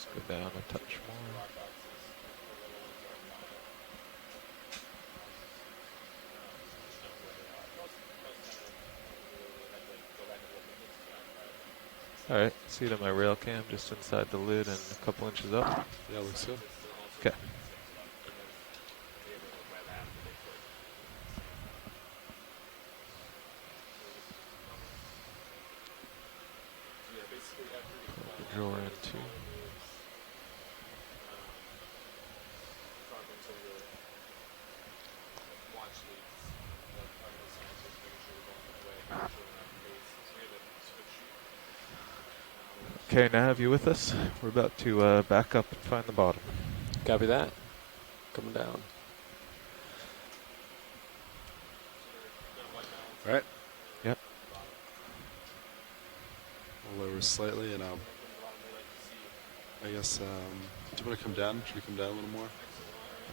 Just go down a touch more. Alright, see it on my rail cam just inside the lid and a couple inches up. Yeah, looks good. Okay. Pull the drawer in too. Okay, now have you with us? We're about to back up and find the bottom. Copy that. Coming down. All right. Yep. I'll lower slightly, and I guess, do you want to come down? Should we come down a little more?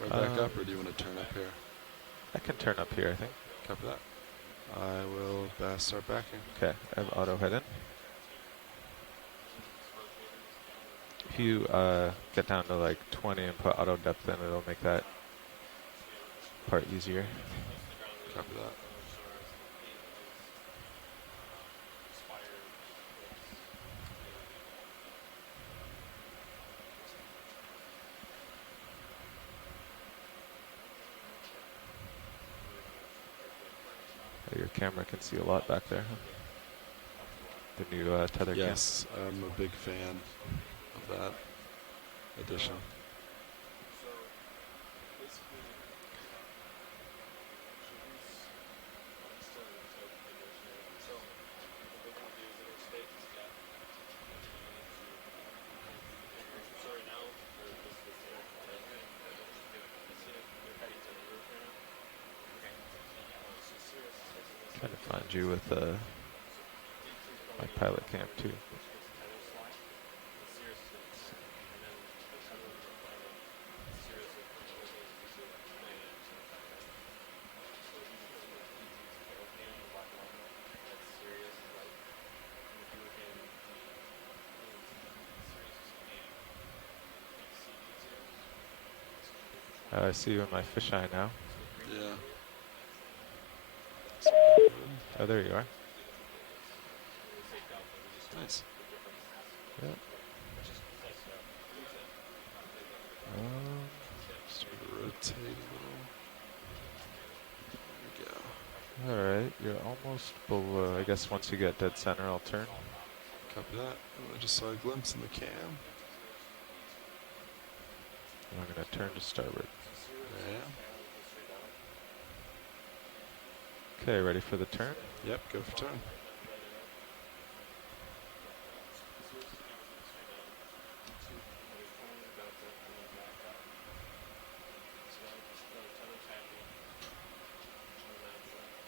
Before I back up, or do you want to turn up here? I can turn up here, I think. Copy that. I will start backing. Okay, I have auto head in. If you get down to like 20 and put auto depth in, it'll make that part easier. Copy that. Your camera can see a lot back there, huh? The new tether cam. Yes, I'm a big fan of that addition. Trying to find you with my pilot cam too. I see you in my fisheye now. Yeah. Oh, there you are. Nice. Yeah. Just rotate a little. There we go. Alright, you're almost below. I guess once you get dead center, I'll turn. Copy that. Oh, I just saw a glimpse in the cam. And I'm going to turn to starboard. Yeah. Okay, ready for the turn? Yep, go for turn.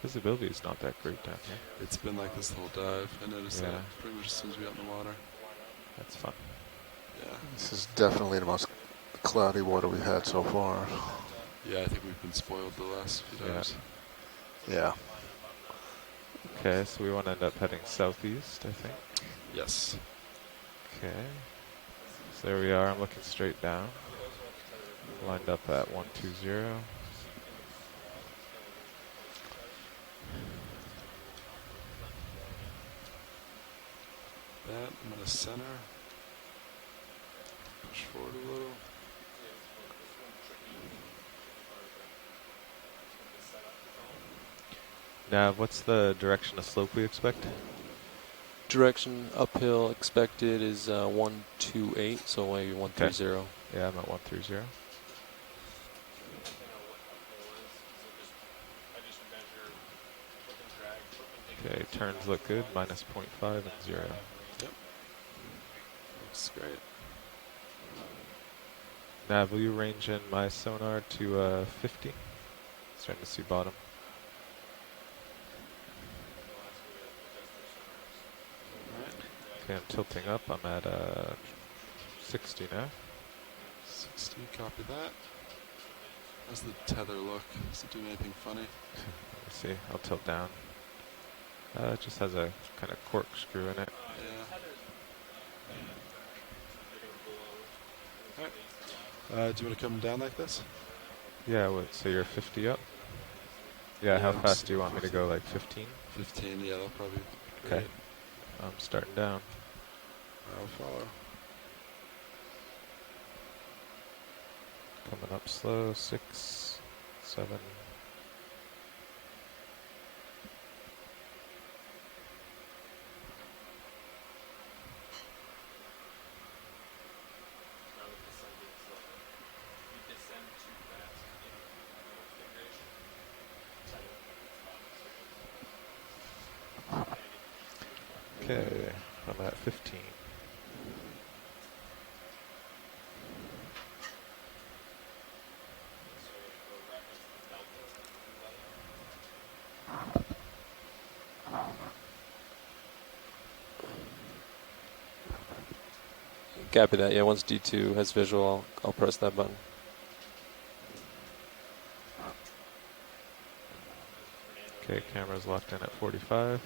Visibility is not that great down here. It's been like this the whole dive. I noticed Yeah. that pretty much as soon as we got in the water. That's fun. Yeah. This is definitely the most cloudy water we've had so far. Yeah, I think we've been spoiled the last few dives. Yeah. Okay, so we want to end up heading southeast, I think. Yes. Okay. So there we are. I'm looking straight down. Lined up at 120. That, I'm going to center. Push forward a little. Nav, what's the direction of slope we expect? Direction uphill expected is 128, so maybe 130. Yeah, I'm at 130. Okay, turns look good, minus 0.5 and 0. Yep. Looks great. Nav, will you range in my sonar to 50? Starting to see bottom. Alright. Okay, I'm tilting up. I'm at 60 now. 60, copy that. How's the tether look? Is it doing anything funny? Let me see. I'll tilt down. It just has a kind of corkscrew in it. Yeah. Do you want to come down like this? Yeah, what, so you're 50 up? Yeah, Yeah, how I'm fast do you want me to go, like 15? 15, yeah, that'll probably be Okay. great. I'm starting down. I'll follow. Coming up slow, 6, 7. Okay, I'm at 15. Copy that. Yeah, once D2 has visual, I'll press that button. Okay, camera's locked in at 45.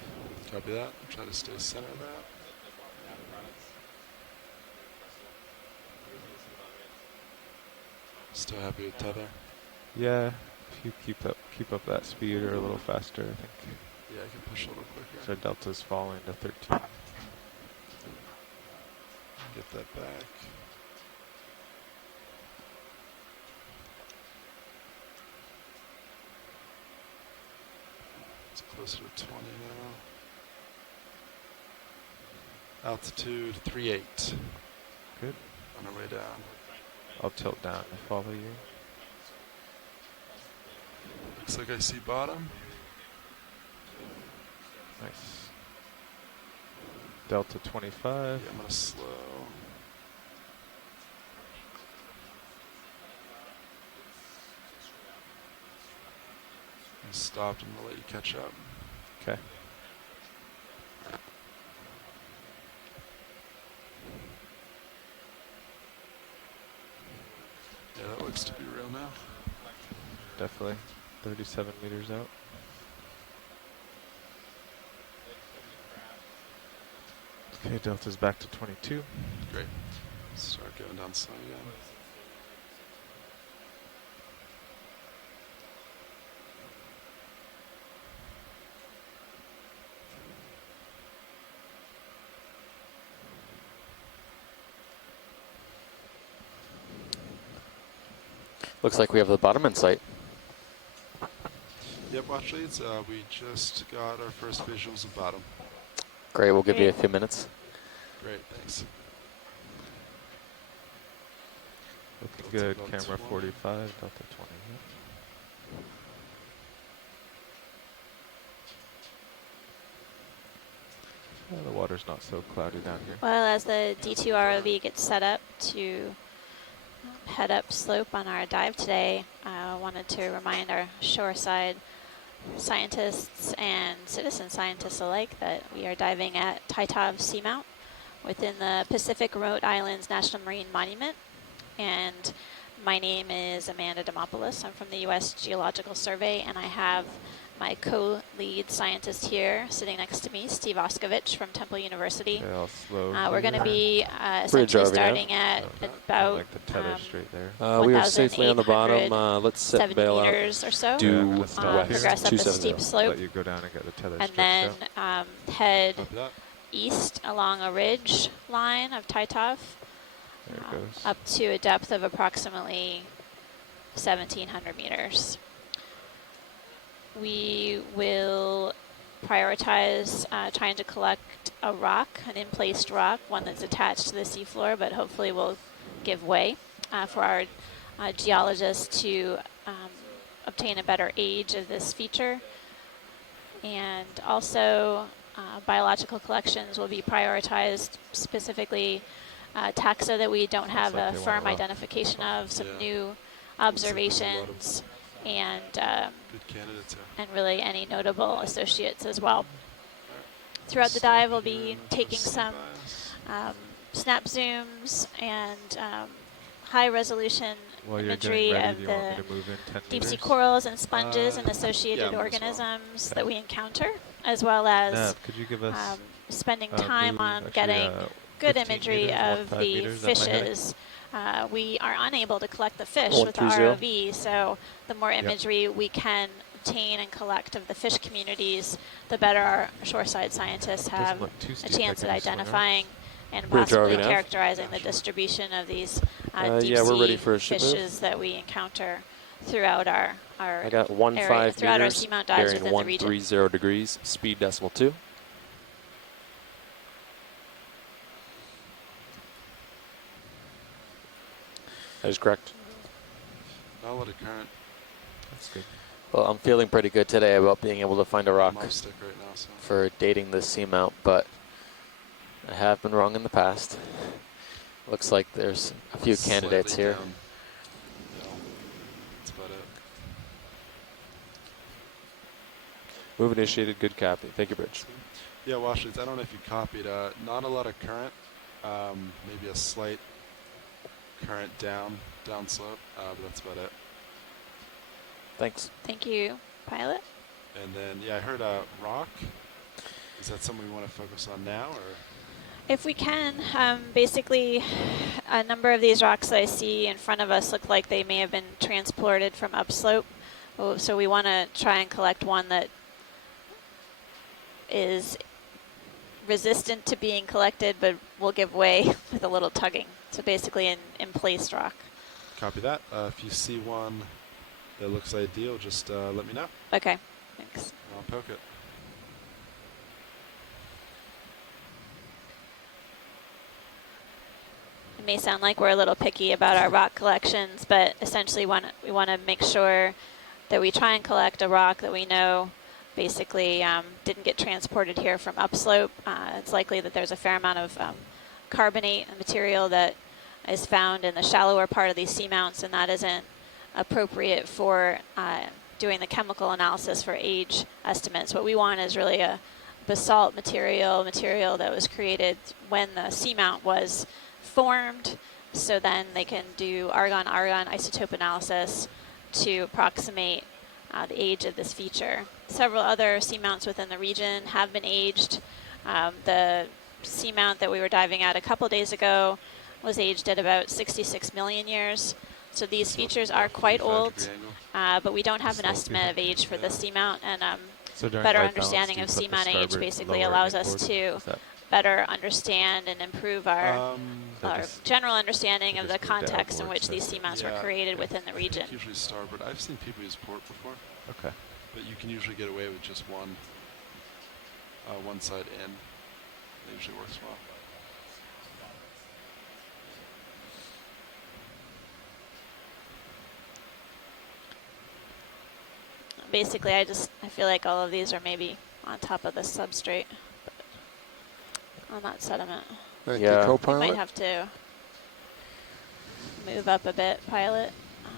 Copy that. Try to stay center of that. Still happy with tether? Yeah, if you keep up that speed or a little faster, I think. Yeah, I can push a little quicker. So delta's falling to 13. Get that back. It's closer to 20 now. Altitude 38. Good. On our way down. I'll tilt down to follow you. Looks like I see bottom. Nice. Delta 25. Yeah, I'm gonna slow. And stopped and we'll let you catch up. Okay. Yeah, that looks to be real now. Definitely. 37 meters out. Okay, delta's back to 22. Great. Start going down slow again. Looks like we have the bottom in sight. Yep, watch leads. We just got our first visuals of bottom. Great, we'll give you a few minutes. Great, thanks. Looking Delta good. about Camera 20. 45, delta 20. The water's not so cloudy down here. Well, as the D2 ROV gets set up to head up slope on our dive today, I wanted to remind our shoreside scientists and citizen scientists alike that we are diving at Titov Seamount within the Pacific Remote Islands National Marine Monument. And my name is Amanda Demopoulos. I'm from the U.S. Geological Survey, and I have my co-lead scientist here sitting next to me, Steve Oskovich from Temple University. Okay, I'll slow. We're going to here. be Bridge essentially RV now. starting at I about like the tether straight there. We are safely on the bottom. Let's set 70 bail out. meters or so. Yeah, I'm Due gonna stop west, here. Progress up a 270. steep slope, Let you go down and get the tether and stretched then out. head Copy that. east along a ridge line of Titov There it goes. up to a depth of approximately 1,700 meters. We will prioritize trying to collect a rock, an in-placed rock, one that's attached to the seafloor, but hopefully will give way for our geologists to obtain a better age of this feature. And also biological collections will be prioritized, specifically taxa that we don't have like a they want firm a rock. identification of, some Yeah. new Looks like there's a lot of observations, and good candidates here. and really any notable associates as well. Throughout the dive, we'll be taking some snap zooms and high-resolution While you're imagery getting ready, of do you want me the to move in 10 deep-sea meters? corals and sponges and yeah, associated might as well. organisms Okay. that we encounter, as well as Nav, could you give us spending a time move, on actually, getting good 15 imagery meters, of 1.5 the meters, am I hitting? fishes. We are unable to collect the fish with the 130. ROV, so the more imagery we can obtain and collect of the fish communities, the better our shoreside scientists Doesn't have look too a steep. chance I at can swing around. identifying and Bridge possibly RV nav. characterizing Yeah, the sure. distribution of these Yeah, deep we're ready sea for a ship move. fishes that we encounter throughout our I got area, 1.5 throughout our meters, seamount dives bearing within the region. 130 degrees, speed decimal 2. That is correct. Not a lot of current. That's good. Well, I'm feeling pretty good today about being able to find a rock I'm off stick right now, so. for dating this seamount, but I have been wrong in the past. Looks like there's a few candidates Slightly here. down. Yeah, that's about it. Move initiated, good copy. Thank you, Bridge. Yeah, Washington, I don't know if you copied. Not a lot of current. Maybe a slight current downslope, but that's about it. Thanks. Thank you, pilot. And then, yeah, I heard rock. Is that something we want to focus on now, or? If we can, basically a number of these rocks that I see in front of us look like they may have been transported from upslope. So we want to try and collect one that is resistant to being collected but will give way with a little tugging. So basically an in-place rock. Copy that. If you see one that looks ideal, just let me know. Okay, thanks. I'll poke it. It may sound like we're a little picky about our rock collections, but essentially we want to make sure that we try and collect a rock that we know basically didn't get transported here from upslope. It's likely that there's a fair amount of carbonate material that is found in the shallower part of these seamounts, and that isn't appropriate for doing the chemical analysis for age estimates. What we want is really a basalt material that was created when the seamount was formed, so then they can do argon-argon isotope analysis to approximate the age of this feature. Several other seamounts within the region have been aged. The seamount that we were diving at a couple days ago was aged at about 66 million years. So these features are quite 45 old, degree angle. but we don't have an Slope estimate of behind. age for this seamount, and So during better white balance, understanding do you of put the seamount age starboard basically lower allows us inboard? to Is that better understand and improve our that just- general understanding that of the just moved context in outboard, which so these it's- seamounts Yeah, were created I within the think region. usually starboard. I've seen people use port before, Okay. but you can usually get away with just one side in. It usually works well. Basically, I feel like all of these are maybe on top of the substrate, but on that sediment. Thank Yeah. you, We co-pilot. might have to move up a bit, pilot.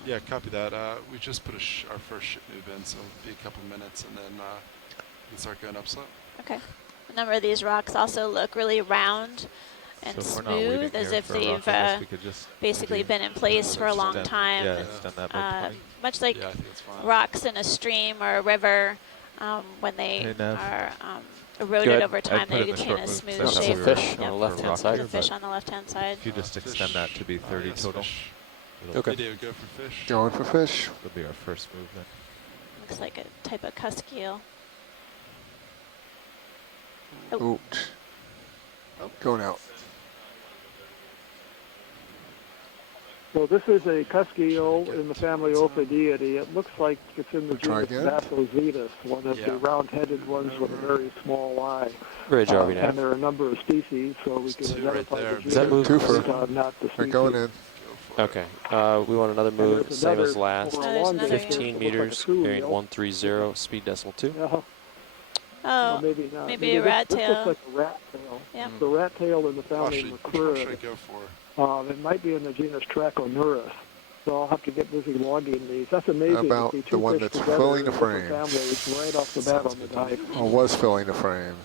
Yeah, copy that. We just put our first ship move in, so it'll be a couple minutes, and then we can start going upslope. Okay. A number of these rocks also look really round and So if we're not waiting smooth, as here if for a rock, they've I guess we could just basically maybe been in place for a long extend- time. Yeah, extend that by 20. Much like Yeah, I think it's fine. rocks in a stream or a river, when they Hey, Nev. are eroded Good. over time, put they in the retain short a move, smooth that's how we shape. were fish on Yep. the left-hand rock side. here, The fish but on the left-hand side. if you just Fish. extend that to be 30 yes, total, fish. it'll, Okay. Video, go for fish. Going for fish. it'll be our first move then. Looks like a type of cusk eel. Ooh. Going out. So this is a cusk eel in the family Ophidiidae. It looks like it's in the Try genus again. Basozetus, one of Yeah. the round-headed ones with a very small eye. Bridge RV And nav. there are a number of species, so we can There's two right identify there. the Does that genus, move? but not the They're species. going in. Go for Okay. it. We want another And move, there's same another as last. more Oh, there's elongated another one 15 that looks like a meters, true bearing eel. 130, speed decimal 2. Yeah, Oh, maybe not. maybe a rat this tail. looks like a rat tail. yeah. The rat tail in the family What should I Macruridae. go for? It might be in the genus Trachoneurus. So I'll have to get busy logging these. That's amazing. About to see the two one fish that's together filling in the different frame. families right off the bat on the dive. Or was filling the frame.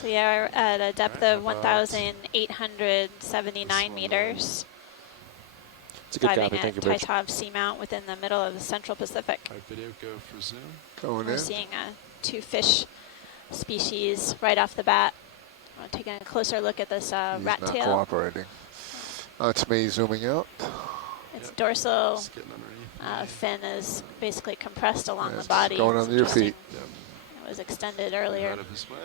So yeah, we're at a depth Alright, of how about- 1,879 This one, meters, It's a good diving copy. at Thank you, Bridge. Titov Seamount within the middle of the Central Pacific. All right, video, go for zoom. Going We're in. seeing two fish species right off the bat. Taking a closer look at this He's rat not tail. cooperating. It's me zooming out. Its Yep. dorsal Just getting underneath. fin is basically compressed along the It's body. going It's under your interesting. feet. Yep. It was extended earlier. Right up his way.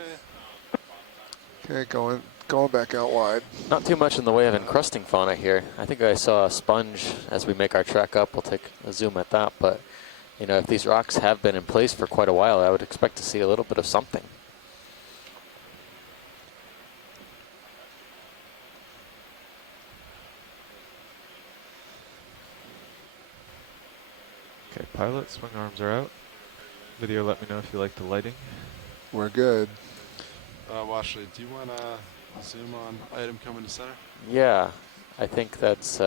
Okay, going back out wide. Not too much in the way of encrusting fauna here. I think I saw a sponge as we make our trek up. We'll take a zoom at that. But, you know, if these rocks have been in place for quite a while, I would expect to see a little bit of something. Okay, pilot, swing arms are out. Video, let me know if you like the lighting. We're good. Washley, do you want to zoom on item coming to center? Yeah, I think that's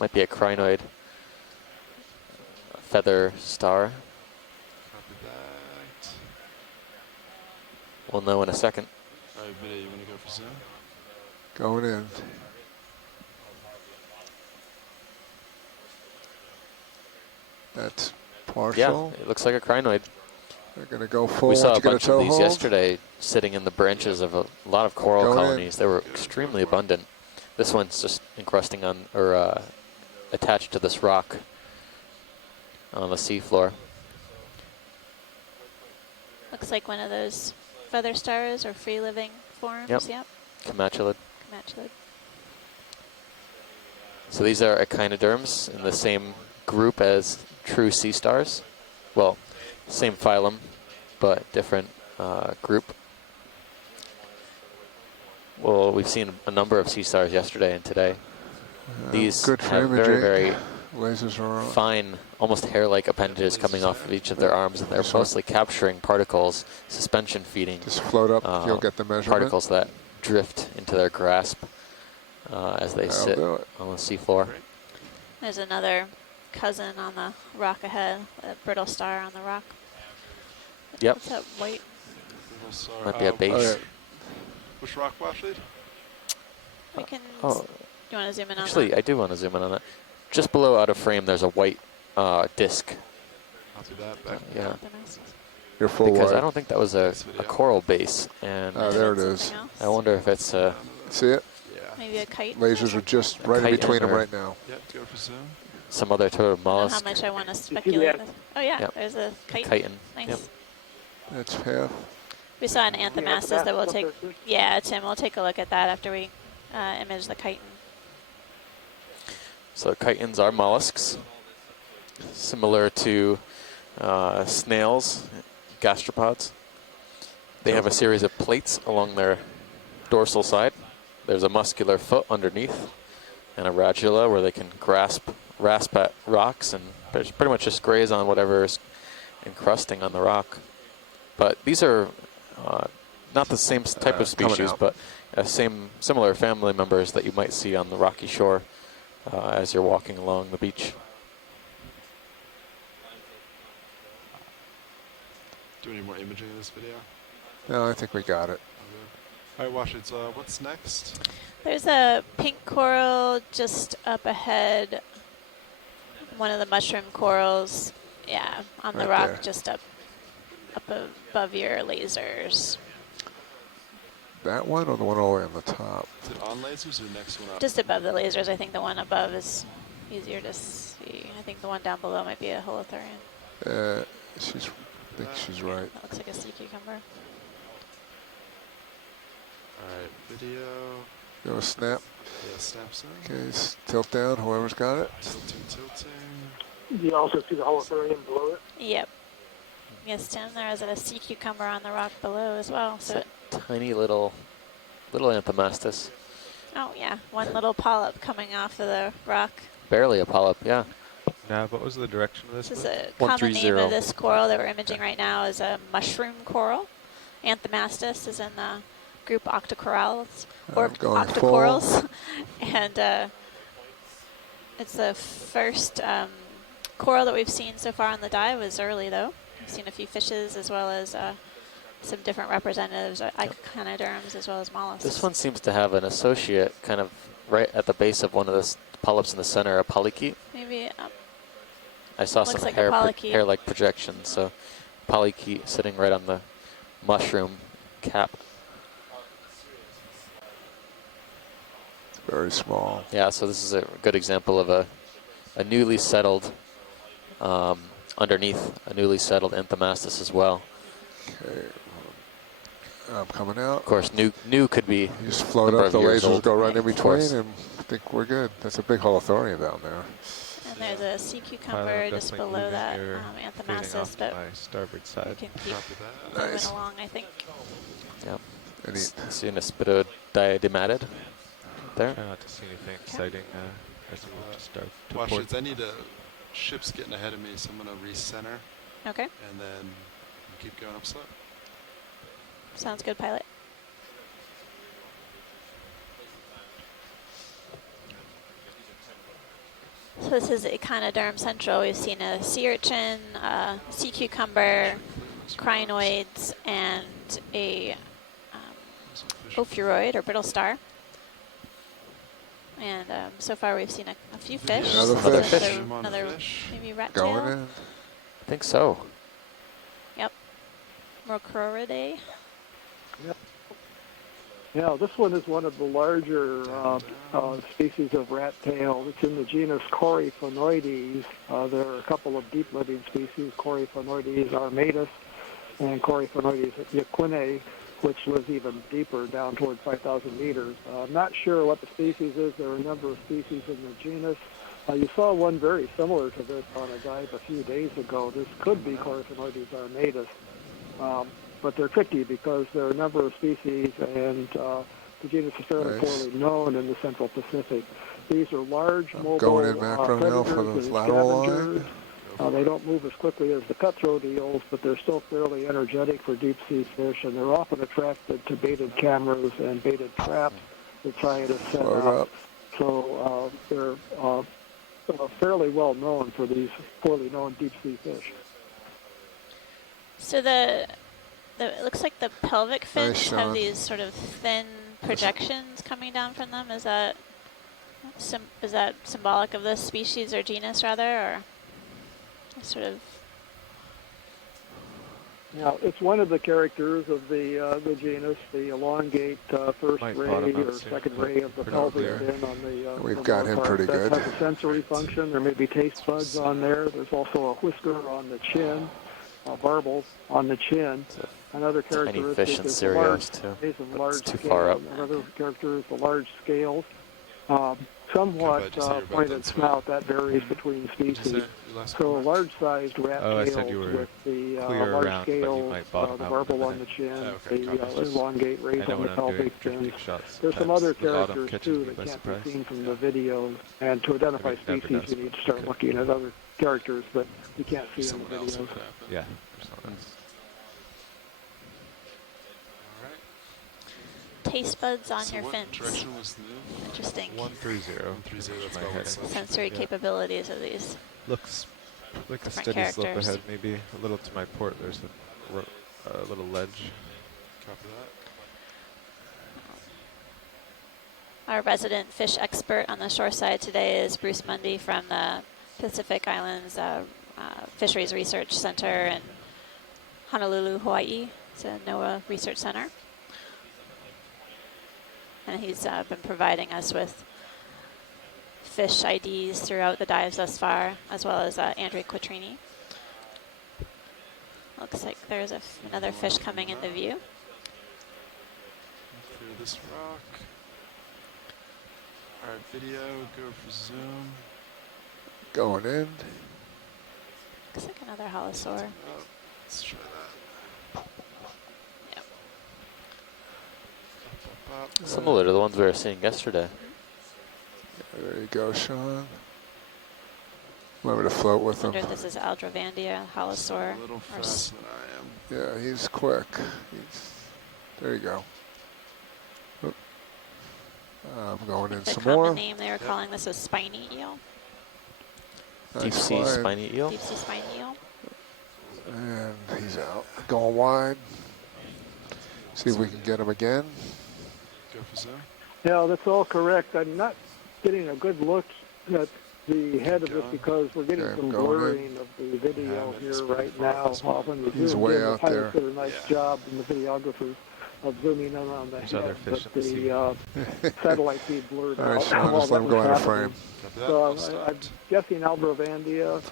might be a crinoid feather star. Copy that. We'll know in a second. All right, video, you want to go for zoom? Going in. That's partial. Yeah, it looks like a crinoid. They're going to go full. We saw once a you get bunch toe of these hold. yesterday sitting in the branches of a lot of coral Going in. colonies. They were extremely abundant. This one's just encrusting on, or attached to this rock on the seafloor. Looks like one of those feather stars or free living forms. Yep. Comatulid. Comatulid. So these are echinoderms in the same group as true sea stars. Well, same phylum, but different group. Well, we've seen a number of sea stars yesterday and today. These good for have imaging. very, very Lasers are on. fine, almost hair-like appendages coming off of each of their arms, and they're This one. mostly capturing particles, suspension feeding Just float up. You'll get the measurement. particles that drift into their grasp as they That'll sit do it. on the seafloor. There's another cousin on the rock ahead, a brittle star on the rock. Yep, What's that white? Little star. might be a base. Okay. Which rock, Washley? We can. Oh, Do you want to zoom in on actually, that? I do want to zoom in on that. Just below out of frame, there's a white disc. I'll do that. Back. Yeah, You're full because wide. I don't think that was a coral base, and Oh, there it is. Something else? I wonder if it's a See it? Yeah. Maybe a kite. Lasers are just right in kite between them or- right now. Yep, go for zoom. some other sort of I don't know how mollusk. much I want to see speculate. that? Oh yeah, Yep. there's a kite. Chitin. Nice. Yep. That's half. We saw an anthomastus that we'll take. up there, too. Yeah, Tim, we'll take a look at that after we image the chitin. So chitins are mollusks, similar to snails, gastropods. They have a series of plates along their dorsal side. There's a muscular foot underneath and a radula where they can rasp at rocks and pretty much just graze on whatever is encrusting on the rock. But these are not the same type of coming species, out. but similar family members that you might see on the rocky shore as you're walking along the beach. Do we need more imaging in this video? No, I think we got it. All right, Washley, what's next? There's a pink coral just up ahead. One of the mushroom corals, yeah, on the Right rock, there. just up above your lasers. That one or the one all the way on the top? Is it on lasers or next one up? Just above the lasers. I think the one above is easier to see. I think the one down below might be a holothurian. I think she's right. That looks like a sea cucumber. All right, video. Go snap. Yeah, snaps in. Okay, tilt down. Whoever's got it. Tilting. Do you also see the holothurian below it? Yep. Yes, Tim, there is a sea cucumber on the rock below as well. So, Tiny little anthomastus. oh yeah, one little polyp coming off of the rock. Barely a polyp, yeah. Nav, what was the direction of this? This is one? a common name 130. of this coral that we're imaging right now is a mushroom coral. Anthomastus is in the group Octocorals or I'm going Octocorals, and it's the first coral that we've seen so far on the dive. It was early though. We've seen a few fishes as well as some different representatives, echinoderms as well as mollusks. This one seems to have an associate kind of right at the base of one of the polyps in the center, a polychaete. Maybe I saw Looks some like a polychaete. hair-like projections, so polychaete sitting right on the mushroom cap. Very small. Yeah, so this is a good example of a newly settled, underneath a newly settled Enthomastus as well. Okay. I'm coming out. Of course, new could be You just float number up, of the years lasers old. go right in Of between, course. and I think we're good. That's a big holothorium down there. And there's a sea Pilot, cucumber I'm just definitely below moving. that You're fading Anthemasis, off to but my starboard we side. can keep Copy that. moving Nice. along, I think. Yep. Any, Seeing a spidodimatid there. Try not to see anything exciting as we move to start to Watch port. this. I need ship's getting ahead of me, so I'm going to recenter Okay, and then keep going up slope. sounds good, pilot. So this is Echinoderm Central. We've seen a sea urchin, sea cucumber, crinoids, and a ophiuroid or brittle star. And so far we've seen a few fish. Another Another fish. fish. Another maybe rat going tail. in. I think so. Yep. Mocroridae. Yeah, this one is one of the larger species of rat tail. It's in the genus Coryphonoides. There are a couple of deep-living species, Coryphonoides armatus and Coryphonoides equinae, which lives even deeper, down toward 5,000 meters. I'm not sure what the species is. There are a number of species in the genus. You saw one very similar to this on a dive a few days ago. This could be Coryphonoides armatus. But they're tricky because there are a number of species, and the genus is fairly Nice. poorly known in the Central Pacific. These are large, mobile Going in macro now for predators the and lateral scavengers. line. They don't move as quickly as the cutthroat eels, but they're still fairly energetic for deep-sea fish, and they're often attracted to baited cameras and baited traps that try to set Float out. up. So they're fairly well known for these poorly known deep-sea fish. So it looks like the pelvic fins Nice, have Sean. these sort of thin projections coming down from them. Is that symbolic of this species or genus, rather, or sort of? Now, it's one of the characters of the genus, the elongate first Might ray bottom out or soon, second but ray of the pretty pelvic clear. fin on the We've the got lower him part. pretty That good. has a sensory function. There may be taste buds on there. There's also a whisker on the chin, barbels on the chin. Another Tiny characteristic fish in is the large, Sirios too. is the But large it's too scale. far up. Another character is the large scales. Somewhat Just hear about pointed that snout. That varies between Did you say species. your last So comment? large-sized rat Oh, I tails said you were with the clear large around, but you scales, might bottom the out in a barbel on minute. the chin, Okay, the copy. Just- elongate rays I know on the when I'm doing pelvic fin. drifting shots. There's some sometimes other the bottom characters catches too me that by can't surprise. be seen from the videos. And to identify I mean, never species, does, you need to but start could. looking at other characters that you can't see in the Someone else videos. would happen. Yeah. there's someone else. All right. Taste buds on So your what fins. direction was new? Interesting. 130. 130, that's My about head. what's up. Sensory Yeah. capabilities of these. Looks like a Different steady slope characters. ahead, maybe a little to my port. There's a little ledge. Copy that. Our resident fish expert on the shore side today is Bruce Mundy from the Pacific Islands Fisheries Research Center in Honolulu, Hawaii. It's a NOAA research center. And he's been providing us with fish IDs throughout the dives thus far, as well as Andrea Quattrini. Looks like there's another fish coming into view. Clear this rock. All right, video, go for zoom. Going in. Looks like another holosaur. Oh, let's try that. Yep. Up, up. Similar to the ones we were seeing yesterday. There you go, Sean. Remember to float with I him. wonder if this is Aldravandia, holosaur. A little or s- faster than I am. Yeah, he's quick. There you go. Oop. I'm going in the some common more. name they were calling this a spiny eel, Deep Nice sea slide. spiny eel. deep sea spiny eel. And he's out. Going wide. See if we can get him again. Go for zoom. Yeah, that's all correct. I'm not getting a good look at the head of it Going. because we're getting Okay, some going in. blurring of the video Yeah, here it's right pretty far now. this one. When we He's zoom way in, the out pilots there. did a nice Yeah. job, and the videographers. of zooming in on the There's other head, fish but in the the satellite feed blurred All right, out Sean, while just that let him was go out of happening. frame. Copy that. So All I'm stopped. guessing Albrovandia,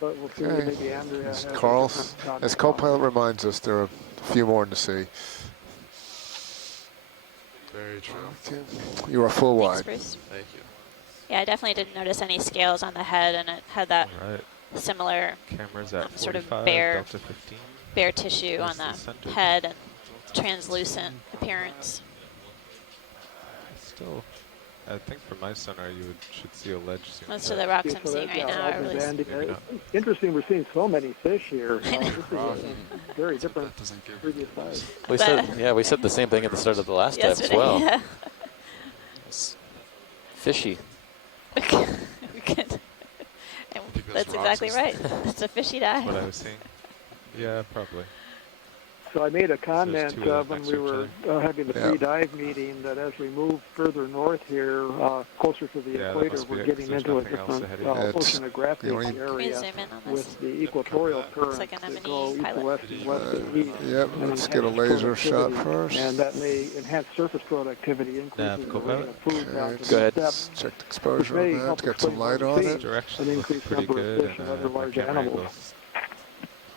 but we'll see. Okay. Maybe Andrea has a Carl, different as comment. co-pilot reminds us, there are a few more to see. Very true. Okay. You are full Thanks, wide. Bruce. Thank you. Yeah, I definitely didn't notice any scales on the head, and it had that All right. similar Cameras at sort of 45, bare Delta 15. tissue There's on the the center. head and translucent appearance. Still, I think from my sonar you should see a ledge soon. Most of the rocks Yeah, I'm so seeing that, right now are really Maybe Albrovandia. not. Interesting, we're seeing so many fish here. I know. This is a very different That doesn't give previous size. We said, yeah, we said the same thing at the start of the last dive as yesterday. well. Yeah. It's fishy. We could- Because That's rocks exactly is- right. It's a fishy That's what I dive. was saying. Yeah, probably. So I made a comment two of them when next we to each were having the Yeah. pre-dive meeting that as we move further north here, closer to the Yeah, that equator, must be we're it, 'cause getting there's into a nothing else different ahead of you. It's- oceanographic you only- Can we area zoom in on this? with the equatorial currents like that anemone go east to pilot. west and west to east. Yep, and let's get a enhance laser shot productivity, first. And that may enhance surface productivity, increasing the co-pilot. rate of food down to Okay, Go ahead. the depth, check the which exposure may on that. help Get some explain light why on we it. see Direction an looks increased pretty number of good, fish and and other my large camera animals. angle's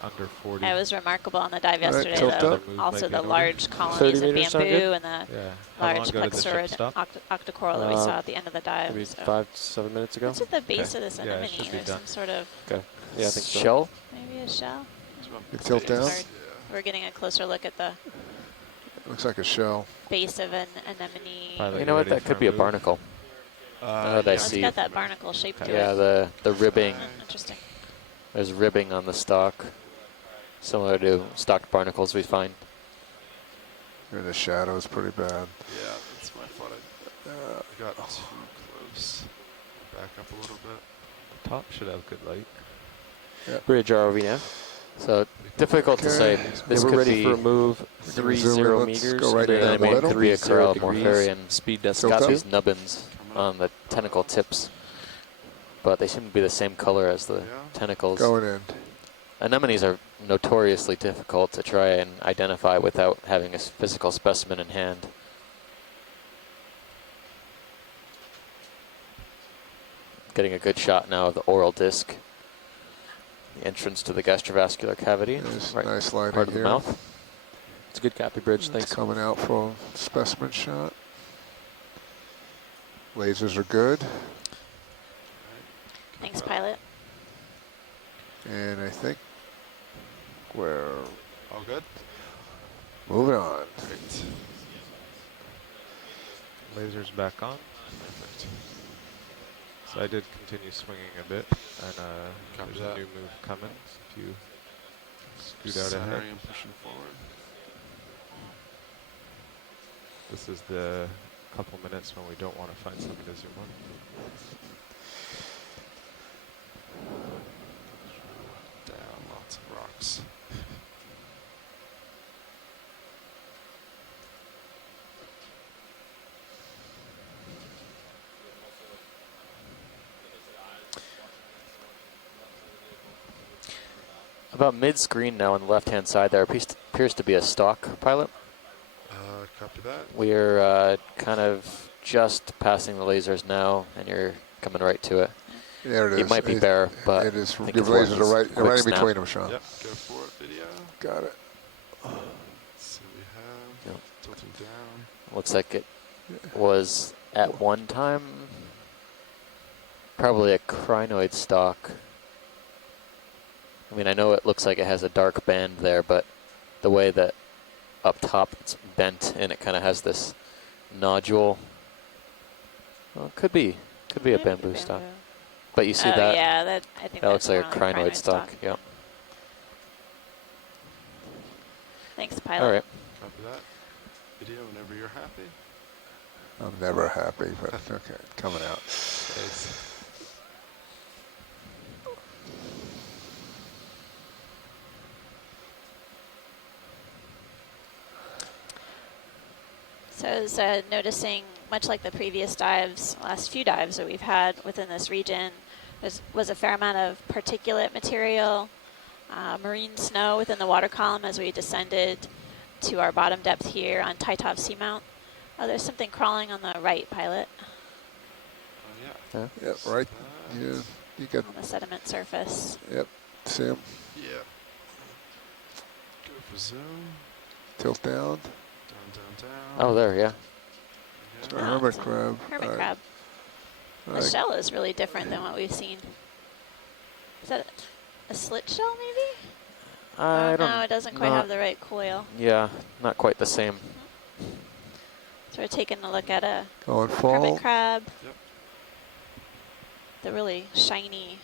under 40. That was remarkable on the dive All right, yesterday. tilt though. up. Move Also, might be the in order. large colonies 30 of meters sound bamboo good? and the Yeah. How long large ago did the ship plexurid stop? octocoral that we Uh, saw at the end of the dive. Maybe So. 5 to 7 minutes ago. What's at the base Okay. of this Yeah, it anemone? should be There's done. some sort of Okay. Yeah, I think so. Shell? maybe a shell. You tilt down. Or we're getting a closer look at the Looks like a shell. base of an anemone. Pilot, You know what? ready That for could be a move? barnacle. Now that I Oh, it's see. got that barnacle shape to Yeah, it. the ribbing. Interesting. There's ribbing on the stalk, similar to stocked barnacles we find. Here, the shadow's pretty bad. Yeah, that's my fault. I got too close. Back up a little bit. Top should have good light. Bridge ROV now. So difficult to say. Okay. This we're could ready be for a move. We're gonna 30 zoom in. Let's meters. go right and down then the it middle. could be a Zero corral degrees. morpharian. Speed It's decimal. got Tilt these up. nubbins on the tentacle tips, but they seem to be the same color as the Yeah. tentacles. Going in. Anemones are notoriously difficult to try and identify without having a physical specimen in hand. Getting a good shot now of the oral disc, the entrance to the gastrovascular cavity, There's right nice light part in of the here. mouth. It's a good copy, Bridge. It's Thanks. coming out for a specimen shot. Lasers are good. Thanks, pilot. And I think we're All good? moving on. Great. Laser's back on. Perfect. So I did continue swinging a bit, and Copy there's a that. new move coming. So if you scoot out ahead, Centering and pushing forward. this is the couple minutes when we don't want to find something to zoom on. Down, lots of rocks. About mid-screen now on the left-hand side, there appears to be a stalk pilot. Copy that. We're kind of just passing the lasers now, and you're coming right to it. There it is. It might be bare, but it is. I think Your it's worth lasers this are right quick in snap. between them, Sean. Yep, go for it. Video. Got it. Let's see what we have. Yep. Tilting down. Looks like it was at one time probably a crinoid stalk. I mean, I know it looks like it has a dark band there, but the way that up top it's bent and it kind of has this nodule. Well, could be a bamboo stalk. But you see Oh, that? yeah, that I think That looks that's like a more crinoid stalk. Yeah. Thanks, pilot. All right. Copy that. Video whenever you're happy. I'm never happy, but okay, coming out. Thanks. So I was noticing, much like the previous dives, last few dives that we've had within this region, was a fair amount of particulate material, marine snow within the water column as we descended to our bottom depth here on Titov Seamount. Oh, there's something crawling on the right, pilot, Oh, yeah. Yeah, right. Yeah, you got. on the sediment surface. Yep. See him. Yeah. Go for zoom. Tilt down. Down, down, down. Oh, there, yeah. It's Yeah. a Oh, hermit it's a crab. Hermit crab. The Like, shell is really different than what we've seen. Is that a slit shell, maybe? I Oh, don't. no, it doesn't quite not- have the right coil. Yeah, not quite the same. So we're taking a look at a going fall. hermit crab. Yep. The really shiny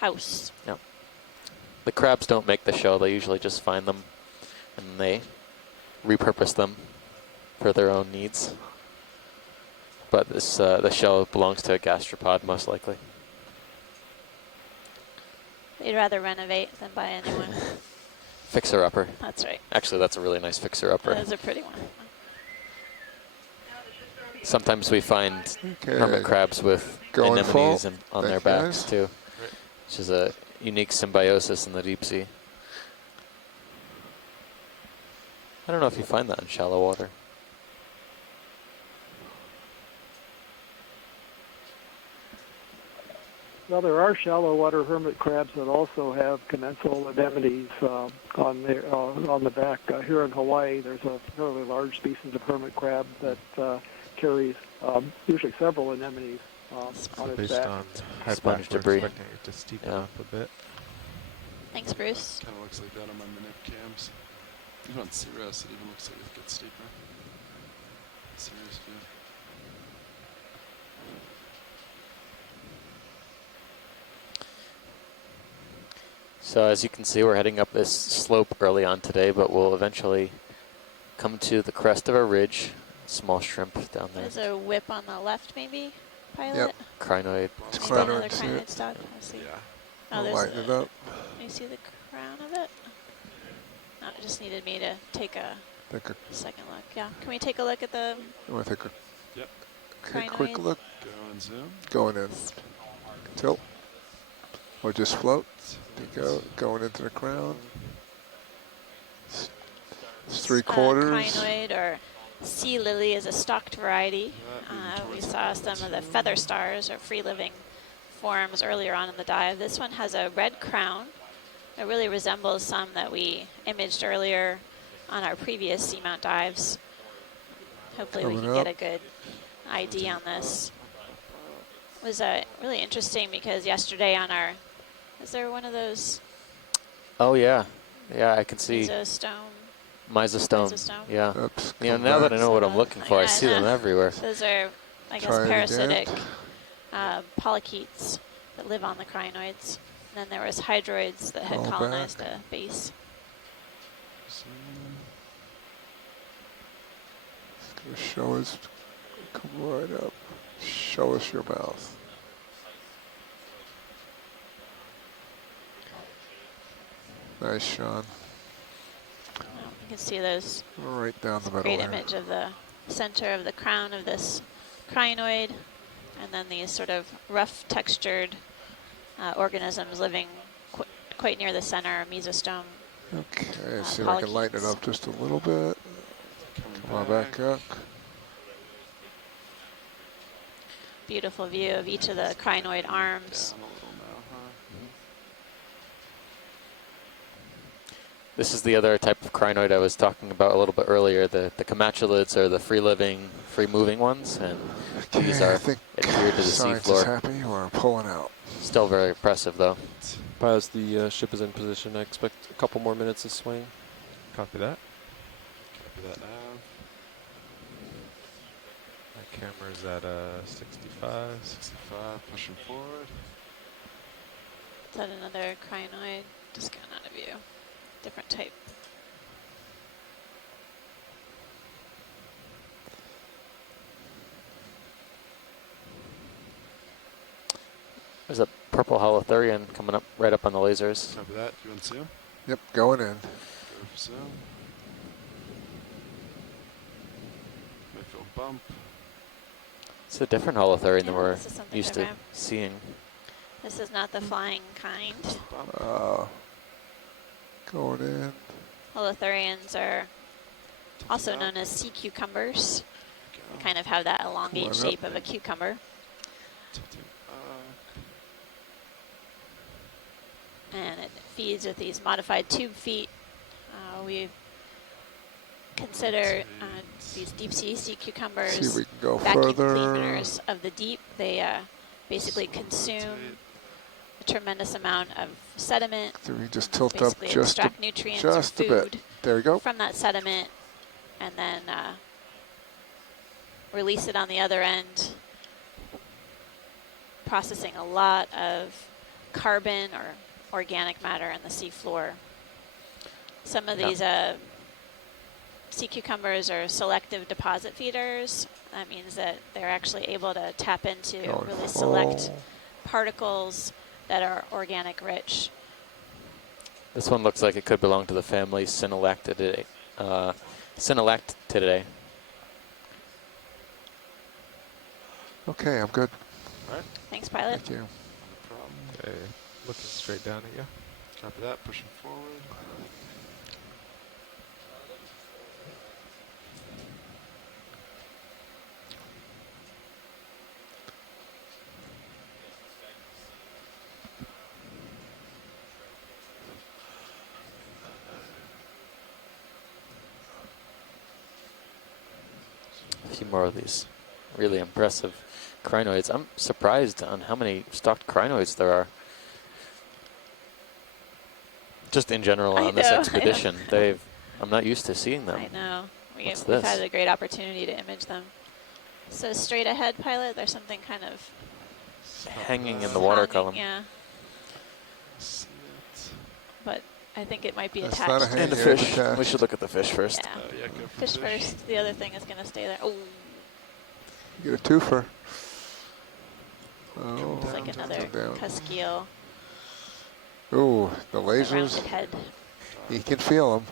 house. The crabs don't make the shell. They usually just find them and they repurpose them for their own needs. But this the shell belongs to a gastropod, most likely. They'd rather renovate than buy a new one. Fixer-upper. That's right. Actually, that's a really nice fixer-upper. That is a pretty one. Sometimes we find Okay. hermit crabs with Going anemones full. and on Thank their you, backs guys. too, which is a unique symbiosis in the deep sea. I don't know if you find that in shallow water. Well, there are shallow water hermit crabs that also have commensal anemones on the back. Here in Hawaii, there's a fairly large species of hermit crab that carries usually several anemones on its Based back. on head Sponge back, we're debris. expecting it to steepen Yeah. up a bit. Thanks, Bruce. Kind of looks like that on my minute cams. Even on Cirrus, it even looks like it gets steeper. Cirrus view. So as you can see, we're heading up this slope early on today, but we'll eventually come to the crest of a ridge. Small shrimp down there. There's a whip on the left, maybe, pilot? Yep. Crinoid. It's Maybe another crinoid, see crinoid it? stock. Let's see. Yeah. Oh, I'll there's lighten it the, up. you see the crown of it? No, it just needed me to take a Take a, second look. Yeah. Can we take a look at the you want to take a Yep. okay, quick Crinoid. look? Go and zoom. Going in. Tilt. Or just float. Go. Going into the crown. It's 3/4. crinoid or sea lily is a stalked variety. We saw some of the feather stars or free-living forms earlier on in the dive. This one has a red crown. It really resembles some that we imaged earlier on our previous Seamount dives. Hopefully we Coming can up. get a good ID on this. It was really interesting because yesterday on our, is there one of those Oh yeah, yeah. I can see mesostome? Mysostome. Mesostome? Yeah. Oops. You know, come now back. that I know what I'm looking for, I Yeah, see them know. everywhere. Those are, I guess, Try it again. parasitic polychaetes that live on the crinoids. And then there was hydroids that had Fall colonized back. a base. Zoom. It's gonna show us. Come right up. Show us your mouth. Nice, Sean. You can see those Right down the middle great there. image of the center of the crown of this crinoid, and then these sort of rough textured organisms living quite near the center, mesostome. Okay, see if I can lighten it polychaetes. up just a little bit. Coming Come on back up. Beautiful view of each of the crinoid arms. Down a little now, huh? This is the other type of crinoid I was talking about a little bit earlier. The comatulids are the free-living, free-moving ones, and these Okay, I are think adhered to the science is seafloor. happy. We're pulling out. Still very impressive, though. As the ship is in position, I expect a couple more minutes of swing. Copy that. Copy that now. My camera's at 65. 65, pushing forward. Is that another crinoid? Just going out of view. Different type. There's a purple holothurian coming up right up on the lasers. Copy that. You want to zoom? Yep, going in. Go for zoom. Might feel a bump. It's a different holothurian than Yeah, we're this is something used to different. seeing. This is not the flying kind. Bump. Going in. Holothurians are also known as sea cucumbers. Go. Kind of have that elongate on up. shape of a cucumber. Tilting back. And it feeds with these modified tube feet. We consider these deep sea cucumbers See if we can go vacuum further. cleaners of the deep. They basically consume a tremendous amount of sediment. So we just tilt up Basically just extract nutrients or just a bit. food There we go. from that sediment, and then release it on the other end, processing a lot of carbon or organic matter in the seafloor. Some of these sea cucumbers are selective deposit feeders. That means that they're actually able to tap into Going really select full. particles that are organic rich. This one looks like it could belong to the family Synallactidae. Synallactidae. Okay, I'm good. All right, Thanks, pilot. Thank you. no problem. Okay, looking straight down at you. Copy that. Pushing forward. A few more of these really impressive crinoids. I'm surprised on how many stocked crinoids there are. Just in general I on this know, I know. expedition, I'm not used to seeing them. I know. What's We've this? had a great opportunity to image them. So straight ahead, pilot, there's something kind of Hanging in the water hanging, column. Yeah, See it. but I think it might be That's attached. not a hang- And the Yeah, it's fish. attached. We should look at the fish first. Yeah. Yeah, go for Fish first. The other thing is going to stay there. Oh, You get a twofer. Come Oh, it's like down, another down. cuskeel. Ooh, the The lasers. rounded head. You can feel them.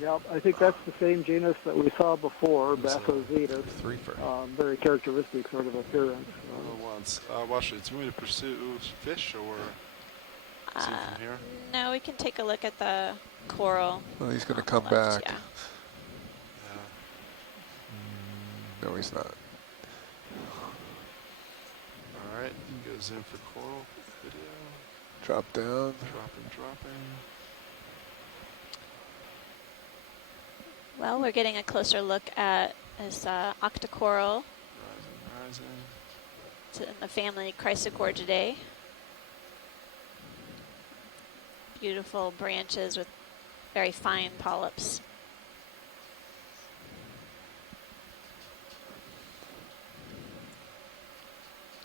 Yeah, I think that's the same genus that we saw before, Yes, sir. Bathozetus. Three for. Very characteristic sort of appearance. Once. Watch it. Do you want me to pursue fish or see it from here? No, we can take a look at the coral. Well, he's going to on come the left, back. Yeah. No, he's not. All right. Goes in for coral video. Drop down. Dropping. Well, we're getting a closer look at this octocoral. Rising. It's in the family Chrysogorgidae. Beautiful branches with very fine polyps.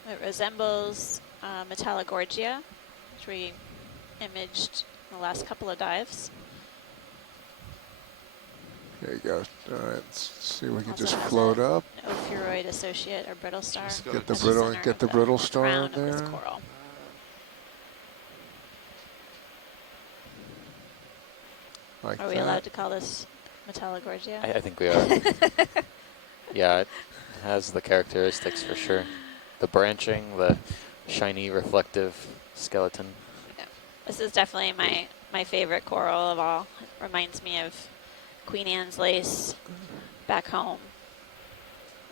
It resembles Metallogorgia, which we imaged in the last couple of dives. There you go. All right, let's see if we can Also just has float up. An ophiuroid associate or brittle star. Just Get gotta the at brittle, center get of the brittle star crown in of this there. coral. Like Are we that. allowed to call this Metallogorgia? I think we are. Yeah, it has the characteristics for sure. The branching, the shiny reflective skeleton. This is definitely my favorite coral of all. It reminds me of Queen Anne's lace back home.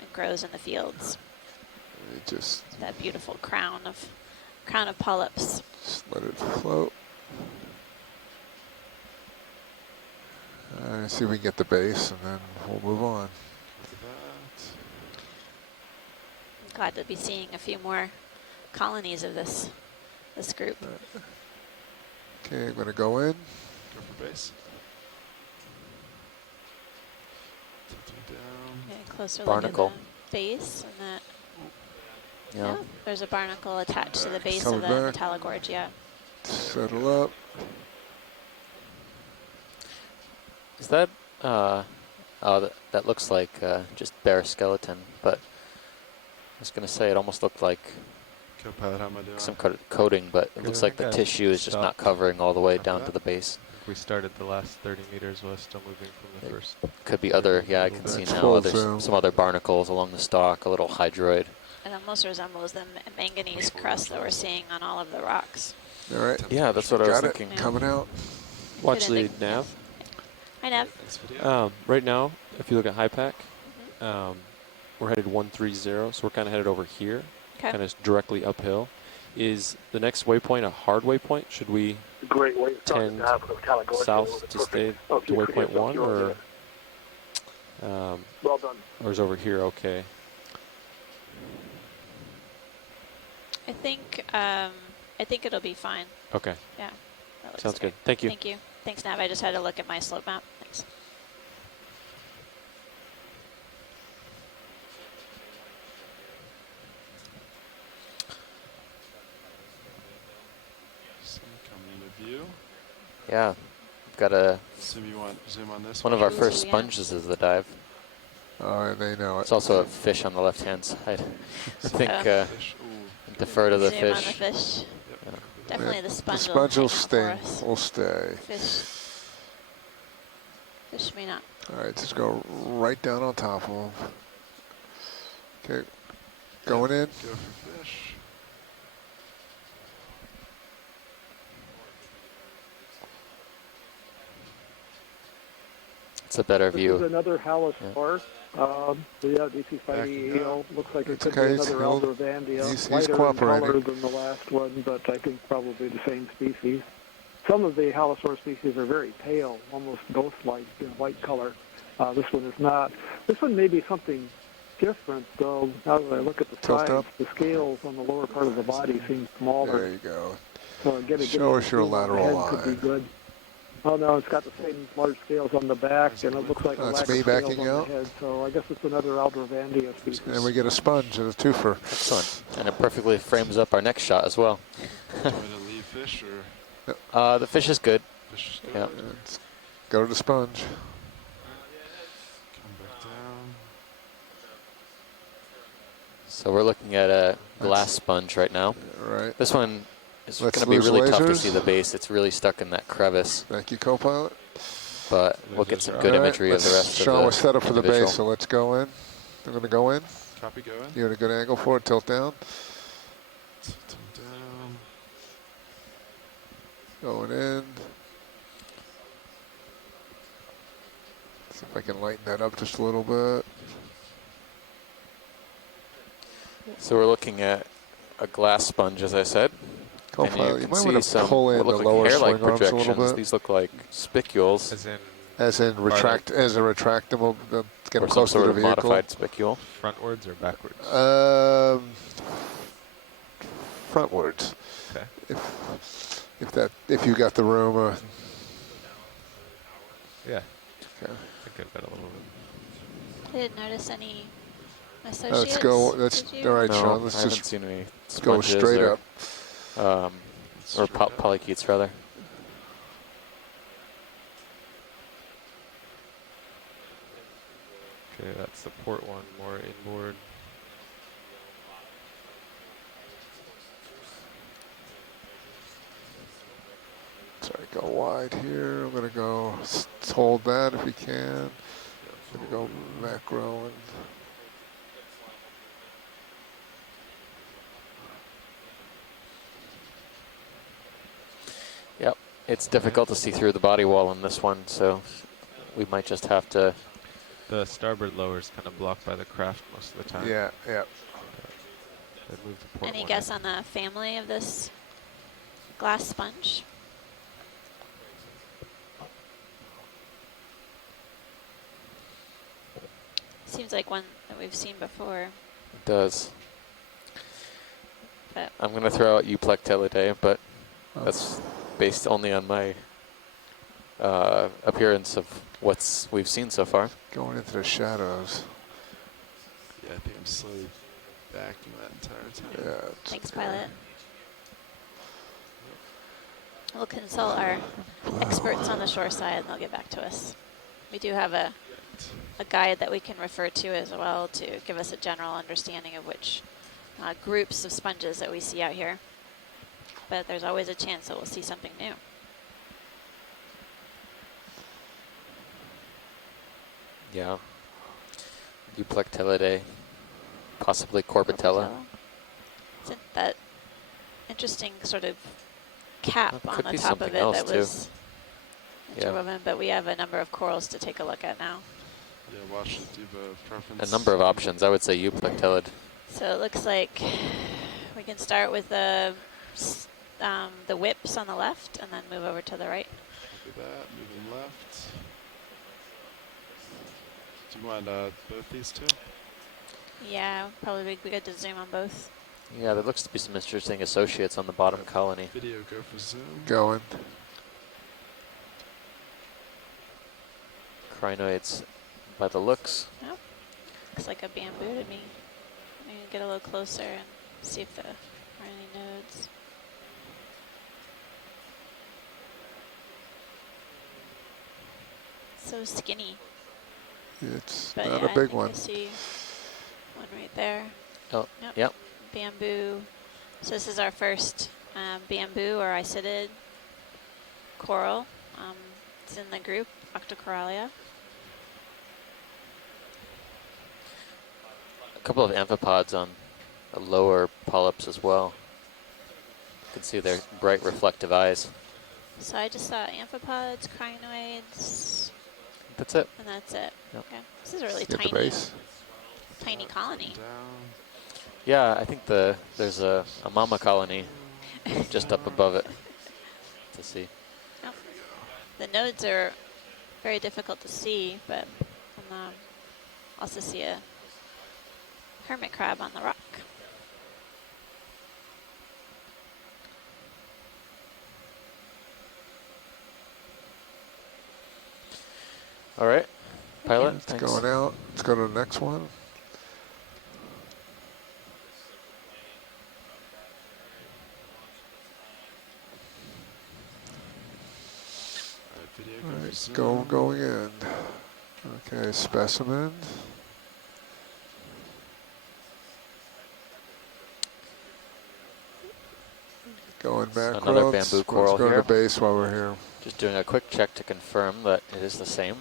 It grows in the fields. It just That beautiful crown of polyps. let it float. See if we can get the base, and then we'll move on. Look at that. I'm glad to be seeing a few more colonies of this group. Okay, I'm going to go in. Go for base. Tilting down. Getting a closer Barnacle. look at the base, and that Yeah. there's a barnacle attached to the base Coming of the back. Metallogorgia. Settle up. Is that, that looks like just bare skeleton, but I was going to say it almost looked like Go pilot, how am I doing? some coating, but it Good. looks I like the think I tissue is just not stopped. covering all the way Copy down that. to the base. We started the last 30 meters while still moving from the first. Could be other, yeah, I Little can bit. see It's now full other, zoom. some other barnacles along the stalk, a little hydroid. It almost resembles the manganese crust that we're seeing on all of the rocks. All right. Yeah, that's what I was Got it. thinking. Coming out. Watch Good the ending. nav. Hi, Nev. This video. Right now, if you look at high pack, Mhm. we're headed 130, so we're kind of headed over here, Okay. kind of directly uphill. Is the next waypoint a hard waypoint? Should we Great way to start tend the dive with Caligoria. south to stay to waypoint 1, or Well done. or is over here okay? I think it'll be fine. Okay, Yeah. That looks sounds great. good. Thank you. Thank you. Thanks, Nav. I just had to look at my slope map. Thanks. So coming into view. Yeah, we've got a Assume you want zoom on this one of our Ooh, first yeah. sponges is the dive. They know it. It's also a fish on the left-hand side. I think Fish. Ooh. defer to the Zoom on the fish. fish. Yep. Definitely the The sponge. sponge will hang out stay. for us. Will stay. Fish may not. All right, just go right down on top of them. Okay, going in. Go for fish. It's a better This is view. another halosaur. Yeah, DC Backing fighting up. eel. Looks like it It's could okay, be it's another held. Aldrovandia. He's Lighter in cooperating. color than the last one, but I think probably the same species. Some of the halosaur species are very pale, almost ghost-like in white color. This one is not. This one may be something different, though. Now that I look at the Tilt sides, up. the scales on the lower part of the body seem smaller. There you go. So Show us your zoom on the lateral head could line. be good. Oh no, it's got the same large scales on the back, and it looks like a That's lack me of scales backing on out. the head. So I guess it's another Aldrovandia species. And we get a sponge and a twofer. Excellent. And it perfectly frames up our next shot as well. Do you want me to leave fish or The fish is good. fish? Is Yeah. good? Let's go to the sponge. Come back down. So we're looking at a glass sponge right now. Right. This one is going Let's to be lose really tough to lasers. see the base. It's really stuck in that crevice, Thank you, co-pilot. but we'll get some good All right, imagery of the rest of Sean, the we're set up for the individual. base, so let's go in. I'm going to go in. Copy going. You're at a good angle for it. Tilt down. Tilting down. Going in. See if I can lighten that up just a little bit. So we're looking at a glass sponge, as I said. And Co-pilot, you can might see want to some pull in what the look lower like hair-like swing arms a little projections. bit. These look like spicules As in retract, as a retractable, get or them some close to sort the of vehicle. modified spicule. Frontwards or backwards? Frontwards. Okay. If you got the room. Yeah. Okay. I think I've got a little bit. I didn't notice any associates. Let's go. Let's Did you? all right, No, Sean. Let's I haven't just seen any go sponges straight or, up. or Straight up. polychaetes, rather. Okay, that's the port one, more inboard. Sorry, go wide here. I'm gonna go hold that if we can. Gonna go macro and. Yep, it's difficult to see through the body wall on this one, so we might just have to. The starboard lower is kind of blocked by the craft most of the time. Yeah, yeah. I'd move the port Any one guess in. on the family of this glass sponge? Seems like one that we've seen before. It does. But I'm going to throw out Euplectellidae, but that's based only on my appearance of what we've seen so far. Going into the shadows. Yeah, I think I'm slowly backing that entire time. Yeah. it's thanks, okay. pilot. We'll consult our experts on the shore side, and they'll get back to us. We do have a guide that we can refer to as well to give us a general understanding of which groups of sponges that we see out here. But there's always a chance that we'll see something new. Yeah. Euplectellidae, possibly Corbitella. Isn't that interesting sort of cap That on could the be top of something it else, that too. was interwoven, but we have a number of corals to take a look at now. Yeah, watch it. Do you have a preference? A number of options. I would say euplectellid. So it looks like we can start with the whips on the left and then move over to the right. Copy that. Moving left. Do you want both these two? Yeah, probably be good to zoom on both. Yeah, there looks to be some interesting associates on the bottom colony. Video, go for zoom. Going. Crinoids by the looks. Oh, looks like a bamboo to me. I'm going to get a little closer and see if there are any nodes. So skinny. It's But not yeah, a I big think one. I see one right there. Oh, yep. Bamboo. So this is our first bamboo or isidid coral. It's in the group Octocoralia. A couple of amphipods on the lower polyps as well. You can see their bright reflective eyes. So I just saw amphipods, crinoids, That's it. and that's it. Yep. Okay. This is a really Get the base. tiny colony. Down. Yeah, I think there's a mama colony just up above it to see. Oh. The nodes are very difficult to see, but also see a hermit crab on the rock. All right, pilot. It's Thanks. going out. Let's go to the next one. Alright, video, go All for right, zoom. going in. Okay, specimen. Going macro. Another bamboo coral Let's go here. to base while we're here. Just doing a quick check to confirm that it is the same,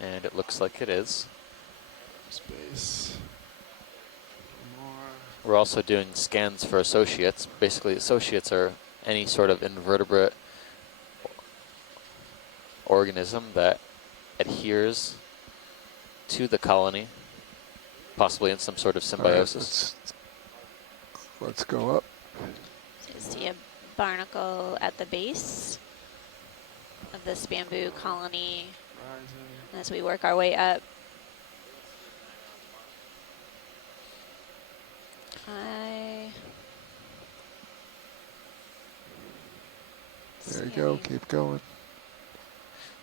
and it looks like it is. Space. More. We're also doing scans for associates. Basically, associates are any sort of invertebrate organism that adheres to the colony, possibly in some sort of All right, symbiosis. let's go up. So you see a barnacle at the base of this bamboo colony Rising. as we work our way up. There you go. Keep going.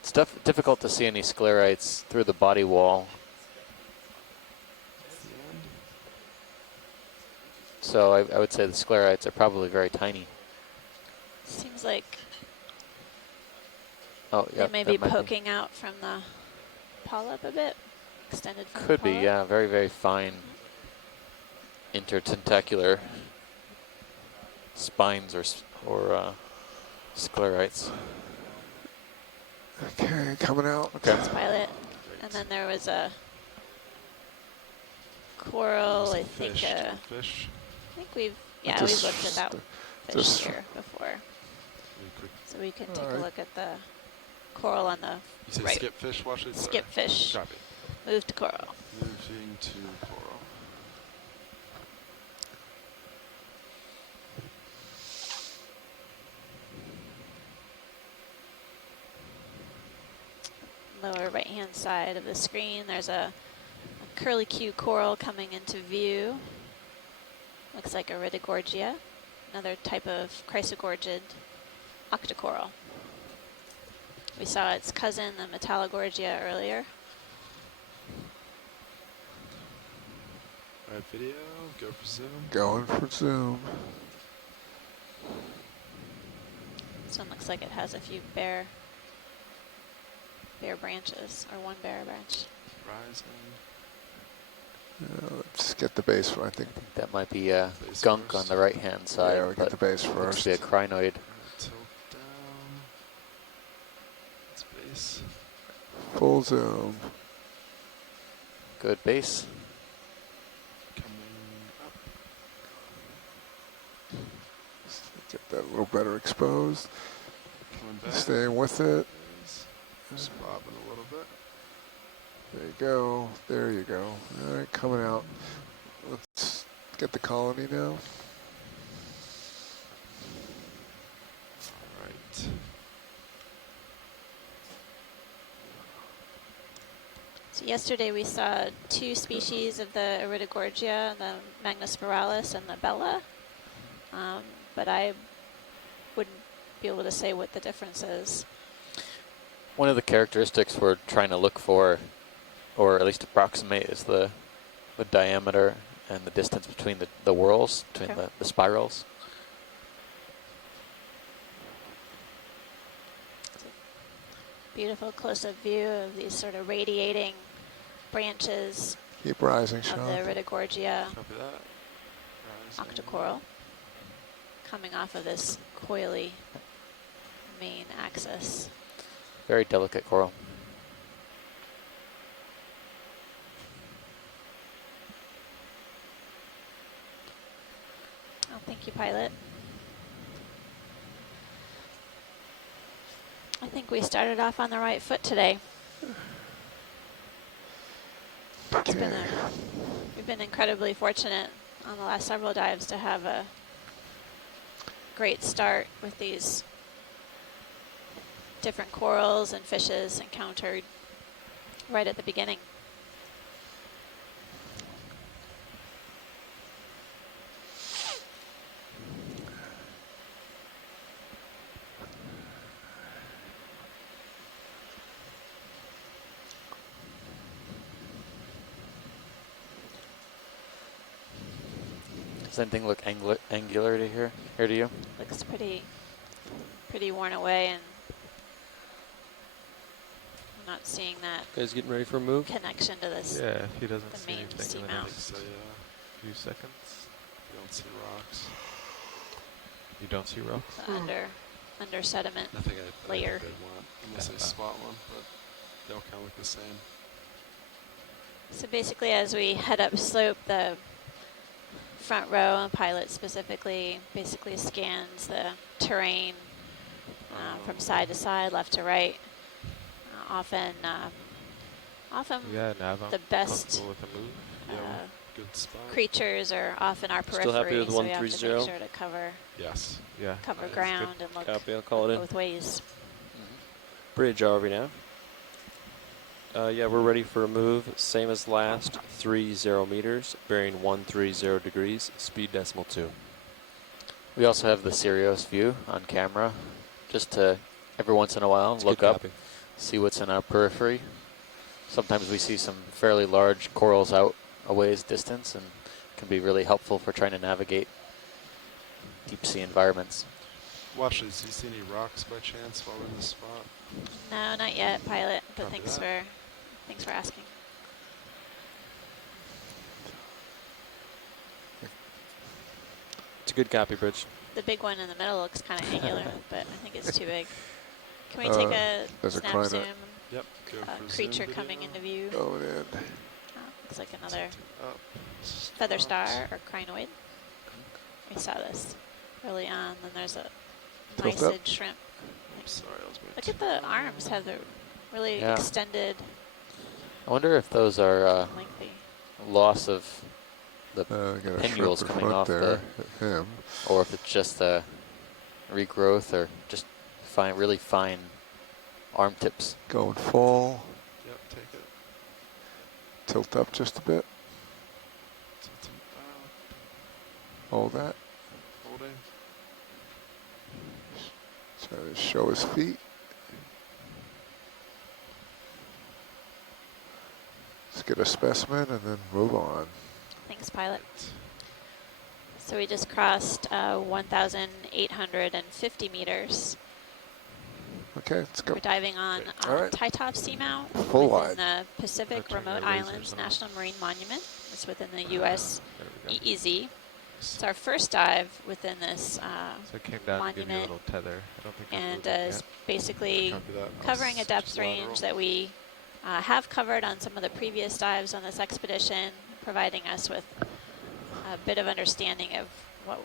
It's difficult to see any sclerites through the body wall, That's the end. so I would say the sclerites are probably very tiny. Seems like Oh, yeah, they may that be might poking out from the polyp a bit, extended from Could the be, polyp. yeah, very, very fine intertentacular spines or sclerites. Okay, coming out. Okay. Let's pilot. And then there was a coral, I think. Fish. I Fish. think we've we've Just- looked at that fish just- here before. Really quick. So we can take Alright. a look at the coral on the You say right. skip fish, watch it? Skip fish. Copy. Move to coral. Moving to coral. Lower right hand side of the screen, there's a curlicue coral coming into view. Looks like a Ridogorgia, another type of chrysogorgid octocoral. We saw its cousin, the Metallogorgia, earlier. Alright, video, go for zoom. Going for zoom. This one looks like it has a few bare branches, or one bare branch. Rising. Let's get the base. I think. That might be Base gunk first. on the right-hand side, Yeah, we get but the base looks first. to be a crinoid. Tilt down. Space. Full zoom. Good base. Coming up. Get that a little better exposed. Coming back. Staying with it. Just bobbing a little bit. There you go. There you go. All right, coming out. Let's get the colony now. All right. So yesterday we saw 2 species of the Iridogorgia, the Magnospiralis and the Bella, but I wouldn't be able to say what the difference is. One of the characteristics we're trying to look for, or at least approximate, is the diameter and the distance between the whorls, between Okay. the spirals. Beautiful close-up view of these sort of radiating branches Keep rising, of Sean. the Iridogorgia Copy that. Rising. octocoral coming off of this coily main axis. Very delicate coral. Oh, thank you, pilot. I think we started off on the right foot today. It's been we've been incredibly fortunate on the last several dives to have a great start with these different corals and fishes encountered right at the beginning. Does anything look angular to here to you? Looks pretty worn away, and I'm not seeing that Guys getting ready for a move? connection to this. Yeah, if he doesn't The see main anything in the seamount. next So yeah, few seconds. you don't see rocks. You don't see rocks? The under sediment Nothing I layer. think I'd want unless I spot one, but they all kind of look the same. So basically, as we head up slope, the front row and pilot specifically basically scans the terrain from side to side, left to right. Often Yeah, Nav, I'm the best comfortable with a move. uh, Good spot. creatures are often our periphery, Still happy with so we have to make 130? sure to cover Yes. Yeah. that's ground and look Copy, I'll call it in. both ways. Bridge RV now. Yeah, we're ready for a move. Same as last, 30 meters, bearing 130 degrees, speed decimal 2. We also have the Sirius view on camera, just to every once in a while It's look good up, copy. see what's in our periphery. Sometimes we see some fairly large corals out a ways distance, and can be really helpful for trying to navigate deep sea environments. Watch this. Do you see any rocks by chance while we're in this spot? No, not yet, pilot. But Copy thanks for asking. It's a good copy, Bridge. The big one in the middle looks kind of angular, but I think it's too big. Can we take a there's a snap crinoid. zoom? Yep. Go for Creature zoom coming video. into view. Going in. Looks like another Up. feather Stops. star or crinoid. We saw this early on. Then there's a Tilt up. mysid shrimp. I'm sorry, that was my Look at the arms, have the really Yeah. extended, I wonder if those are lengthy. loss of the, Got a pinnules shrimp in coming front off there. Him. or if it's just regrowth or just really fine arm tips. Going full. Yep, take it. Tilt up just a bit. Tilt him out. Hold that. Holding. Try to show his feet. Let's get a specimen and then move on. Thanks, pilot. So we just crossed 1,850 meters. Okay, let's go. We're diving on All right. Titov Seamount Full within wide. the Pacific Turn your Remote lasers Islands on. National Marine Monument. It's within the U.S. There we go. EEZ. It's our first dive within this So it came down to give you a monument, little tether. I don't think and it's moving is yet. basically Copy that. I'll covering a switch depth to range lateral. that we have covered on some of the previous dives on this expedition, providing us with a bit of understanding of what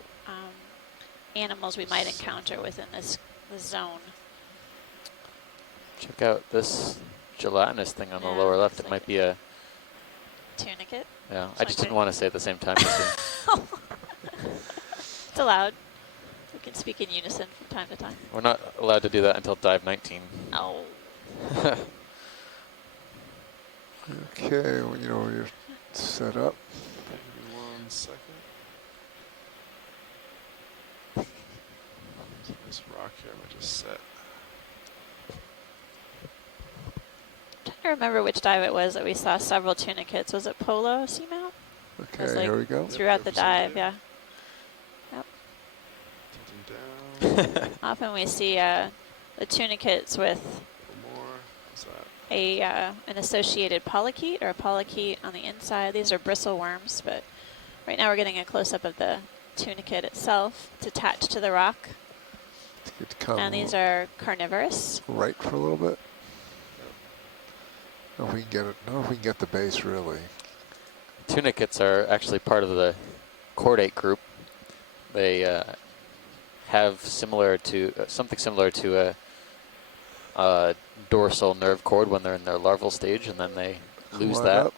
animals we might encounter within this zone. Check out this gelatinous thing on the Yeah, lower left. looks It like might be a, Tunicate. yeah, I just Okay. didn't want to say it at the same time. As you. It's allowed. We can speak in unison from time to time. We're not allowed to do that until dive 19. Oh. Okay, well, you know, when you're set up. Give me 1 second. This rock here might just set. I'm trying to remember which dive it was that we saw several tunicates. Was it Polo Seamount? It was Okay, like here we go. throughout the go for some dive, dive. yeah. Tilting down. Often we see the tunicates with A little more. What's that? an associated polychaete or a polychaete on the inside. These are bristle worms, but right now we're getting a close-up of the tunicate itself. It's attached to the rock, It's good to come and these are carnivorous. right for a little bit. Know if we can get it. Know if we can get the base really. Tunicates are actually part of the chordate group. They have similar to something similar to a dorsal nerve cord when they're in their larval stage, and then they lose Come on that up.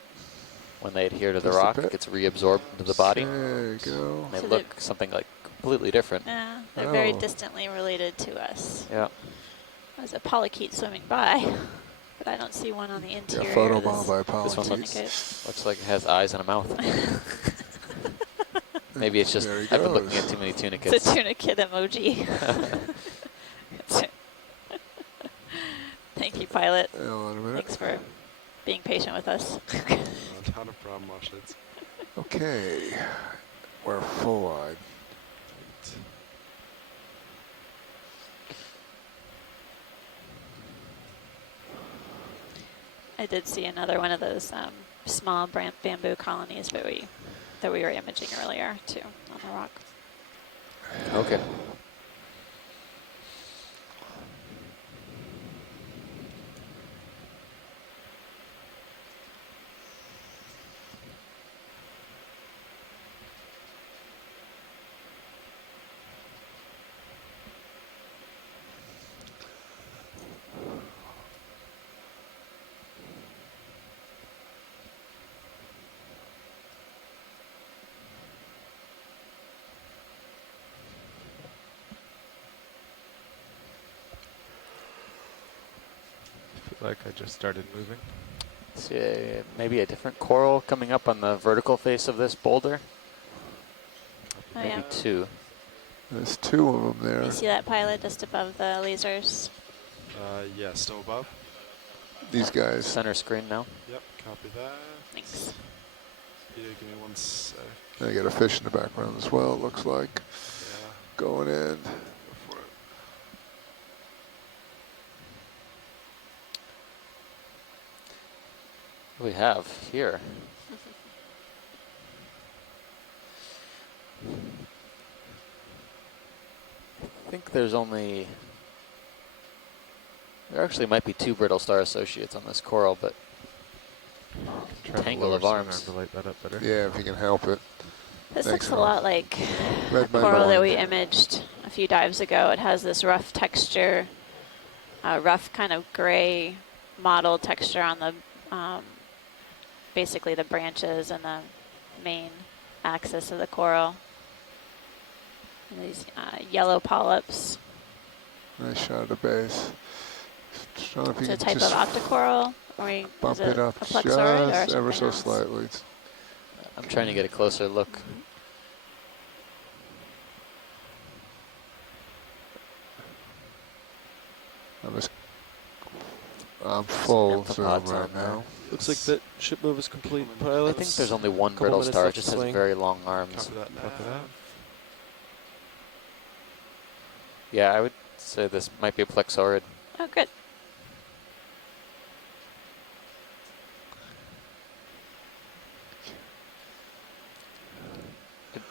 when they adhere to the Just a rock. bit. It gets reabsorbed into the body. There you go. And they So look something like completely different. Yeah, they're very Oh. distantly related to us. Yeah. There's a polychaete swimming by, but I don't see one on the Yeah, interior. photo of bomb by This one politics. tunicate. Looks like it has eyes and a mouth. Maybe it's just There he I've been looking goes. at too many It's tunicates. a tunicate emoji. Thank you, pilot. Hold on a minute. Thanks for being patient with us. Not a problem, Washits. Okay, we're full wide. I did see another one of those small bamboo colonies that we were imaging earlier too on the rock. Okay. Feel like I just started moving. See, maybe a different coral coming up on the vertical face of this boulder. Oh, Maybe yeah. two. There's two of them there. You see that pilot just above the lasers? Yeah, still above. These guys. Center screen now. Yep, copy that. Thanks. Yeah, give me 1 sec. They got a fish in the background as well, it looks like. Yeah, Going in. go for it. What do we have here? I think there's only... There actually might be two brittle star associates on this coral, but Try the tangle lower of sonar arms. to light that up better. Yeah, if you can help it. This Thanks, looks a Rob. lot like Read a my coral that mind. we imaged a few dives ago. It has this rough texture, rough kind of gray mottled texture on the basically the branches and the main axis of the coral. And these yellow polyps. Nice shot of the base. Sean, if you It's a can type of just octocoral, or bump is it it a up plexaurid or just ever something so else? slightly. I'm trying to get a closer look. I'm full zoom amphipods right on there. now. Looks like that ship move is complete, I pilot. think there's only one Couple brittle minutes star. It left to just has swing. very long arms. Copy that now. Copy that. Yeah, I would say this might be a plexaurid. Oh, good.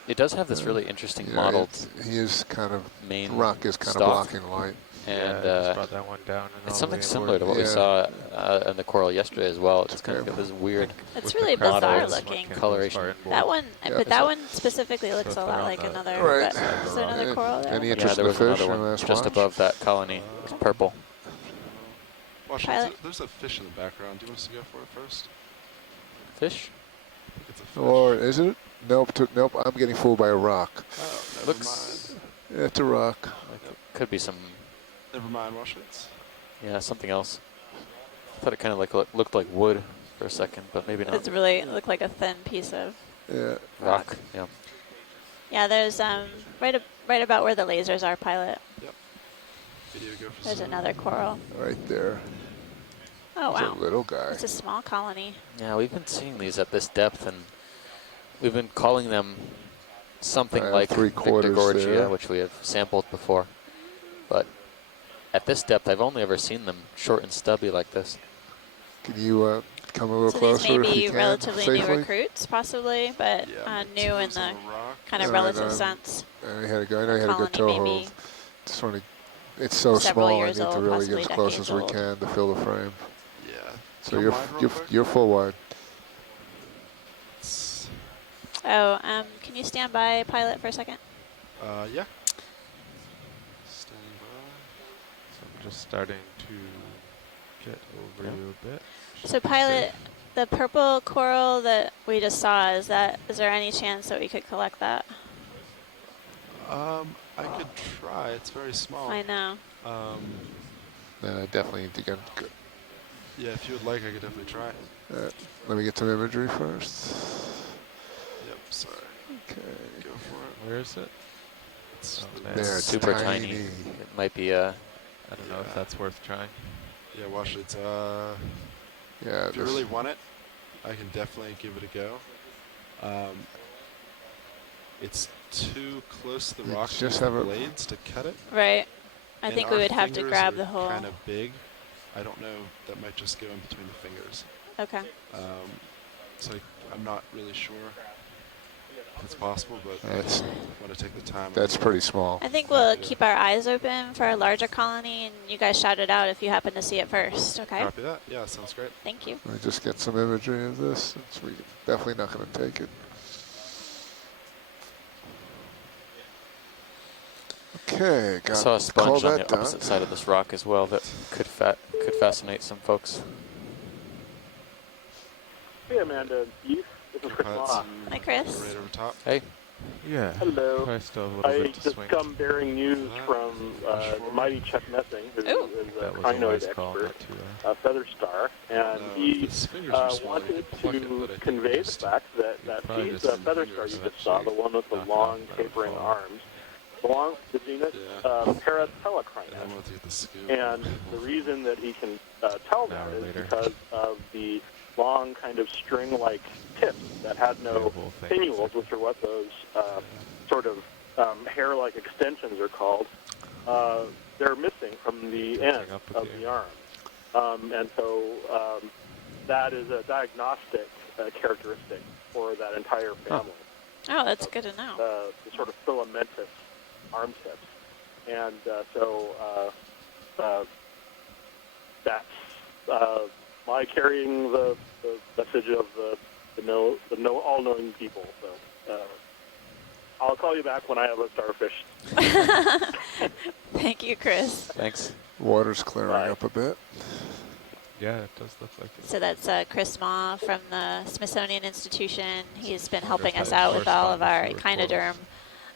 It does have this really interesting Yeah, mottled he is kind of, main rock is kind of stalk. blocking light. And yeah, I just brought that one down. And all it's the something way similar to inboard. what we Yeah. saw in the coral yesterday as well. It's kind of got this weird It's With really the crowd bizarre lines, looking. one can't go as Coloration. far inboard. That one, Yeah. but that one specifically looks if a they're lot on like the another. Right. Is there another Any coral there? Any Yeah, interest there in was the fish? another in one last just watch? above that colony. It's purple. Watch, Pilot. there's a fish in the background. Do you want us to go for it first? Fish? I think it's a fish. Or is it? Nope. Nope. I'm getting fooled by a rock. Oh, never Looks mind. It's a rock. like it could be some, Never mind, watch it. yeah, something else. I thought it kind of like looked like wood for a second, but maybe not. It's really looked like a thin piece of Yeah. Rock. Yeah. Yeah, there's right about where the lasers are, Pilot. Video go for There's zoom. another coral. Right there. Oh It's wow, a little guy. it's a small colony. Yeah, we've been seeing these at this depth, and we've been calling them something like Victor 3/4 Gorgia, there. which we have sampled before. But at this depth, I've only ever seen them short and stubby like this. Can you come a little So these closer may if you be can, relatively new safely? recruits, possibly, but Yeah, new in toes the on a rock. kind of No, relative no. sense. I had a go. I know you had a good toe Colony maybe hold. Just want to. It's so several small. I years need to old, really get possibly as close decades as we old. can to fill the frame. Yeah. So Go you're wide real you're quick. you're full wide. It's- Oh, can you stand by, Pilot, for a second? Yeah. Standing by. So I'm just starting to get over Yeah. you a bit. So, Should be Pilot, safe. the purple coral that we just saw, is there any chance that we could collect that? I could try. It's very small. I know. I definitely need to get. Yeah, if you would like, I could definitely try. Let me get some imagery first. Yep, sorry. Okay. Go for it. Where is it? It's Oh, the- man. There, it's super tiny. tiny. It might be I don't know Yeah. if that's worth trying. Yeah, watch it. Yeah. If you really want it, I can definitely give it a go. It's too close to the You rock just with have the a- blades to cut it. Right. I And think we our would have to fingers grab are the whole. kind of big. I don't know. That might just go in between the fingers. Okay. So I'm not really sure if it's possible, but I That's- just want to take the time. That's pretty small. I think we'll Yeah. keep our eyes open for a larger colony, and you guys shout it out if you happen to see it first. Okay. Copy that. Yeah, sounds great. Thank you. Let me just get some imagery of this, since we're definitely not going to take it. Okay, I got saw a sponge on that the opposite done. side of this rock as well that could fascinate some folks. Hey, Amanda. Eve, this is Chris Cut Law. to Hi, Chris. Right over top. Hey, Yeah. Hello. Probably still a little I bit to just swing. come bearing news from the mighty Chuck Messing, who Ooh. is a That was a crinoid wise call expert, not to. Feather Star, and No, he if his fingers are small, you wanted could pluck it, to but I think convey the just fact that that probably piece just of Feather Star you just saw, the one with the knock it long off and let it tapering fall. arms, belongs to the genus Yeah. Paracelacrina. I want to get the scoop. And the reason that he can tell An that hour is later. because of the long kind of string-like tips that had no Beautiful thing. pinnules, which are what those sort of hair-like extensions are called. They're missing from the end Catching up with of you. the arm. And so that is a diagnostic characteristic for that entire family. Oh, that's good to know. The sort of filamentous arm tips. And so that's my carrying the message of the all-knowing people. So I'll call you back when I have a starfish. Thank you, Chris. thanks. Water's clearing Bye. up a bit. Yeah, it does look like it. So that's Chris Ma from the Smithsonian Institution. He's been Wonder if helping us that out with all of our corresponds to echinoderm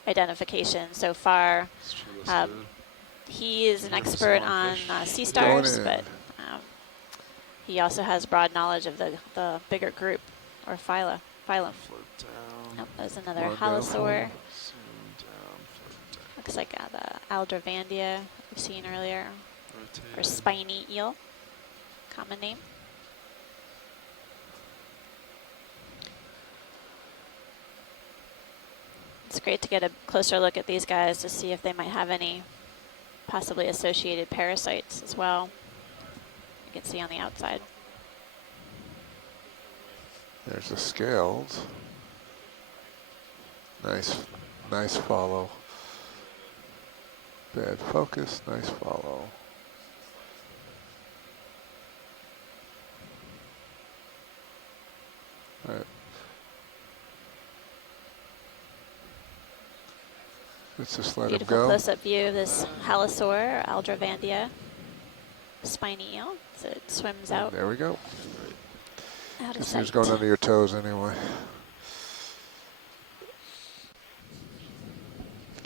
identification so far. It's true, let's Um, do it. He is an Beautiful expert small on fish. sea Going stars, in. but he also has broad knowledge of the bigger group or phylum. Float down. Nope, there's another One down, halosaur. Zoom down. Float down. Looks like the Aldravandia we've seen earlier, or Rotate. spiny eel, common name. It's great to get a closer look at these guys to see if they might have any possibly associated parasites as well. You can see on the outside. There's the scales. Nice follow. Bad focus, nice follow. All right. Let's just let him Beautiful go. close-up view of this halosaur, or Aldravandia. spiny eel, so it swims And out, there we go. out of Guess he was sight. going under your toes anyway.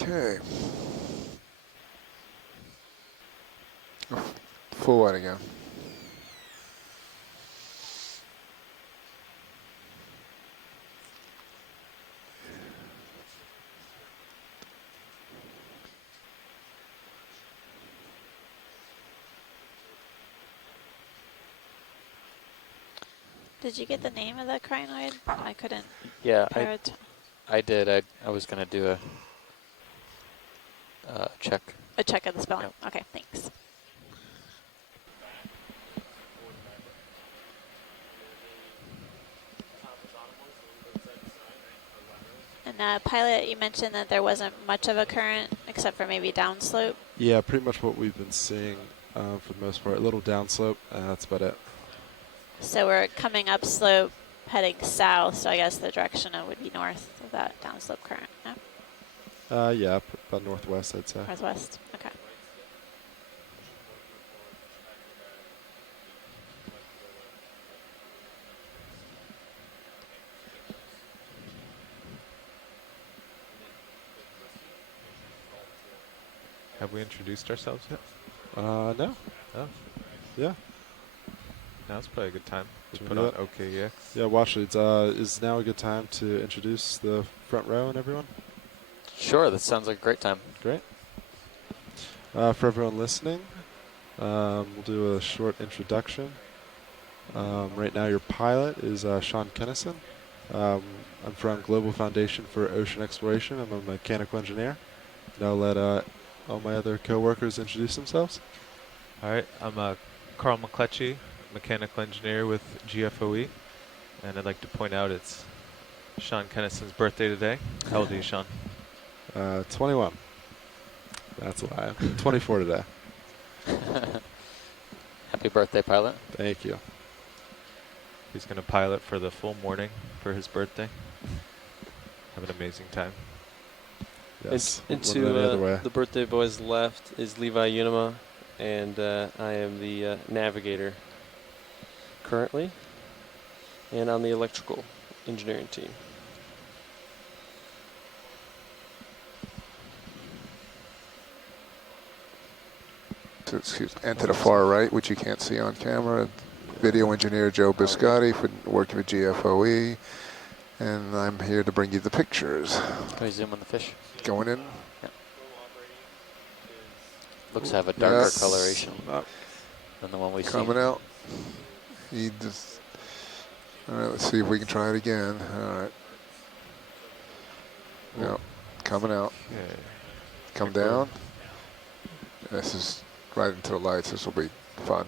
Okay. Oh, full wide again. Did you get the name of the crinoid? I couldn't. Yeah, Parrot. I did. I was going to do a check. A check of the spelling. Yep. Okay, thanks. And pilot, you mentioned that there wasn't much of a current except for maybe downslope. Yeah, pretty much what we've been seeing for the most part. A little downslope, and that's about it. So we're coming upslope, heading south. So I guess the direction would be north of that downslope current. Yeah? Yeah, about northwest, I'd say. Northwest. Okay. Have we introduced ourselves yet? No. Oh, Yeah. now's probably a good time to Should we put do on that? OKEX. Yeah, watch leads. Is now a good time to introduce the front row and everyone? Sure, that sounds like a great time. Great. For everyone listening, we'll do a short introduction. Right now, your pilot is Sean Kennison. I'm from Global Foundation for Ocean Exploration. I'm a mechanical engineer. Now let all my other coworkers introduce themselves. All right, I'm Carl McCletchy, mechanical engineer with GFOE, and I'd like to point out it's Sean Kennison's birthday today. How old are you, Sean? 21. That's a lie. I'm 24 today. Happy birthday, pilot. Thank you. He's going to pilot for the full morning for his birthday. Have an amazing time. Yes. And one or the other way. the birthday boys left is Levi Unima, and I am the navigator currently, and on the electrical engineering team. And to the far right, which you can't see on camera, video engineer Joe Biscotti for working with GFOE. And I'm here to bring you the pictures. Can we zoom on the fish? Going in. Looks to have a darker Yes. coloration than the one we see. Coming out. He just. All right, let's see if we can try it again. All right. No, coming out. Okay. Come down. This is right into the lights. This will be fun.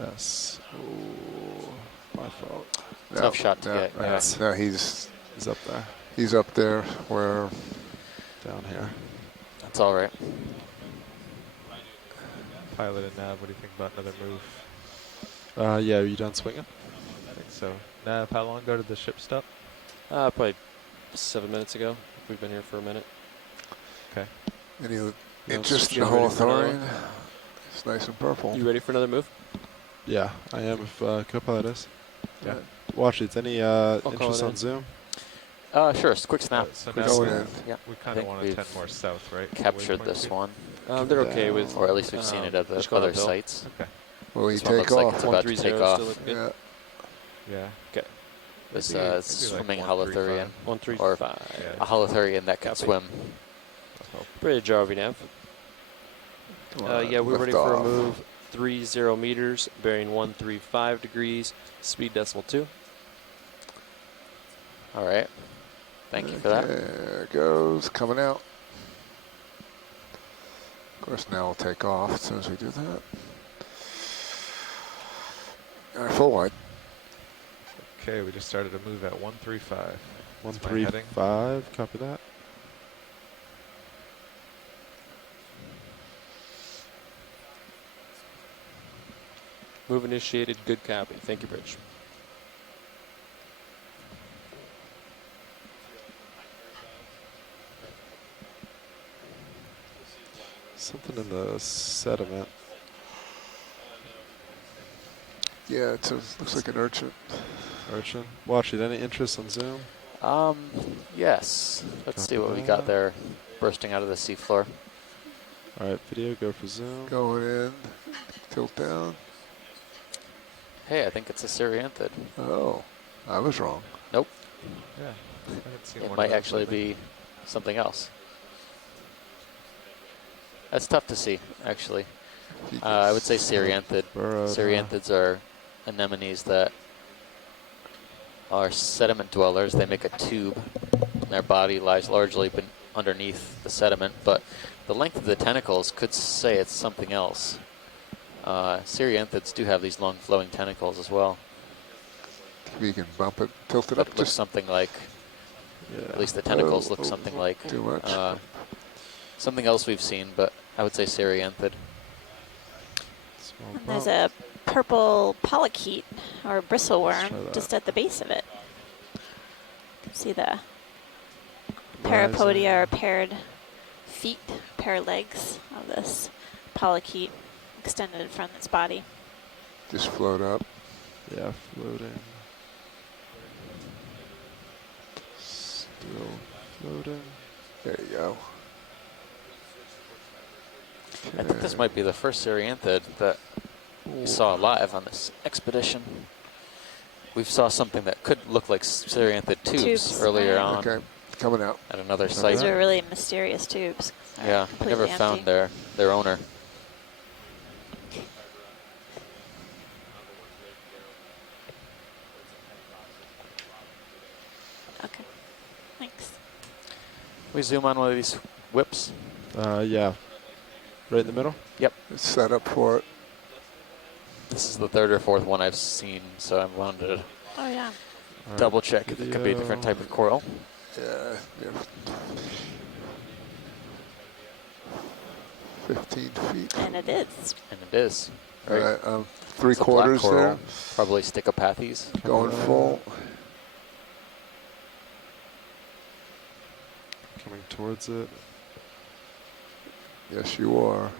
Yes. Ooh, my fault. Tough shot to get. Yeah. No, he's Up there. he's up there where. Down here. That's all right. Pilot and nav, what do you think about another move? Yeah, are you done swinging? I think so. Nav, how long ago did the ship stop? Probably 7 minutes ago. We've been here for a minute. Okay. Any No, interest it's in the ready whole for another authority? It's nice and purple. You ready for another move? Yeah, I am if co-pilot is. Yeah. Watch leads. Any call interest it on in. Zoom? Sure, quick snap. So Quick now Going snap. in. Yeah. we I kind of think want to we've tend more south, right? Captured Waypoint this two? one, They're okay with. or at least we've seen it at the just going other uphill. sites. Okay. Will he This one take looks like off? it's about to 130 take still off. look good. Yeah. Yeah. This Maybe- is maybe like swimming 135. holothurian. 135. Yeah. A holothurian that can Copy. swim. Bridge RV nav. Come on, Yeah, we're lift ready for a off. move. 30 meters, bearing 135 degrees, speed decimal 2. All right. Thank you for that. There it goes, coming out. Of course, now we'll take off as soon as we do that. All right, full wide. Okay, we just started a move at 135. That's my heading. 135. Copy that. Move initiated, good copy. Thank you, Bridge. Something in the sediment. Yeah, it looks like an urchin. Urchin. Watch it. Any interest on Zoom? Yes. Let's see what we got there bursting out of the seafloor. All right, video, go for Zoom. Going in, tilt down. Hey, I think it's a Serianthid. Oh, I was wrong. Nope. Yeah. I haven't seen It one might of those actually lately. be something else. That's tough to see, actually. I would say Serianthid. Burrowed, huh? Serianthids are anemones that are sediment dwellers. They make a tube, and their body lies largely underneath the sediment, but the length of the tentacles could say it's something else. Serianthids do have these long flowing tentacles as well. If you can bump it, tilt it That up looks just something like, Yeah. at least the tentacles look something like too much. something else we've seen, but I would say Serianthid. Small And there's bump. a purple polychaete or Let's bristleworm try just that. at the base of it. You can see the Rising. parapodia or paired feet, paired legs of this polychaete extended from its body. Just float up. Yeah, floating. Still floating. There you go. I think this might be the first Serianthid that we saw live on this expedition. We saw something that could look like Serianthid tubes Tubes, earlier right. on Okay, coming out. at another These site. are really mysterious tubes. They're Yeah, completely never found empty. their owner. Okay, thanks. We zoom on one of these whips. Yeah. Right in the middle? It's set up for it. This is the third or fourth one I've seen, so I wanted to Oh yeah. All right, double check if it could be a different video. type of coral. Yeah, yeah. 15 feet. And it is. And it is. All Right. right, three It's a black quarters there. coral, probably Stichopathes. Going full. Coming towards it. Yes, you are.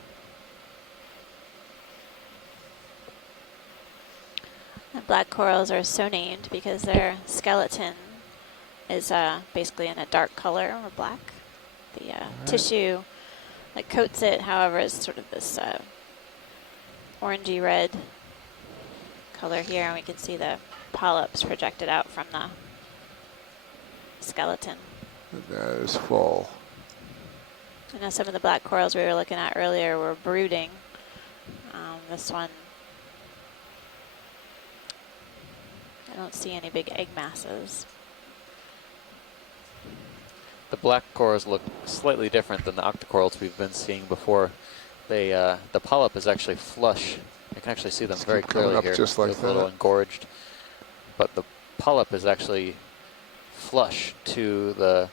And black corals are so named because their skeleton is basically in a dark color or black. The tissue that coats it, however, is sort of this orangey red color here, and we can see the polyps projected out from the skeleton. And that is full. I know some of the black corals we were looking at earlier were brooding. This one, I don't see any big egg masses. The black corals look slightly different than the octocorals we've been seeing before. They, the polyp is actually flush. You can actually see them Just very keep coming clearly up here. just They like look a little that. engorged. But the polyp is actually flush to the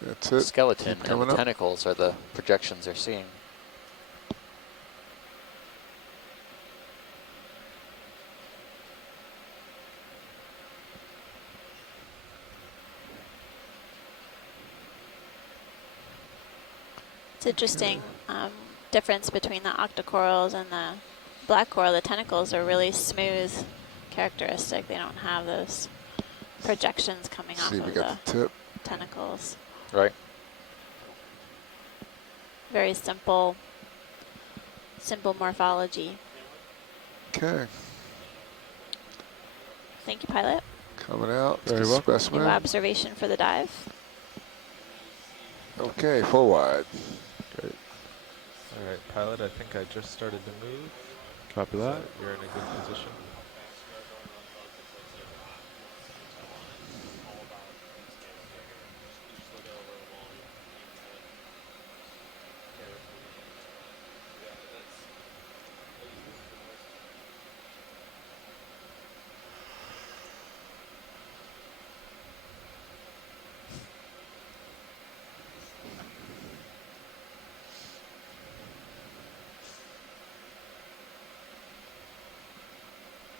That's it. skeleton, Keep and coming the up. tentacles are the projections they're seeing. It's interesting difference between the octocorals and the black coral. The tentacles are really smooth, characteristic. They don't have those projections coming off See, we of the got the tip. tentacles. Right. Very simple morphology. Okay, Thank you, pilot. coming out. Very Good welcome. New specimen. observation for the dive. Okay, full wide. Great. All right, pilot, I think I just started to move. Copy that. You're in a good position.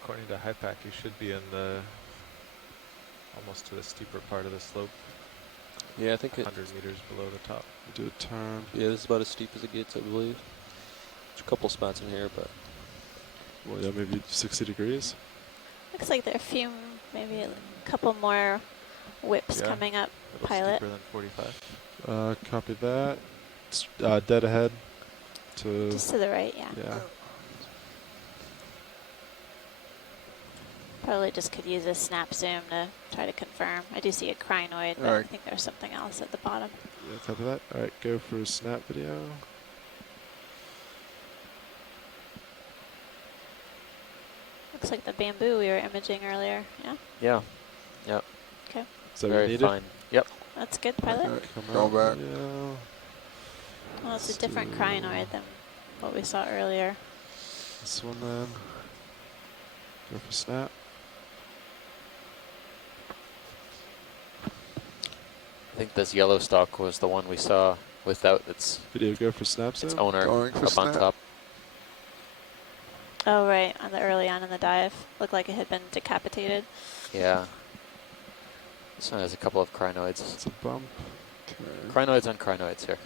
According to HiPAC, you should be in the almost to the steeper part of the slope, Yeah, I think 100 meters below the top. Do a turn. yeah, this is about as steep as it gets, I believe. There's a couple spots in here, but Well, yeah, maybe 60 degrees. Looks like there are a few, maybe a couple more whips Yeah. coming up, A little pilot. steeper than 45. Copy that. Dead ahead to, Just to the right, yeah. yeah. Probably just could use a snap zoom to try to confirm. I do see a crinoid, but I Alright. think there's something else at the bottom. Yeah, copy that. All right, go for snap video. Looks like the bamboo we were imaging earlier, yeah? Yeah. Yep. Okay, Is that what you Very needed? fine. Yep. that's good, pilot. Okay, Come go out back. video. Well, it's a Let's different do crinoid than what we saw earlier. This one then. Go for snap. I think this yellow stalk was the one we saw without its Video, go for snap its zoom. owner Going for up on snap. top. Oh, right, on the early on in the dive. Looked like it had been decapitated. Yeah. This one has a couple of crinoids. It's a bump. Okay. Crinoids on crinoids here.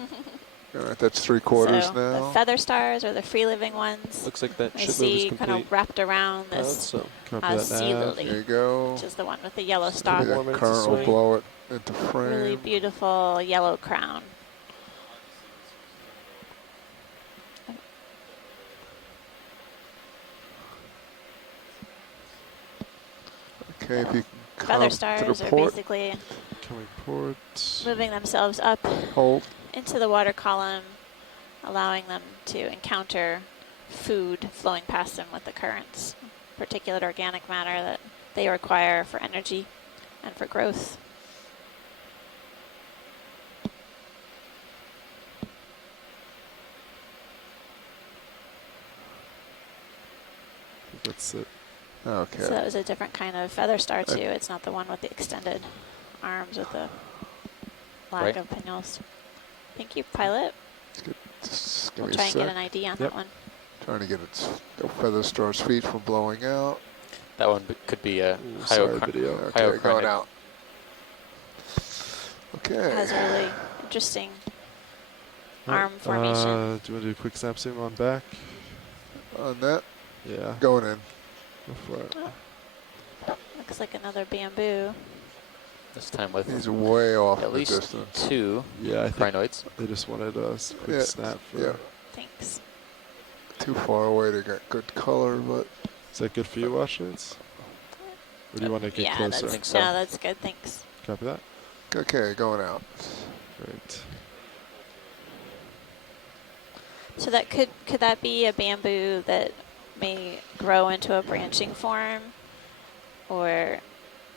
All right, that's 3/4 So now. the feather stars are the free living ones. Looks like that I ship move see is kind complete. of wrapped around Pilot, this so Copy that sea nav. lily, There you go. which is the one with the yellow Maybe stalk. More that minutes current to will swing. blow it into frame. Really beautiful yellow crown. Okay, if you Feather come to stars the are port, basically Coming port. moving themselves up hold. into the water column, allowing them to encounter food flowing past them with the currents, particulate organic matter that they require for energy and for growth. That's it. Okay. So that was a different kind of feather star too. It's not the one with the extended arms with the lack Right. of pinnules. Thank you, pilot. Just give We'll me try a and get sec. an ID on Yep. that one. Trying to get the feather star's feet from blowing out. That one could be a Ooh, sorry, video. Okay, going hyocrinic. out. It Okay. has a really interesting All right, arm formation. do you want to do a quick snap zoom on back? On that, Yeah. going in. Go for it. Looks like another bamboo. This time with He's way off at in the least distance. 2 Yeah, I think crinoids. they just wanted a quick Yeah, snap. For, yeah. Thanks. Too far away to get good color, but Is that good for you, watch shades? Or do you want to get Yeah, closer? that's, think so. no, that's good. Thanks. Copy that. okay, going out. Great. So that could that be a bamboo that may grow into a branching form, or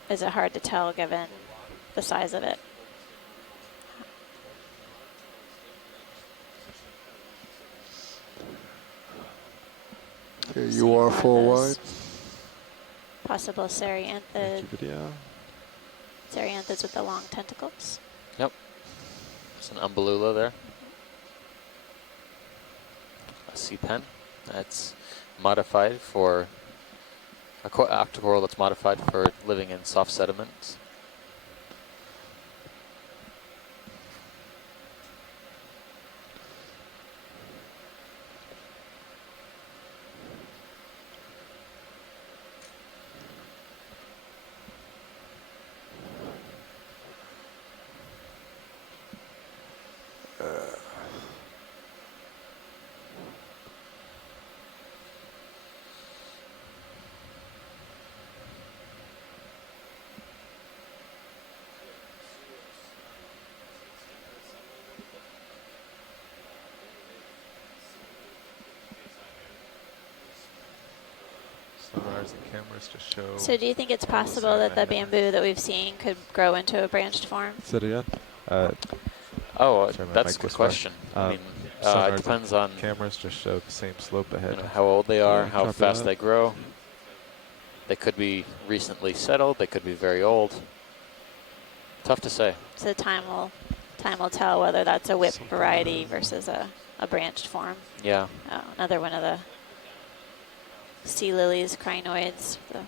is it hard to tell given the size of it? Okay, Same you are for full wide. this Possible Thank cereanthid, you, video. cereanthids with the long tentacles. It's an umbellula there. A sea pen that's modified for a octocoral that's modified for living in soft sediments. Sonars and cameras just show. So do you think it's possible that the bamboo that we've seen could grow into a branched form? Say it again. Oh, Sorry, my that's mic a good was fine. question. I mean, sonars it and depends on Cameras just show the same slope ahead. how old they are, Yeah, how copy fast that. they grow. They could be recently settled. They could be very old. Tough to say. So time will tell whether that's a whip Something variety like that. versus a branched form. Yeah. Oh, another one of the sea lilies, crinoids, the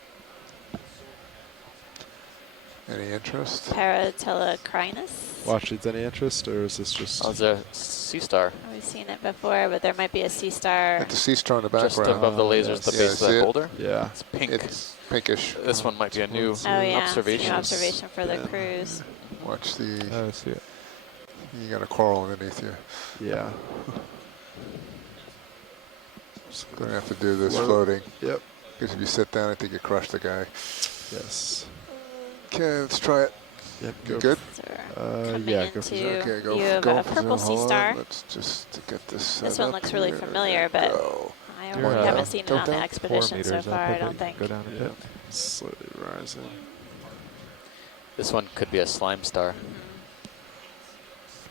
Any interest? Paratellacrinus. Watch shades, any interest, or is this just? Oh, it's a sea star. We We've seen it before, but there might be a sea star. At the sea star in the Just background. above the lasers, the Yeah, base of see that it? boulder. Yeah. It's pink. It's pinkish. This one might be a new Oh yeah, observation. new observation for the Yeah. cruise. Watch the. I see it. You got a coral underneath you. Yeah. Gonna have to do this Float. floating. Yep. Because if you sit down, I think you crush the guy. Yes. Okay, let's try it. Yep. You Go good? So we're coming yeah, go for into zoom. Okay, go. view of go a for purple zoom. sea Hold star. on. Let's just get this set This one up looks really here. familiar, There we but go. I You're, haven't seen it don't on the down. 4 expedition meters so far, up, I don't but think. go down a Yeah. bit. Slowly rising. This one could be a slime star.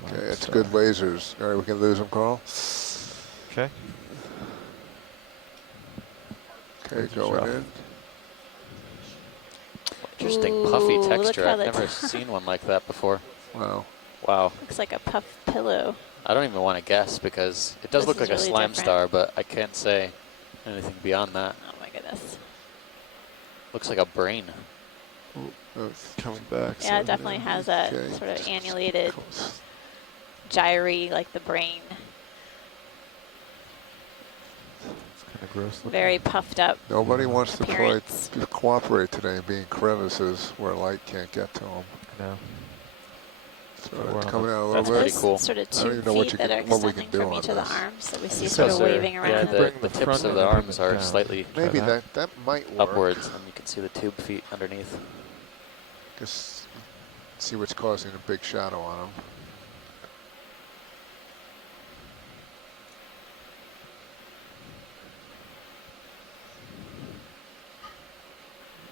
Okay, it's good lasers. All right, we can lose them, Carl. Okay. Okay, Lasers going off. in. Interesting puffy Ooh, look texture. how I've the never top- seen one like that before. Wow. Wow. Looks like a puff pillow. I don't even want to guess because it does This look is like a really slime different. star, but I can't say anything beyond that. Oh my goodness. Looks like a brain. Oh, coming back. Yeah, it so, definitely has that Okay. sort of annulated, Close. gyry, like the brain. It's kind of gross looking. Very puffed up. Nobody wants to Appearance. cooperate today and be in crevices where light can't get to them. No. So We're it's on coming the- out a That's little pretty bit. cool. Sort of I don't even two know what feet you that can- are what we extending can do from on each of the this. arms that we see Because sort of they're- waving Yeah, around. the Bring the tips front of and the bring arms it are down. slightly Maybe Try that might work. upwards, and you can see the tube feet underneath. Just see what's causing a big shadow on them.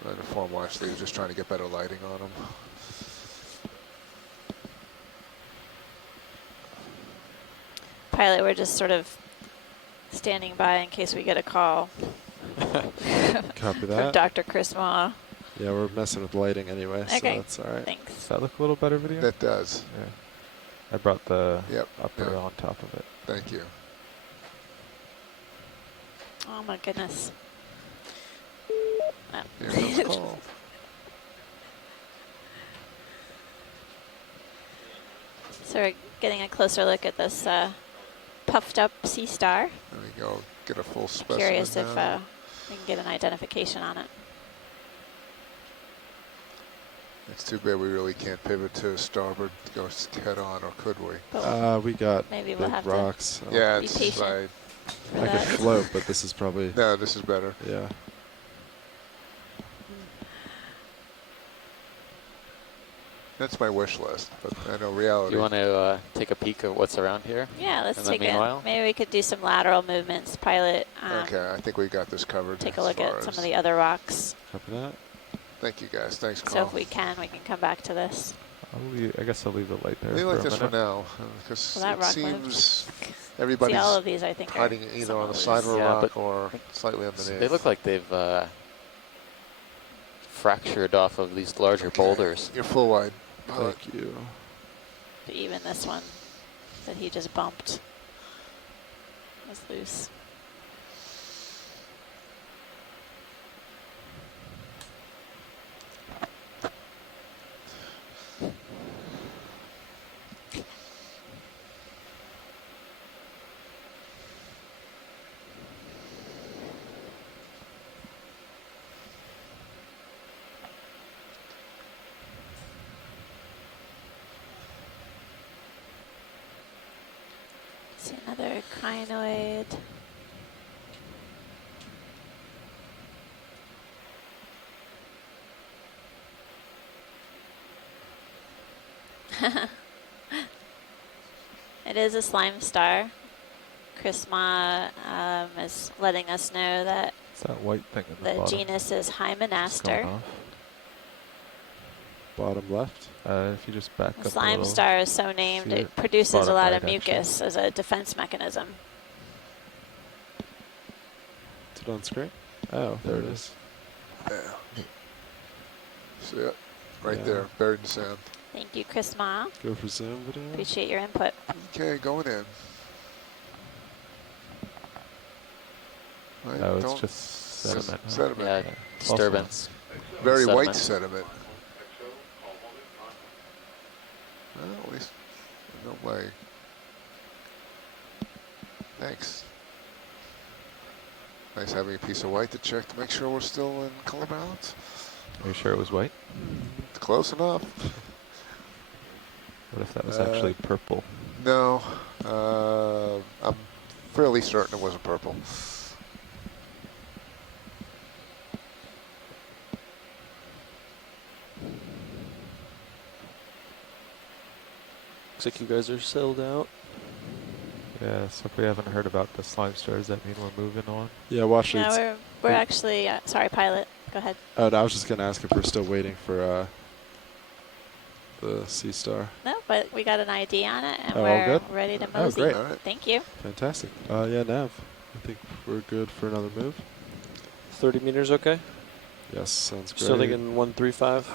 And the form watch, they were just trying to get better lighting on them. Pilot, we're just sort of standing by in case we get a call Copy from that. Dr. Chris Ma. Yeah, we're messing with lighting anyway, so Okay. that's all right. Thanks. Does that look a little better video? That does. Yeah. I brought the Yep. upper Yeah. on top of it. Thank you. Oh my goodness. Oh. Here comes the call. So we're getting a closer look at this puffed up sea star. There we go. Get a full specimen Curious if now. we can get an identification on it. It's too bad we really can't pivot to starboard, go head on, or could we? But We got maybe big we'll have rocks. so Yeah, Be it's patient. right. for I could that. float, but this is probably, No, this is better. yeah. That's my wish list, but I know Do reality. you want to take a peek at what's around here? Yeah, let's And then take meanwhile? it. Maybe we could do some lateral movements. Pilot, Okay, I think we got this covered. take a as look far at some as- of the other rocks. Copy that. Thank you guys. Thanks, So Carl. if we can come back to this. I guess I'll leave the light there We for like a this for minute. now because Well, that it rock seems See, everybody's all of these, I think, hiding are either on the somewhat side of a loose. Yeah, rock but or slightly underneath. They look like they've fractured off of these larger boulders. You're full wide. Thank you. But even this one that he just bumped was loose. See another crinoid. It is a slime star. Chris Ma is letting us know that It's that white thing in the the bottom. genus is It's going Hymenaster. off. Bottom left. If you just back The up a slime little. star is so named, See it it? produces a Bottom lot right, of mucus as a defense mechanism. Is it on screen? Oh, there it is. Yeah. See it? Right Yeah. there, buried in sand. Thank you, Chris Ma. Go for zoom video. Appreciate your input. Okay, going in. Right, No, it's don't- just sediment. huh? sediment. Yeah, Also- disturbance. Very white sediment. sediment. Well, at least no way. Thanks. Nice having a piece of white to check to make sure we're still in color balance. Are you sure it was white? It's close enough. What if that was actually purple? No, I'm fairly certain it wasn't purple. Looks like you guys are settled out. Yeah, so if we haven't heard about the slime star, does that mean we're moving on? Yeah, watch No, leads. we're actually, sorry, pilot. Go ahead. Oh, no, I was just going to ask if we're still waiting for the sea star. No, but we got an ID on it, and Oh, all we're good? ready to Oh, mosey. great. All right. Thank you. Fantastic. Yeah, Nav, I think we're good for another move. 30 meters, okay? Yes, sounds great. Still thinking 135.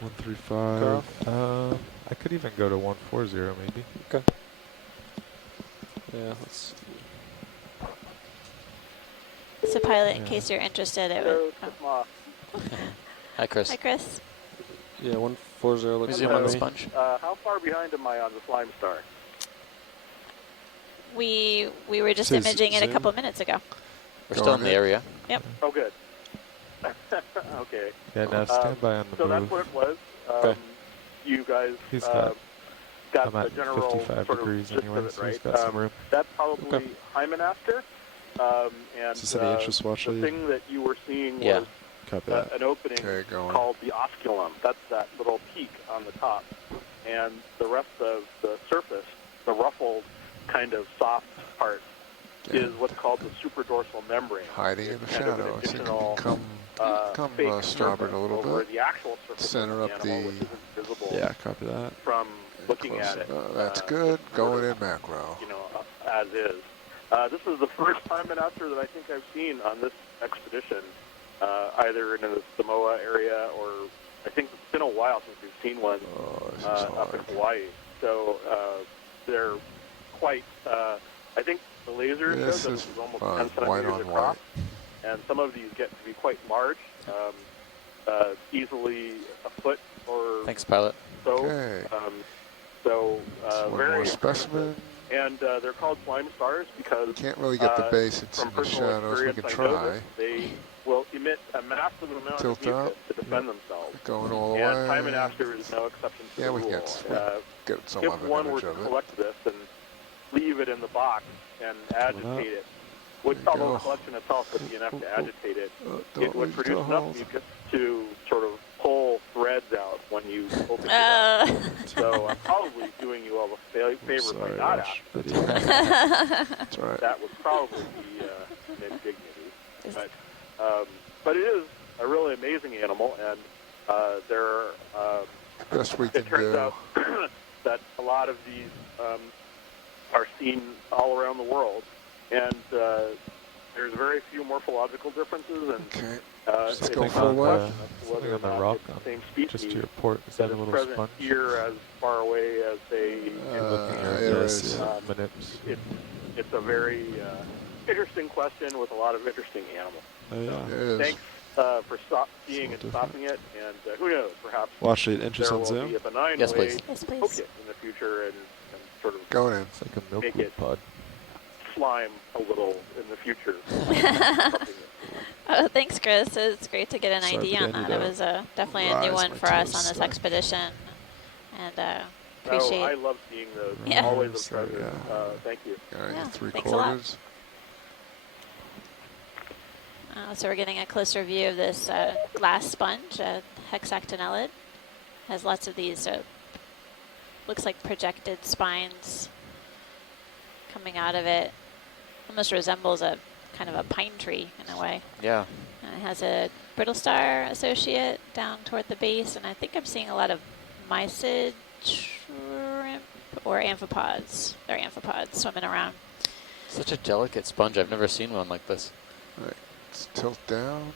135. Carl? I could even go to 140 maybe. Okay. Yeah, let's. So, pilot, in Yeah. case you're interested, it So, would. tip 'em off. Hi, Chris. Hi, Chris. Yeah, 140 looks Zoom good on to the me. sponge. How far behind am I on the slime star? We were just Says imaging it a zoom. couple minutes ago. We're still in the Going in. area. Oh, good. Okay. Yeah, Nav, stand by on the So that's move. what it was. Okay. You guys He's got I'm the at general 55 sort of degrees gist anyway, of it, so he's right? got some room. That's probably Okay. Hymenafter. And Is this any interest, watch the lead? thing that you were seeing Yeah. was Copy that. an opening Okay, going. called the osculum. That's that little peak on the top. And the rest of the surface, the ruffled kind of soft part, Yeah. is what's called the superdorsal membrane. Hiding in the It's kind of an shadow. I think you additional, can come fake starboard surface a little over bit. the actual surface Center of the up animal, the- which isn't visible Yeah, copy that. from looking Close at it. enough. That's uh, good. sort Going of, in macro. You know, as is. This is the first time and after that I think I've seen on this expedition, either in the Samoa area or I think it's been a while since we've seen one Oh, this is up in hard. Hawaii. So they're quite. I think the laser This shows that is this is almost fun. 10 White centimeters on across, white. and some of these get to be quite large, easily a foot or Thanks, pilot. so. Okay. So One very more impressive. specimen. And they're called slime stars because Can't really get the base. It's from in the personal shadows. We experience, can I know try. this, they will emit a massive amount Tilt of mucus up. to defend themselves. Going all the And way. time and after is no exception to Yeah, the we rule. get some If of an one were image to of it. collect this and leave it in the box and agitate it, which There you although go. the collection itself would be enough to agitate it, Don't it would lose produce the enough hold. mucus to sort of pull threads out when you open it up. So I'm probably doing you all a favor Sorry, by not watch asking. video. That's right. That would probably be an indignity. But it is a really amazing animal, and there Best we can it turns do. out that a lot of these are seen all around the world, and there's very few morphological differences, and Okay. Just it's go not full a way. question as to whether Something or on the not rock it's on the same species just to your port. Is that that a is little present sponge? here as far away as they You're looking at there this, is. manips. it's a very interesting question with a lot of interesting animals. Oh, yeah. There is. Thanks for seeing and different. stopping it, and who knows, perhaps Watch lead. Interest there on will zoom. be a benign Yes, way please. Yes, to please. poke it in the future and sort of Going in. It's like a Make milkweed it- pod. slime a little in the future. Oh, thanks, Chris. It's great to get an Sorry, ID but I on need that. It to was definitely a new rise one my for us toes on this slightly. expedition, and I appreciate. love seeing those. Yeah. Always a Sorry, pleasure. yeah. Thank you. All right, Yeah, three thanks a lot. quarters. So we're getting a closer view of this glass sponge, hexactinellid. Has lots of these, looks like projected spines coming out of it. Almost resembles a kind of a pine tree in a way. Yeah. And it has a brittle star associate down toward the base, and I think I'm seeing a lot of mysid shrimp or amphipods. They're amphipods swimming around. Such a delicate sponge. I've never seen one like this. All right. Let's tilt down.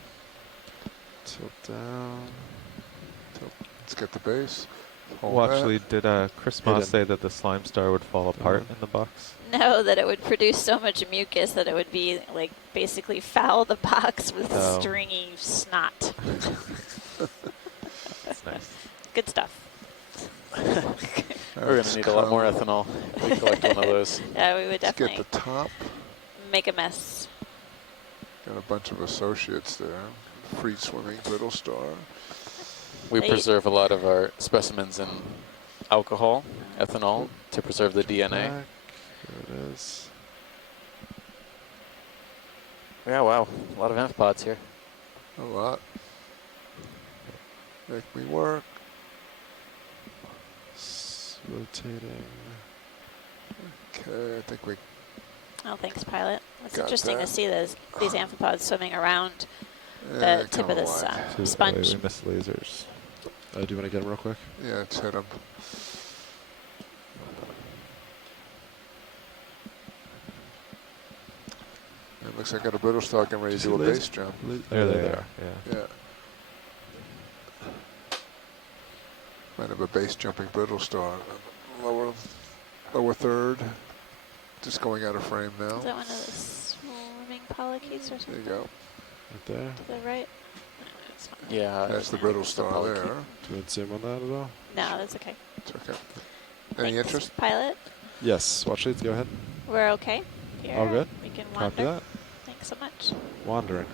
Tilt down. Tilt. Let's get the base. Hold Well, that. actually, did Chris Moss say that the slime star would fall apart in the box? No, that it would produce so much mucus that it would be like basically foul the box with Oh. stringy snot. That's nice. Good stuff. We're going to need a lot more ethanol. if we collect one of those. Yeah, we would Let's definitely get the top. make a mess. Got a bunch of associates there. Free swimming, brittle star. We Hey. preserve a lot of our specimens in alcohol, ethanol, to preserve the DNA. Back. There it is. Yeah, wow. A lot of amphipods here. A lot. Make me work. Rotating. Okay, I think we Oh, thanks, pilot. It's Got interesting that. to see these amphipods swimming around yeah, the tip of kinda this wide. sponge. We missed lasers. Do you want to get them real quick? Yeah, let's hit them. It looks like I got a brittle star getting ready to Did do you a see base jump. There they are. Yeah. Yeah. Might have a base jumping brittle star. Lower third. Just going out of frame now. Is that one of the swimming polychaetes or There something? you go. Right there. To the right? It's fine. Yeah. That's the brittle star polychaete. there. Do you want to zoom on that at all? No, that's okay. It's okay. Any Thanks, interest? pilot? Yes. Watch leads. Go ahead. We're okay here. All good? We can Copy wander. that. Thanks so much. Wandering.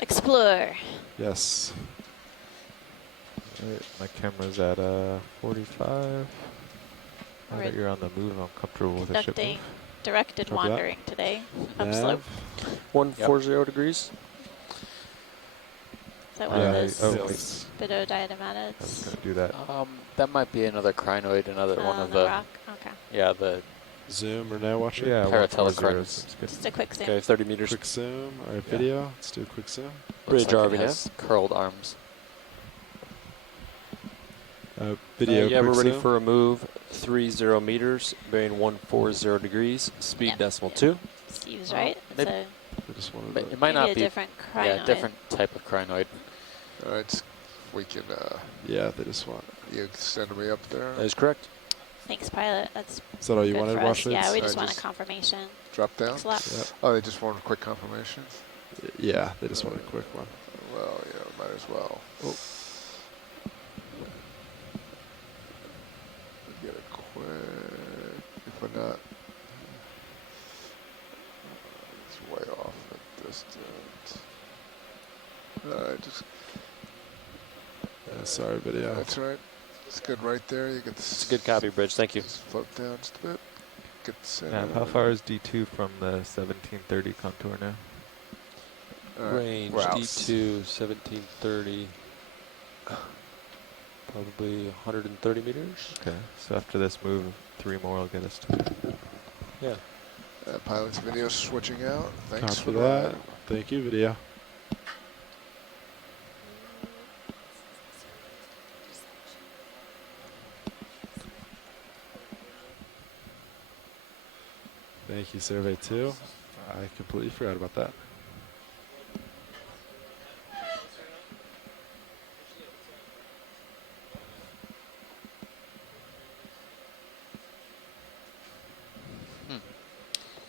Explore. Yes. Right, my camera's at 45. Now We're that you're on the move, I'm comfortable with the ship conducting move. directed Copy that. wandering today. Nav. Upslope. 140 degrees. Is that one Yeah, of those oh, wait. I was spidodiatomatids? going to do that. That might be another crinoid, another one On of the the, rock? Okay. yeah, the Zoom or no watch it? Yeah, Paratelecrines. 140 seems good. Just a quick zoom. Okay, 30 meters. Quick zoom. All right, video. Let's do a quick zoom. Bridge looks like RV it has curled arms. Video. yeah, we're quick ready zoom. for a move. 30 meters, bearing 140 degrees, speed Yeah. decimal 2. Steve's right. It's maybe- a, I just wanted But to it might maybe not a be, different crinoid. yeah, different type of crinoid. All right, we can, yeah, they just want. you send me up there. That is correct. Thanks, pilot. That's Is that all you good wanted, for watch us. leads? Yeah, we I just want a just- confirmation. Drop down. Thanks a lot. Yep. Oh, they just wanted a quick confirmation? Yeah, they just wanted a quick one. Well, yeah, might as well. Oh. Get it quick. If we're not, it's way off at distance. All right, just. Sorry, video. That's right. It's good right there. You get It's a good copy, Bridge. Thank you. Just float down just a bit. Get the center. Nav, how far is D2 from the 1730 contour now? All right, Range we're out. D2, 1730. Probably 130 meters. Okay, so after this move, 3 more will get us to it. Yeah. Pilot's video switching out. Thanks Copy for that. that. Thank you, video. Thank you, Survey 2. I completely forgot about that.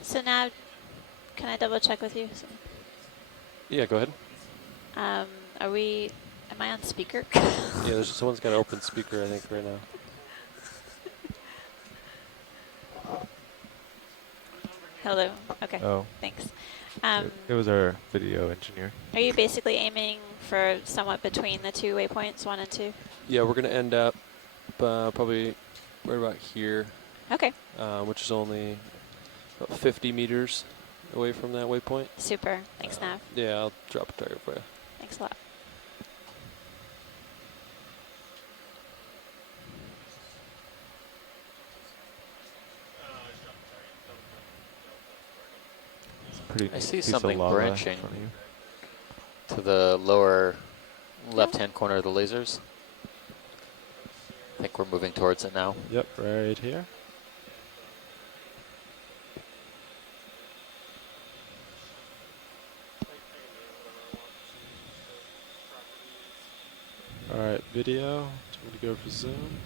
So now, can I double check with you? So, Yeah, go ahead. am I on speaker? Yeah, there's someone's got an open speaker, I think, right now. Hello. Okay. Oh, Thanks. it was our video engineer. Are you basically aiming for somewhat between the 2 waypoints, 1 and 2? Yeah, we're going to end up probably right about here, Okay. which is only about 50 meters away from that waypoint. Super. Thanks, Nav. Yeah, I'll drop a target for you. Thanks a lot. It's a pretty I see piece of something lava in branching front of you. to the lower left-hand corner of the lasers. I think we're moving towards it now. Yep, right here. All right, video. Do you want to go for zoom?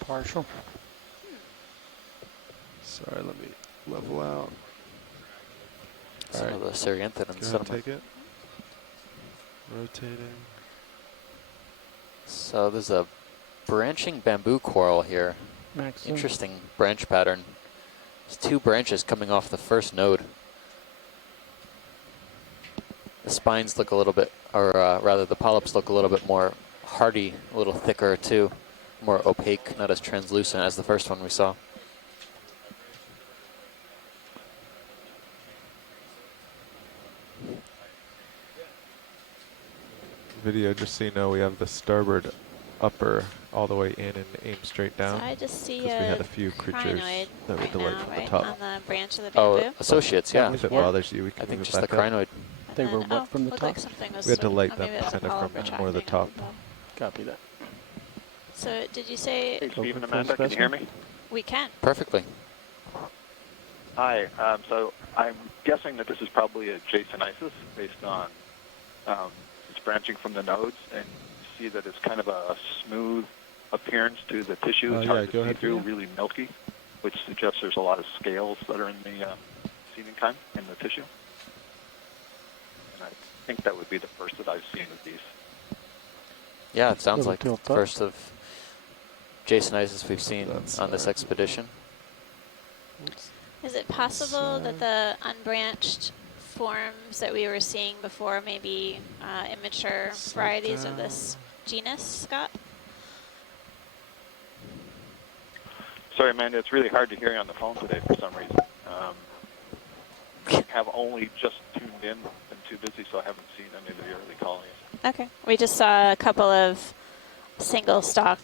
Partial. Sorry, let me level out. Some of the Syrianthodon Go ahead and sediment. take it. Rotating. So there's a branching bamboo coral here. Max, Interesting branch pattern. There's 2 branches coming off the first node. The spines look a little bit, or rather the polyps look a little bit more hardy, a little thicker too, more opaque, not as translucent as the first one we saw. Video, just so you know, we have the starboard upper all the way in and aim straight down. So I just see because we had a a few creatures crinoid that would right delight now, from the right, top. on the branch of the bamboo. Oh, associates, yeah. If it What? bothers you, we can I think move it just the back up. crinoid. They And were then- what from the looked top? like something was We had to swimming. light Oh, them maybe that's a kind of polyp from more of the retracting top. above. Copy that. So did you say Hey, Steve and Open full Amanda, can you hear specimen? me? we can? Perfectly. Hi. So I'm guessing that this is probably a Jasonisis based on it's branching from the nodes, and you see that it's kind of a smooth appearance to the tissue. It's yeah, hard go to see ahead, through, Peter. really milky, which suggests there's a lot of scales that are in the seeming in the tissue. And I think that would be the first that I've seen of these. Yeah, it sounds Little like the tilt up. first of Jasonisis we've seen That's on this expedition. Is it possible that the unbranched forms that we were seeing before may be immature varieties of this genus, Scott? Sorry, Amanda, it's really hard to hear you on the phone today for some reason. I have only just tuned in, been too busy, so I haven't seen any of the early colonies. Okay. We just saw a couple of single stalk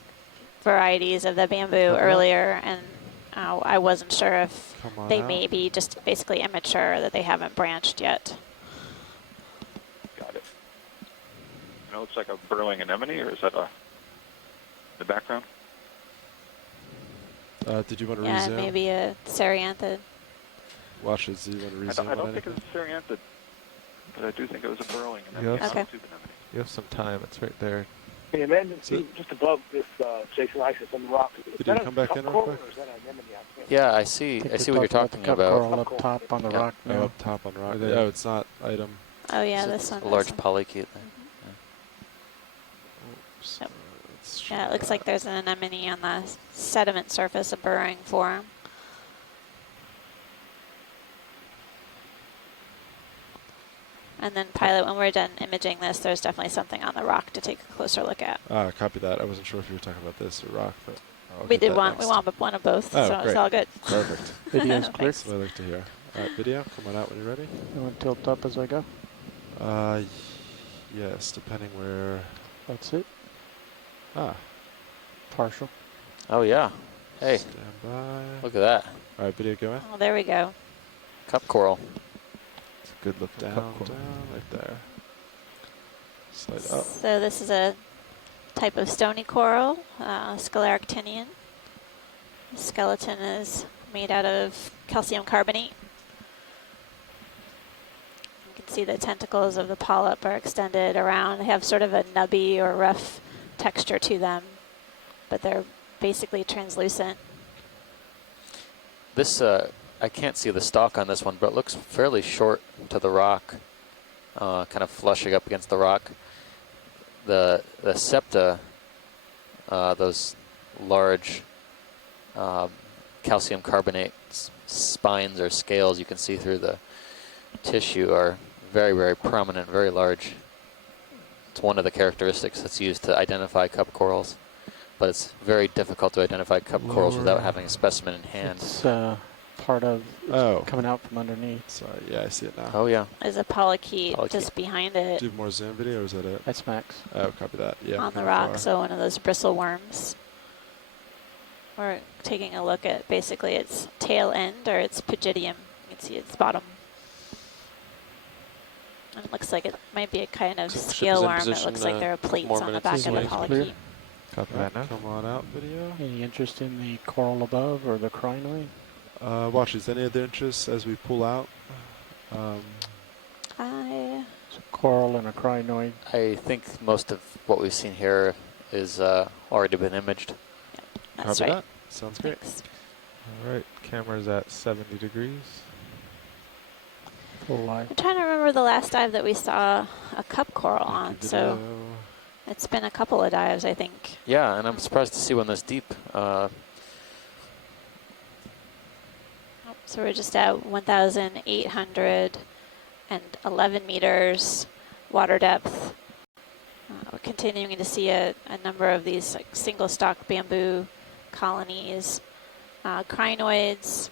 varieties of the bamboo earlier, and I wasn't sure if Come on they out. may be just basically immature, that they haven't branched yet. Got it. You know, it's like a burrowing anemone, or is that the background? Did you want to Yeah, resume? maybe a cereanthid. Watch it. Do you want to resume I don't on think anything? it's cereanthid, but I do think it was a burrowing anemone. Yes. Okay. not a tube anemone. You have some time. It's right there. Hey, Amanda, So- just above this Jasonisis on the rock. Is Could that you a come back cup in real coral, quick? or is that an anemone? I can't- Yeah, I see what you're talking the cup about. coral up top on the Yeah. rock Oh, now. up top on rock. There. Oh, it's not item. Oh yeah, It's this one. a large is. polychaete there. Oops. Yep. Let's Yeah, try it looks like that. there's an anemone on the sediment surface, a burrowing form. And then pilot, when we're done imaging this, there's definitely something on the rock to take a closer look at. Copy that. I wasn't sure if you were talking about this or rock, but I'll We get did that one. We next. want one of both, Oh, so it's great. all good. Perfect. Video's clear. Thanks. That's what I like to hear. All right, video, come on out when you're ready. You want to tilt up as I go? Yes, depending where. That's it. Ah, Partial. Oh yeah. Hey, stand by. look at that. All right, video going. Oh, there we go. Cup coral. It's a good look down, coral. down, right there. Slide up. So this is a type of stony coral, Scalarctinian. The skeleton is made out of calcium carbonate. You can see the tentacles of the polyp are extended around. They have sort of a nubby or rough texture to them, but they're basically translucent. This, I can't see the stalk on this one, but it looks fairly short to the rock, kind of flushing up against the rock. The septa, those large calcium carbonate spines or scales you can see through the tissue are very, very prominent, very large. It's one of the characteristics that's used to identify cup corals, but it's very difficult to identify cup corals without Lower. having a specimen in hand. It's part of Oh. coming out from underneath. Sorry, yeah, I see it now. Oh yeah. There's a polychaete Polychaete. just behind it Do you have more zoom video, or is that it? That's Max. Oh, copy that. Yeah. on the kinda rock, far. so one of those bristle worms. We're taking a look at basically its tail end or its pygidium. You can see its bottom. And it looks like it might be a kind of So ship is scale in worm. It position, looks like there are plates more on the minutes back is of the waiting. polychaete. Clear. Copy All right, that now. come on out, video. Any interest in the coral above or the crinoid? Watch, is any other interest as we pull out? I It's a coral and a crinoid. I think most of what we've seen here is already been imaged. that's Copy right. that. Sounds great. Thanks. All right, camera's at 70 degrees. Full live. I'm trying to remember the last dive that we saw a cup coral on. Video. So It's been a couple of dives, I think. Yeah, and I'm surprised to see one this deep. So we're just at 1,811 meters water depth. We're continuing to see a number of these like single stalk bamboo colonies, crinoids,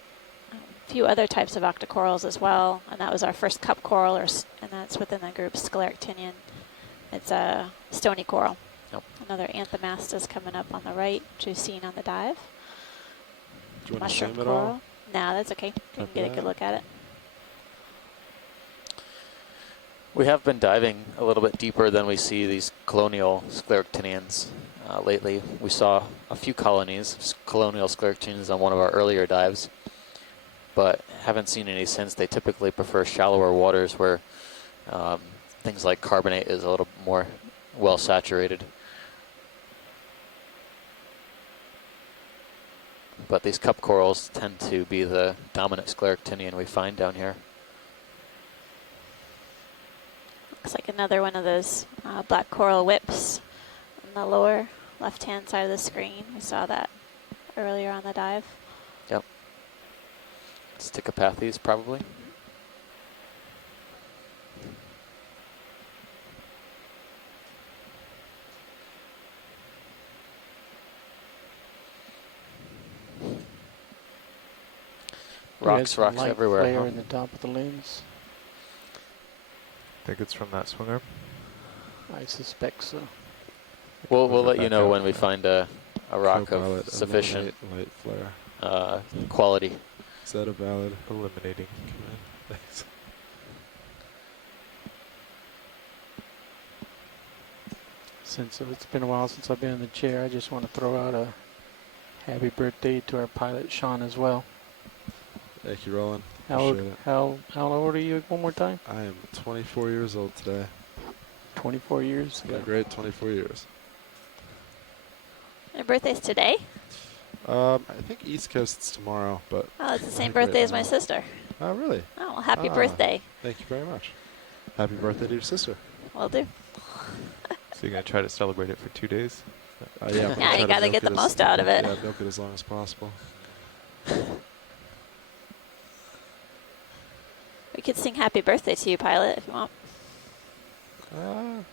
a few other types of octocorals as well. And that was our first cup coral, and that's within the group Scleractinian. It's a stony coral. Yep. Another Anthomastus coming up on the right, which we've seen on the dive. Do you want to Mushroom zoom at coral. all? No, that's okay. You can Copy get a that. good look at it. We have been diving a little bit deeper than we see these colonial Scleractinians lately. We saw a few colonies, colonial Scleractinians on one of our earlier dives, but haven't seen any since. They typically prefer shallower waters where things like carbonate is a little more well saturated. But these cup corals tend to be the dominant Scleractinian we find down here. Looks like another one of those black coral whips on the lower left-hand side of the screen. We saw that earlier on the dive. Yep. Sticopathes, probably. Rocks light everywhere. flare Huh? in the top of the lens. Think it's from that swinger. I suspect so. We'll Move it let you back know out. when we find a rock Co-pilot, of sufficient eliminate light flare. quality. Is that a valid Eliminating. command? Thanks. Since it's been a while since I've been in the chair, I just want to throw out a happy birthday to our pilot Sean as well. Thank you, Roland. How old, Appreciate it. how old are you one more time? I am 24 years old today. 24 years. Yeah, great 24 years. Your birthday's today? I think East Coast's tomorrow, but Oh, it's the I same think right birthday as my now- sister. Oh, really? Oh, well, happy Ah. birthday. Thank you very much. Happy birthday to your sister. Will do. So you're gonna try to celebrate it for 2 days? Yeah, I'm gonna Yeah, try you to gotta milk get the as- most out of it. Yeah, milk it as long as possible. We could sing happy birthday to you, pilot, if you want. I'm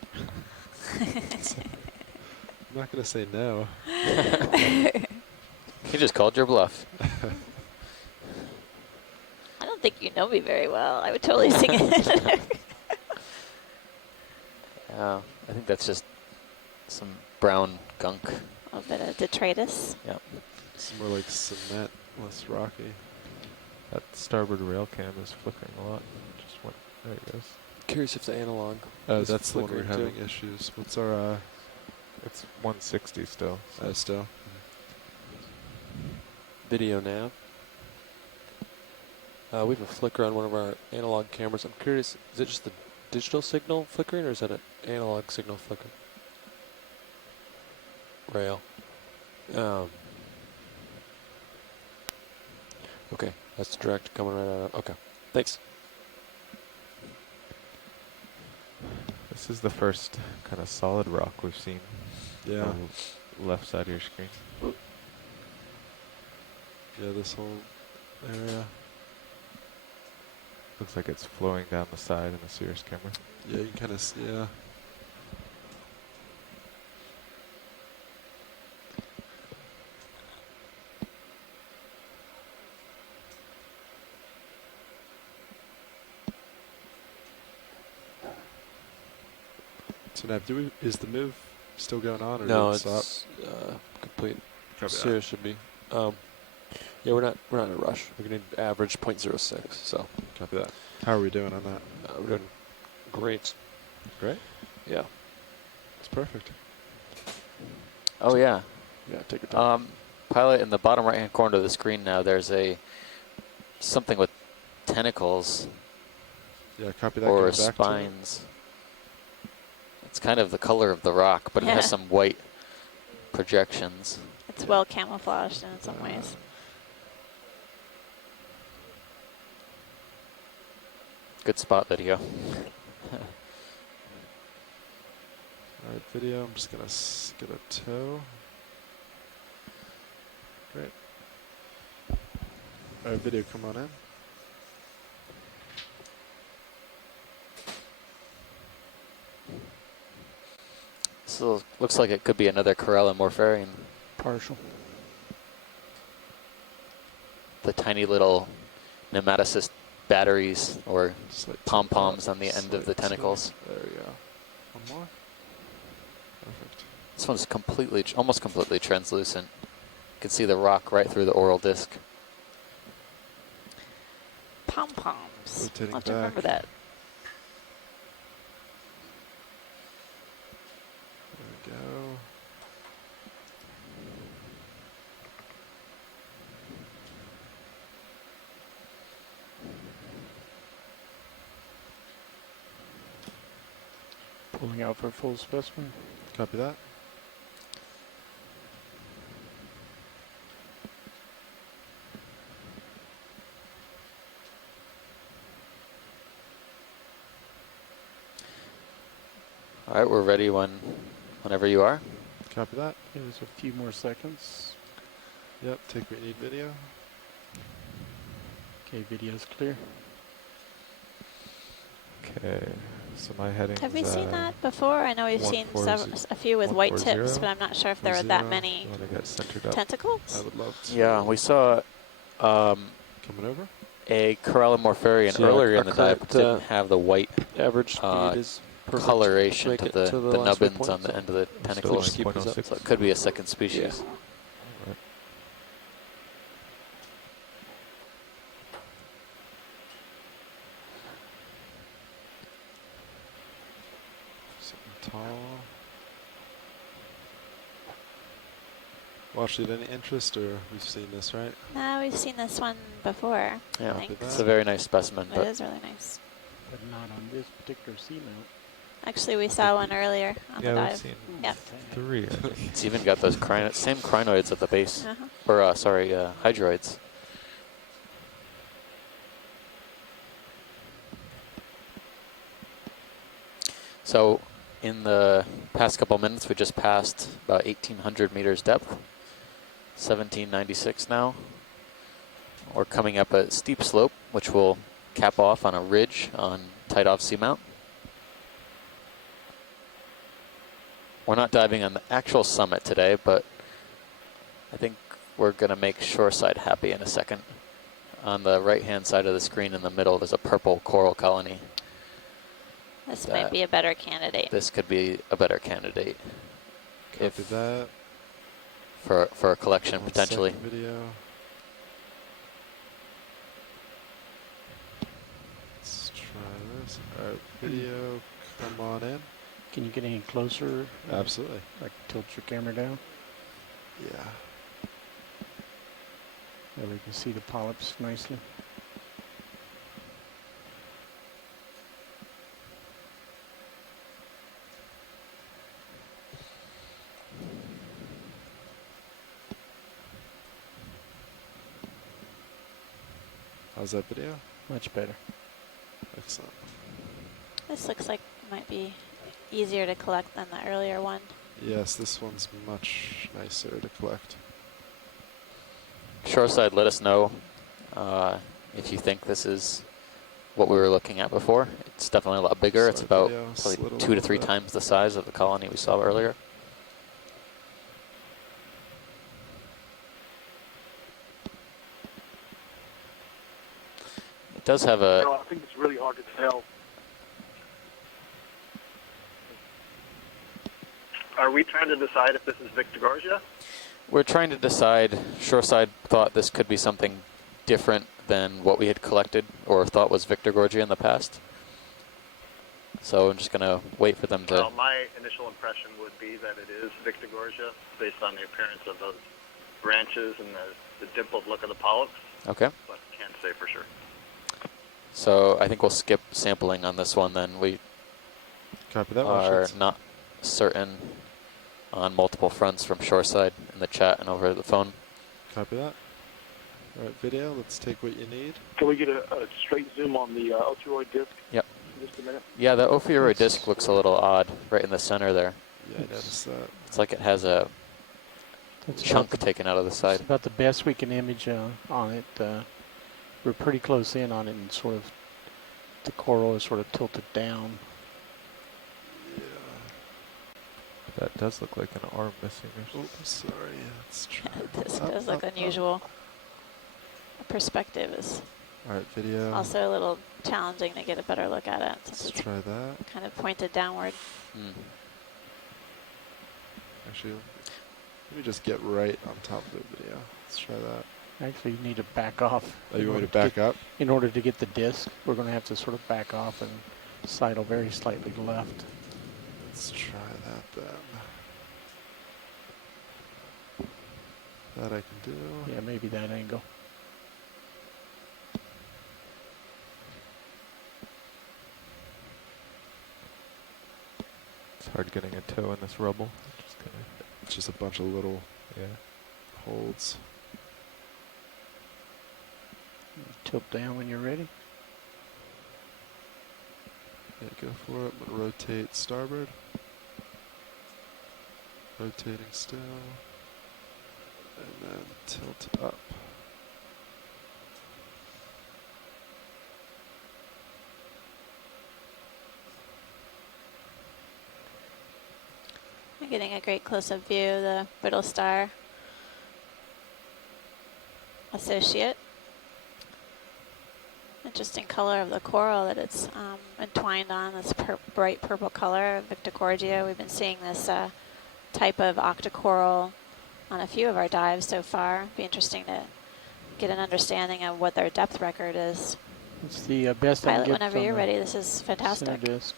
not gonna say no. You just called your bluff. I don't think you know me very well. I would totally sing it. I think that's just some brown gunk. A little bit of detritus. Yep. It's more like cement, less rocky. That starboard rail cam is flickering a lot. Just went, there it goes. Curious if the analog. Oh, is that's the one we're flickering having too. issues. What's our It's 160 still. still? Video nav. We have a flicker on one of our analog cameras. I'm curious, is it just the digital signal flickering, or is that an analog signal flickering? Rail. Okay, that's direct coming right out. Okay, thanks. This is the first kind of solid rock we've seen Yeah. on the left side of your screen. Yeah, this whole area. Looks like it's flowing down the side in the Cirrus camera. Yeah, you can kind of see. Yeah. So now, is the move still going on, or No, did it it's stop? complete. Copy that. Serious should be. Yeah, we're not in a rush. We're gonna average 0.06. So Copy that. How are we doing on that? we're doing great. Great. Yeah. It's perfect. Oh yeah. Yeah. Take your time. Pilot, in the bottom right-hand corner of the screen now, there's something with tentacles Yeah, copy that. or going back to it. spines. It's kind of the color of the rock, but it Yeah. has some white projections. It's well camouflaged in some ways. Good spot video. All right, video. I'm just gonna get a tow. Great. All right, video. Come on in. So looks like it could be another Corella Morpharian. Partial. The tiny little pneumaticist batteries or Slight pom-poms tip on the top, end of the slight tip. tentacles. There we go. One more. Perfect. This one's completely, almost completely translucent. You can see the rock right through the oral disc. Pom-poms. Rotating I'll have to remember back. that. There we go. Pulling out for full specimen. Copy that. All right, we're ready whenever you are. Copy that. Give us a few more seconds. Yep. Take what you need. Video. Okay, video's clear. Okay, so my heading. Have we seen that before? I know we've seen a few with white tips, but I'm not sure if there are that many You want to get centered up? tentacles. I would love to. Yeah, we saw Coming over. a Corella Morpharian So, yeah, earlier our in the dive current, didn't have the white Average speed is perfect. coloration Make to it the, to the last nubbins waypoint, on the so end of the Still tentacles. just keep like these up. 0.06. So it could be a second species. Right. Something tall. Watch it. Any interest, or we've seen this, right? No, we've seen this one before. Yeah, I think. it's a very nice specimen. It But is really nice. But not on this particular seamount. Actually, we saw one earlier on the Yeah, we've dive. seen Yeah. 3. I think. it's even got those same crinoids at the base, Uh-huh. or sorry, hydroids. So in the past couple minutes, we just passed about 1,800 meters depth, 1796 now. We're coming up a steep slope, which will cap off on a ridge on Titov Seamount. We're not diving on the actual summit today, but I think we're going to make shoreside happy in a second. On the right-hand side of the screen in the middle, there's a purple coral colony. This might be a better candidate. This could be a better candidate Copy that. for a collection, 1 potentially. second video. Let's try this. All right, video. Come on in. Can you get any closer? Absolutely. Like tilt your camera down. Yeah. There we can see the polyps nicely. How's that video? Much better. Excellent. This looks like it might be easier to collect than the earlier one. Yes, this one's much nicer to collect. Shoreside, let us know if you think this is what we were looking at before. It's definitely a lot bigger. It's Side about video, probably slid a 2 to little 3 bit. times the size of the colony we saw earlier. It does have a... I think it's really hard to tell. Are we trying to decide if this is Victor Garcia? We're trying to decide. Shoreside thought this could be something different than what we had collected or thought was Victor Gorgia in the past. So I'm just going to wait for them to... Well, my initial impression would be that it is Victor Gorgia, based on the appearance of those branches and the dimpled look of the polyps, Okay. but can't say for sure. So I think we'll skip sampling on this one then. We Copy that. are Watch it. not certain on multiple fronts from Shoreside in the chat and over the phone. Copy that. All right, video. Let's take what you need. Can we get a straight zoom on the ultraroid disc? Yep. In just a minute. Yeah, the ophiuroid disc looks a little odd right in the center there. Yeah, I noticed that. It's like it has a That's chunk about taken out of the side. It's about the best we can image on it. We're pretty close in on it, and sort of the coral is sort of tilted down. That does look like an arm missing or something. Oh, sorry. Let's try. This does look unusual. Perspective is All right, video. also a little challenging to get a better look at it since Let's it's try that. kind of pointed downward. Mm. Actually, let me just get right on top of the video. Let's try that. Actually, you need to back off. Oh, you in want me order to back get- up? In order to get the disc, we're going to have to sort of back off and sidle very slightly left. Let's try that then. That I can do. Yeah, maybe that angle. It's hard getting a toe in this rubble. It's just a bunch of little Yeah. holds. Tilt down when you're ready. Yeah, go for it. I'm gonna rotate starboard. Rotating still. And then tilt up. I'm getting a great close-up view of the brittle star associate. Interesting color of the coral that it's entwined on, this bright purple color, Victorcordia. We've been seeing this type of octocoral on a few of our dives so far. Be interesting to get an understanding of what their depth record is. It's the best I can Pilot, get whenever from you're the ready, this is center fantastic. disc.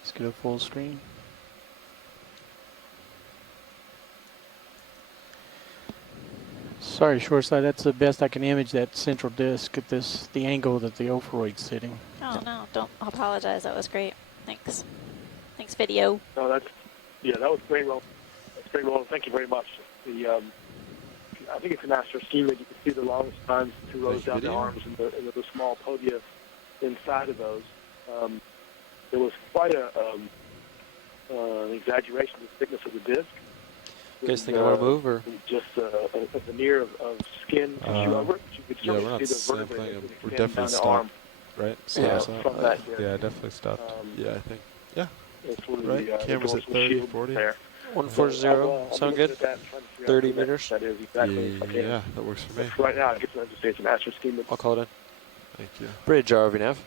Let's get a full screen. Sorry, shoreside. That's the best I can image that central disc at the angle that the opheroid's sitting. Oh no, don't apologize. That was great. Thanks. Thanks, video. No, that was great, Roland. That's great, Roland. Thank you very much. I think it's an astro scheme that you can see the longest times, 2 rows down the arms and the small podia inside of those. There was quite an exaggeration of the thickness of the disc. You guys think I want to move, or? Just a veneer of skin tissue over it. You could Yeah, we're certainly not see the vertebrae sampling that them. We're extend definitely down the stopped, arm. right? Yeah. Stops From out. that here. Yeah, definitely stopped. Yeah, I think. Yeah. It's one of Right, the camera's at dorsal 30, shield 40. there. 140, I'll sound be good? looking at that and trying to figure out 30 who meters? That is exactly. Okay. Yeah, that works for me. Right now, I guess I'd just say it's an astro scheme. I'll call it in. Thank you. Bridge RV nav.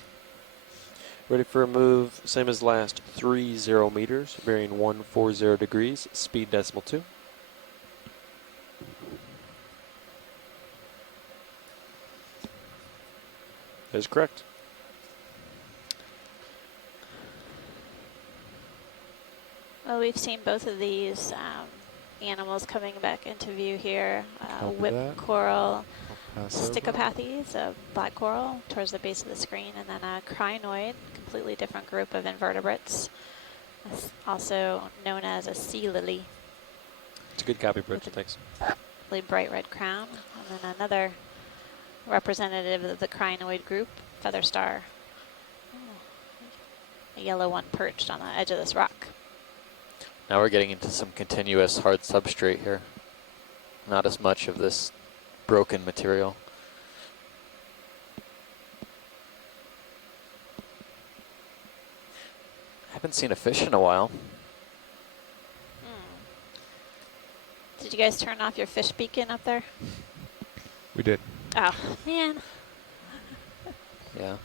Ready for a move, same as last, 30 meters, bearing 140 degrees, speed decimal 2. That is correct. Well, we've seen both of these animals coming back into view here. Copy Whip that. coral, I'll pass over. Sticopathes, a black coral towards the base of the screen, and then a crinoid, completely different group of invertebrates, also known as a sea lily. It's a good copy, Bridge, thanks. Really bright red crown, and then another representative of the crinoid group, feather star. A yellow one perched on the edge of this rock. Now we're getting into some continuous hard substrate here. Not as much of this broken material. Haven't seen a fish in a while. Did you guys turn off your fish beacon up there? We did. Oh, man. Yeah.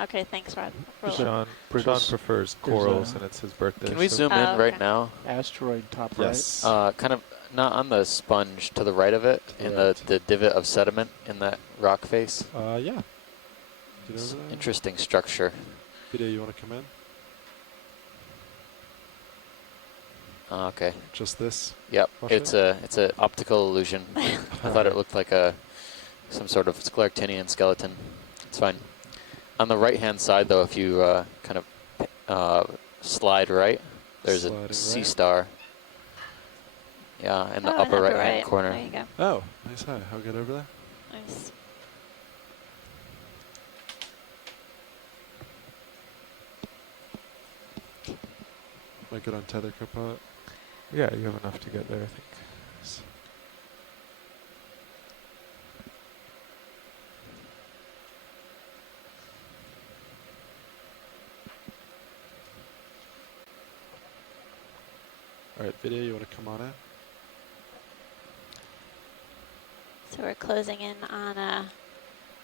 Okay, thanks, Rod. Sean There's- prefers there's corals, a- and it's his birthday. Can we so zoom Oh, in right okay. now? Asteroid top Yes. Kind of not on the sponge, to the right of it, in Correct. the divot of sediment in that rock face. Yeah. Get It's over there. interesting structure. Video, you want to come in? Okay. Just this? Yep. Watch It's a optical illusion. I thought it looked like some sort of scleractinian skeleton. It's fine. On the right-hand side, though, if you kind of slide right, there's Sliding a sea right. star. Yeah, in the Oh, upper right-hand right. corner. There you go. Oh, nice. Hi. I'll get over there. Nice. Might get on tether copilot. Yeah, you have enough to get there, I think. All right, video, you want to come on in? So we're closing in on a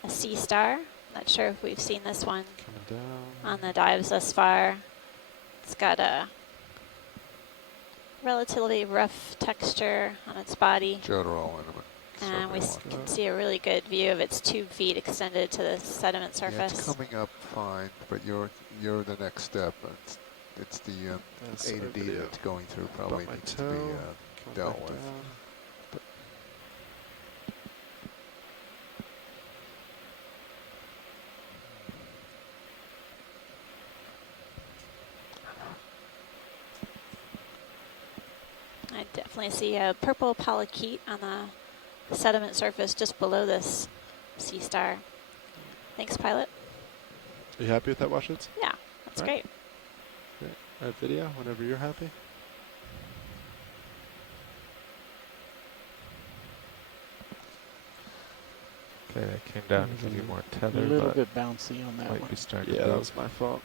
sea star. Not sure if we've seen this one Coming down. on the dives thus far. It's got a relatively rough texture on its body. Joe to roll in a minute. And we Let's go. can see a really good view of its tube feet extended to the sediment Yeah, surface. it's coming up fine, but you're the next step. It's the That's A to our D video. that's going through probably my needs toe. to be Come dealt back with. down. I definitely see a purple polychaete on the sediment surface just below this sea star. Thanks, pilot. Are you happy with that, Washits? Yeah, that's Right. great. Great. All right, video, whenever you're happy. Okay, I came down to give you more A tether, little but bit bouncy on that might one. be starting Yeah, to that move. was my fault.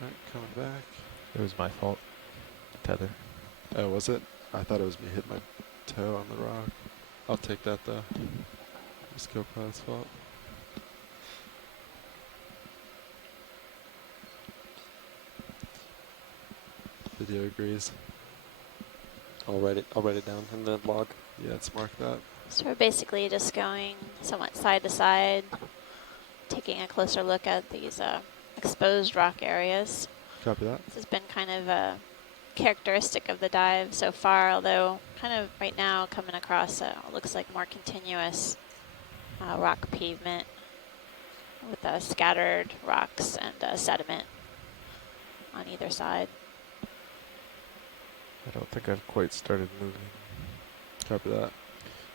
All right, coming back. It was my fault. Tether. Oh, was it? I thought it was me hitting my toe on the rock. I'll take that though. It's copilot's fault. Video agrees. I'll write it down in the log. Yeah, let's mark that. So we're basically just going somewhat side to side, taking a closer look at these exposed rock areas. Copy that. This has been kind of a characteristic of the dive so far, although kind of right now coming across what looks like more continuous rock pavement with scattered rocks and sediment on either side. I don't think I've quite started moving. Copy that.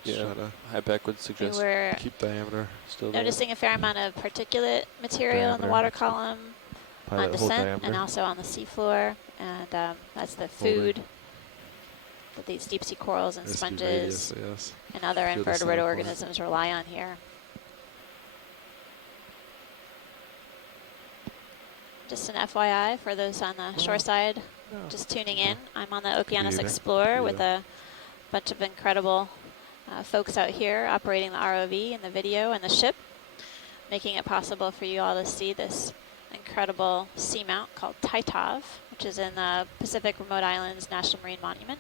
Just Yeah, try to high back would We suggest were keep diameter. still there. noticing a fair amount of particulate material in the Diameter, water that's good. column on Pilot, hold descent and diameter. also on the seafloor, and that's the Holding. food that these deep sea corals and SB sponges radius, yes. and other Feel the invertebrate center point. organisms rely on here. Just an FYI for those on the shore side No. just tuning in. I'm on the Okeanos either. Explorer with Yeah. a bunch of incredible folks out here operating the ROV and the video and the ship, making it possible for you all to see this incredible seamount called Titov, which is in the Pacific Remote Islands National Marine Monument.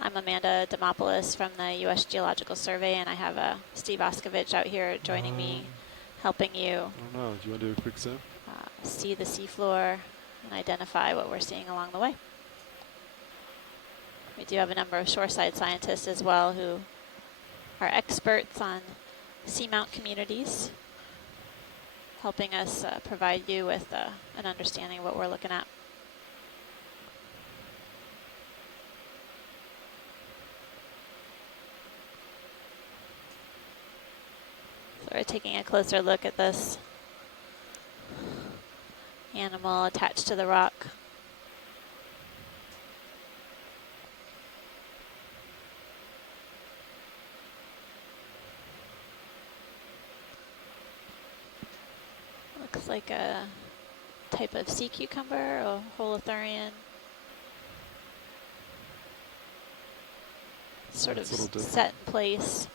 I'm Amanda Demopoulos from the U.S. Geological Survey, and I have Steve Oskovich out here joining me, helping you I don't know. Do you want to do a quick zoom? see the seafloor and identify what we're seeing along the way. We do have a number of shoreside scientists as well who are experts on seamount communities, helping us provide you with an understanding of what we're looking at. So we're taking a closer look at this animal attached to the rock. Looks like a type of sea cucumber or holothurian. Sort of That's a little different. set in place.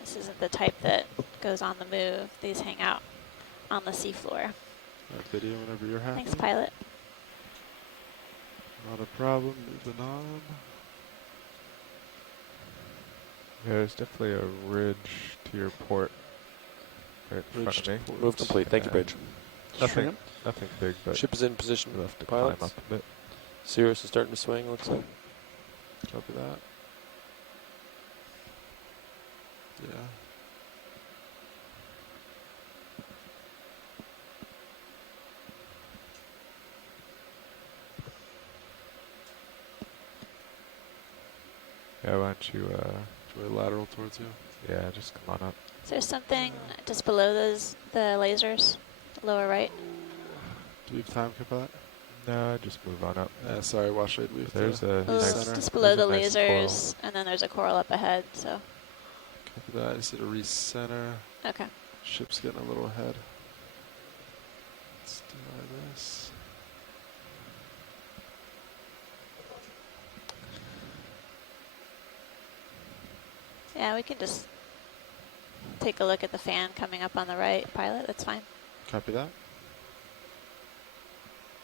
This isn't the type that goes on the move. These hang out on the seafloor. All right, video whenever you're happy. Thanks, pilot. Not a problem. Moving on. Yeah, there's definitely a ridge to your port right in Ridge front of me. to port. Move complete. Thank you, Bridge. Nothing, Shrimp. nothing big, but Ship is in position. we'll have to Pilots. climb up a bit. Cirrus is starting to swing, looks like. Copy that. Yeah. Yeah, why don't you, Way lateral towards you. yeah, just come on up. Is there something just below the lasers, lower right? Do we have time for that? No, just move on up. Sorry, Washington. We have There's to a It's nice, just below there's the a nice lasers, and then there's a coral up ahead. So. copy that. I just need to recenter. Okay. Ship's getting a little ahead. Let's do this. Yeah, we can just take a look at the fan coming up on the right, pilot. That's fine. Copy that.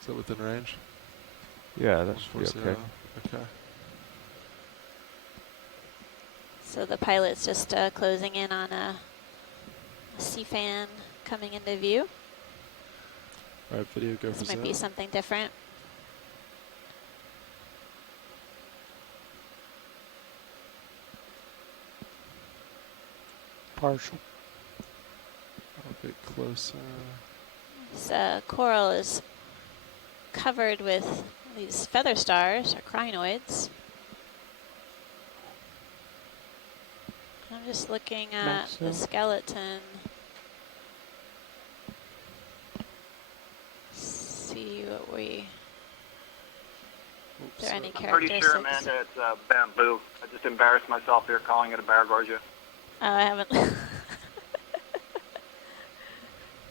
Is that within range? Yeah, that should be 140. okay. Okay. So the pilot's just closing in on a sea fan coming into view. All right, video go for This might be something different. Partial. A bit closer. This coral is covered with these feather stars, or crinoids. I'm just looking at the skeleton. See what we... Is there any I'm characteristics? pretty sure, Amanda, it's bamboo. I just embarrassed myself here calling it a barragorgia. Oh, I haven't.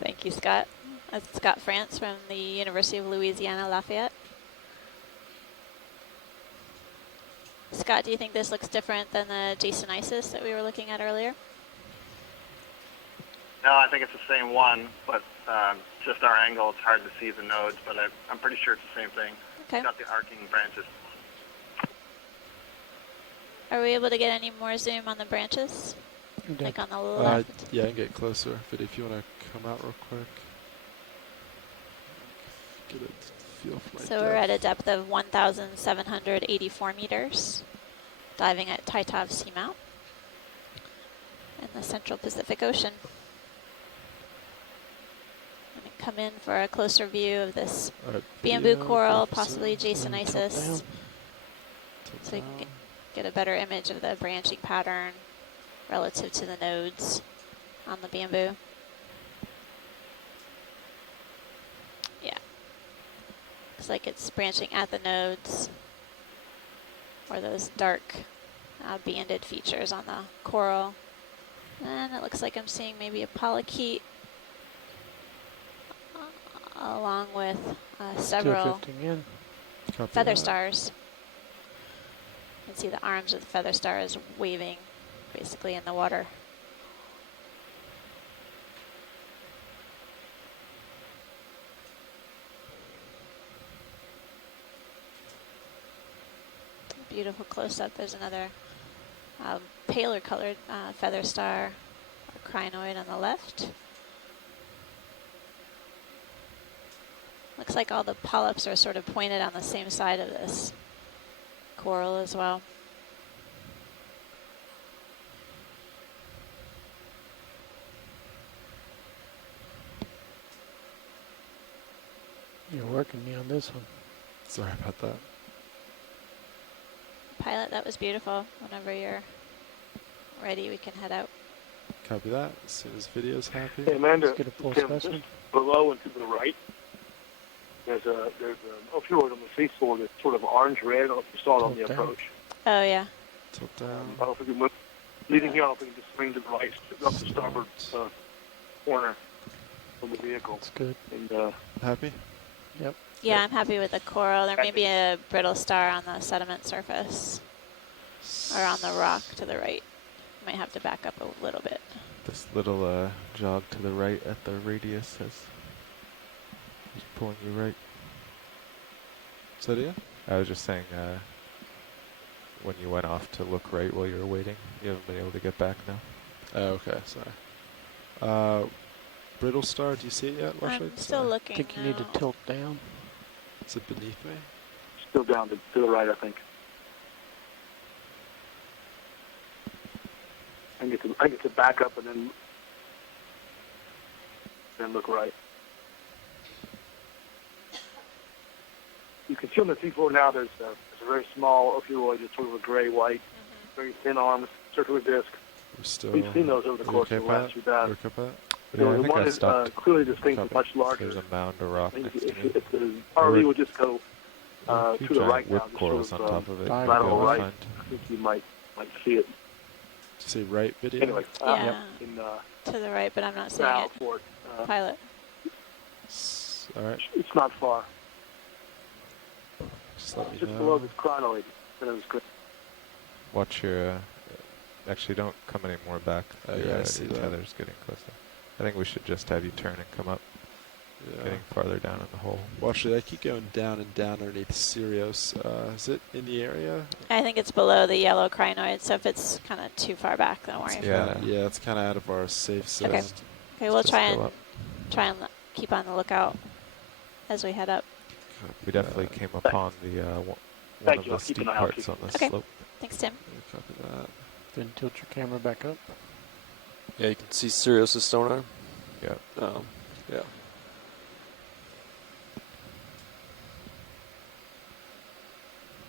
Thank you, Scott. That's Scott France from the University of Louisiana Lafayette. Scott, do you think this looks different than the Jasonisis that we were looking at earlier? No, I think it's the same one, but just our angle, it's hard to see the nodes, but I'm pretty sure it's the same thing. Okay. It's got the arcing branches. Are we able to get any more zoom on the branches? Like on the left? Yeah, I can get closer. But if you want to come out real quick. Get a feel for my So we're at a depth of 1,784 meters, diving at Titov Seamount in the Central Pacific Ocean. I'm going to come in for a closer view of this bamboo coral, possibly Jasonisis, so you can get a better image of the branching pattern relative to the nodes on the bamboo. Yeah. Looks like it's branching at the nodes, or those dark banded features on the coral. And it looks like I'm seeing maybe a polychaete along with several feather stars. You can see the arms of the feather stars waving basically in the water. Beautiful close-up. There's another paler colored feather star or crinoid on the left. Looks like all the polyps are sort of pointed on the same side of this coral as well. You're working me on this one. Sorry about that. Pilot, that was beautiful. Whenever you're ready, we can head out. Copy that. As soon as video's happy. Hey, Amanda, Let's get a full Tim, specimen. just below and to the right, there's an opioid on the seafloor that's sort of orange-red. I don't know if you saw it on the Tilt down. approach. Oh, yeah. Tilt down. I don't know if we can move. Leading here, I don't think we can just swing to the right, up the starboard corner of the vehicle. That's good. And Happy? Yep. Yeah, I'm happy with the coral. There may be a brittle star on the sediment surface or on the rock to the right. Might have to back up a little bit. This little jog to the right at the radius is pulling you right. Is that it? I was just saying, when you went off to look right while you were waiting, you haven't been able to get back now. Oh, okay. Sorry. Brittle star, do you see it yet? I'm still I looking think you need to tilt down. Is it beneath me? still down to the right, I think. I get to back up and then look right. You can see on the seafloor now there's a very small opioid, it's sort of a gray-white, very thin arms, circular disc. We're still. We've seen those over the you course okay, of the last pilot? few You days. okay, pilot? So Yeah, I the think one I is stopped. clearly distinct and Copy. much larger. There's a mound of rock I think next to me. if the ROV would just go A few to the giant right whip now, just corals sort on of top of it. dive You'll be lateral able to right, find. I think you might see it. Did you say right video? Anyway, Yeah, in to the right, but I'm not seeing now it. for it. Pilot. All right. It's not far. Just let me Just know. below this chronoid. That was good. Watch your. Actually, don't come any more back. Oh, your, yeah, I see your that. tether's getting closer. I think we should just have you turn and come up, Yeah. getting farther down in the hole. Well, actually, I keep going down and down underneath Sirius. Is it in the area? I think it's below the yellow crinoid, so if it's kind of too far back, don't worry. Yeah. Yeah, it's kind of out of our safe zone. Okay. Okay, we'll Just try go and up. keep on the lookout as we head up. We definitely came upon the one Thank of you. the I'll keep steep an eye out. parts on the Okay. slope. Thanks, Tim. Yeah, copy that. Then tilt your camera back up. Yeah, you can see Sirius's sonar. Yeah. Yeah.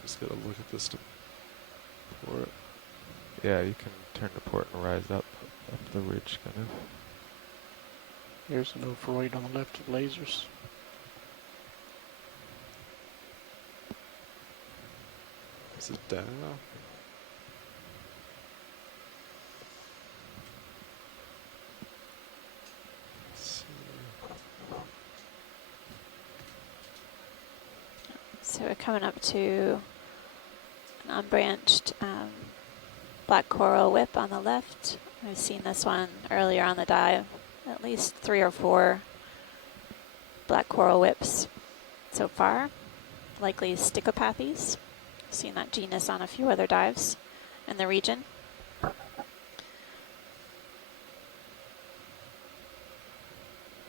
Just gotta look at this to port. Yeah, you can turn to port and rise up the ridge, kind of. Here's an overweight on the left of lasers. Is it down? Let's see. So we're coming up to an unbranched black coral whip on the left. I've seen this one earlier on the dive. At least 3 or 4 black coral whips so far. Likely Sticopathes. Seen that genus on a few other dives in the region.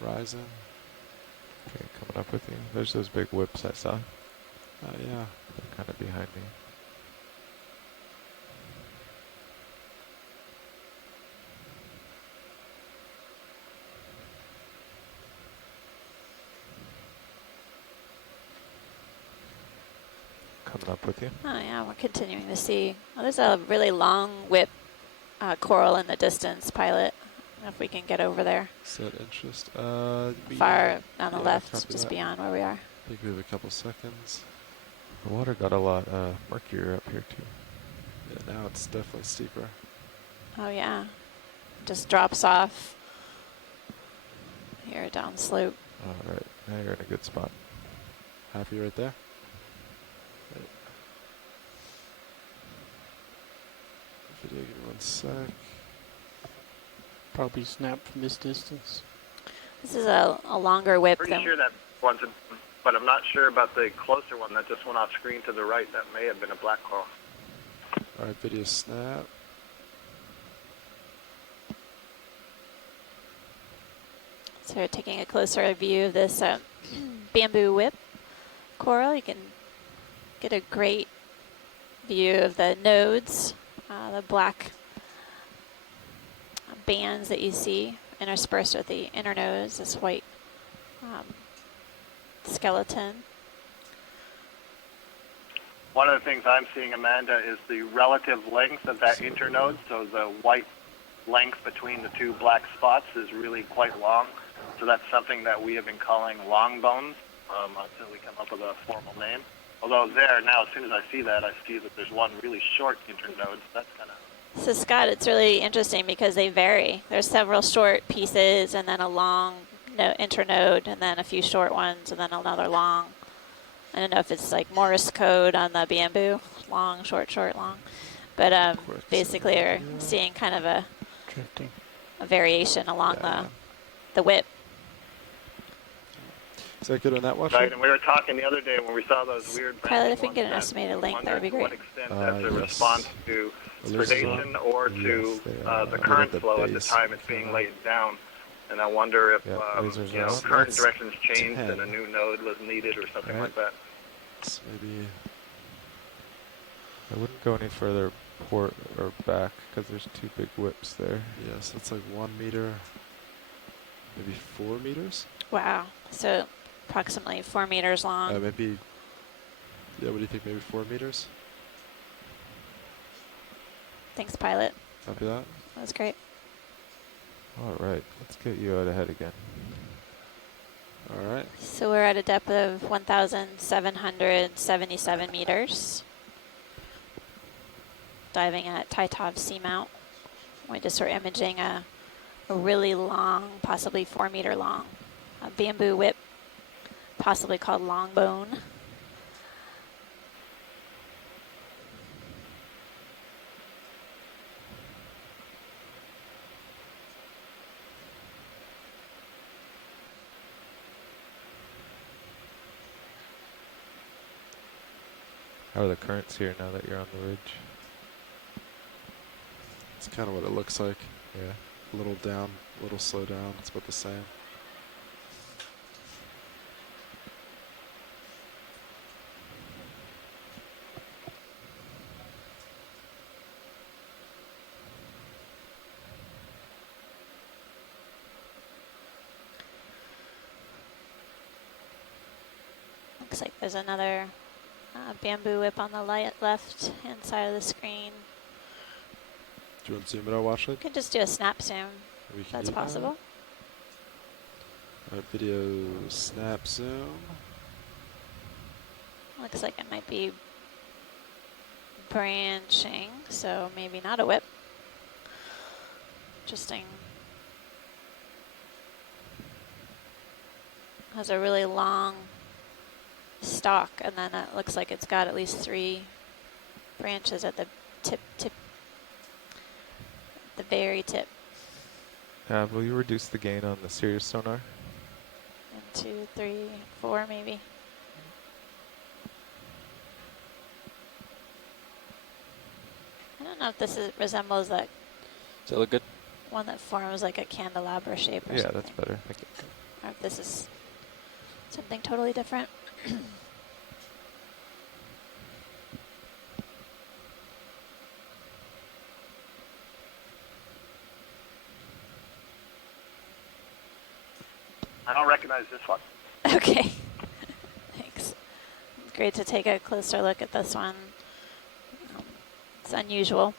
Rising. Okay, coming up with you. There's those big whips I saw. Oh, yeah. They're kind of behind me. Coming up with you. Oh yeah, we're continuing to see. Oh, there's a really long whip coral in the distance, pilot. I don't know if we can get over there. Set interest. Far on the yeah, left, copy just that. beyond where we are. I think we have a couple seconds. The water got a lot murkier up here too. Yeah, now it's definitely steeper. Oh yeah, just drops off here down slope. All right, now you're in a good spot. Happy right there? Right. Video, give me 1 sec. Probably snapped from this distance. This is a longer whip Pretty than sure that one's, but I'm not sure about the closer one that just went off screen to the right. That may have been a black coral. Alright, video snap. So we're taking a closer view of this bamboo whip coral. You can get a great view of the nodes, the black bands that you see interspersed with the inner nodes, this white skeleton. One of the things I'm seeing, Amanda, is the relative length of that internode. So the white length between the 2 black spots is really quite long. So that's something that we have been calling long bones until we come up with a formal name. Although there, now as soon as I see that there's one really short internode. So that's kind of... So Scott, it's really interesting because they vary. There's several short pieces and then a long internode and then a few short ones and then another long. I don't know if it's like Morse code on the bamboo, long, short, short, long. But basically we're seeing kind of a Drifting. variation along the whip. Is that good on that watch? Right, and we were talking the other day when we saw those weird... Pilot, if we can ones get an that estimated we length, that would be wondered great. To what extent that's a yes. response to predation or to the current the flow at the base. time it's being laid down. And I wonder if lasers you know, out. current That's directions changed 10. and a new node was needed or something Right. like that. It's maybe I wouldn't go any further port or back because there's 2 big whips there. yes, that's like 1 meter, maybe 4 meters. Wow. So approximately 4 meters long. Maybe. Yeah, what do you think? Maybe 4 meters. Thanks, pilot. Copy that. That was great. All right, let's get you out ahead again. All right. So we're at a depth of 1,777 meters. Diving at Titov Seamount. We just were imaging a really long, possibly 4 meter long, a bamboo whip, possibly called long bone. How are the currents here now that you're on the ridge? It's kind of what it looks like. Yeah. A little down, a little slow down. It's about the same. Looks like there's another bamboo whip on the left hand side of the screen. Do you want to zoom it out, watch You it? can just do a snap zoom. We can That's do that. possible. All right, video snap zoom. Looks like it might be branching, so maybe not a whip. Interesting. Has a really long stalk, and then it looks like it's got at least 3 branches at the tip, the very tip. Will you reduce the gain on the Sirius sonar? And 2, 3, 4 maybe. I don't know if this resembles that Does that look good? one that forms like a candelabra shape or Yeah, something. that's better. Thank you. Or if this is something totally different. I don't recognize this one. Okay. Thanks. Great to take a closer look at this one. It's unusual.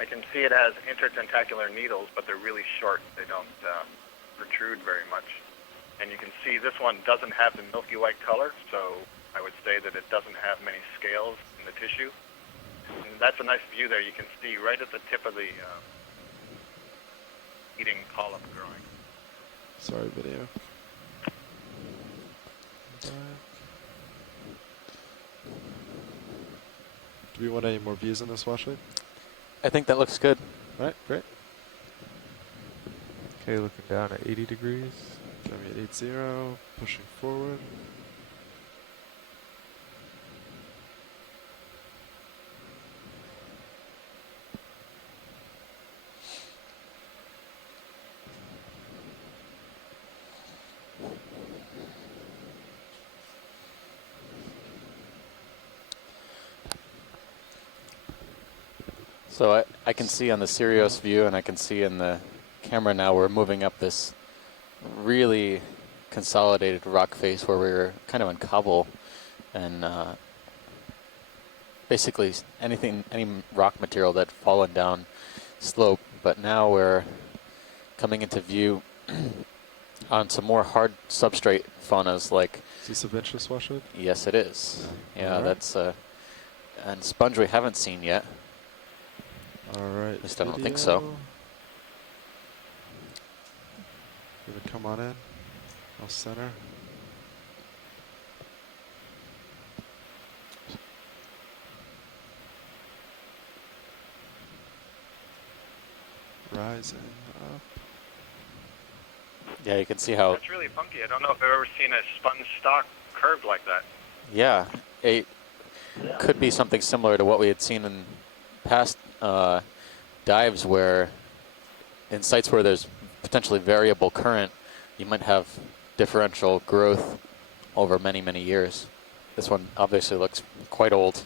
I can see it has intertentacular needles, but they're really short. They don't protrude very much. And you can see this one doesn't have the milky white color, so I would say that it doesn't have many scales in the tissue. And that's a nice view there. You can see right at the tip of the eating polyp growing. Sorry, video. Do we want any more views on this, Washley? I think that looks good. All right, great. Okay, looking down at 80 degrees. Got me at 80, pushing forward. So I can see on the Sirius view, and I can see in the camera now, we're moving up this really consolidated rock face where we were kind of in cobble, and basically any rock material that fallen down slope. But now we're coming into view on some more hard substrate faunas like. Is this of interest, Washley? Yes, it is. Yeah, All right. that's and sponge we haven't seen yet. All right. At least I don't think so. Gonna come on in. I'll center. Rising up. Yeah, you can see how. That's really funky. I don't know if I've ever seen a sponge stalk curved like that. Yeah, it could be something similar to what we had seen in past dives, where in sites where there's potentially variable current, you might have differential growth over many, many years. This one obviously looks quite old.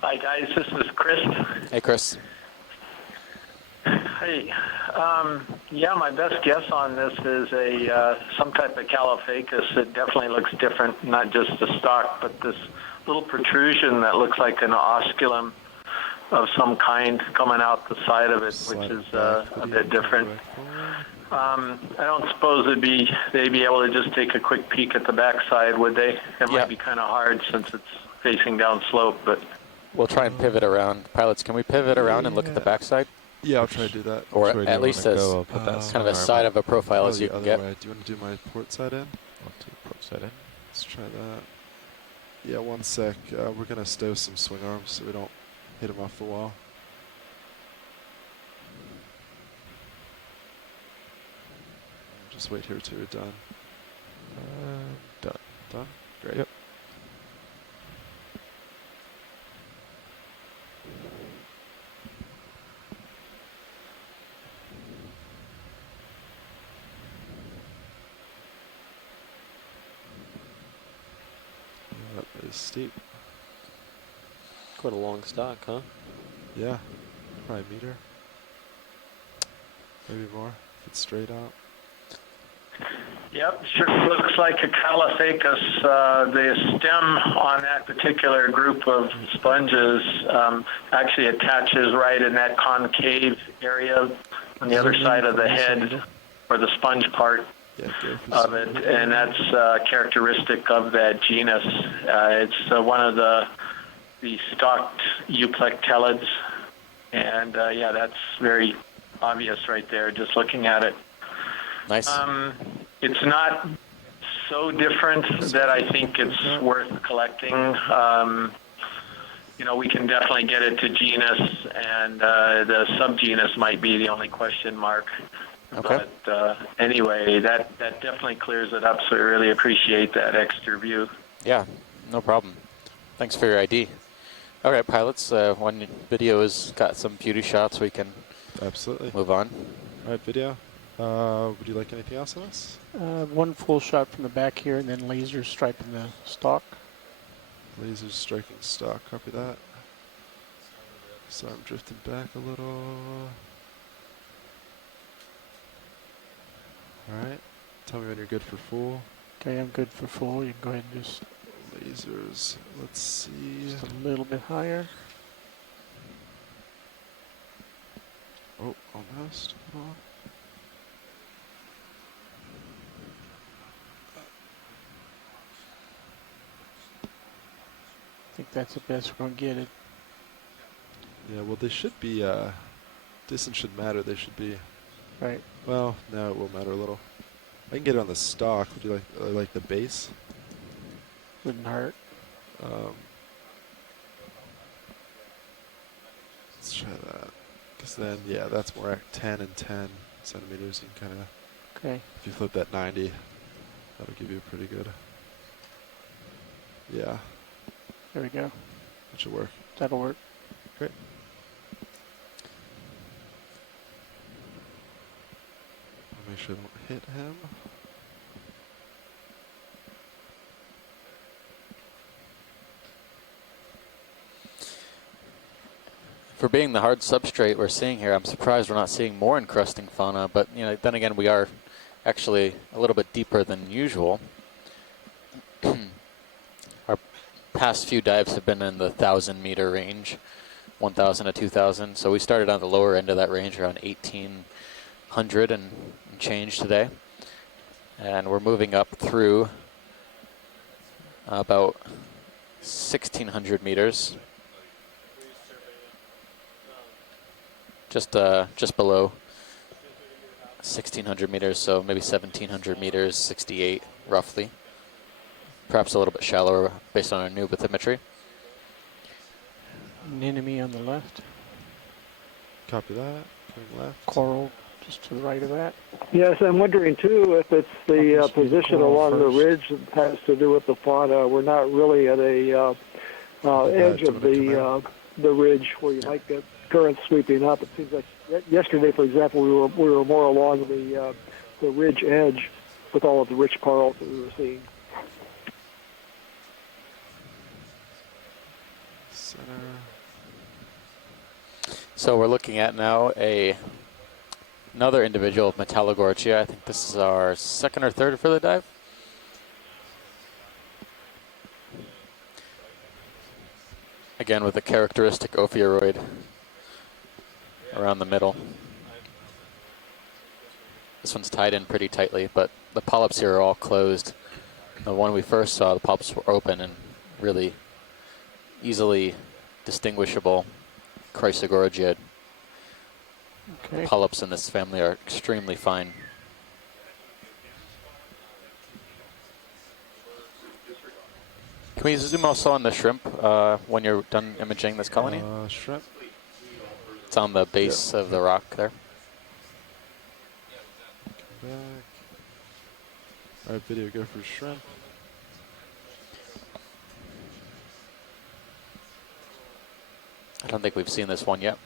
Hi guys, this is Chris. Hey, Chris. Hey, yeah, my best guess on this is some type of Caulophacus. It definitely looks different, not just the stalk, but this little protrusion that looks like an osculum of some kind coming out the side of it, which is a bit different. I don't suppose they'd be able to just take a quick peek at the backside, would they? It might be kind of hard since it's facing down slope, but We'll try and pivot around. Pilots, can we pivot around and look at the backside? Yeah, I'll try to do that. Or Which way do at you least wanna as go? I'll put that kind of a somewhere, side but of a profile as Probably you the can other get. way. Do you want to do my port side in? I'll do port side in. Let's try that. Yeah, one sec. We're going to stow some swing arms so we don't hit them off the wall. Just wait here till you're done. Done. Done? Great. Yep. That is steep. Quite a long stock, huh? Yeah, probably a meter. Maybe more if it's straight out. Yep, sure looks like a Caulophacus. The stem on that particular group of sponges actually attaches right in that concave area on the other side of the head, or the sponge part of it, and that's characteristic of that genus. It's one of the stalked euplectellids, and yeah, that's very obvious right there, just looking at it. Nice. It's not so different that I think it's worth collecting. You know, we can definitely get it to genus, and the subgenus might be the only question mark. Okay. But anyway, that definitely clears it up, so I really appreciate that extra view. Yeah, no problem. Thanks for your ID. All right, pilots, when video has got some beauty shots, we can absolutely move on. All right, video. Would you like anything else on this? One full shot from the back here, and then laser striping the stalk. Laser striking stock. Copy that. So I'm drifting back a little. Alright. Tell me when you're good for full. Okay, I'm good for full. You can go ahead and just... Lasers. Let's see. Just a little bit higher. Oh, almost. Hold on. I think that's the best we're going to get it. Yeah, well, they should be, distance shouldn't matter. They should be, right. Well, now it will matter a little. I can get it on the stock. Would you like the base? Wouldn't hurt. Let's try that. Because then, yeah, that's more like 10 and 10 centimeters. You can kind of, okay. If you flip that 90, that'll give you a pretty good, yeah. There we go. That should work. That'll work. Great. I'll make sure I don't hit him. For being the hard substrate we're seeing here, I'm surprised we're not seeing more encrusting fauna, but you know, then again, we are actually a little bit deeper than usual. Our past few dives have been in the 1,000-meter range, 1,000 to 2,000, so we started on the lower end of that range around 1,800 and change today, and we're moving up through about 1,600 meters. Just below 1,600 meters, so maybe 1,700 meters, 68 roughly. Perhaps a little bit shallower based on our new bathymetry. An enemy on the left. Copy that. Going left. Coral just to the right of that. Yes, I'm wondering too if it's the position along the ridge that has to do with the fauna. We're not really at a edge of the ridge where you might get currents sweeping up. It seems like yesterday, for example, we were more along the ridge edge with all of the rich corals that we were seeing. center. So we're looking at now another individual of Metallogorgia. I think this is our second or third for the dive. Again, with a characteristic ophiuroid around the middle. This one's tied in pretty tightly, but the polyps here are all closed. The one we first saw, the polyps were open and really easily distinguishable Chrysogorgia. Okay. Polyps in this family are extremely fine. Can we zoom also on the shrimp when you're done imaging this colony? Shrimp. It's on the base of the rock there. Back. All right, video, go for shrimp. I don't think we've seen this one yet.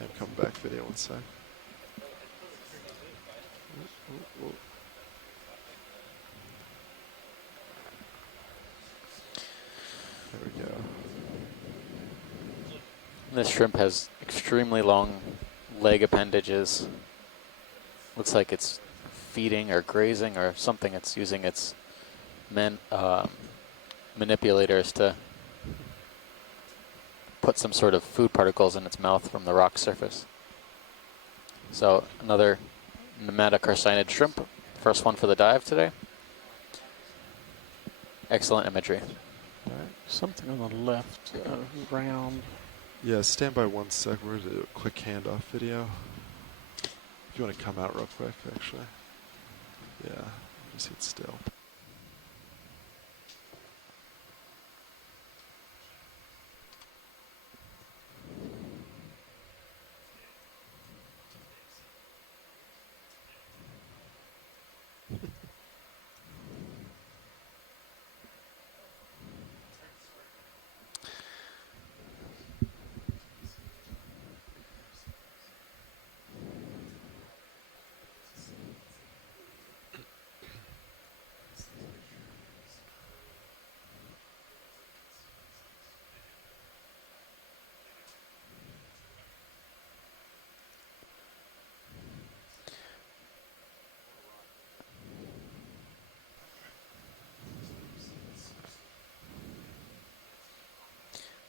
And come back, video, one sec. There we go. This shrimp has extremely long leg appendages. Looks like it's feeding or grazing or something. It's using its manipulators to put some sort of food particles in its mouth from the rock surface. So another nematocarcinid shrimp. First one for the dive today. Excellent imagery. All right. Something on the left, round. Yeah, stand by one sec. We're going to do a quick handoff video. If you want to come out real quick, actually. Yeah, just hit still.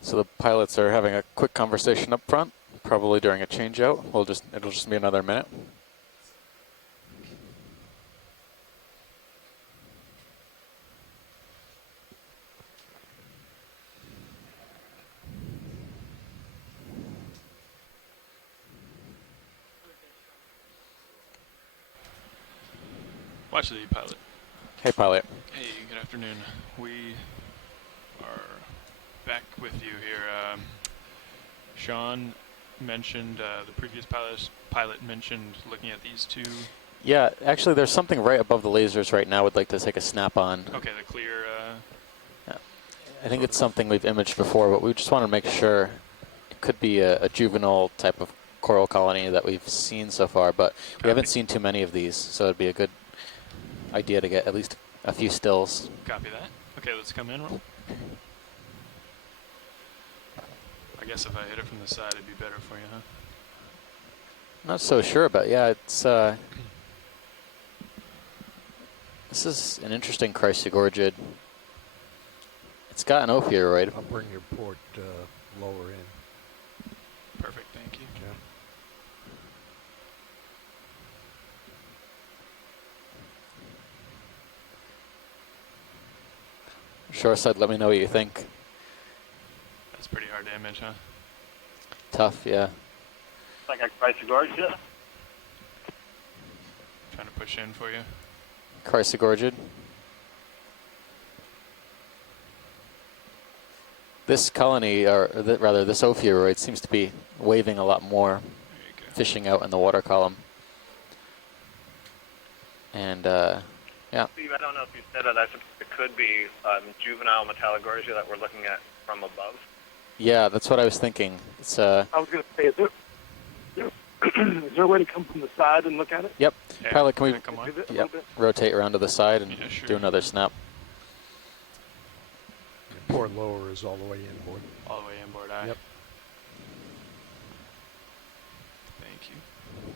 So the pilots are having a quick conversation up front, probably during a changeout. It'll just be another minute. Watch the pilot. Hey, pilot. Hey, good afternoon. We are back with you here. Sean mentioned, the previous pilot mentioned looking at these two. Yeah, actually, there's something right above the lasers right now. We'd like to take a snap on. Okay, the clear. Yeah. I think it's something we've imaged before, but we just want to make sure. It could be a juvenile type of coral colony that we've seen so far, but we haven't seen too many of these, so it'd be a good idea to get at least a few stills. Copy that. Okay, let's come in. Roll. I guess if I hit it from the side, it'd be better for you, huh? Not so sure, but yeah, it's this is an interesting Chrysogorgid. It's got an ophiuroid. I'll bring your port lower in. Perfect, thank you. Okay. Shore side, let me know what you think. That's pretty hard to image, huh? Tough, yeah. Like a Chrysogorgia. Trying to push in for you. Chrysogorgid. This colony, or rather this ophiuroid, seems to be waving a lot more, fishing out in the water column. And, yeah. Steve, I don't know if you said it. I suppose it could be juvenile Metallogorgia that we're looking at from above. Yeah, that's what I was thinking. It's I was going to say, Is there a way to come from the side and look at it? Yep. Yeah, Pilot, can we come on. Pivot a yep, little bit? rotate around to the side and Yeah, sure. do another snap? Port lower is all the way inboard. All the way inboard, aye. Yep. Thank you.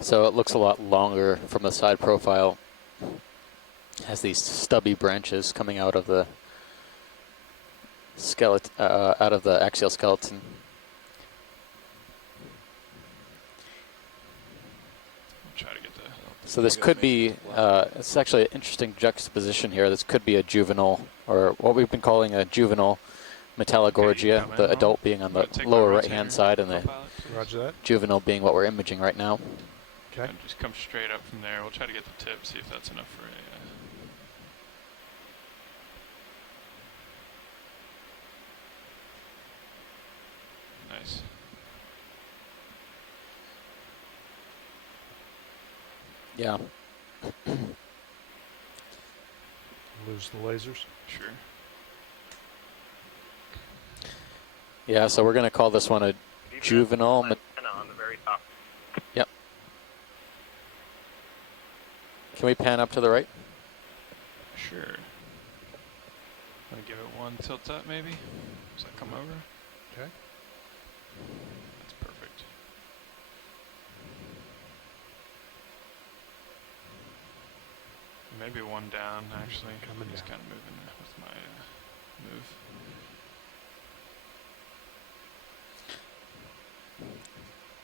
So it looks a lot longer from the side profile. It has these stubby branches coming out of the skeleton, out of the axial skeleton. I'll try to get the. So this could be, it's actually an interesting juxtaposition here. This could be a juvenile, or what we've been calling a juvenile metallogorgia, Okay, the in, adult being on the take my lower rotator right-hand side and the pilot, please. Roger that. juvenile being what we're imaging right now. Okay. And just come straight up from there. We'll try to get the tip, see if that's enough for a. Nice. Yeah. Lose the lasers. Sure. Yeah, so we're going to call this one a juvenile. Antenna on the very top. Yep. Can we pan up to the right? Sure. Want to give it one tilt up, maybe? Does that come over? Okay. That's perfect. Maybe one down, actually. Coming Just down. kind of moving with my move.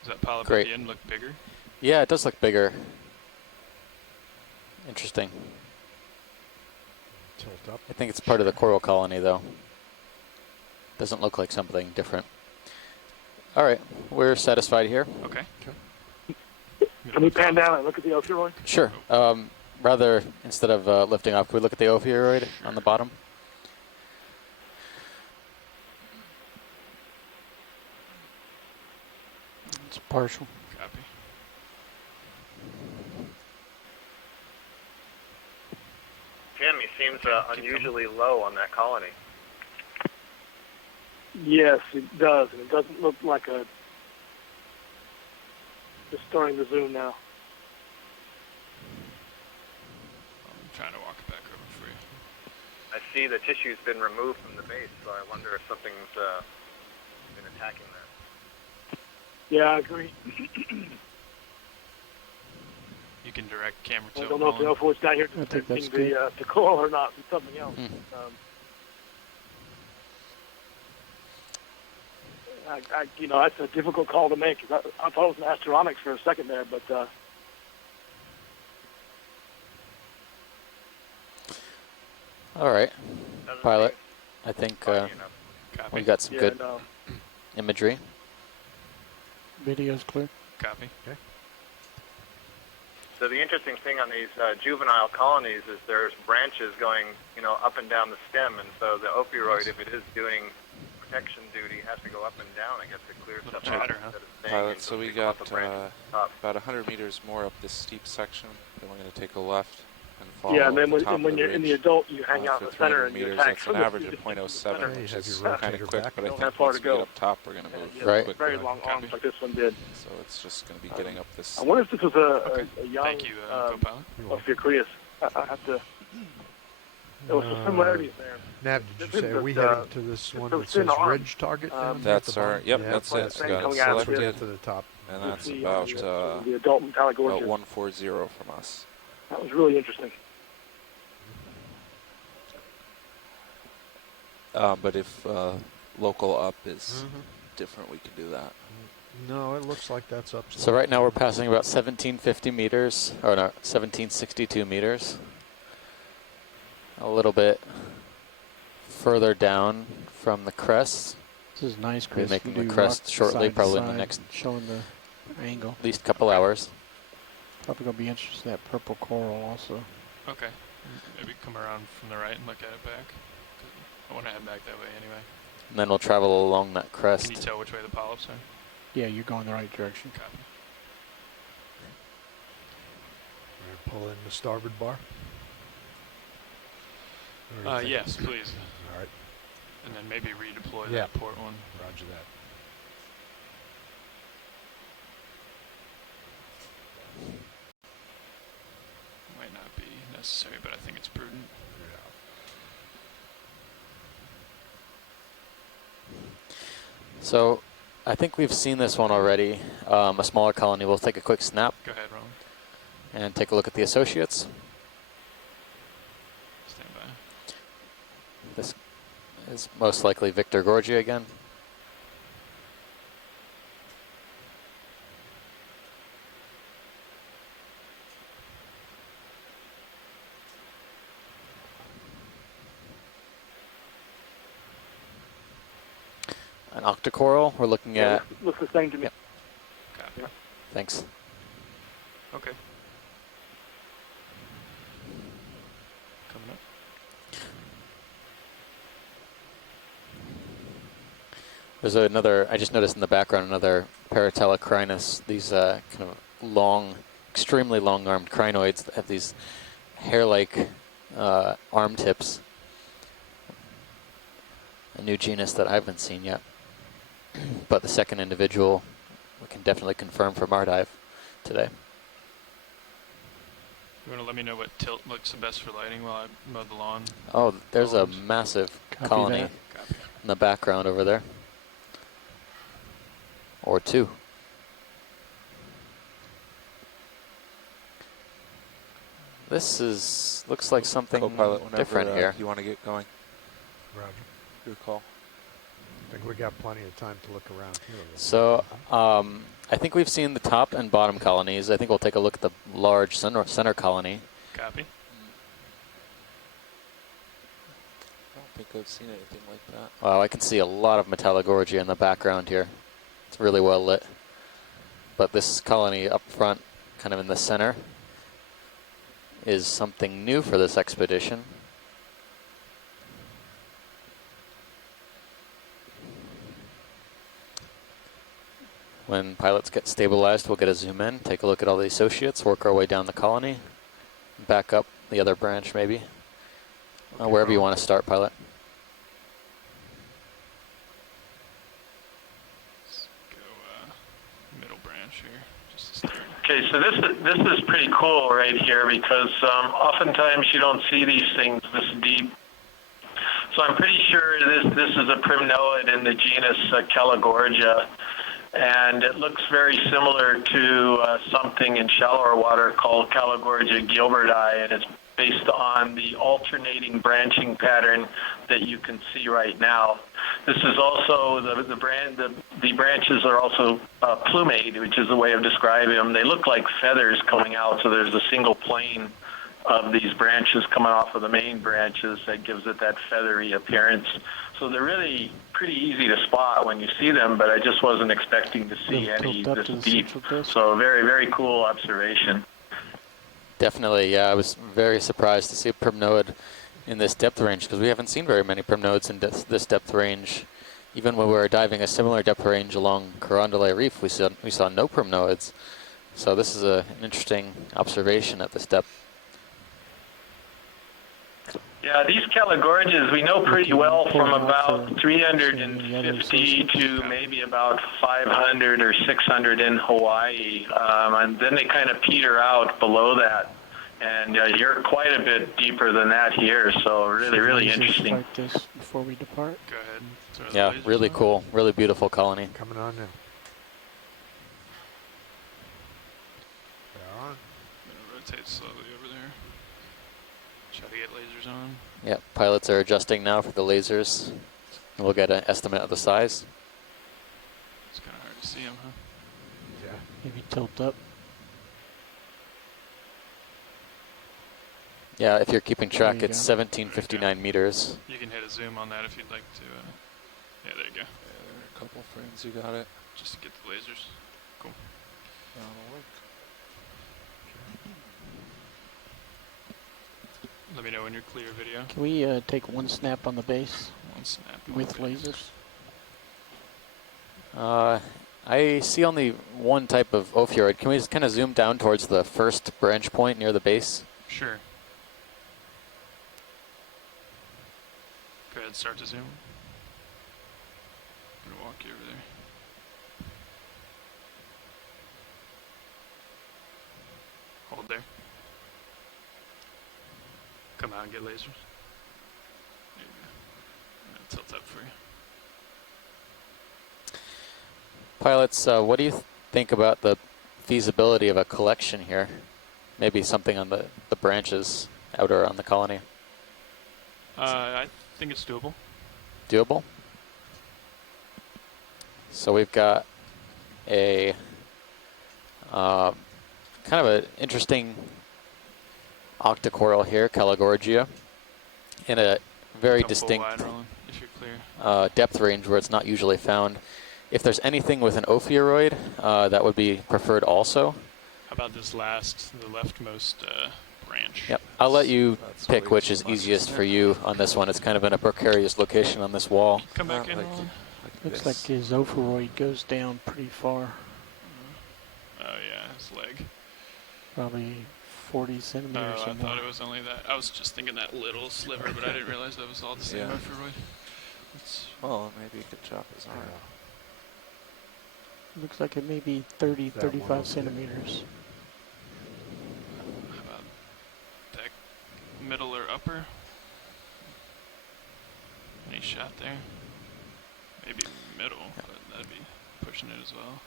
Does that pilot Great. at the end look bigger? Yeah, it does look bigger. Interesting. Tilt up. I think it's part of the coral colony, though. Doesn't look like something different. All right, we're satisfied here. Okay. Can we pan down and look at the ophiuroid? Sure. Rather, instead of lifting off, can we look at the ophiuroid on the bottom? It's partial. Copy. Tim, he seems unusually low on that colony. Yes, it does, and it doesn't look like a. Just starting to zoom now. I'm trying to walk it back over for you. I see the tissue's been removed from the base, so I wonder if something's been attacking that. Yeah, I agree. You can direct camera I tilt. don't know if the Nolan. ophiuroid's down here I think that's detecting the coral or not. It's something else. That's a difficult call to make. I thought it was an astronics for a second there, but All right, Doesn't pilot. I think seem foggy enough. Copy. we got some yeah, good no. imagery. Video's clear. Copy. So the interesting thing on these juvenile colonies is there's branches going, up and down the stem, and so the ophiuroid, if it is doing protection duty, has to go up and down, I guess, to clear Little stuff out chatter, huh? instead of staying Pilot, in so we pick off got the branches at the top. about 100 meters more up this steep section. Then we're going to take a left and follow Yeah, and then the top when of the you're in the ridge. adult, you hang out for in the center 300 and you meters. attack That's from an the average of center. 0.07, Okay, which have is your kind rotator of quick, back. but I Don't think have far once to we get go. up top, we're going to move Right. quick. Very long Copy. arms like this one did. So it's just going to be getting up this. I wonder if this was Okay. a young Thank you, co-pilot. Ophiuroid. I have to. There was some similarities there. Nav, did you say, are we But, heading to this one those that says thin arms, ridge target down here at That's the our, bottom? yep, Yeah, that's it. that's Got it coming out of selected, to the top. and With that's the, about the adult metallic about gorgeous. 140 from us. That was really interesting. But if local up is different, we can do that. No, it looks like that's up. So right now we're passing about 1750 meters, or no, 1762 meters. A little bit further down from the crest. This is nice, We'll Chris. be making We the do crest rock shortly, side to probably in the side, next showing the angle. at least couple hours. Probably gonna be interested in that purple coral also. Okay. Maybe come around from the right and look at it back. 'Cause I want to head back that way anyway. And then we'll travel along that crest. Can you tell which way the polyps are? Yeah, you're going the right direction. Copy. We're going to pull in the starboard bar. Yes, please. All right. And then maybe redeploy Yeah. that port one. Roger that. Might not be necessary, but I think it's prudent. So I think we've seen this one already. A smaller colony. We'll take a quick snap. Go ahead, Ron. And take a look at the associates. Stand by. This is most likely Victor Gorgia again. An octocoral, we're looking at. Looks the same to me. Yep. Copy. Thanks. Okay. Coming up. There's another, I just noticed in the background, another Paratellocrinus, these kind of long, extremely long-armed crinoids that have these hair-like arm tips. A new genus that I haven't seen yet. But the second individual we can definitely confirm from our dive today. You want to let me know what tilt looks the best for lighting while I mow the lawn? Oh, there's a massive Copy colony that. Copy. in the background over there. Or two. This is looks like something Co-pilot, whenever different here. you want to get going. Roger. Good call. I think we got plenty of time to look around here. So I think we've seen the top and bottom colonies. I think we'll take a look at the large center colony. Copy. I don't think I've seen anything like that. Wow, I can see a lot of Metallogorgia in the background here. It's really well lit. But this colony up front, kind of in the center, is something new for this expedition. When pilots get stabilized, we'll get a zoom in, take a look at all the associates, work our way down the colony, back up the other branch maybe. Okay, Wherever you Ron. want to start, pilot. Let's go middle branch here, just to start. Okay, so this is pretty cool right here because oftentimes you don't see these things this deep. So I'm pretty sure this is a primnoid in the genus Caligorgia, and it looks very similar to something in shallower water called Caligorgia gilberti, and it's based on the alternating branching pattern that you can see right now. This is also the branches are also plumate, which is a way of describing them. They look like feathers coming out, so there's a single plane of these branches coming off of the main branches that gives it that feathery appearance. So they're really pretty easy to spot when you see them, but I just wasn't expecting to see any this deep. So very, very cool observation. Definitely, yeah. I was very surprised to see a primnode in this depth range because we haven't seen very many primnodes in this depth range. Even when we were diving a similar depth range along Carondelet Reef, we saw no primnoids. So this is an interesting observation at this depth. Yeah, these Caligorgias we know pretty well from about 350 to maybe about 500 or 600 in Hawaii, and then they kind of peter out below that. And you're quite a bit deeper than that here, so really, really interesting. Like this before we depart. Go ahead. Throw the Yeah, lasers really on. cool, really beautiful colony. Coming on now. They're on. I'm gonna rotate slowly over there. Try to get lasers on. Yeah, pilots are adjusting now for the lasers. And we'll get an estimate of the size. It's kind of hard to see them, huh? Yeah. Maybe tilt up. Yeah, if you're keeping track, you it's go. 1759 meters. You can hit a zoom on that if you'd like to. Yeah, there you go. Yeah, there are a couple frames. You got it. Just to get the lasers. Cool. That'll work. Let me know when you're clear, video. Can we take one snap on the base One snap. with lasers? I see only one type of ophiuroid. Can we just kind of zoom down towards the first branch point near the base? Sure. Go ahead, start to zoom. I'm gonna walk you over there. Hold there. Come out and get lasers. There you go. I'm gonna tilt up for you. Pilots, what do you think about the feasibility of a collection here? Maybe something on the branches out around the colony. I think it's doable. Doable? So we've got a kind of an interesting octocoral here, Caligorgia, in a very Come full distinct wide, Roland, if you're clear. depth range where it's not usually found. If there's anything with an ophiuroid, that would be preferred also. How about this last, the leftmost branch? Yep, I'll let you That's pick way which too is much, easiest isn't for it? you on this one. It's kind of in a precarious location on this wall. Come back Not in, like Roland. Looks this. like his ophiuroid goes down pretty far, Oh yeah, his leg. probably 40 centimeters Oh, or I more. thought it was only that. I was just thinking that little sliver, but I didn't realize that was all the same Yeah. ophiuroid. It's Well, maybe you could chop his arm. Looks like it may be 30, That 35 one. centimeters. how about that middle or upper? Any shot there? Maybe middle, but that'd be pushing it as well.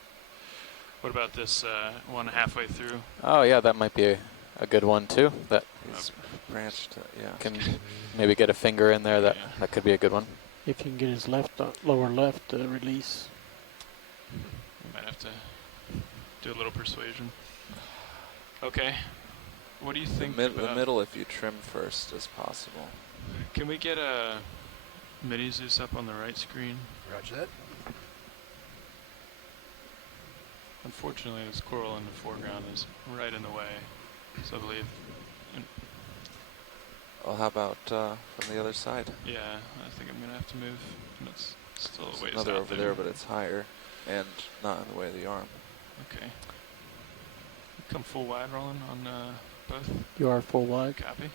What about this one halfway through? Oh yeah, that might be a good one too. That He's branched, yeah. can maybe get a finger in there. That Yeah. that could be a good one. If you can get his lower left release. We might have to do a little persuasion. Okay. What do you think The about... middle, if you trim first, is possible. Can we get a mini Zeus up on the right screen? Roger that. Unfortunately, this coral in the foreground is right in the way. So I believe, Well, how about from the other side? yeah, I think I'm going to have to move. And it's still There's a ways another out over there, but it's higher and not in the way of the arm. Okay. Come full wide, Roland, on both. You are full wide. Copy.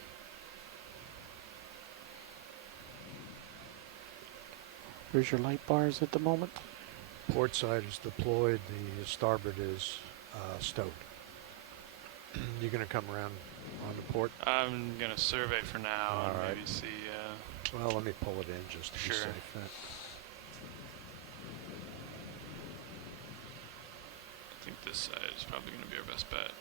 Where's your light bars at the moment? Port side is deployed. The starboard is stowed. You're going to come around on the port? I'm going to survey for now and All right. maybe see. Well, let me pull it in just to Sure. be safe. I think this side is probably going to be our best bet.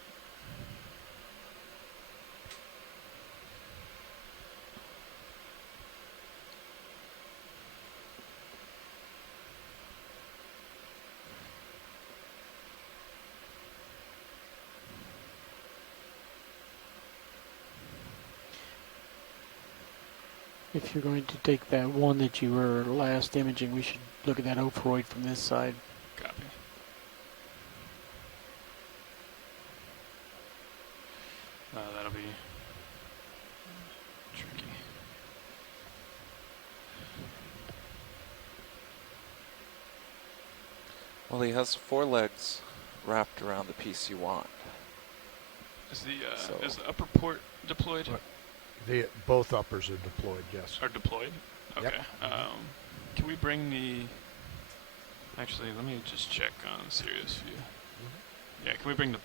If you're going to take that one that you were last imaging, we should look at that ophiuroid from this side. Copy. That'll be tricky. Well, he has 4 legs wrapped around the piece you want. Is So- the upper port deployed? What? Both uppers are deployed, yes. Are deployed? Yep. Okay. Can we bring the... Actually, let me just check on Sirius View. Yeah, can we bring the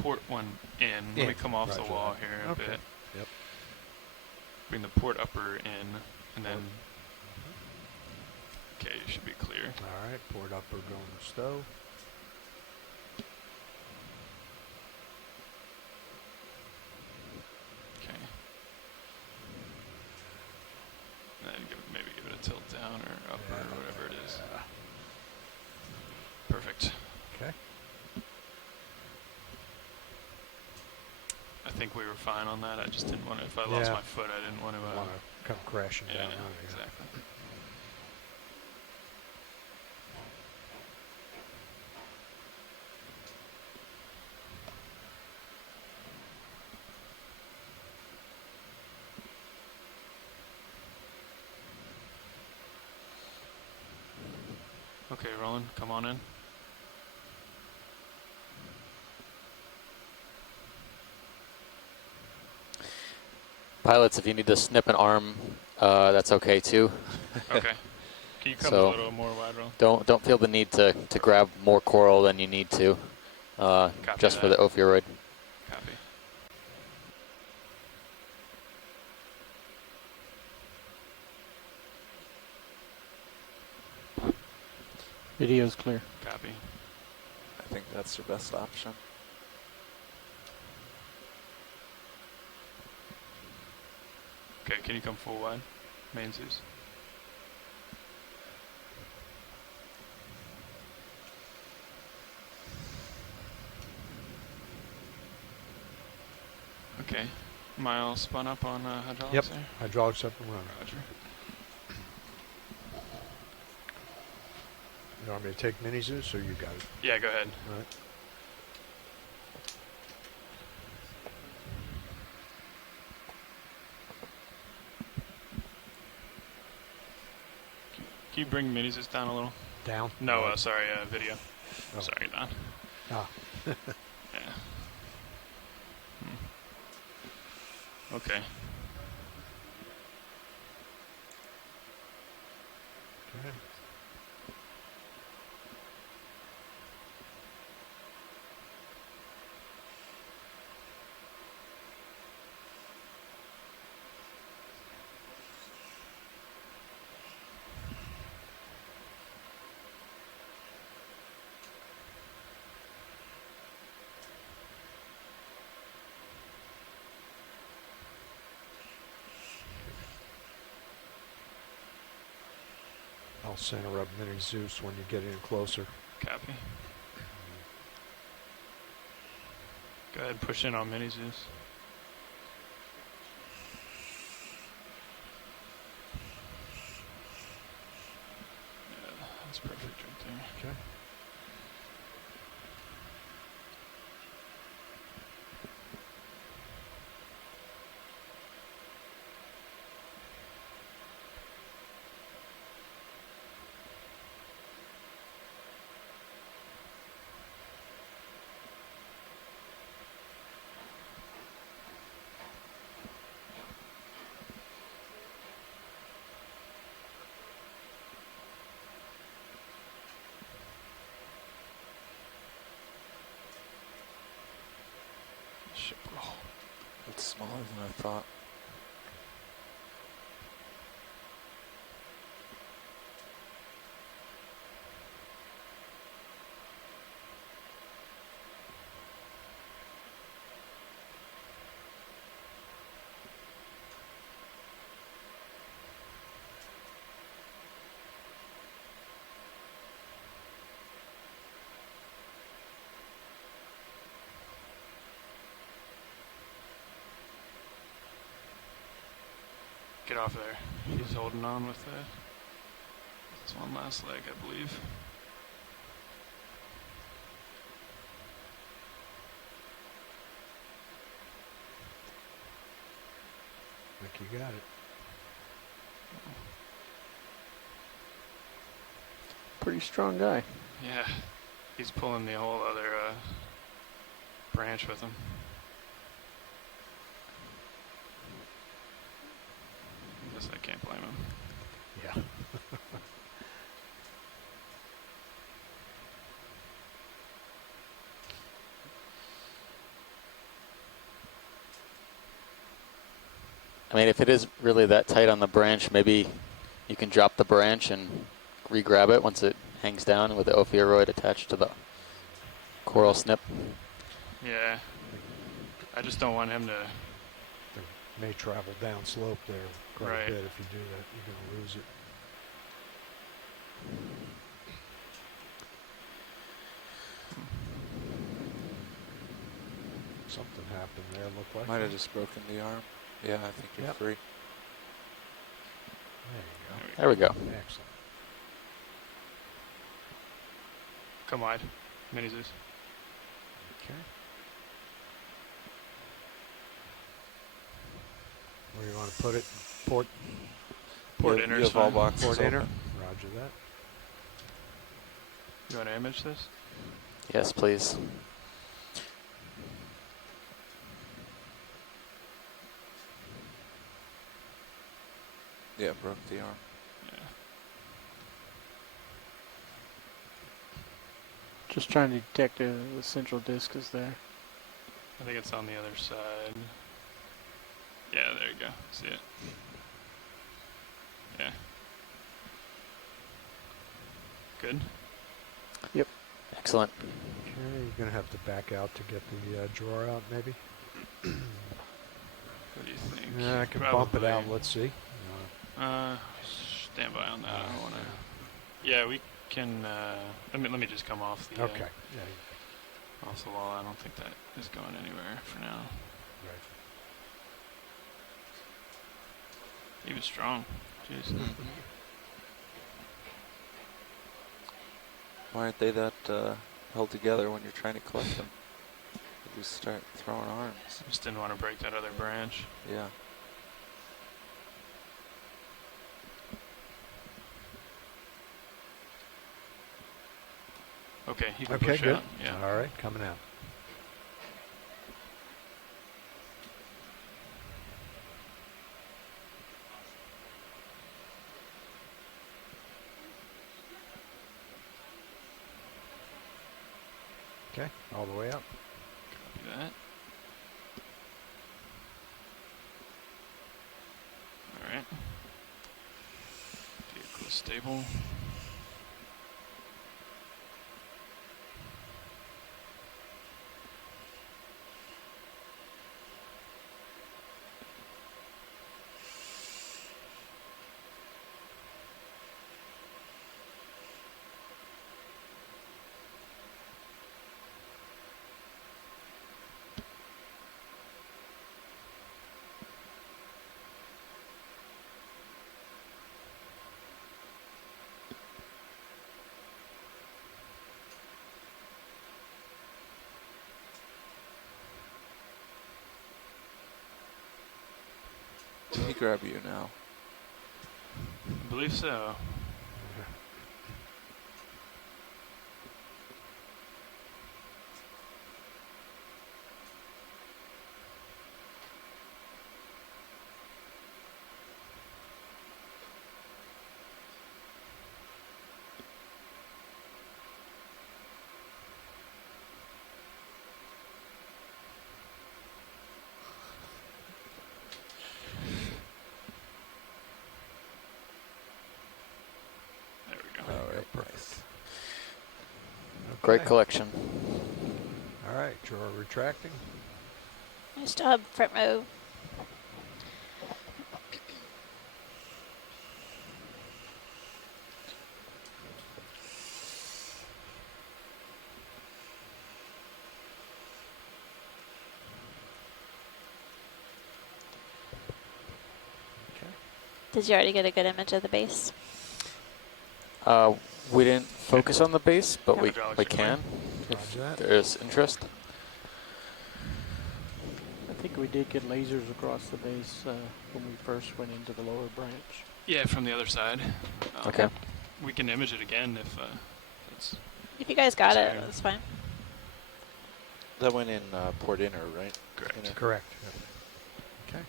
port one in? Let me In. come off the Roger wall that. here a Okay. bit. Yep. Bring the port upper in, and then... Okay, you should be clear. All right, port upper going to stow. Okay. And then maybe give it a tilt down or up or whatever it is. Perfect. Okay. I think we were fine on that. I just didn't want to, if I lost Yeah. my foot, I didn't want to... Want to come crashing yeah, down on you. exactly. Okay, Roland, come on in. Pilots, if you need to snip an arm, that's okay too. Okay. Can you come So a little more wide roll? don't feel the need to grab more coral than you need to, just for the ophiuroid. Copy. Video's clear. Copy. I think that's your best option. Okay, can you come full wide? Main Zeus. Okay. Mile spun up on hydraulics Yep. there? Hydraulics up and running. Roger. You want me to take mini Zeus or you got it? Yeah, go ahead. All right. Can you bring mini Zeus down a little? Down? No, sorry, video. Oh. Sorry, Don. Ah. Yeah. Okay. Okay. I'll center up mini Zeus when you get in closer. Copy. Go ahead, push in on mini Zeus. Yeah, that's perfect right there. Okay. Ship roll. It's smaller than I thought. Get off there. He's holding on with that. That's one last leg, I believe. I think you got it. Pretty strong guy. Yeah. He's pulling the whole other branch with him. Guess I can't blame him. Yeah. I mean, if it is really that tight on the branch, maybe you can drop the branch and re-grab it once it hangs down with the ophiuroid attached to the coral snip. Yeah. I just don't want him to... They may travel down slope there quite Right. a bit. If you do that, you're going to lose it. Something happened there, looked like. Might have just broken the arm. Yeah, I think you're Yep. free. There we go. Excellent. Come wide. Mini Zeus. Okay. Where you want to put it? Port. Port You inner. have all boxes Port inner. open. Roger that. You want to image this? Yes, please. Yeah, broke the arm. Yeah. Just trying to detect the central disc is there. I think it's on the other side. Yeah, there you go. See it? Yeah. Good. Yep. Excellent. Okay, you're going to have to back out to get the drawer out, maybe. What do you think? Yeah, I can bump it out. Let's see. Stand by on that. I don't want to. Yeah, we can. Let me just come off the. Okay. Yeah. Off the wall. I don't think that is going anywhere for now. Right. He was strong. Jeez. Why aren't they that held together when you're trying to collect them? You just start throwing arms. Just didn't want to break that other branch. Yeah. Okay, he can Okay, push good. out. Yeah. All right, coming out. Okay, all the way up. Copy that. All right. Vehicle stable. Did he grab you now? I believe so. There we go. All right, perfect. nice. Great Okay. collection. All right, drawer retracting. Nice job, front row. Okay. Did you already get a good image of the base? We didn't focus on the base, but we Hydraulics are clear. can Roger if that. there is interest. I think we did get lasers across the base when we first went into the lower branch. Yeah, from the other side. Okay. We can image it again if that's. If you guys got it, Sorry. that's fine. That went in port inner, right? Correct. Inner. Correct. Yep. Okay.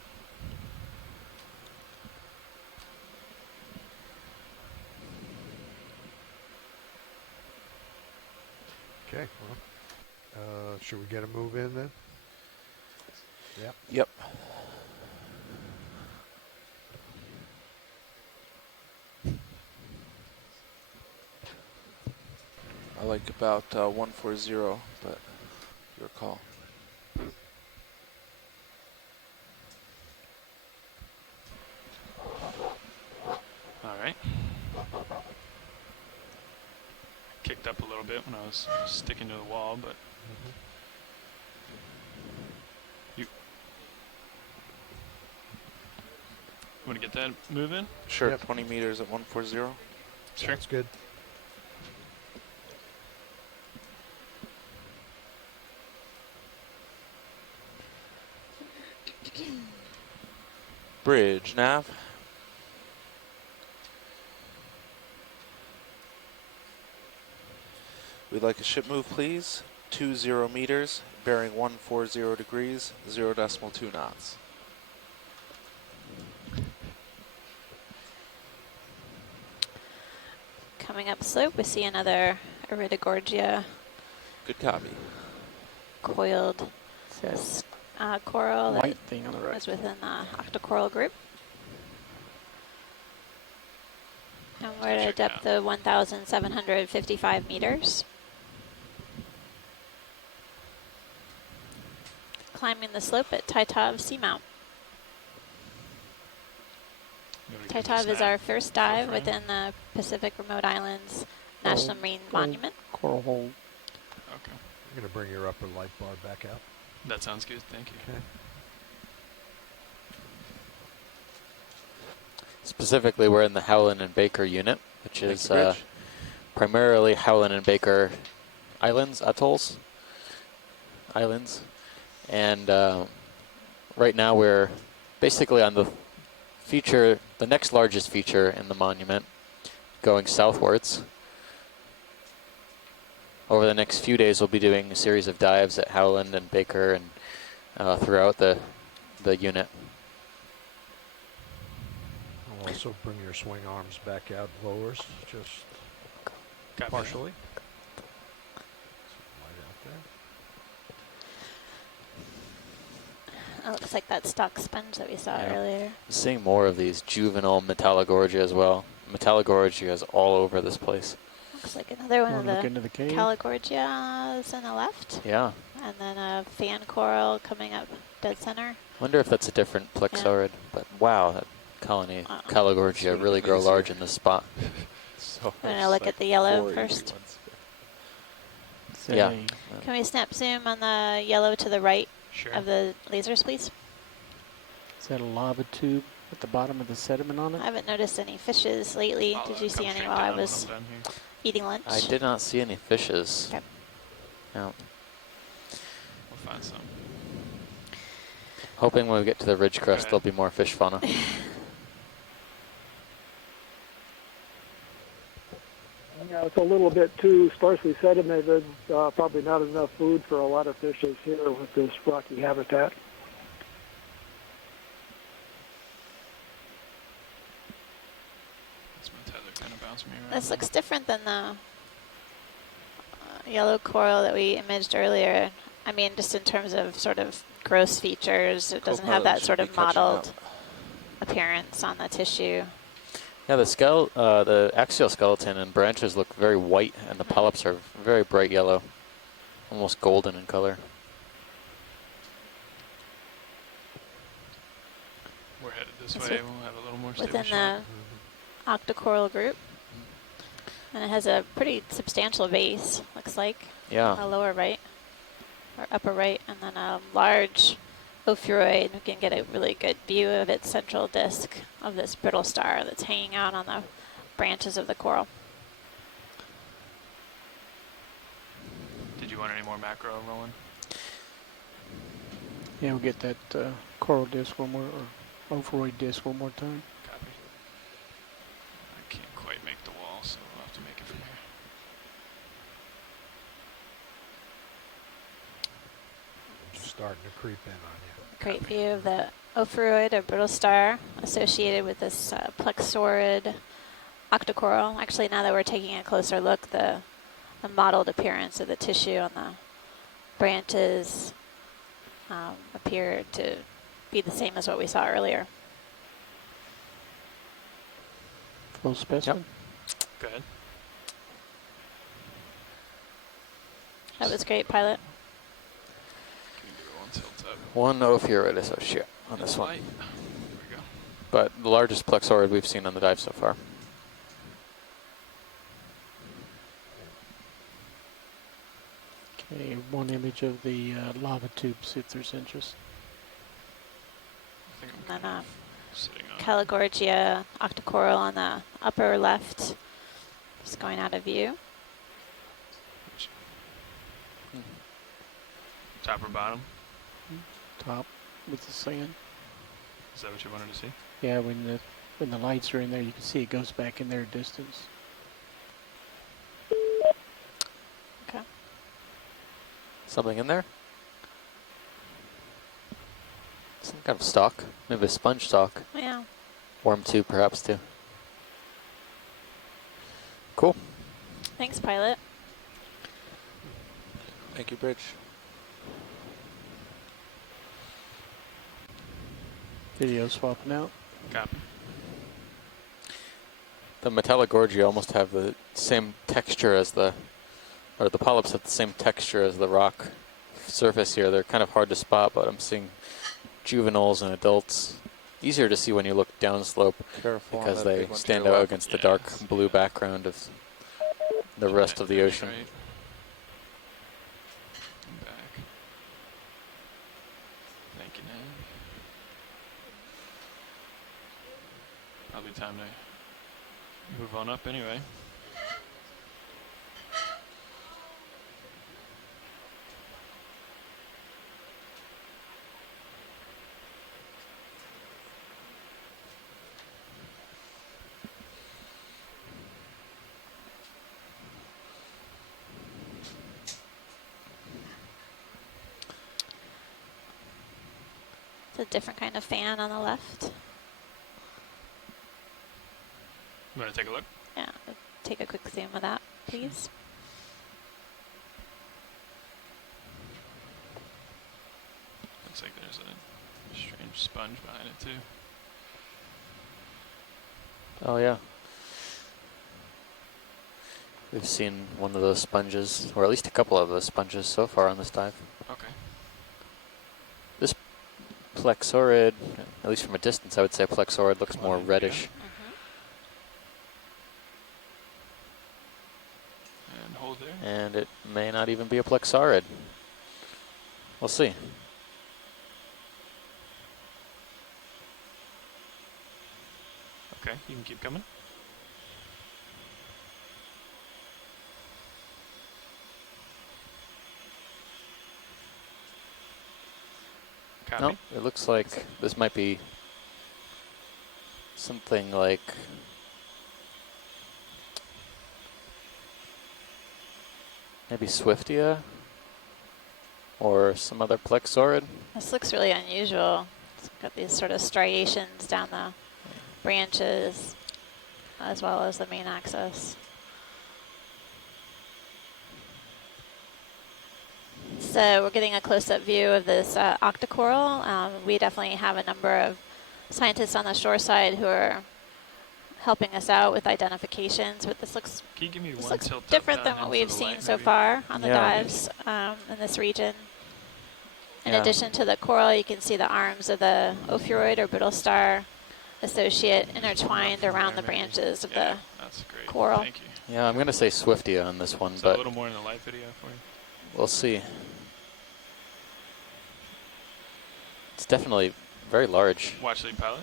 Okay. Well, should we get a move in then? Yep. Yep. I like about 140, but your call. All right. Kicked up a little bit when I was sticking to the wall, but you want to get that moving? Sure. Yep. 20 meters at 140. Sure. Sounds good. Bridge nav. We'd like a ship move, please. 20 meters, bearing 140 degrees, 0.2 knots. Coming up slope, we see another Iridogorgia Good copy. coiled Yes. coral White that thing on the right. is within the octocoral group. And we're at a depth of 1,755 meters. Climbing the slope at Titov Seamount. Titov is our first dive within the Pacific Remote Islands National Marine Monument. Coral hole. Okay. I'm going to bring your upper light bar back out. That sounds good. Thank you. Okay. Specifically, we're in the Howland and Baker unit, which is primarily Howland and Baker islands, atolls, islands. And right now we're basically on the feature, the next largest feature in the monument, going southwards. Over the next few days, we'll be doing a series of dives at Howland and Baker and throughout the unit. I'll also bring your swing arms back out lowers, just Copy. partially. Light out there. It looks like that stock sponge that we saw earlier. I'm seeing more of these juvenile Metallogorgia as well. Metallogorgia is all over this place. Looks like another one of Look into the cave. Calagorgias on the left. Yeah. And then a fan coral coming up dead center. Wonder if that's a different plexaurid. But wow, that colony, Calagorgia, really grow large in this spot. So I'm going to look at the yellow first. Yeah. Can we snap zoom on the yellow to the right of the lasers, please? Is that a lava tube at the bottom of the sediment on it? I haven't noticed any fishes lately. Did you see any while I was eating lunch? I did not see any fishes. Okay. No. We'll find some. Hoping when we get to the ridge crest, there'll be more fish fauna. Yeah, it's a little bit too sparsely sedimented. Probably not enough food for a lot of fishes here with this rocky habitat. This looks different than the yellow coral that we imaged earlier. I mean, just in terms of sort of gross features, it doesn't have that sort of mottled appearance on the tissue. Yeah, the axial skeleton and branches look very white, and the polyps are very bright yellow, almost golden in color. We're headed this way. We'll have a little more stable within shot. the octocoral group. And it has a pretty substantial base, looks like. Yeah. A lower right, or upper right, and then a large ophiuroid. We can get a really good view of its central disc of this brittle star that's hanging out on the branches of the coral. Did you want any more macro rolling? Yeah, we'll get that coral disc one more, or ophiuroid disc one more time. Copy. I can't quite make the wall, so we'll have to make it from here. Just starting to creep in on you. Great view of the ophiuroid or brittle star associated with this plexaurid octocoral. Actually, now that we're taking a closer look, the mottled appearance of the tissue on the branches appear to be the same as what we saw earlier. Full specimen. Yep. Go ahead. That was great, pilot. Can you do it one tilt up? One ophiuroid associate on this one. There we go. But the largest plexaurid we've seen on the dive so far. Okay, one image of the lava tube, see if there's interest. I think And then sitting on Calagorgia octocoral on the upper left, just going out of view. top or bottom. Top with the sand. Is that what you wanted to see? Yeah, when the lights are in there, you can see it goes back in their distance. Okay. Something in there? Some kind of stalk. Maybe a sponge stalk. Yeah. Worm tube, perhaps, too. Cool. Thanks, pilot. Thank you, Bridge. Video swapping out. Copy. The Metallogorgia almost have the same texture as the polyps have the same texture as the rock surface here. They're kind of hard to spot, but I'm seeing juveniles and adults. Easier to see when you look downslope Careful on because that they big one to stand your out left. against the dark blue background of the rest of the ocean. Right. Back. Thank you, Ned. Probably time to move on up anyway. It's a different kind of fan on the left. You want to take a look? Yeah, take a quick zoom of that, please. Looks like there's a strange sponge behind it too. Oh yeah. We've seen one of those sponges, or at least a couple of those sponges so far on this dive. Okay. This plexaurid, at least from a distance, I would say plexaurid looks more reddish. And hold there. And it may not even be a plexaurid. We'll see. Okay, you can keep coming. Copy. No, it looks like this might be something like maybe Swiftia or some other plexaurid. This looks really unusual. It's got these sort of striations down the branches as well as the main axis. So we're getting a close-up view of this octocoral. We definitely have a number of scientists on the shore side who are helping us out with identifications, but this looks, Can you give me this one looks tilt up different down than what into we've the seen light, so maybe? far on the Yeah. dives in this region. In Yeah. addition to the coral, you can see the arms of the ophiuroid or brittle star associate intertwined around the branches of the That's great. coral. Thank you. Yeah, I'm going to say Swiftia on this one, So a but little more in the live video for you. we'll see. It's definitely very large. Watch lead pilot.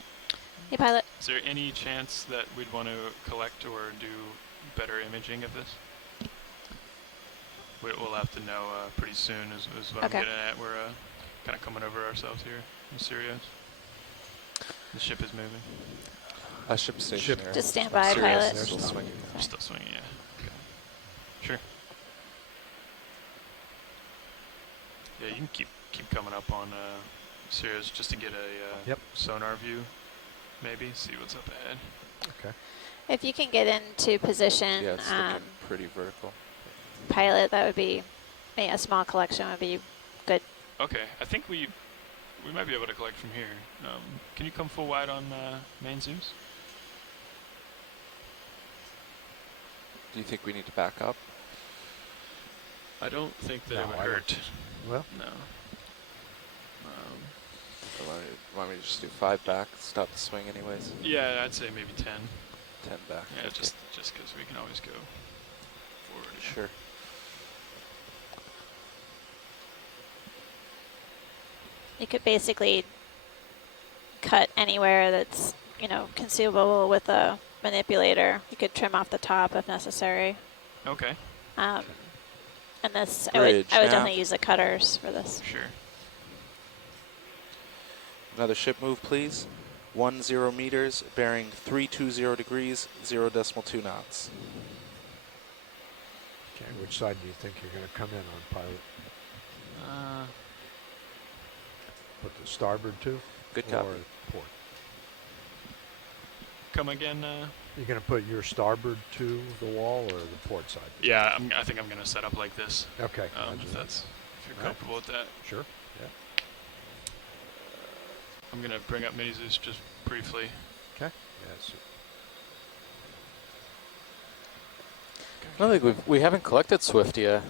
Hey, pilot. Is there any chance that we'd want to collect or do better imaging of this? We'll have to know pretty soon is what Okay. I'm getting at. We're kind of coming over ourselves here in Sirius. The ship is moving. Ship stationary. Just stand by, Sirius pilot. is still swinging. We're still swinging, yeah. Okay. Sure. Yeah, you can keep coming up on Sirius just to get a sonar view, maybe see what's up ahead. Okay. If you can get into position, Yeah, it's looking pretty vertical. pilot, that would be a small collection would be good. Okay, I think we might be able to collect from here. Can you come full wide on main zooms? Do you think we need to back up? I don't think that No, it would I don't hurt. think Well, No. Or want me to just do 5 back, stop the swing anyways? Yeah, I'd say maybe 10. 10 back. Yeah, okay. just because we can always go forward. Sure. You could basically cut anywhere that's, consumable with a manipulator. You could trim off the top if necessary. Okay. And this, I would Bridge definitely nav. use the cutters for this. Sure. Another ship move, please. 10 meters, bearing 320 degrees, 0.2 knots. okay. Which side do you think you're going to come in on, pilot? Put the starboard to? Good or copy. port? Come again, You going to put your starboard to the wall or the port side? Yeah, I think I'm going to set up like this. Okay. If you're comfortable with that. Sure. Yeah. I'm going to bring up Mini Zeus just briefly. Okay. Yes. I don't think we haven't collected Swift yet.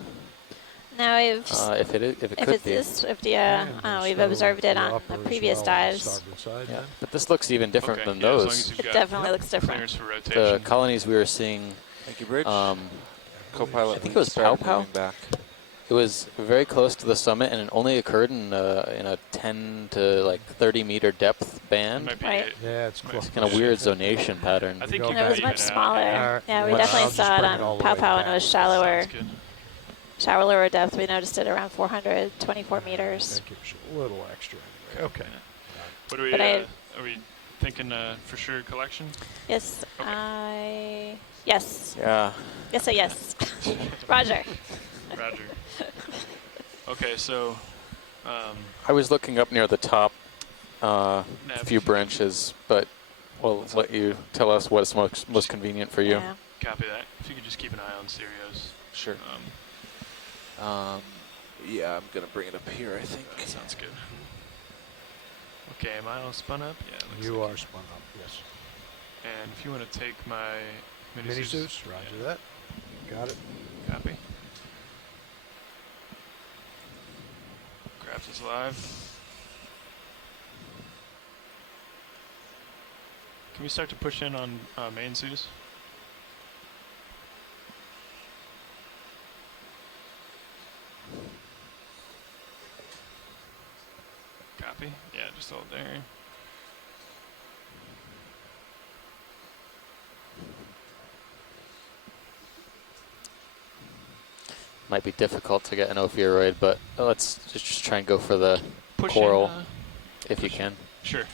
No, we've if it if could it's be. this Swift, we've observed it on the previous dives. Side, yeah, but this looks even different than as long those. as you've It got definitely looks different. clearance for rotation. The colonies we were seeing. Thank you, Bridge. I Co-pilot, think it was Pow start Pow. moving back. It was very close to the summit, and it only occurred in a 10 to like 30 meter depth band. Might be Right. it. Yeah, it's close. Kind of weird zonation pattern. I think Go you And it can was even much smaller. Yeah, we Well, definitely I'll just saw it bring it all on the Pow way Pow, and it back. was shallower. Sounds good. Shallower depth. We noticed it around 424 meters. That gives you a little extra. Anyway. Okay. What are we? But Are we thinking for sure collection? Yes, Okay. yes. Yeah. Yes, a yes. Roger. Roger. Okay, so. I was looking up near the top Nav. few branches, but we'll let you tell us what's most convenient for you. Yeah. Copy that. If you could just keep an eye on Sirius. Sure. Yeah, I'm going to bring it up here, I think. That sounds good. Okay, am I all spun up? Yeah. It looks You like are spun up, yes. And if you want to take my Mini Zeus, roger that. Got it. Copy. Craft is live. Can we start to push in on main Zeus? Copy. Yeah, just hold there. Might be difficult to get an ophiuroid, but let's just try and go for the Push coral in, if you can. Sure.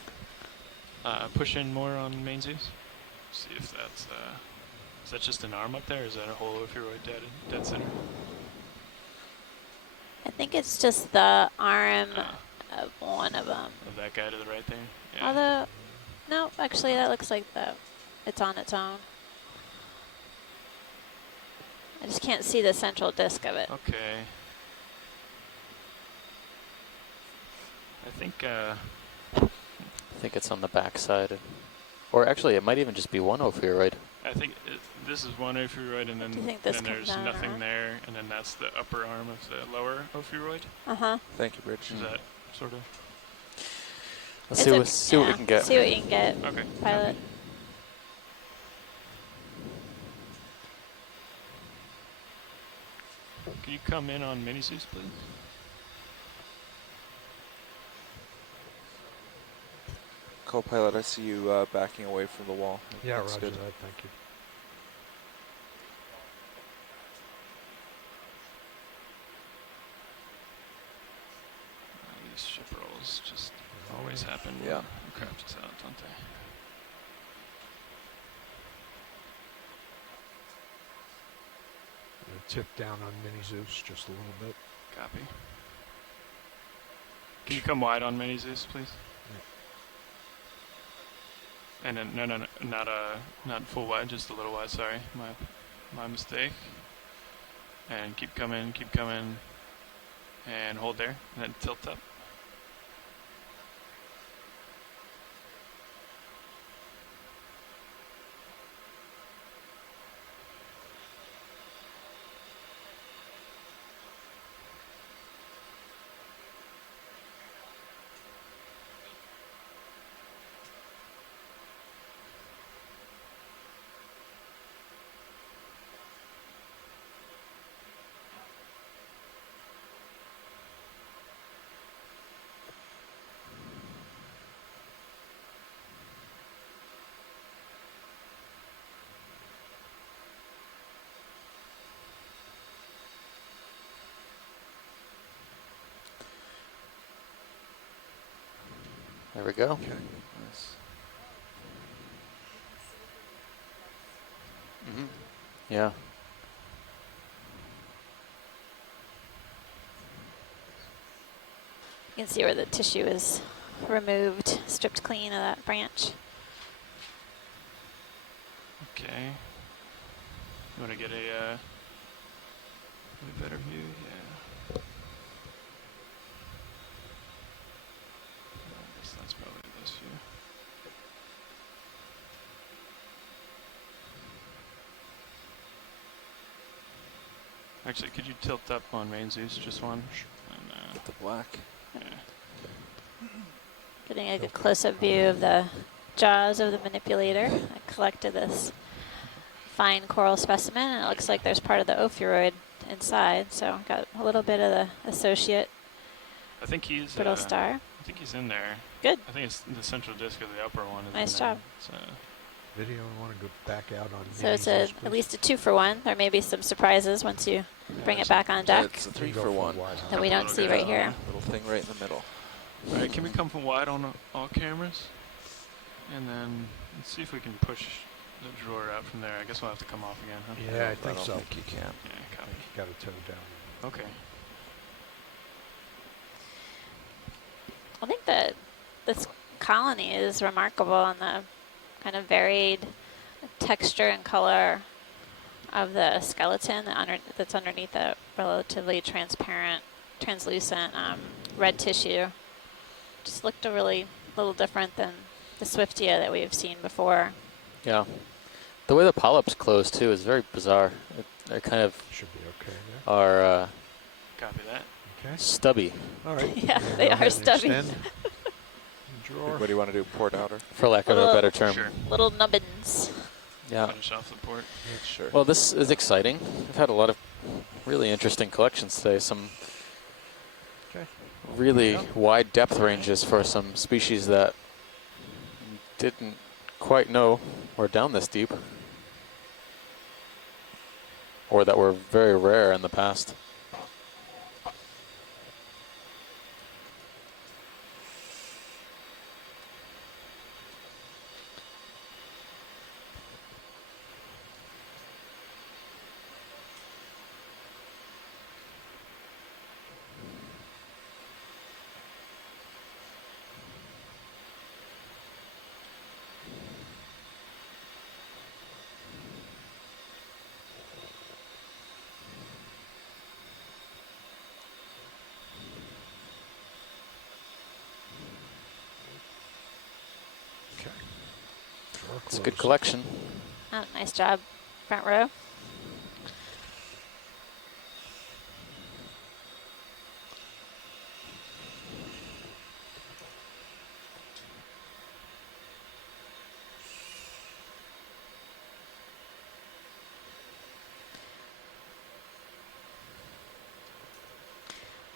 Push in more on main Zeus. See if that's is that just an arm up there, or is that a whole ophiuroid dead center? I think it's just the arm of one of them. Of that guy to the right there? Yeah. Although, no, actually that looks like it's on its own. I just can't see the central disc of it. Okay. I think it's on the back side. Or actually, it might even just be one ophiuroid. I think this is one ophiuroid, and then, Do you think this then comes there's down nothing around? there, and then that's the upper arm of the lower ophiuroid. Uh-huh. Thank you, Bridge. Is that sort of? Let's see what we can get. See what you can get, Okay. pilot. Can you come in on Mini Zeus, please? Co-pilot, I see you backing away from the wall. Yeah, That's roger good. that. Thank you. These ship rolls just always happen. Yeah. When the craft is out, don't they? Tip down on Mini Zeus just a little bit. Copy. Can you come wide on Mini Zeus, please? And then no, not full wide, just a little wide. Sorry, my mistake. And keep coming, and hold there, and then tilt up. There we go. Okay. Nice. Yeah. You can see where the tissue is removed, stripped clean of that branch. okay. You want to get a better view? Yeah. I guess that's probably this view. Actually, could you tilt up on main Zeus, just one? And, The black. yeah. Getting a good close-up view of the jaws of the manipulator. I collected this fine coral specimen, and it looks like there's part of the ophiuroid inside, so got a little bit of the associate I think he's brittle star. I think he's in there. Good. I think it's the central disc of the upper one. Is Nice in there. job. So Video, I want to go back out on. So it's at least a 2-for-1. There may be some surprises once you bring it back on Yeah, deck it's a 3-for-1. that we don't see right here. Little thing right in the middle. All right, can we come from wide on all cameras? And then let's see if we can push the drawer out from there. I guess we'll have to come off again, huh? Yeah, I think so. I don't think you can. Yeah, copy. You got to toe down. Okay. I think that this colony is remarkable on the kind of varied texture and color of the skeleton that's underneath the relatively transparent, translucent red tissue. Just looked a little different than the Swiftia that we've seen before. Yeah. The way the polyps close, too, is very bizarre. They kind of Should be okay there. are Copy that. Okay. stubby, All right. Yeah, Go they ahead are and stubby. extend the drawer. What do you want to do? Port outer? for lack of a Little- better term. Sure. Little nubbins. Yeah. Finish off the port. Sure. Well, this is exciting. We've had a lot of really interesting collections today. Some Okay. really wide depth ranges for some species that didn't quite know were down this deep, or that were very rare in the past. Okay. Drawer It's a good closed. collection. Oh, nice job, front row.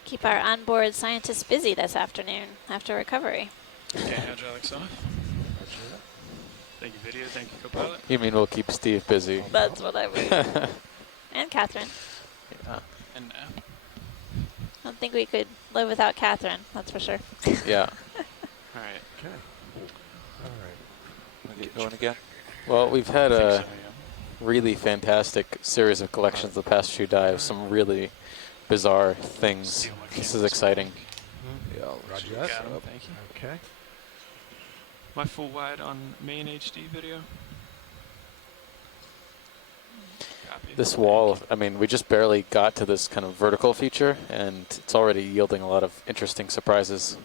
Keep our onboard scientists busy this afternoon after recovery. Okay, hydraulics off. Thank you, video. Thank you, co-pilot. You mean we'll keep Steve busy? That's what I would. And Catherine. Yeah. And I don't think we could live without Catherine, that's for sure. Yeah. all right. Okay. All right. Want to get going again? Well, we've had I think a so, yeah. really fantastic series of collections the past few dives. Some really bizarre things. Steal my This is cameras. exciting. Yeah, I'll let Roger you that. set Got 'em, up. thank you. Okay. My full wide on main HD video. Copy. This wall, I mean, we just barely got to this kind of vertical feature, and it's already yielding a lot of interesting surprises.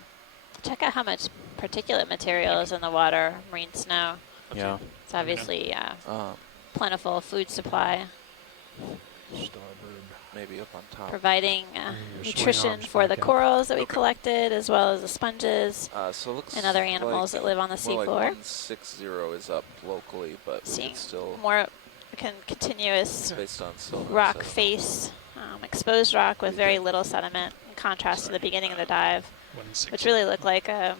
Check out how much particulate material is in the water, marine snow. Okay. Yeah. It's obviously Um, plentiful food supply, Starboard. maybe up on top. providing your swing nutrition arms for the back out. corals that we collected, as well as the sponges So it looks and other animals like that live on the more like seafloor. 160 is up locally, but Seeing it's still more continuous based on sonar. rock so- face, exposed rock with very little sediment, in contrast to the beginning of the dive, 160. which really looked like a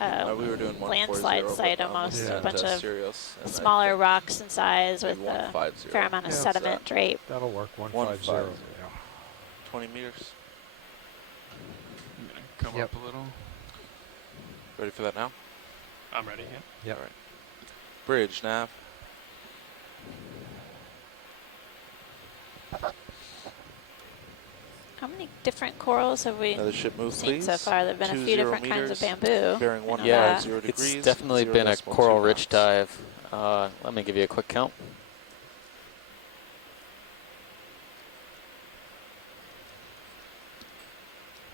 we were doing 140, landslide but site I'm almost. looking A at, bunch of Sirius, and I smaller think rocks in size with maybe a 150. fair amount of Yeah, sediment drape. That'll work. 150. 150. Yeah. 20 meters. I'm gonna come Yep. up a little. Ready for that now? I'm ready. Yeah. Yep. All right. Bridge, nav. How many different corals have we Another ship move, seen please. so far? There have been a few 20 different kinds of meters, bamboo. Bearing I know 150 that. Yeah, degrees. it's definitely been a 0.2 coral-rich knots. dive. Let me give you a quick count.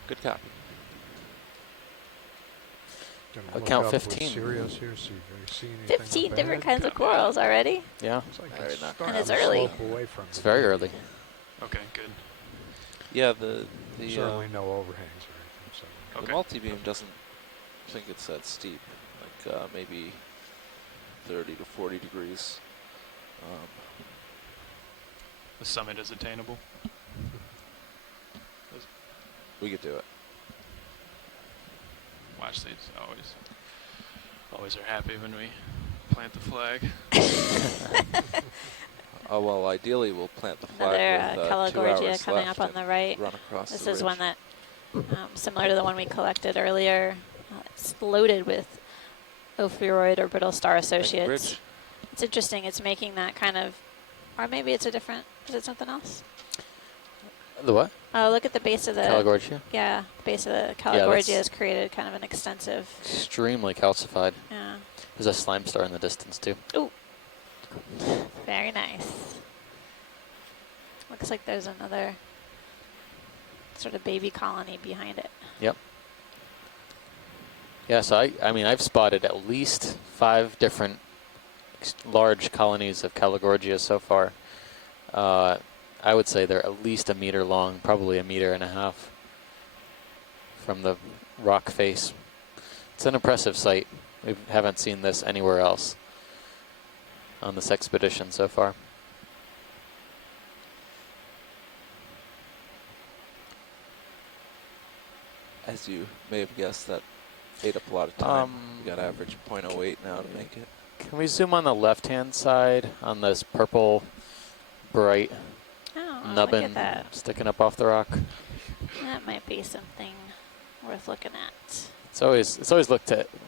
Good copy. Gonna I'll look count up 15. with Sirius here, see if they see anything 15 up different ahead. kinds of corals already. Yeah. Looks like Very it's nice. starting And it's to early. slope away from It's the very big early. view. Okay, good. Yeah, the Certainly no overhangs or anything. So the Okay. multi-beam doesn't think it's that steep. Like maybe 30 to 40 degrees. The summit is attainable. We could do it. Watch these. Always are happy when we plant the flag. Oh well, ideally we'll plant the flag Another with 2 Calogorgia hours coming left up on the and right. run across This the is ridge. one that, similar to the one we collected earlier, it's loaded with ophiuroid or brittle star associates. Bridge. It's interesting. It's making that kind of, or maybe it's a different. Is it something else? The what? Oh, look at the base of the Calogorgia? Yeah, base of the Yeah, Calogorgia that's has created kind of an extensive. extremely calcified. Yeah. There's a slime star in the distance too. Ooh. Very nice. Looks like there's another sort of baby colony behind it. Yep. Yeah, so I mean, I've spotted at least 5 different large colonies of Calogorgia so far. I would say they're at least 1 meter long, probably 1.5 meters from the rock face. It's an impressive sight. We haven't seen this anywhere else on this expedition so far. As you may have guessed, that ate up a lot of time. We got average 0.08 now to make it. Can we zoom on the left-hand side on this purple, bright Oh, look nubbin at that. sticking up off the rock? That might be something worth looking at. It's always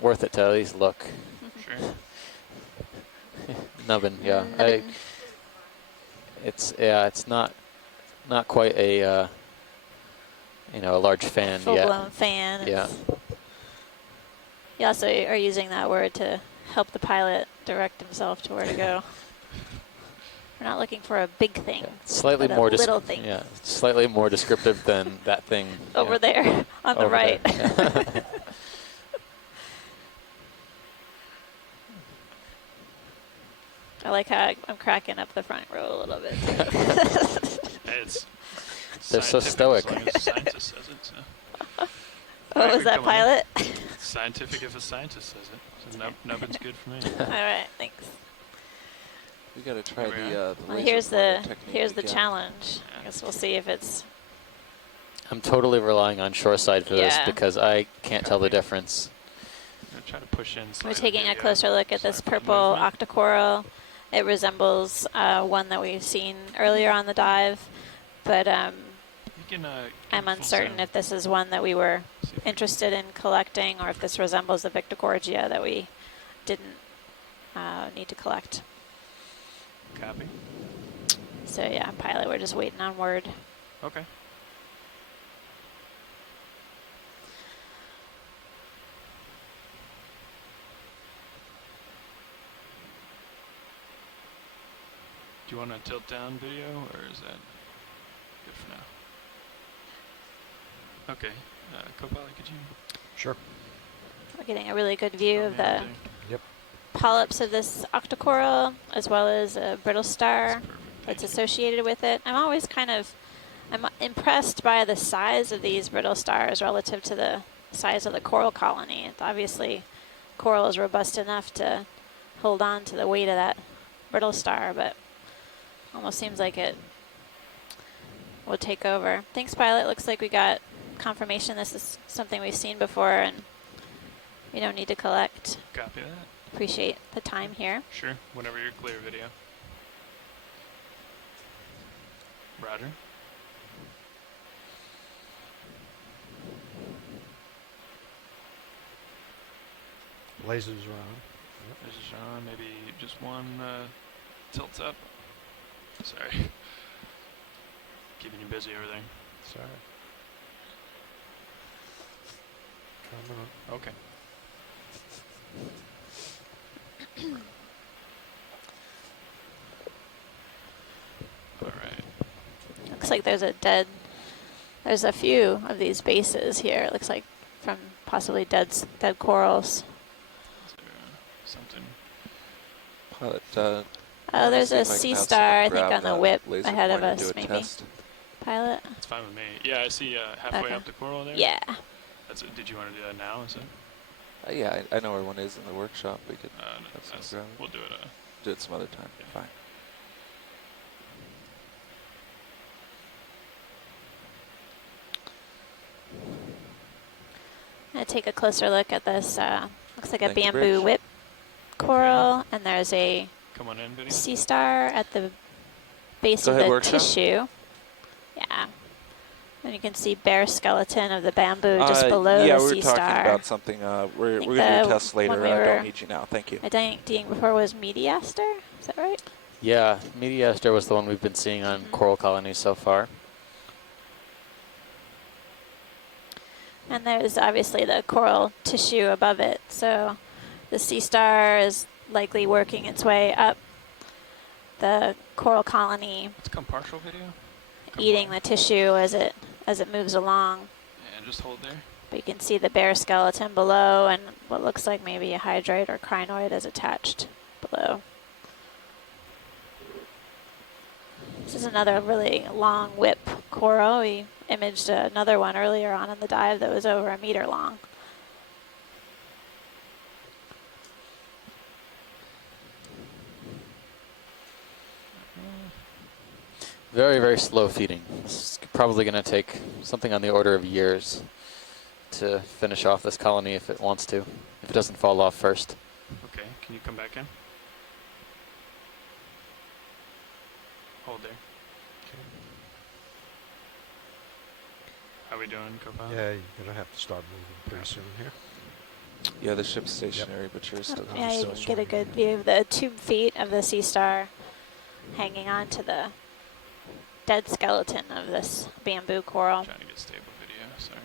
worth it to at least look. Sure. Nubbin, yeah. Nubbin. It's not quite a a large fan yet. Full-blown fan. Yeah. You also are using that word to help the pilot direct himself to where to go. We're not looking for a big thing, Slightly but more a little thing Yeah, slightly more descriptive than that thing over yeah. there on the Over right. there. I like how I'm cracking up the front row a little bit. It's They're so scientific stoic. As long as a scientist says it. So. What was that, Come on. pilot? It's scientific if a scientist says it. So nubbin's good for me. All right, thanks. We got to try Here we the Well, laser here's pointer the technique again. challenge. I guess we'll see if it's. I'm totally relying on shoreside for this Yeah. because I can't tell the difference. I'm gonna try to push in. We're taking a closer look at this purple octocoral. It resembles one that we've seen earlier on the dive, but You can, I'm uncertain if this is one that we were interested in collecting or if this resembles the Victorgorgia that we didn't need to collect. Copy. So yeah, pilot, we're just waiting on word. Okay. Do you want a tilt down video, or is that good for now? Okay. Copilot, could you? Sure. We're getting a really good view of the Yep. polyps of this octocoral, as well as a brittle star that's associated with it. I'm impressed by the size of these brittle stars relative to the size of the coral colony. It's obviously, coral is robust enough to hold on to the weight of that brittle star, but almost seems like it will take over. Thanks, pilot. Looks like we got confirmation this is something we've seen before and we don't need to collect. Copy that. Appreciate the time here. Sure. Whenever you're clear, video. Roger. Lasers are on. This is on. Maybe just one tilt up. Sorry. Keeping you busy over there. Sorry. Coming on. Okay. Looks like there's a dead There's a few of these bases here. It looks like from possibly dead corals. Is there something? Pilot, Oh, there's a see if I can sea have star, I someone think, grab on the that whip laser ahead of pointer and us, do a maybe. test. Pilot? It's fine with me. Yeah, I see halfway Okay. up the coral there. Yeah. That's it. Did you want to do that now? Is it? Yeah, I know where one is in the workshop. We could No, have someone grab it. we'll do it. Do it some other time. Yeah. Fine. I'm going to take a closer look at this. Looks like a Thank you, bamboo Bridge. whip coral, and there's a Come on in, video. sea star at the base Go of ahead, the workshop. tissue. Yeah. And you can see bare skeleton of the bamboo just below yeah, the we sea were talking star. about something. We're think going to do a the test later. one we I were don't need you now. Thank you. Identifying before was Mediaster. Is that right? Yeah, Mediaster was the one we've been seeing on coral colonies so far. And there's obviously the coral tissue above it. So the sea star is likely working its way up the coral colony, Let's come partial video. Come eating on. the tissue as it moves along. And just hold there. But you can see the bare skeleton below, and what looks like maybe a hydroid or crinoid is attached below. This is another really long whip coral. We imaged another one earlier on in the dive that was over 1 meter long. Very, very slow feeding. It's probably going to take something on the order of years to finish off this colony if it wants to, if it doesn't fall off first. Okay, can you come back in? Hold there. How we doing, co-pilot? Yeah, you're going to have to start moving pretty soon here. Yeah, the ship's stationary, but you're still. Yeah, you still can get a swimming. good view of the tube feet of the sea star hanging on to the dead skeleton of this bamboo coral. Trying to get stable video, sorry.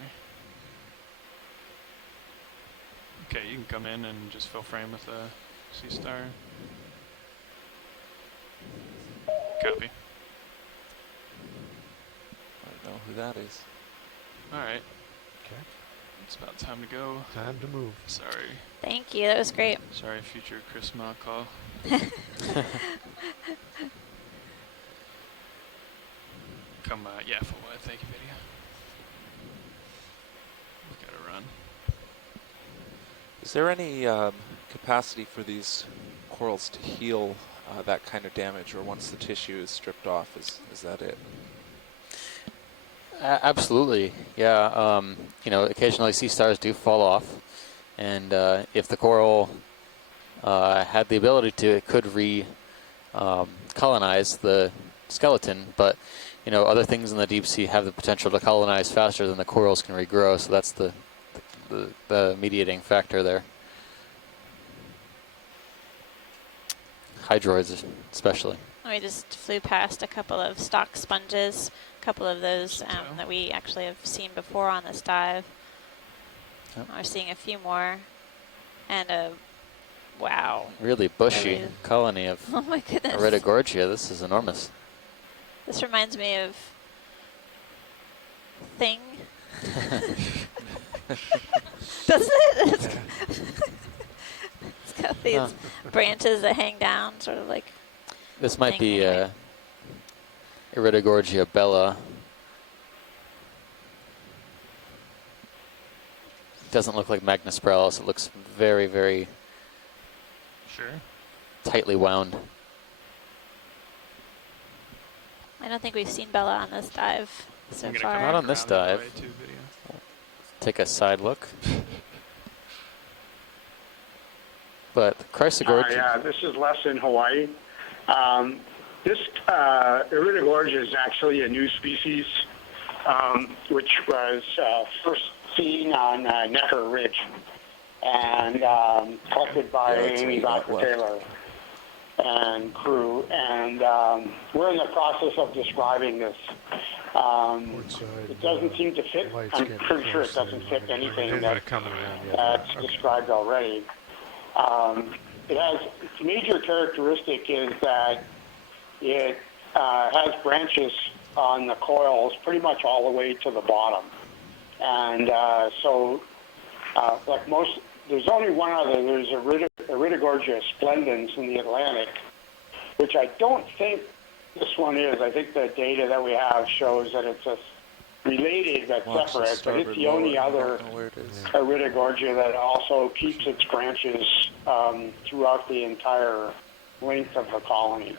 Okay, you can come in and just fill frame with the sea star. Copy. I don't know who that is. Alright. Okay. It's about time to go. Time to move. Sorry. Thank you, that was great. Sorry, future Chris Ma call. Come, yeah, full wide. Thank you, video. We gotta run. Is there any capacity for these corals to heal that kind of damage, or once the tissue is stripped off, is that it? Absolutely, yeah. You know, occasionally sea stars do fall off, and if the coral had the ability to, it could colonize the skeleton. But you know, other things in the deep sea have the potential to colonize faster than the corals can regrow. So that's the mediating factor there. Hydroids, especially. We just flew past a couple of stock sponges, a couple of those that we actually have seen before on this dive. Yep. We're seeing a few more, and a wow. Really bushy Really- colony of Oh my goodness. Iridogorgia. This is enormous. This reminds me of Thing. Doesn't it? It's got these branches that hang down, sort of like. This might Thing be anyway. Iridogorgia bella. Doesn't look like Magnospiralis. It looks very, very Sure. tightly wound. I don't think we've seen Bella on this dive so I'm gonna far. come Not on this around the other dive. way too, video. Take a side look. But Chrysogorgia. Yeah, this is Les in Hawaii. This Iridogorgia is actually a new species, which was first seen on Necker Ridge and collected by Amy Dr. Taylor and crew. And we're in the process of describing this. It doesn't seem to fit. I'm pretty sure it doesn't fit anything that's described already. It has, its major characteristic is that it has branches on the coils pretty much all the way to the bottom. And like most, there's only one other. There's Iridogorgia splendens in the Atlantic, which I don't think this one is. I think the data that we have shows that it's a related but separate, but it's the only other Iridogorgia that also keeps its branches throughout the entire length of the colony.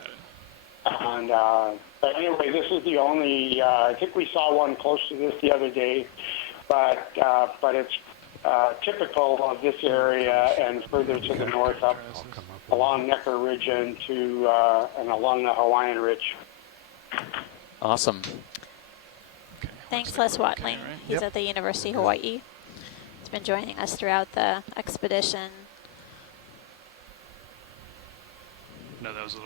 And but anyway, this is the only. I think we saw one close to this the other day, but it's typical of this area and further to the north up along Necker Ridge and and along the Hawaiian Ridge. Awesome. Thanks, Les Watling. He's at the University of Hawaii. He's been joining us throughout the expedition,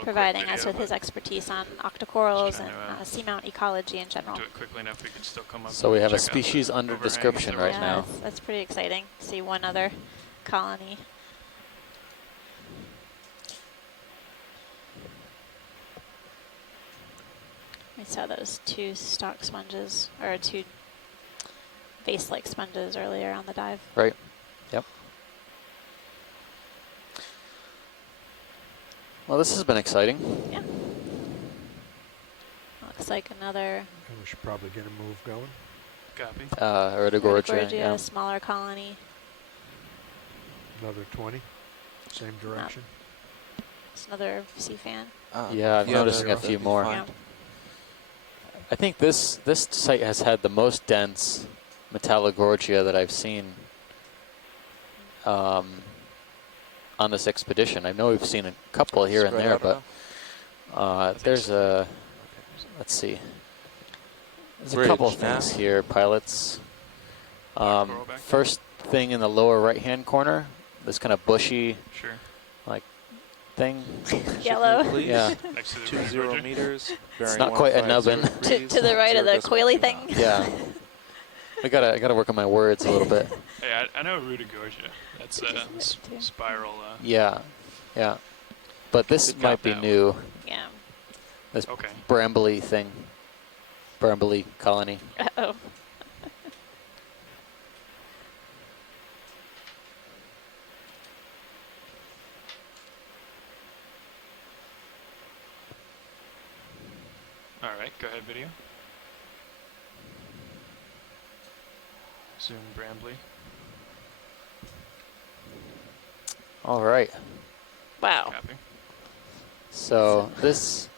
providing us with his expertise on octocorals and seamount ecology in general. Do it quickly enough, we can still come up. So we have a species under description right now. That's pretty exciting. See one other colony. We saw those two stalk sponges, or two vase-like sponges earlier on the dive. Right. Yep. Well, this has been exciting. Yeah. Looks like another. We should probably get a move going. Copy. Iridogorgia, yeah. Smaller colony. Another 20. Same direction. It's another sea fan. Yeah, I'm noticing a few more. Yeah. I think this site has had the most dense Metallogorgia that I've seen on this expedition. I know we've seen a couple here and there, but there's a, let's see, there's a couple things here, pilots. First thing in the lower right-hand corner, this kind of bushy, like thing. Yellow. Yeah. 20 meters. It's not quite a nubbin. To the right of the coily thing. Yeah. I gotta work on my words a little bit. Hey, I know Iridogorgia. That's a spiral. Yeah, yeah. But this might be new. Yeah. This brambly thing. Brambly colony. Uh-oh. All right, go ahead, video. Zoom Brambly. All right. Wow. Copy. So this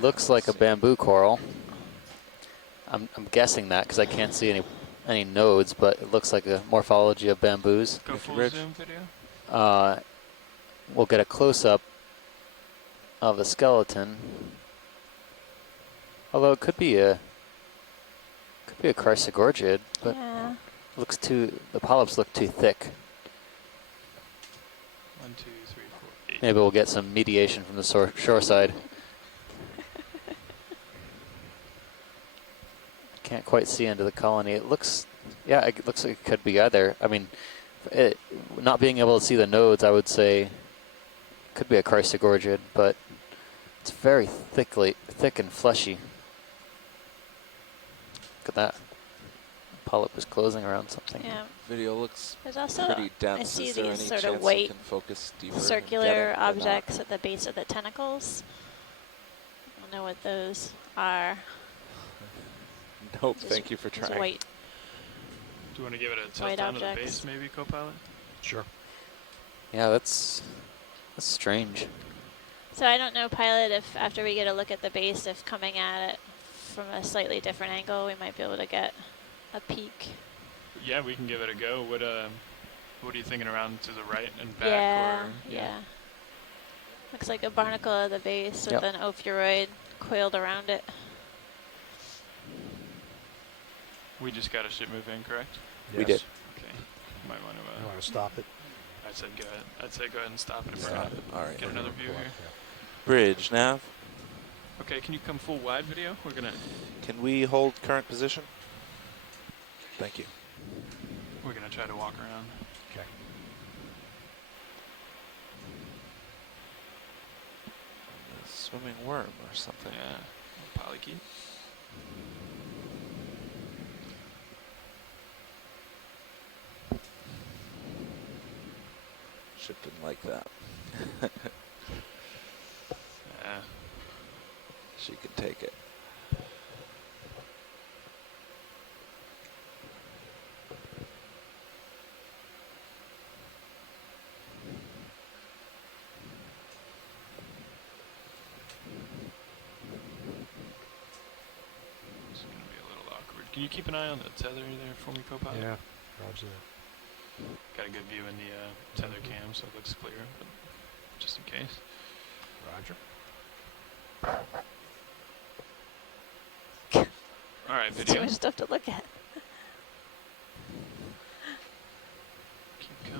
looks like a bamboo coral. I'm guessing that because I can't see any nodes, but it looks like a morphology of bamboos. Go full zoom video. We'll get a close-up of the skeleton. Although it could be a Chrysogorgid, but looks the polyps look too thick. 1, 2, 3, 4, 8. Maybe we'll get some mediation from the shore side. Can't quite see into the colony. It looks like it could be either. I mean, not being able to see the nodes, I would say it could be a Chrysogorgid, but it's very thick and fleshy. Look at that. Polyp is closing around something. Yeah. Video looks There's also, pretty dense. I see Is there these any sort chance of you white can focus deeper circular objects at the base of the tentacles. I don't know what those are. Nope, thank you for Just trying. white. Do you want to give it a tilt White down to the objects. base, maybe, co-pilot? Sure. Yeah, that's strange. So I don't know, pilot, if after we get a look at the base, if coming at it from a slightly different angle, we might be able to get a peek. Yeah, we can give it a go. What are you thinking, around to the right and back? Yeah, or, yeah. Looks like a barnacle at the base with Yep. an ophiuroid coiled around it. We just got a ship move in, correct? Yes. We did. Okay. Might want to. You want to stop it? I'd say go ahead. I'd say go ahead and stop it. Stop it. All right. Get another view here. Bridge nav. Okay, can you come full wide video? We're gonna. Can we hold current position? Thank you. We're gonna try to walk around. Okay. A swimming worm or something. Yeah. Polychaete. Ship didn't like that. She can take it. It's going to be a little awkward. Can you keep an eye on the tether there for me, co-pilot? Yeah, roger that. Got a good view in the tether cam, so it looks clear, but just in case. Roger. All right, Too video. much stuff to look at. Keep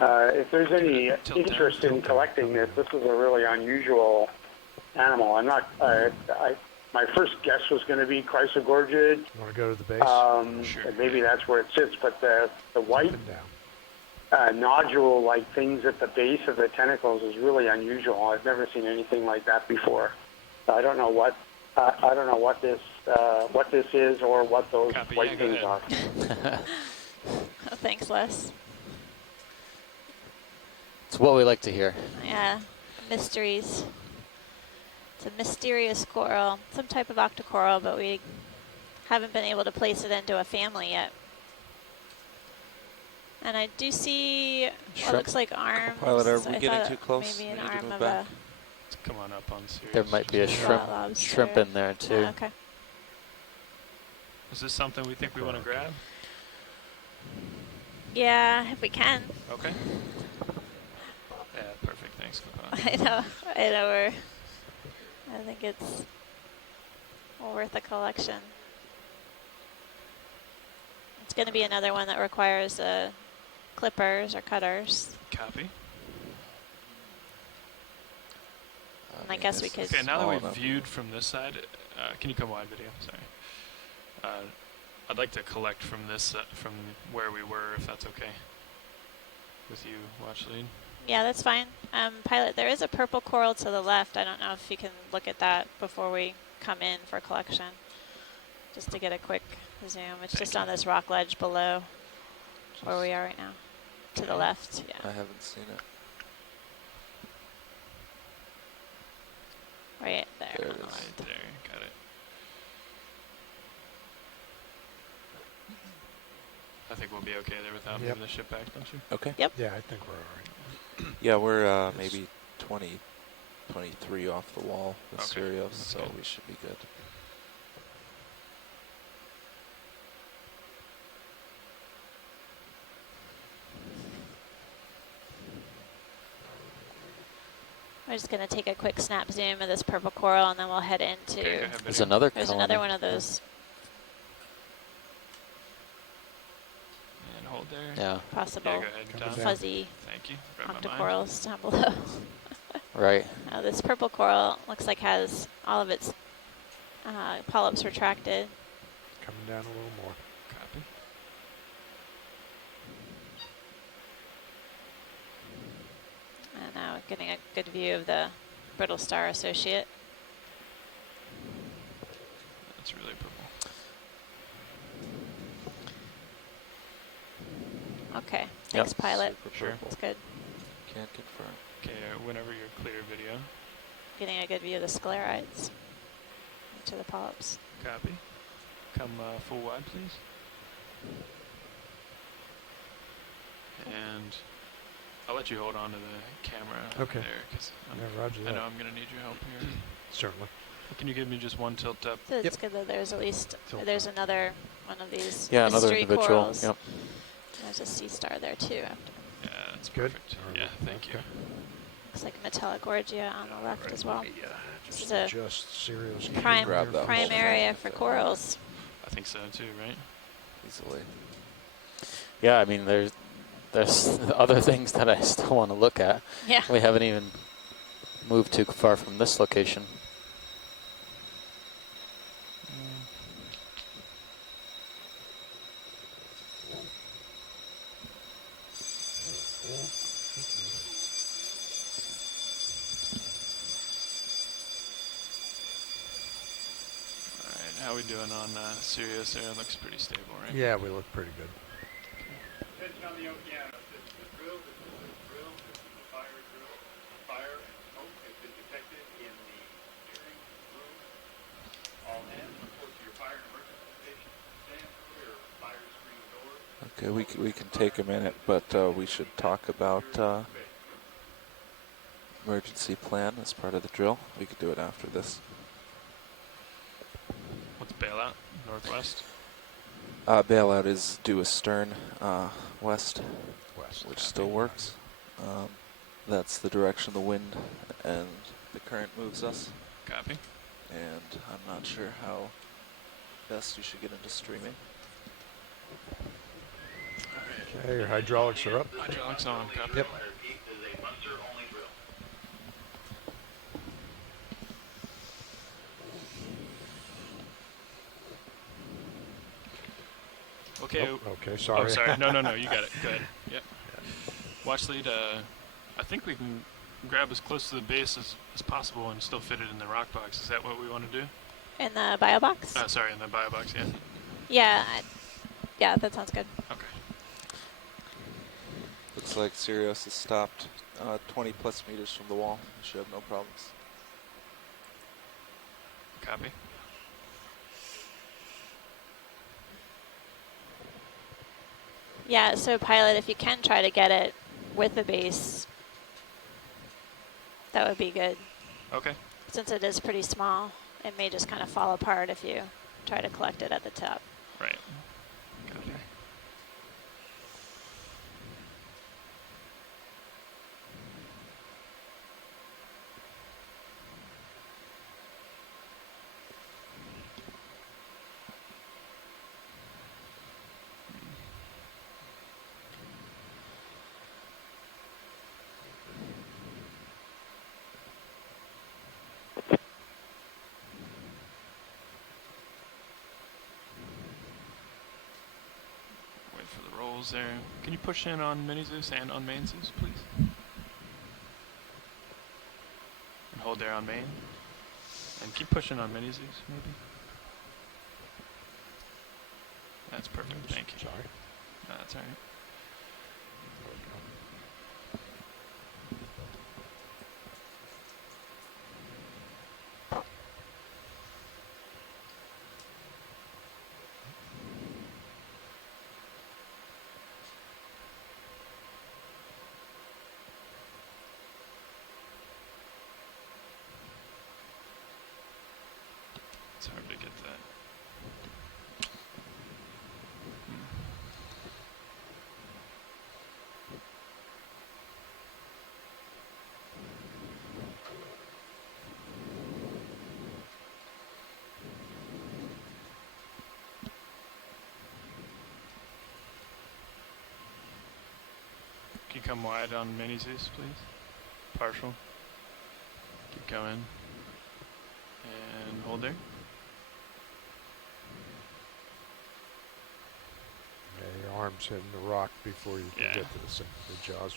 coming. If there's any interest in collecting this, this is a really unusual animal. I'm not. My first guess was going to be Chrysogorgid. You want to go to the base? Sure. And maybe that's where it sits, but the white nodule-like things at the base of the tentacles is really unusual. I've never seen anything like that before. I don't know what this is or what those Copy. white Yeah, go things are. Oh, thanks, Les. It's what we like to hear. Yeah, mysteries. It's a mysterious coral, some type of octocoral, but we haven't been able to place it into a family yet. And I do see what looks like arms. Pilot, are we I getting thought too close? maybe We an need to arm move of back. Come on up on Sirius. There might be a shrimp in there too. Oh, okay. Is this something we think we want to grab? Yeah, if we can. Okay. Yeah, perfect. Thanks, co-pilot. I know. I think it's worth a collection. It's going to be another one that requires clippers or cutters. Copy. And I guess we could. Okay, now that we've viewed from this side, can you come wide, video? Sorry. I'd like to collect from this, from where we were, if that's okay. With you, watch lead. Yeah, that's fine. Pilot, there is a purple coral to the left. I don't know if you can look at that before we come in for collection. Just to get a quick zoom. It's just on this rock ledge below where we are right now. To the left, yeah. I haven't seen it. Right there. There it is. Right there, got it. I think we'll be okay there without moving the ship back, don't you? Okay. Yep. Yeah, I think we're all right. Yeah, we're maybe 20, 23 off the wall with Okay. Sirius, so we should be good. We're just going to take a quick snap zoom of this purple coral, and then we'll head into. Okay, There's another There's colony. another one of those And hold there. Yeah. possible Yeah, go ahead, Tom. fuzzy Thank you. Read my mind. octocorals down below. Right. Now this purple coral looks like has all of its polyps retracted. Coming down a little more. Copy. And now getting a good view of the brittle star associate. That's really purple. Okay, thanks, pilot. Super Sure. purple. That's good. Can't confirm. Okay, whenever you're clear, video. Getting a good view of the sclerites. Each of the polyps. Copy. Come full wide, please. And I'll let you hold on to the camera Okay. there, because Yeah, roger I that. know I'm going to need your help here. Certainly. Can you give me just one tilt up? So it's good that there's at least, Tilt there's another one of these Yeah, another mystery individual. corals. Yep. There's a sea star there too after. Yeah, that's Good. perfect. All right. Yeah, thank you. Looks like Metallogorgia on the left as well. This is Just a adjust Sirius. prime, grab that prime whole area thing for if it corals. I think so too, right? Easily. Yeah, I mean, there's other things that I still want to look at. Yeah. We haven't even moved too far from this location. Alright, how we doing on Sirius there? It looks pretty stable, right? Yeah, we look pretty good. on the Okeanos. The drill, this is the fire drill. Fire and smoke has been detected in the steering room. All hands report to your fire and emergency station. Stand clear of fire screen doors. Okay, we can take a minute, but we should talk about emergency plan as part of the drill. We could do it after this. What's bailout? Northwest? Bailout is due astern west, which still works. That's the direction the wind and the current moves us. Copy. And I'm not sure how best you should get into streaming. Okay, your hydraulics are up. Hydraulics on, copy. Yep. Okay. Oh, okay, sorry. Oh, sorry. No, you got it. Go ahead. Yep. Watch lead. I think we can grab as close to the base as possible and still fit it in the rock box. Is that what we want to do? In the bio box? Sorry, in the bio box, yeah. Yeah, yeah, that sounds good. Okay. Looks like Sirius is stopped 20 plus meters from the wall. You should have no problems. Copy. Yeah, so pilot, if you can try to get it with the base, that would be good. Okay. Since it is pretty small, it may just kind of fall apart if you try to collect it at the top. Right. Copy. There. Can you push in on Mini Zeus and on Main Zeus, please? And hold there on Main. And keep pushing on Mini Zeus, maybe. That's perfect. Thank you. Sorry. No, that's all right. It's hard to get that. Can you come wide on Mini Zeus, please? Partial. Keep going. And hold there. Yeah, your arm's hitting the rock before you can get to the jaws.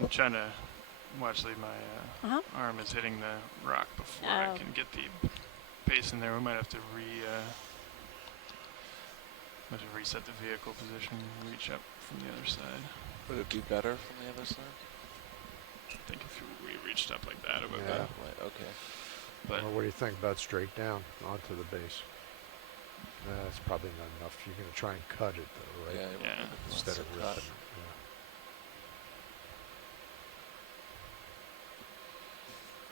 I'm trying to watch my arm is hitting the rock before I can get the pace in there. We might have to reset the vehicle position and reach up from the other side. Would it be better from the other side? I think if we reached up like that, it would be Yeah. better. Right, okay. But Well, what do you think about straight down onto the base? That's probably not enough. You're going to try and cut it, though, right? Yeah. Yeah. Instead of cut. ripping it.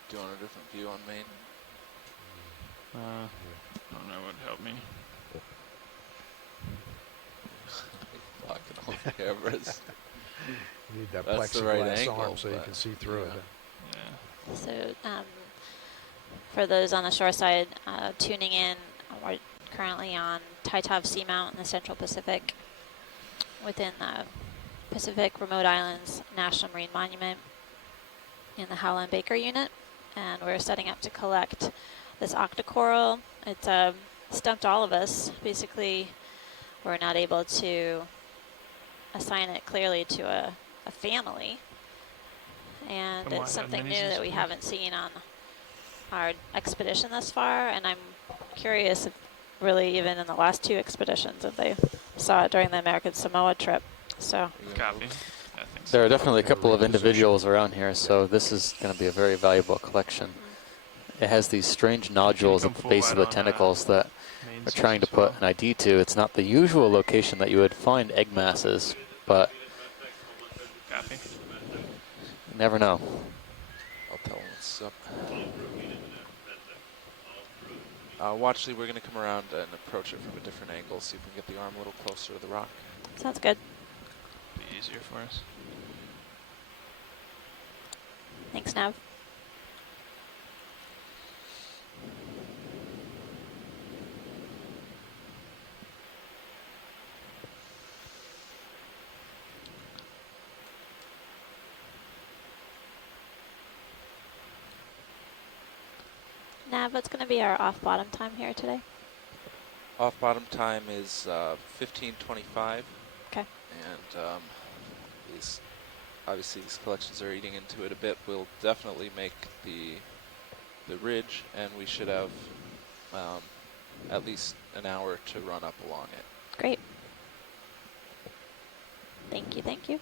Do you want a different view on Main? I don't know what helped me. Blocking all the cameras. You need that That's the plexiglass right angle, arm so you but can see through it. Yeah. So for those on the shore side tuning in, we're currently on Titov Seamount in the Central Pacific within the Pacific Remote Islands National Marine Monument in the Howland Baker unit. And we're setting up to collect this octocoral. It stumped all of us. Basically, we're not able to assign it clearly to a family. And it's something new that we haven't seen on our expedition thus far. And I'm curious if really even in the last 2 expeditions if they saw it during the American Samoa trip. So Copy. There are definitely a couple of individuals around here, so this is going to be a very valuable collection. It has these strange nodules at the base of the tentacles that we're trying to put an ID to. It's not the usual location that you would find egg masses, but Copy. you never know. I'll tell them what's up. Watch Lee, we're going to come around and approach it from a different angle, see if we can get the arm a little closer to the rock. sounds good. Be easier for us. Thanks, Nav. Nav, what's going to be our off-bottom time here today? Off bottom time is 15:25. Okay. And obviously these collections are eating into it a bit. We'll definitely make the ridge, and we should have at least an hour to run up along it. Great. Thank you, thank you.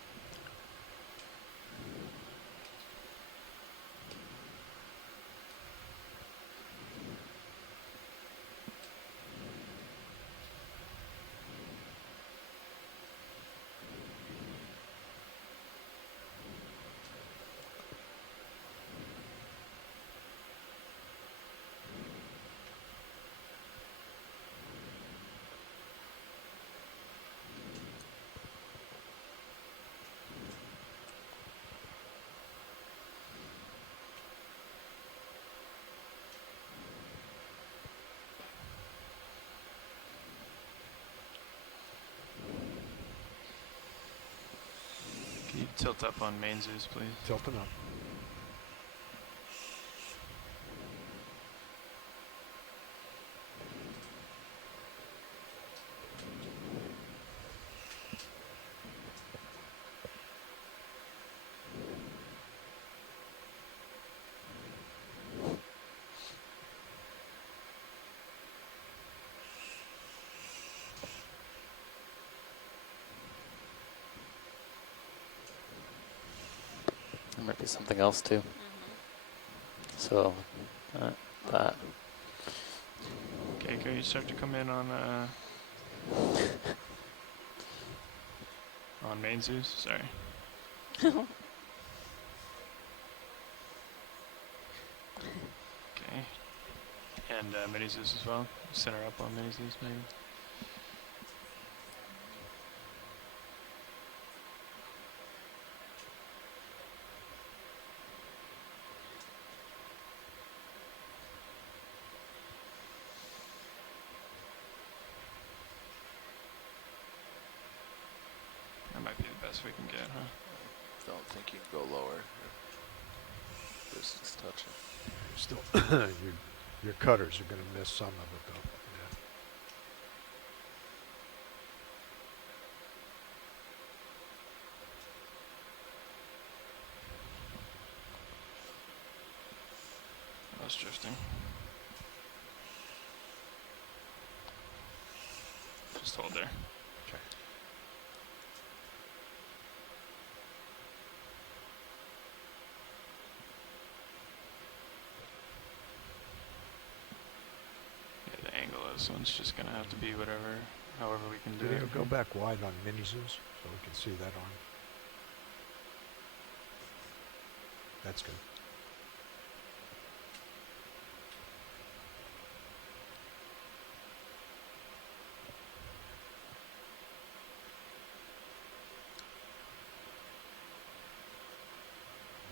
Can you tilt up on main Zeus, please? Tilting up. There might be something else too. So, that. Okay, can you start to come in on main Zeus? Sorry. Okay. And mini Zeus as well. Center up on mini Zeus maybe. That might be the best we can get, huh? Don't think you can go lower. This is touching. Still, your cutters are going to miss some of it, though. Yeah. I was drifting. Just hold there. Okay. Yeah, the angle of this one's just gonna have to be whatever, however we can do it. Go back wide on mini Zeus so we can see that arm. That's good.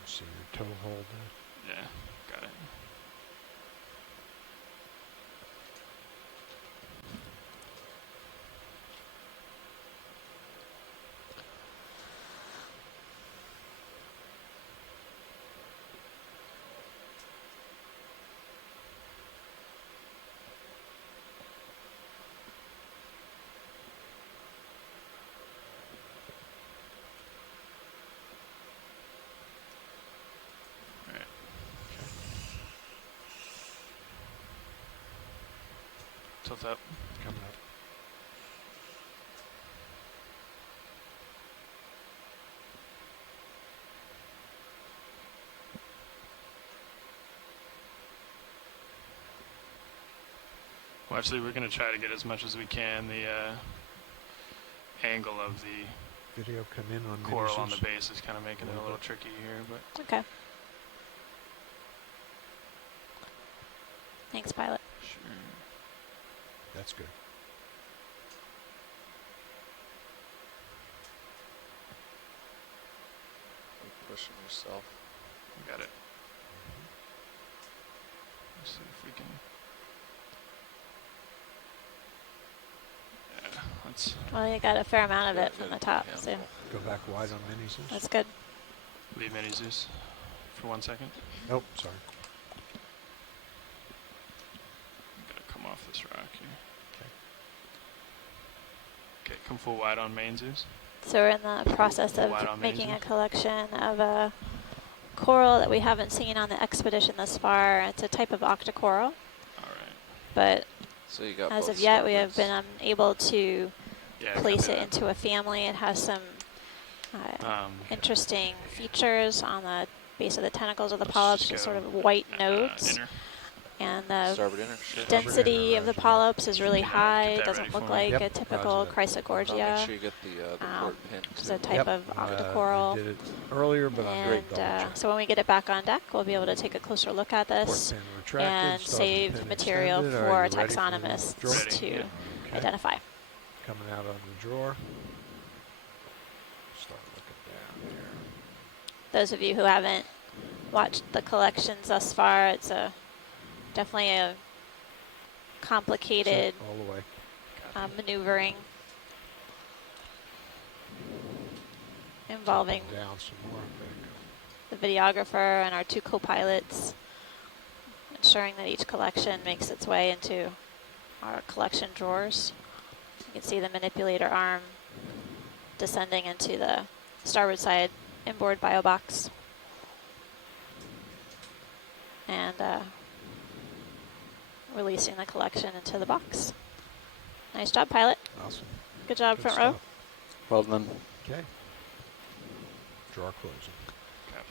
See your toe hold there. Yeah, got it. Tilt up. Coming up. Well, actually, we're going to try to get as much as we can the angle of the Video come in on coral on the mini-Zeus. base is kind of making it a little tricky here, but Okay. Thanks, pilot. sure. That's good. You're pushing yourself. Got it. Let's see if we can. Yeah, let's Well, you got a fair amount of it from the top, so Go back wide on mini-Zeus. that's good. leave mini Zeus for 1 second. Nope, sorry. I'm gonna come off this rock here. Okay, come full wide on main Zeus. So we're in the process of Wide on making a mazes. collection of a coral that we haven't seen on the expedition thus far. It's a type of octocoral. But So you got as both of yet, we starboards. have been unable to Yeah, place copy it that. into a family. It has some interesting features on the base of the tentacles of the polyps, just a sort go, of white nodes. inner. And the Starboard inner, sure. density of the polyps is really high. It that doesn't ready look for me. like Yep. a typical Make Chrysogorgia. sure you get the port pin Which is too. a type of octocoral. Did it earlier, but I'm going And to double check. so when we get it back on deck, we'll be able to take a closer look at Port this pin retracted, and starboard save pin material extended. for Are you ready for the taxonomists drawer? Ready, to yeah. Okay. identify. Coming out on the drawer. Start looking down here. Those of you who haven't watched the collections thus far, it's definitely a complicated Set all the way. maneuvering involving Down some more. the videographer and our two co-pilots, ensuring that each collection makes its way into our collection drawers. You can see the manipulator arm descending into the starboard side inboard bio box. And releasing the collection into the box. Nice job, pilot. Awesome. Good job, Good front row. stuff. Well done. Okay. Drawer closing. Copy.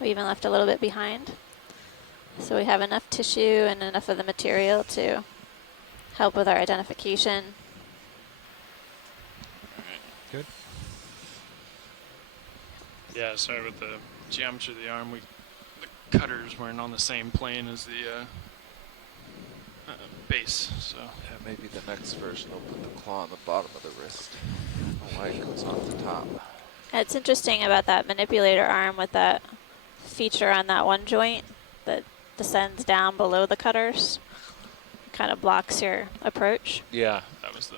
We even left a little bit behind. So we have enough tissue and enough of the material to help with our identification. Good. Yeah, sorry with the geometry of the arm. The cutters weren't on the same plane as the base, so. Yeah, maybe the next version will put the claw on the bottom of the wrist. I don't know why it goes off the top. It's interesting about that manipulator arm with that feature on that one joint that descends down below the cutters. Kind of blocks your approach. Yeah. That was the.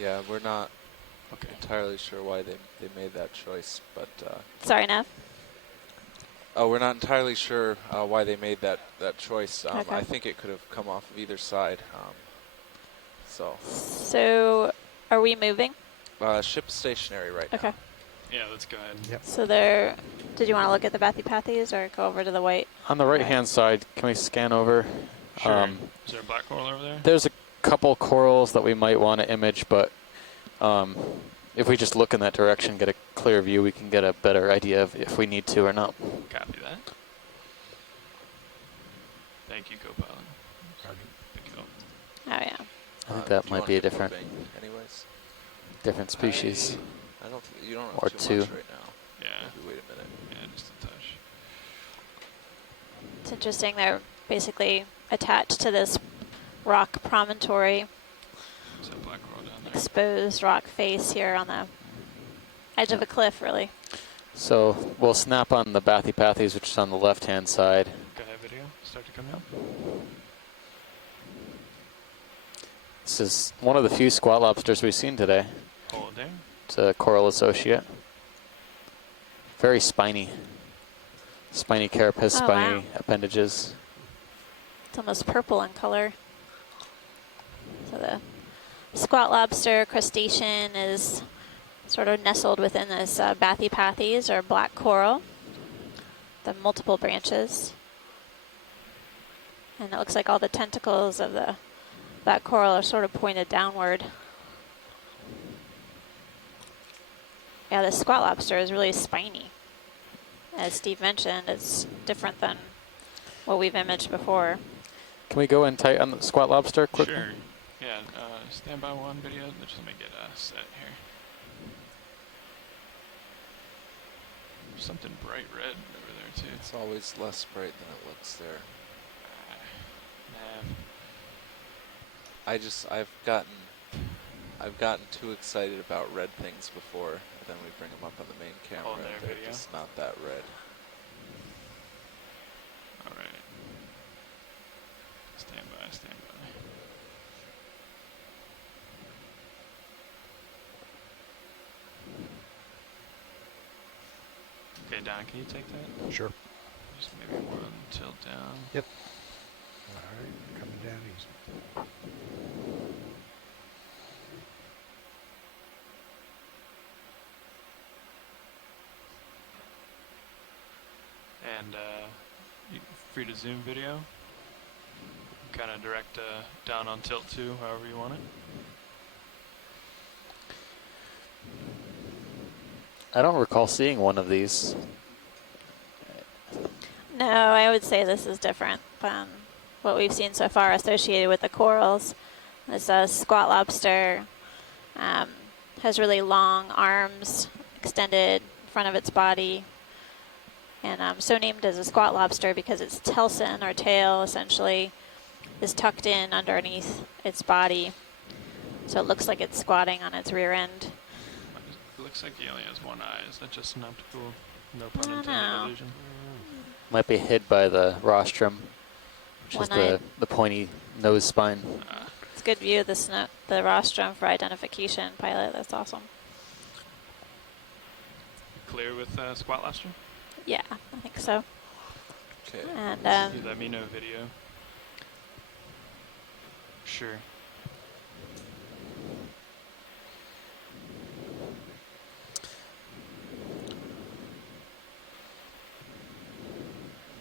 Yeah, we're not Okay. entirely sure why they made that choice, but Sorry, Nev. we're not entirely sure why they made that choice. Okay. I think it could have come off of either side. So are we moving? Ship's stationary right Okay. now. Yeah, let's go ahead. Yep. So there, did you want to look at the bathypathes or go over to the white? On the right-hand side, can we scan over? Sure. Is there a black coral over there? There's a couple corals that we might want to image, but if we just look in that direction, get a clear view, we can get a better idea of if we need to or not. Copy that. Thank you, co-pilot. Pick it up. Oh, yeah. I think Do that you might wanna be a get different moving anyways? different species. I don't. You don't have Or too two. much right now. Yeah. Maybe wait a minute. Yeah, just a touch. It's interesting. They're basically attached to this rock promontory, Is that black coral down there? exposed rock face here on the edge of a cliff, really. So we'll snap on the bathypathes, which is on the left-hand side. Go ahead, video. Start to come in. This is one of the few squat lobsters we've seen today. Hold it there. It's a coral associate. Very spiny. Spiny carapace, Oh, spiny wow. appendages. It's almost purple in color. So the squat lobster crustacean is sort of nestled within this bathypathes or black coral, the multiple branches. And it looks like all the tentacles of that coral are sort of pointed downward. Yeah, the squat lobster is really spiny. As Steve mentioned, it's different than what we've imaged before. Can we go in tight on the squat lobster quickly? Sure. Yeah, stand by one video. Just let me get set here. There's something bright red over there too. It's always less bright than it looks there. I've gotten too excited about red things before, and then we bring them up on the main camera, and they're just not that red. All right. Stand by, stand by. Okay, Don, can you take that? Sure. Just maybe one tilt down. Yep. All right, coming down easy. And you free to zoom video. Kind of direct down on tilt too, however you want it. I don't recall seeing one of these. No, I would say this is different than what we've seen so far associated with the corals. This squat lobster has really long arms extended in front of its body, and so named as a squat lobster because its telson, or tail essentially, is tucked in underneath its body, so it looks like it's squatting on its rear end. It looks like he only has one eye. Is that just an optical, no pun intended, illusion? Might be hid by the rostrum, which is the pointy nose spine. It's a good view of the rostrum for identification, pilot. That's awesome. Clear with squat lobster? Yeah, I think so. Okay. And you let me know video. Sure.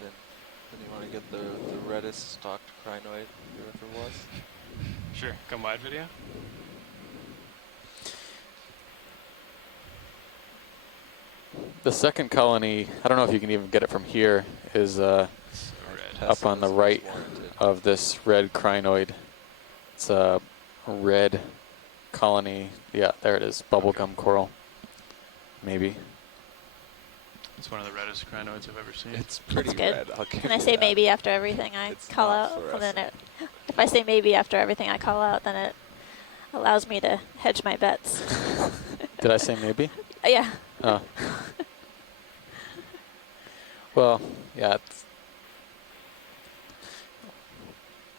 Then you want to get the reddest stalked crinoid there ever was? Sure. Come wide video. The second colony, I don't know if you can even get it from here, is up on the right of this red crinoid. It's a red colony. Yeah, there it is. Bubblegum coral. Maybe. It's one of the reddest crinoids I've ever seen. It's pretty good. red. Can I say maybe after everything I call out? Well, then if I say maybe after everything I call out, then it allows me to hedge my bets. Did I say maybe? Yeah. Oh. Well, yeah.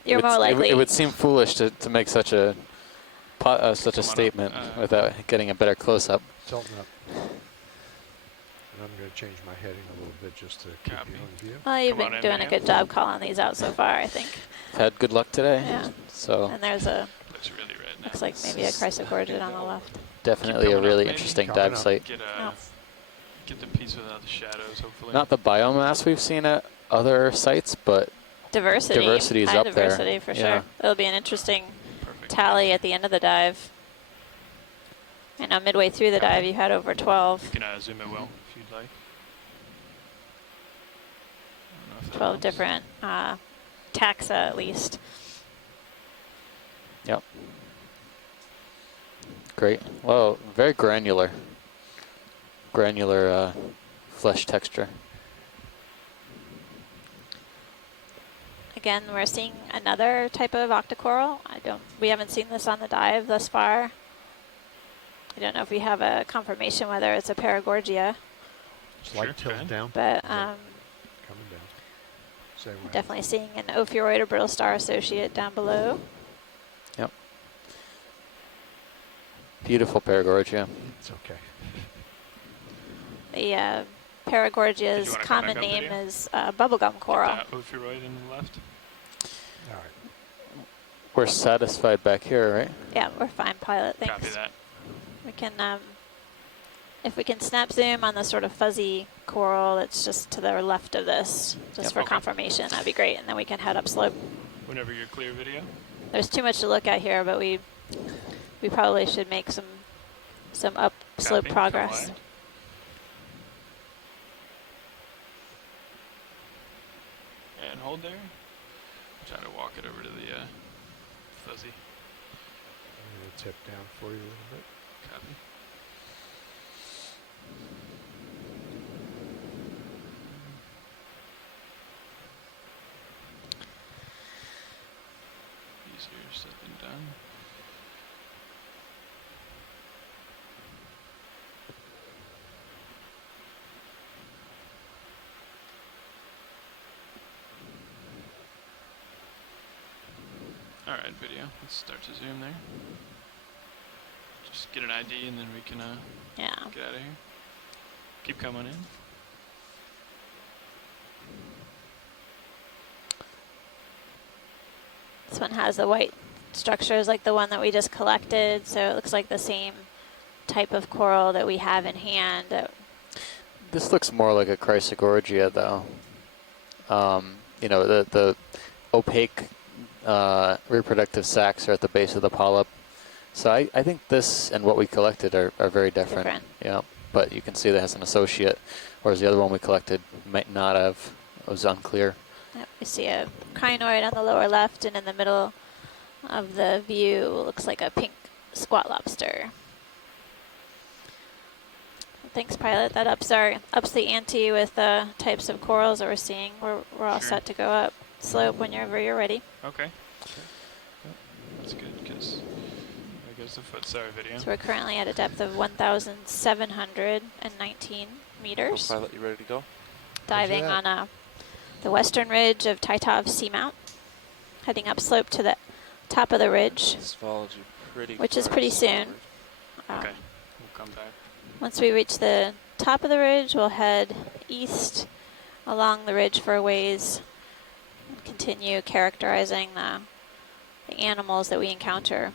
You're more likely. It would seem foolish to make such a statement without getting a better close-up. Tilting up. And I'm going to change my heading a little bit just to keep you on view. Well, you've been doing a good job calling these out so far, I think. Had good luck today. Yeah. So. And there's a. Looks really red now. Looks like maybe a chrysogorgid on the left. Definitely a really interesting dive site. Get the piece without the shadows, hopefully. Not the biomass we've seen at other sites, but diversity is high up diversity there. For sure. It'll be an interesting tally at the end of the dive. I know midway through the dive you had over 12. You can zoom in, Will, if you'd like. 12 different taxa at least. Yep. Great. Well, very granular. Granular flesh texture. Again, we're seeing another type of octocoral. We haven't seen this on the dive thus far. I don't know if we have a confirmation whether it's a paragorgia. Slight tilt down. But coming down. Say right. Definitely seeing an ophiuroid or brittle star associate down below. Yep. Beautiful paragorgia. It's okay. The paragorgia's common name is bubblegum coral. Ophiuroid in the left. All right. We're satisfied back here, right? Yeah, we're fine, pilot. Thanks. Copy that. We can If we can snap zoom on the sort of fuzzy coral that's just to the left of this, just for confirmation, that'd be great. And then we can head upslope. Whenever you're clear, video. There's too much to look at here, but we probably should make some upslope progress. And hold there. Trying to walk it over to the fuzzy. I'm going to tip down for you a little bit. Copy. Easier said than done. Alright, video. Let's start to zoom there. Just get an ID and then we can get out of here. Keep coming in. This one has the white structures like the one that we just collected, so it looks like the same type of coral that we have in hand. This looks more like a Chrysogorgia, though. You know, the opaque reproductive sacs are at the base of the polyp. So I think this and what we collected are very different. Yeah, but you can see that it has an associate, whereas the other one we collected might not have. It was unclear. Yep, we see a crinoid on the lower left, and in the middle of the view looks like a pink squat lobster. Thanks, pilot. That ups the ante with the types of corals that we're seeing. We're all set to go up slope whenever you're ready. Okay. That's good, because there goes the foot. Sorry, video. So we're currently at a depth of 1,719 meters. Pilot, you ready to go? Diving on the western ridge of Titov Seamount, heading up slope to the top of the ridge, which is pretty soon. Okay, we'll come back. Once we reach the top of the ridge, we'll head east along the ridge for a ways and continue characterizing the animals that we encounter.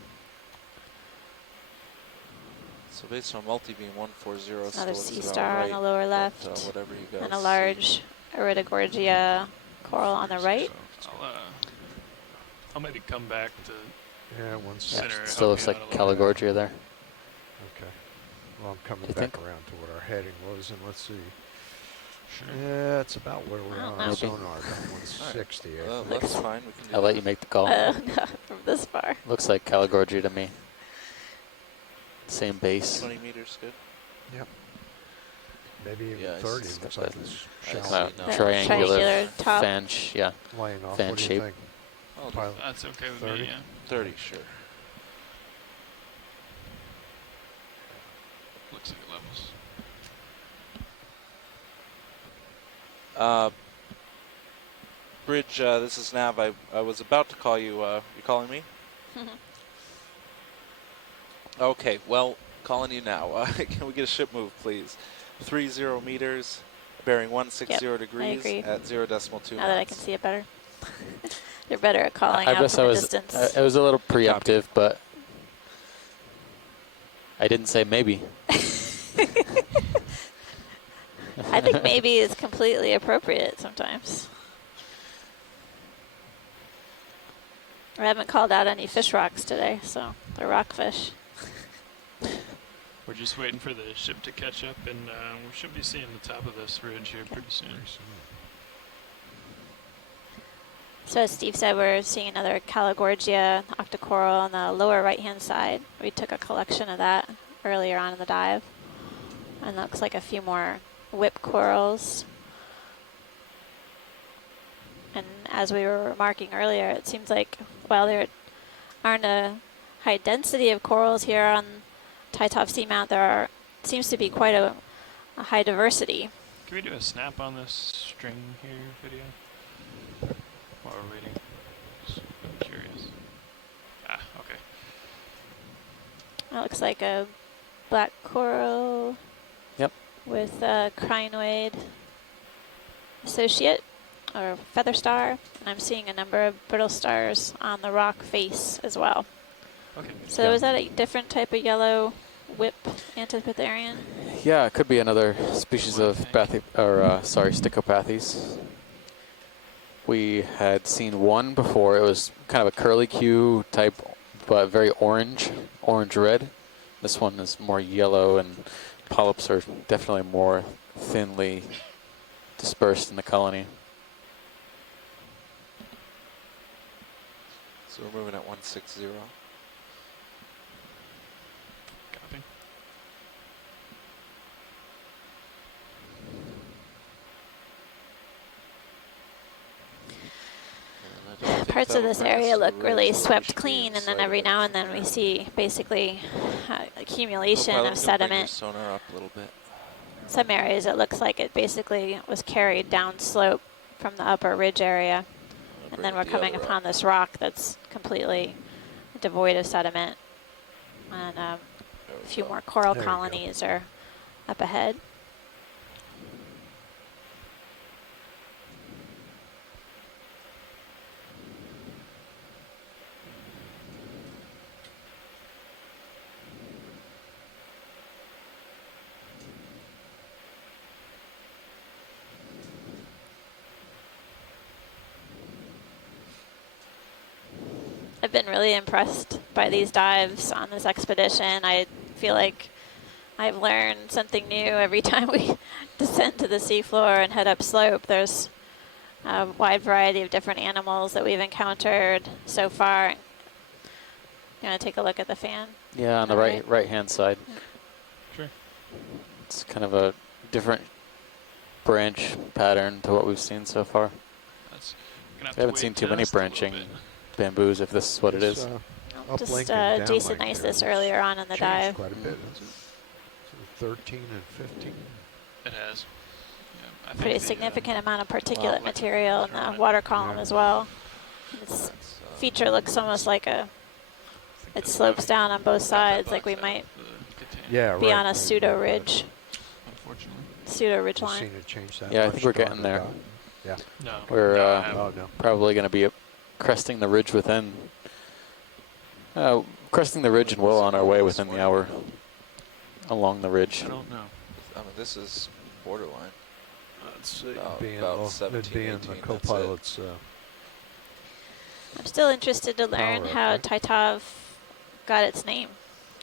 So based on multi-beam 140, another sea star on the lower left, whatever you guys and a large Iridogorgia coral on the right. So I'll maybe come back to center. It still looks like Caligorgia there. Okay. Well, I'm coming back around to what our heading was, and let's see. Yeah, it's about where we are on sonar, about 160. Right. That's fine. We can do I'll let you make the call. Not from this far. Looks like Caligorgia to me. Same base. 20 meters, good. Yep. Maybe even 30. Looks like it's triangular top. fan, laying off. fan What do you shape. think? Pilot. That's okay with 30? me, yeah. 30, sure. Looks like it levels. Bridge, this is Nav. I was about to call you. You calling me? Okay, well, calling you now. Can we get a ship move, please? 30 meters, bearing 160 degrees at 0.2 Now that I can see it better. You're better at calling out from a distance. I was a little preemptive, but I didn't say maybe. I think maybe is completely appropriate sometimes. I haven't called out any fish rocks today, so they're rockfish. We're just waiting for the ship to catch up, and we should be seeing the top of this ridge here pretty soon. So as Steve said, we're seeing another Caligorgia octocoral on the lower right-hand side. We took a collection of that earlier on in the dive. And looks like a few more whip corals. And as we were remarking earlier, it seems like while there aren't a high density of corals here on Titov Seamount, there seems to be quite a high diversity. Can we do a snap on this string here video? While we're waiting. Just curious. Ah, okay. That looks like a black coral. Yep. With a crinoid associate or feather star, and I'm seeing a number of brittle stars on the rock face as well. Okay. So is that a different type of yellow whip Antipotherian? Yeah, it could be another species of Stichopathes. We had seen one before. It was kind of a curlicue type, but very orange-red. This one is more yellow, and polyps are definitely more thinly dispersed in the colony. So we're moving at 160. Copy. Parts of this area look really swept clean, and then every now and then we see basically accumulation of sediment. Sonar up a little bit. In some areas it looks like it basically was carried downslope from the upper ridge area. And then we're coming upon this rock that's completely devoid of sediment. And a few more coral colonies are up ahead. I've been really impressed by these dives on this expedition. I feel like I've learned something new every time we descend to the seafloor and head up slope. There's a wide variety of different animals that we've encountered so far. You want to take a look at the fan? Yeah, on the right-hand side. Sure. It's kind of a different branch pattern to what we've seen so far. I haven't seen too many branching bamboos, if this is what it is. Just Jason iced this earlier on in the dive. Quite a bit, isn't it? 13 and 15. It has. Yeah, Pretty significant amount of particulate material in the water column as well. This feature looks almost like it slopes down on both sides, like we might be on a pseudo ridge. Unfortunately. Pseudo ridge line. Yeah, I think we're getting there. Yeah. No. We're probably going to be cresting the ridge within. Cresting the ridge and well on our way within the hour along the ridge. I don't know. I mean, this is borderline. Let's see. About 17, being 18, the co-pilot's. I'm still interested to learn how Titov got its name.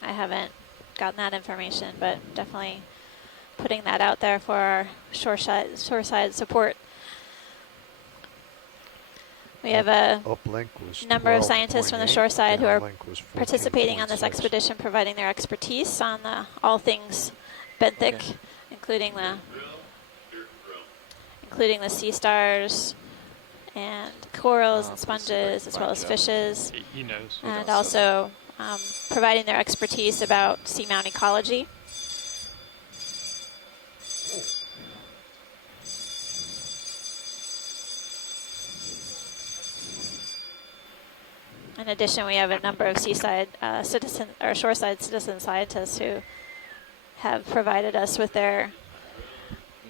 I haven't gotten that information, but definitely putting that out there for our shoreside support. We have a number of scientists from the shoreside who are participating on this expedition, providing their expertise on all things benthic, including the sea stars and corals and sponges, as well as fishes. He knows. And also providing their expertise about seamount ecology. In addition, we have a number of shoreside citizen scientists who have provided us with their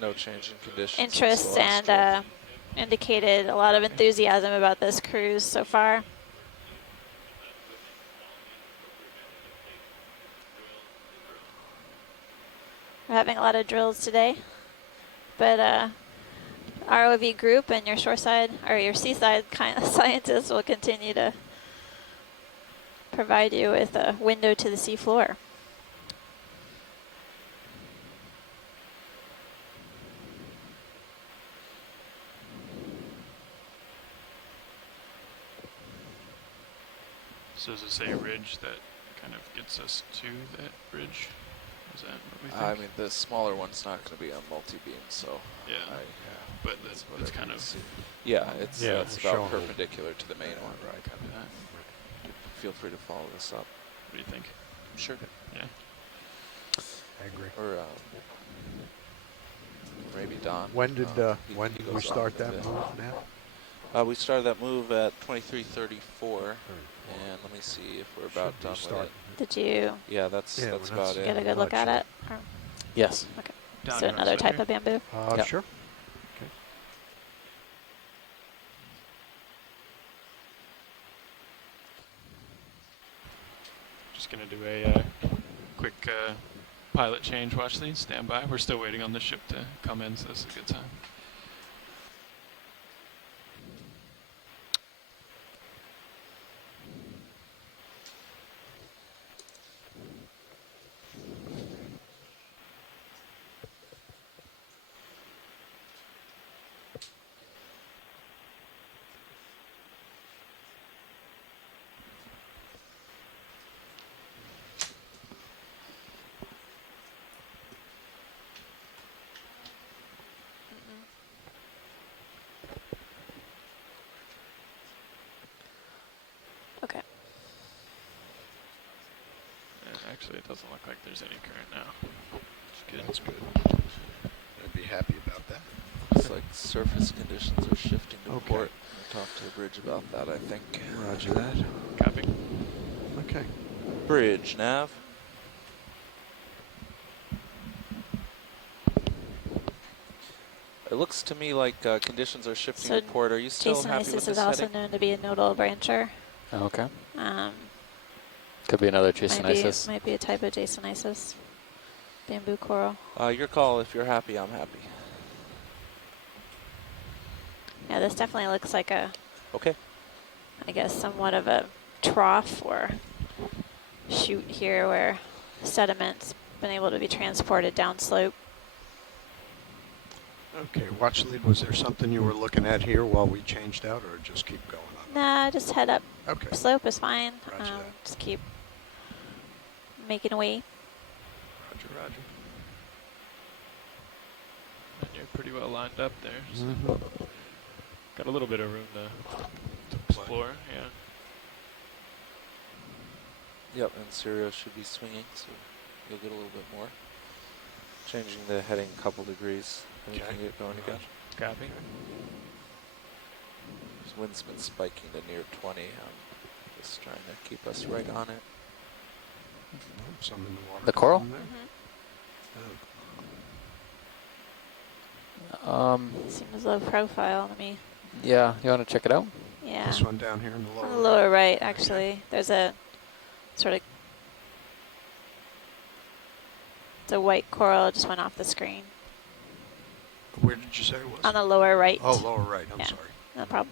no change in conditions interests and indicated a lot of enthusiasm about this cruise so far. We're having a lot of drills today, but ROV group and your shoreside or your seaside kind of scientists will continue to provide you with a window to the sea floor. So does it say ridge that kind of gets us to that bridge? Is that what we think? I mean, the smaller one's not going to be on multi-beam, so... Yeah, but it's kind of... Yeah, it's about perpendicular to the main one. Right. Kind of. Feel free to follow this up. What do you think? Sure. Yeah. I agree. Or maybe Don. When did we start that move now? We started that move at 23:34, and let me see if we're about done with it. Did you? Yeah, that's about it. Get a good look at it. Or? Yes. Okay. So another type of bamboo. Yep. Sure. Okay. Just gonna do a quick pilot change. Watch these. Stand by. We're still waiting on the ship to come in, so this is a good time. Okay. Actually, it doesn't look like there's any current now. It's good. That's good. I'd be happy about that. Looks like surface conditions are shifting to Okay. port. We'll talk to the bridge about that, I think. Roger that. Copy. Okay. Bridge, nav. It looks to me like conditions are shifting So to port. Are you still Jason happy with Isis this is also heading? known to be a nodal brancher. Okay. Um, Could be another Jasonisis. might be a type of Jasonisis. Bamboo coral. Your call. If you're happy, I'm happy. Yeah, this definitely looks like a, Okay. I guess, somewhat of a trough or chute here where sediment's been able to be transported downslope. Okay, watch lead. Was there something you were looking at here while we changed out, or just keep going on? Nah, just head up. Okay. Slope is fine. Roger that. Just keep making way. Roger, roger. And you're pretty well lined up there. So got a little bit of room to explore, yeah. Yep, and Serial should be swinging, so you'll get a little bit more. Changing the heading a couple degrees, and you can get going again. Copy. This wind's been spiking to near 20. I'm just trying to keep us right on it. Some in the water. The coral? column there. Seems low profile to me. Yeah, you want to check it out? Yeah. This one down here in the lower. On the lower right, actually. There's a sort of, it's a white coral just went off the screen. Where did you say it was? On the lower right. Oh, lower right. I'm Yeah, sorry. no problem.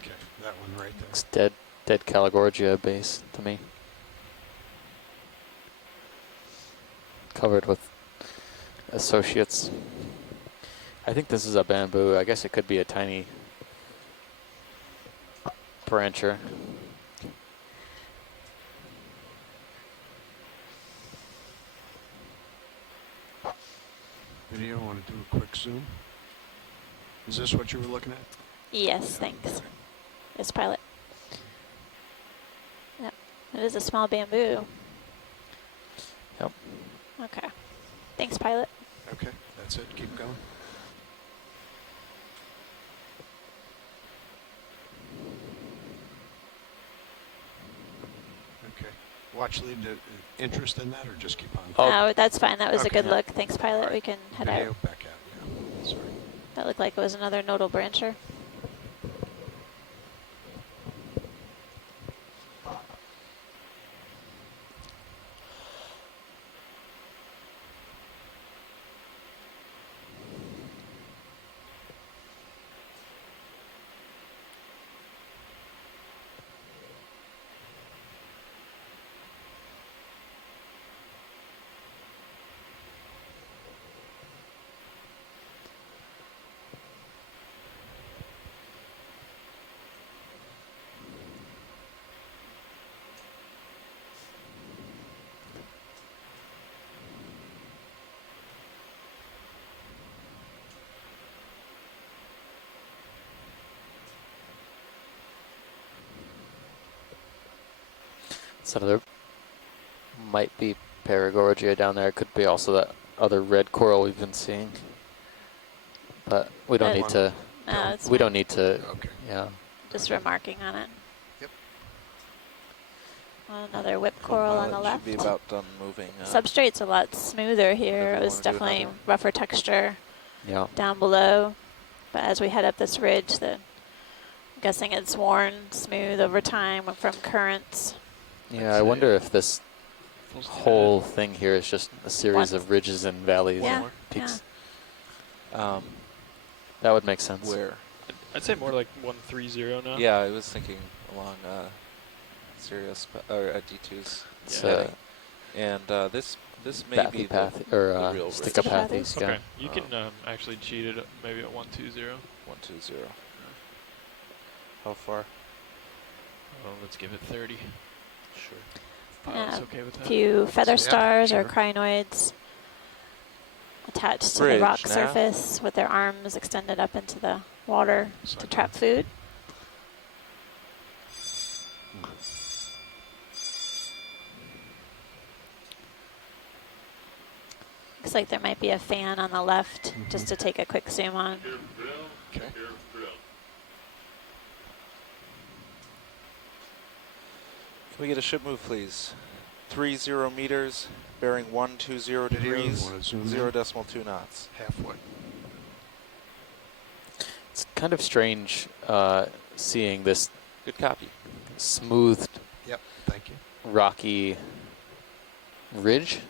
Okay, that one right there. It's dead Caligorgia base to me. Covered with associates. I think this is a bamboo. I guess it could be a tiny brancher. Video, want to do a quick zoom? Is this what you were looking at? Yes, thanks. Yes, pilot. Yep, it is a small bamboo. Yep. Okay. Thanks, pilot. Okay, that's it. Keep going. Okay. Watch lead. Interest in that, or just keep on going? Oh, that's fine. That was a Okay. good look. Thanks, pilot. We can head Video out. back out. Yeah. Sorry. That looked like it was another nodal brancher. So there might be Paragorgia down there. It could be also that other red coral we've been seeing. But we don't need to. No, it's we fine. don't need to. Okay. Yeah. Just remarking on it. Yep. Another whip coral on the Pilot left. should be about done moving. Substrate's a lot smoother here. Whatever It you was wanna do, definitely another. rougher texture Yeah. down below. But as we head up this ridge, the I'm guessing it's worn smooth over time from currents. Yeah, I wonder if this whole thing here is just a series of ridges and valleys and peaks. That would make sense. Where? I'd say more like 130 now. Yeah, I was thinking along Sirius or D2's. So, and this may be the real stick-up ridge. pathies. Okay, you can actually cheat it maybe at 120. 120. How far? Well, let's give it 30. Sure. Pilot's okay with that. A few feather stars or crinoids attached to the rock surface with their arms extended up into the water to trap food. Looks like there might be a fan on the left, just to take a quick zoom on. Okay. Can we get a ship move, please? 30 meters, bearing 120 degrees, 0.2 knots. Halfway. It's kind of strange seeing this good copy smoothed thank you. rocky ridge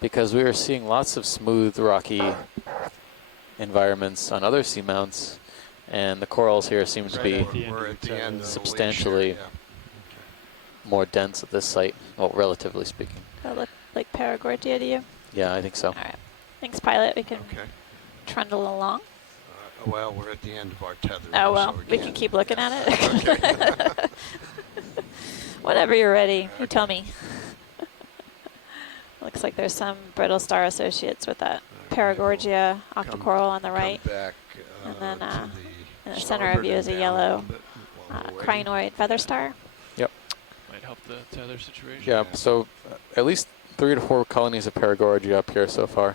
because we were seeing lots of smooth rocky environments on other seamounts, and the corals here seem to be substantially more dense at this site, well, relatively speaking. That look like Paragorgia to you? Yeah, I think so. All right. Thanks, pilot. We can trundle along. Well, we're at the end of our tether. Oh, well, so we can keep looking at it. Whenever you're ready, you tell me. Looks like there's some brittle star associates with that Paragorgia octocoral on the right. Back, and then in the center of you is a yellow crinoid feather star. Yep. Might help the tether situation. Yeah, so at least 3 to 4 colonies of Paragorgia up here so far.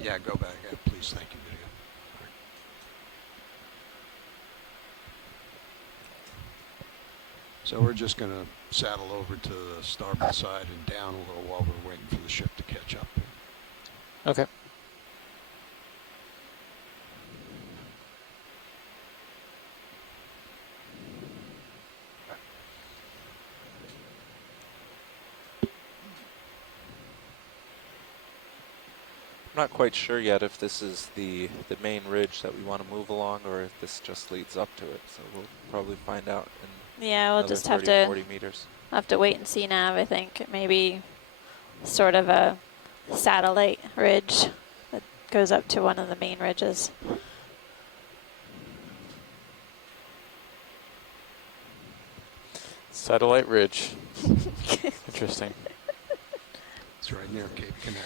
Yeah, go back. Please, thank you, video. So we're just going to saddle over to the starboard side and down a little while we're waiting for the ship to catch up. Okay. I'm not quite sure yet if this is the main ridge that we want to move along or if this just leads up to it. So we'll probably find out in we'll just have 40 meters. Have to wait and see, Nav. I think maybe sort of a satellite ridge that goes up to one of the main ridges. Satellite ridge. Interesting. It's right near Cape Canal.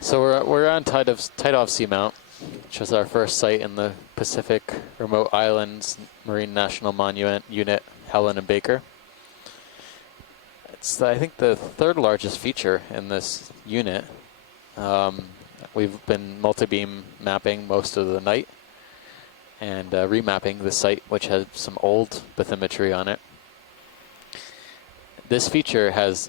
So we're on Titov Seamount, which is our first site in the Pacific Remote Islands Marine National Monument Unit, Helen and Baker. It's, I think, the 3rd largest feature in this unit. We've been multi-beam mapping most of the night and remapping the site, which has some old bathymetry on it. This feature has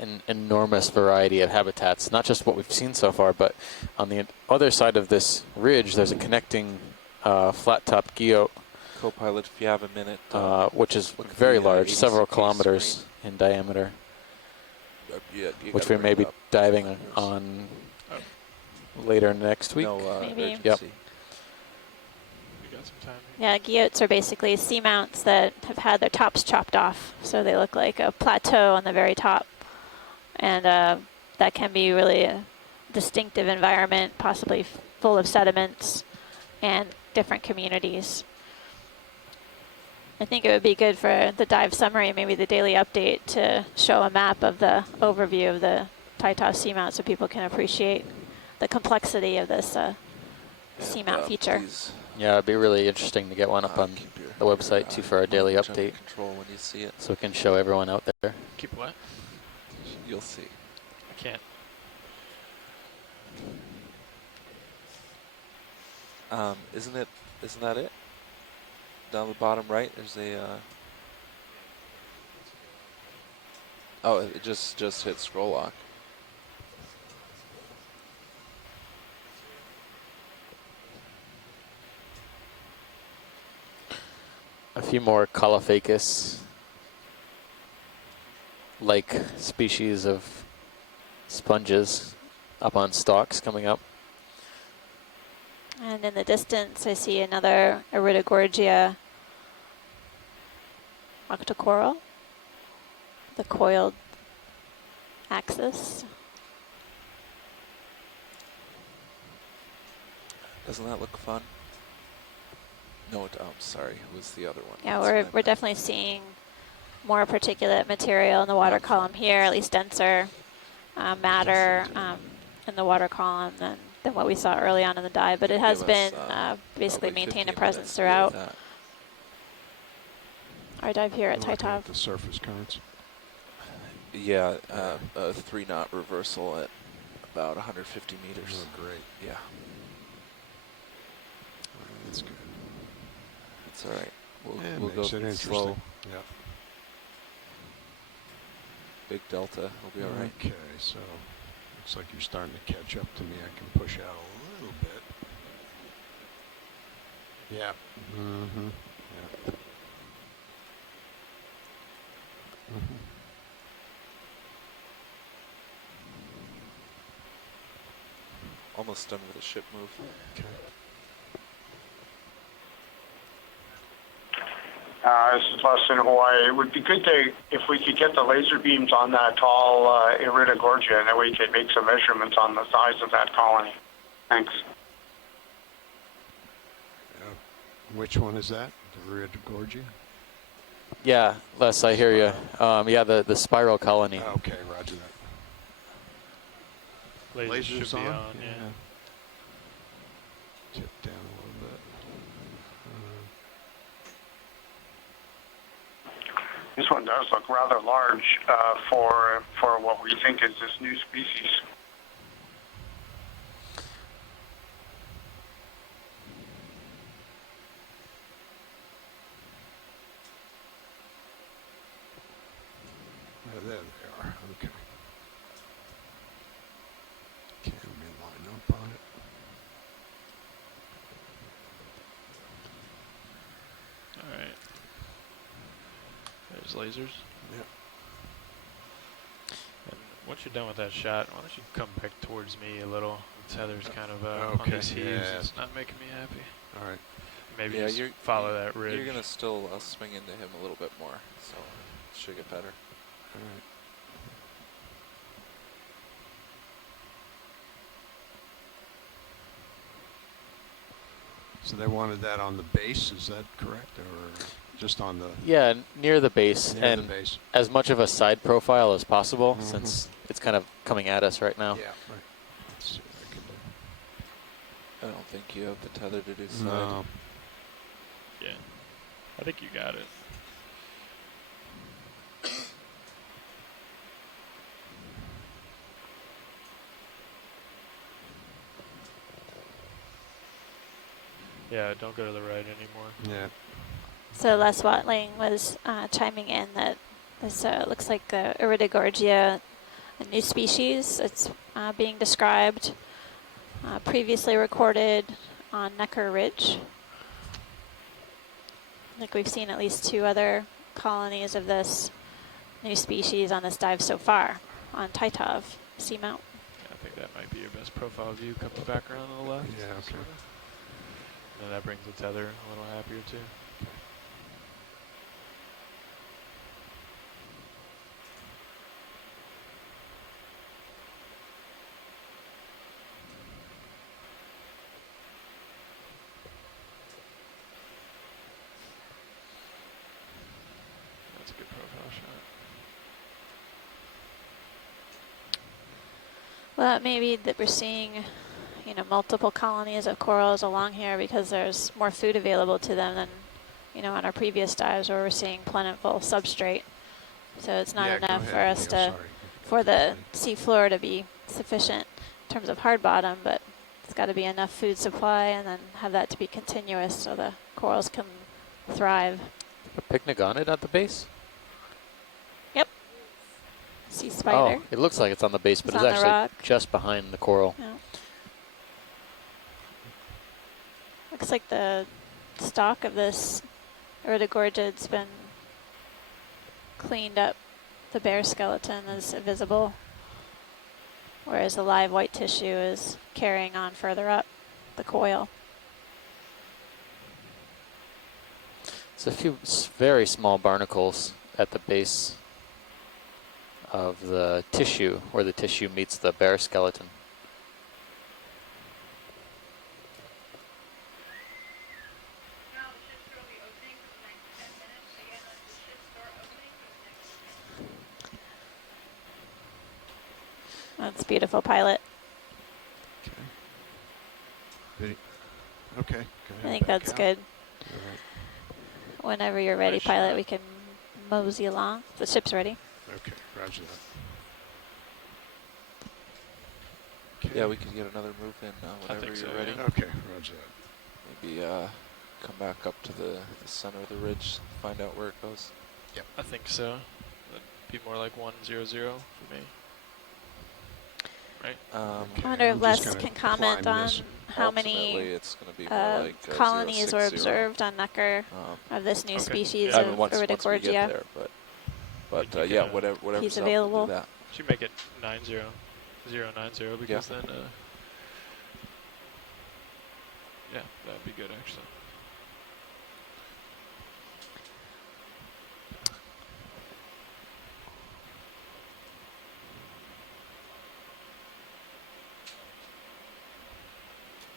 an enormous variety of habitats, not just what we've seen so far, but on the other side of this ridge, there's a connecting flat-top guyot. Co-pilot, if you have a minute. Which is very large, several kilometers in diameter, which we may be diving on later next week. Maybe. Yep. We got some time. Yeah, guyots are basically seamounts that have had their tops chopped off, so they look like a plateau on the very top. And that can be really a distinctive environment, possibly full of sediments and different communities. I think it would be good for the dive summary, maybe the daily update, to show a map of the overview of the Titov Seamount so people can appreciate the complexity of this Seamount feature. Yeah, it'd be really interesting to get one up on the website too for our daily update. Control when you see it. So we can show everyone out there. Keep what? You'll see. I can't. Isn't that it? Down the bottom right, there's a. Oh, it just hit scroll lock. few more Caulophacus like species of sponges up on stalks coming up. And in the distance, I see another Iridogorgia octocoral, the coiled axis. Doesn't that look fun? No, I'm sorry, it was the other one. Yeah, That's we're definitely seeing more particulate material in the water column here, at least denser matter in the water column than what we saw early on in the dive. But it has been basically maintained a presence throughout our dive here at Titov. The surface currents. Yeah, a 3-knot reversal at about 150 meters. Oh, great. Yeah. That's good. It's all right. We'll go slow. Yeah. Big delta. We'll be all right. Okay, so looks like you're starting to catch up to me. I can push out a little bit. Yeah. Mm-hmm. Yeah. Mm-hmm. Almost done with the ship move. Okay. This is Les in Hawaii. It would be good if we could get the laser beams on that tall Iridogorgia, and then we could make some measurements on the size of that colony. Thanks. Which one is that? The Iridogorgia? Yeah, Les, I hear you. Yeah, the spiral colony. Okay, roger that. Lasers should be on, yeah. Tip down a little bit. This one does look rather large for what we think is this new species. There they are. Okay. Can we line up on it? All right. There's lasers. Yep. And once you're done with that shot, why don't you come back towards me a little? The tether's kind of on okay. these heaves. Yeah. It's not making me happy. All right. Maybe Yeah, just follow that ridge. You're going to still swing into him a little bit more, so it should get better. All right. So they wanted that on the base, is that correct, or just on the? Yeah, near the base, near and the base. as much of a side profile as possible, since it's kind of coming at us right now. Yeah. Right. Let's see what I can do. I don't think you have the tether to do side. No. Yeah, I think you got it. Yeah, don't go to the right anymore. Yeah. So Les Watling was chiming in that this looks like the Iridogorgia, a new species. It's being described, previously recorded on Necker Ridge. I think we've seen at least 2 other colonies of this new species on this dive so far on Titov, Seamount. Yeah, I think that might be your best profile view. Come back around on the left. Yeah, okay. Sort of. And that brings the tether a little happier too. That's a good profile shot. Well, it may be that we're seeing, you know, multiple colonies of corals along here because there's more food available to them than, you know, on our previous dives where we're seeing plentiful substrate. So it's not enough for us for the seafloor to be sufficient in terms of hard bottom, but it's got to be enough food supply and then have that to be continuous so the corals can thrive. A picnic on it at the base? Yep. Sea spider. Oh, it looks like it's on the base, but It's it's on the actually rock. just behind the coral. Yeah. Looks like the stalk of this Iridogorgid's been cleaned up. The bare skeleton is visible, whereas the live white tissue is carrying on further up the coil. There's a few very small barnacles at the base of the tissue, where the tissue meets the bare skeleton. That's beautiful, pilot. Okay. I think that's good. Whenever you're ready, pilot, we can mosey along. The ship's ready. Okay, roger that. Yeah, we could get another move in whenever you're ready. Yeah. Okay, roger that. Maybe come back up to the center of the ridge, find out where it goes. Yep. I think so. That'd be more like 100 for me. Right? I wonder if Les can comment on how many it's gonna be more like, colonies were 060. observed on Necker of this new species I of mean, once we get Iridogorgia. there, but yeah, whatever. He's available. That. Should make it 90 because then yeah, that'd be good actually.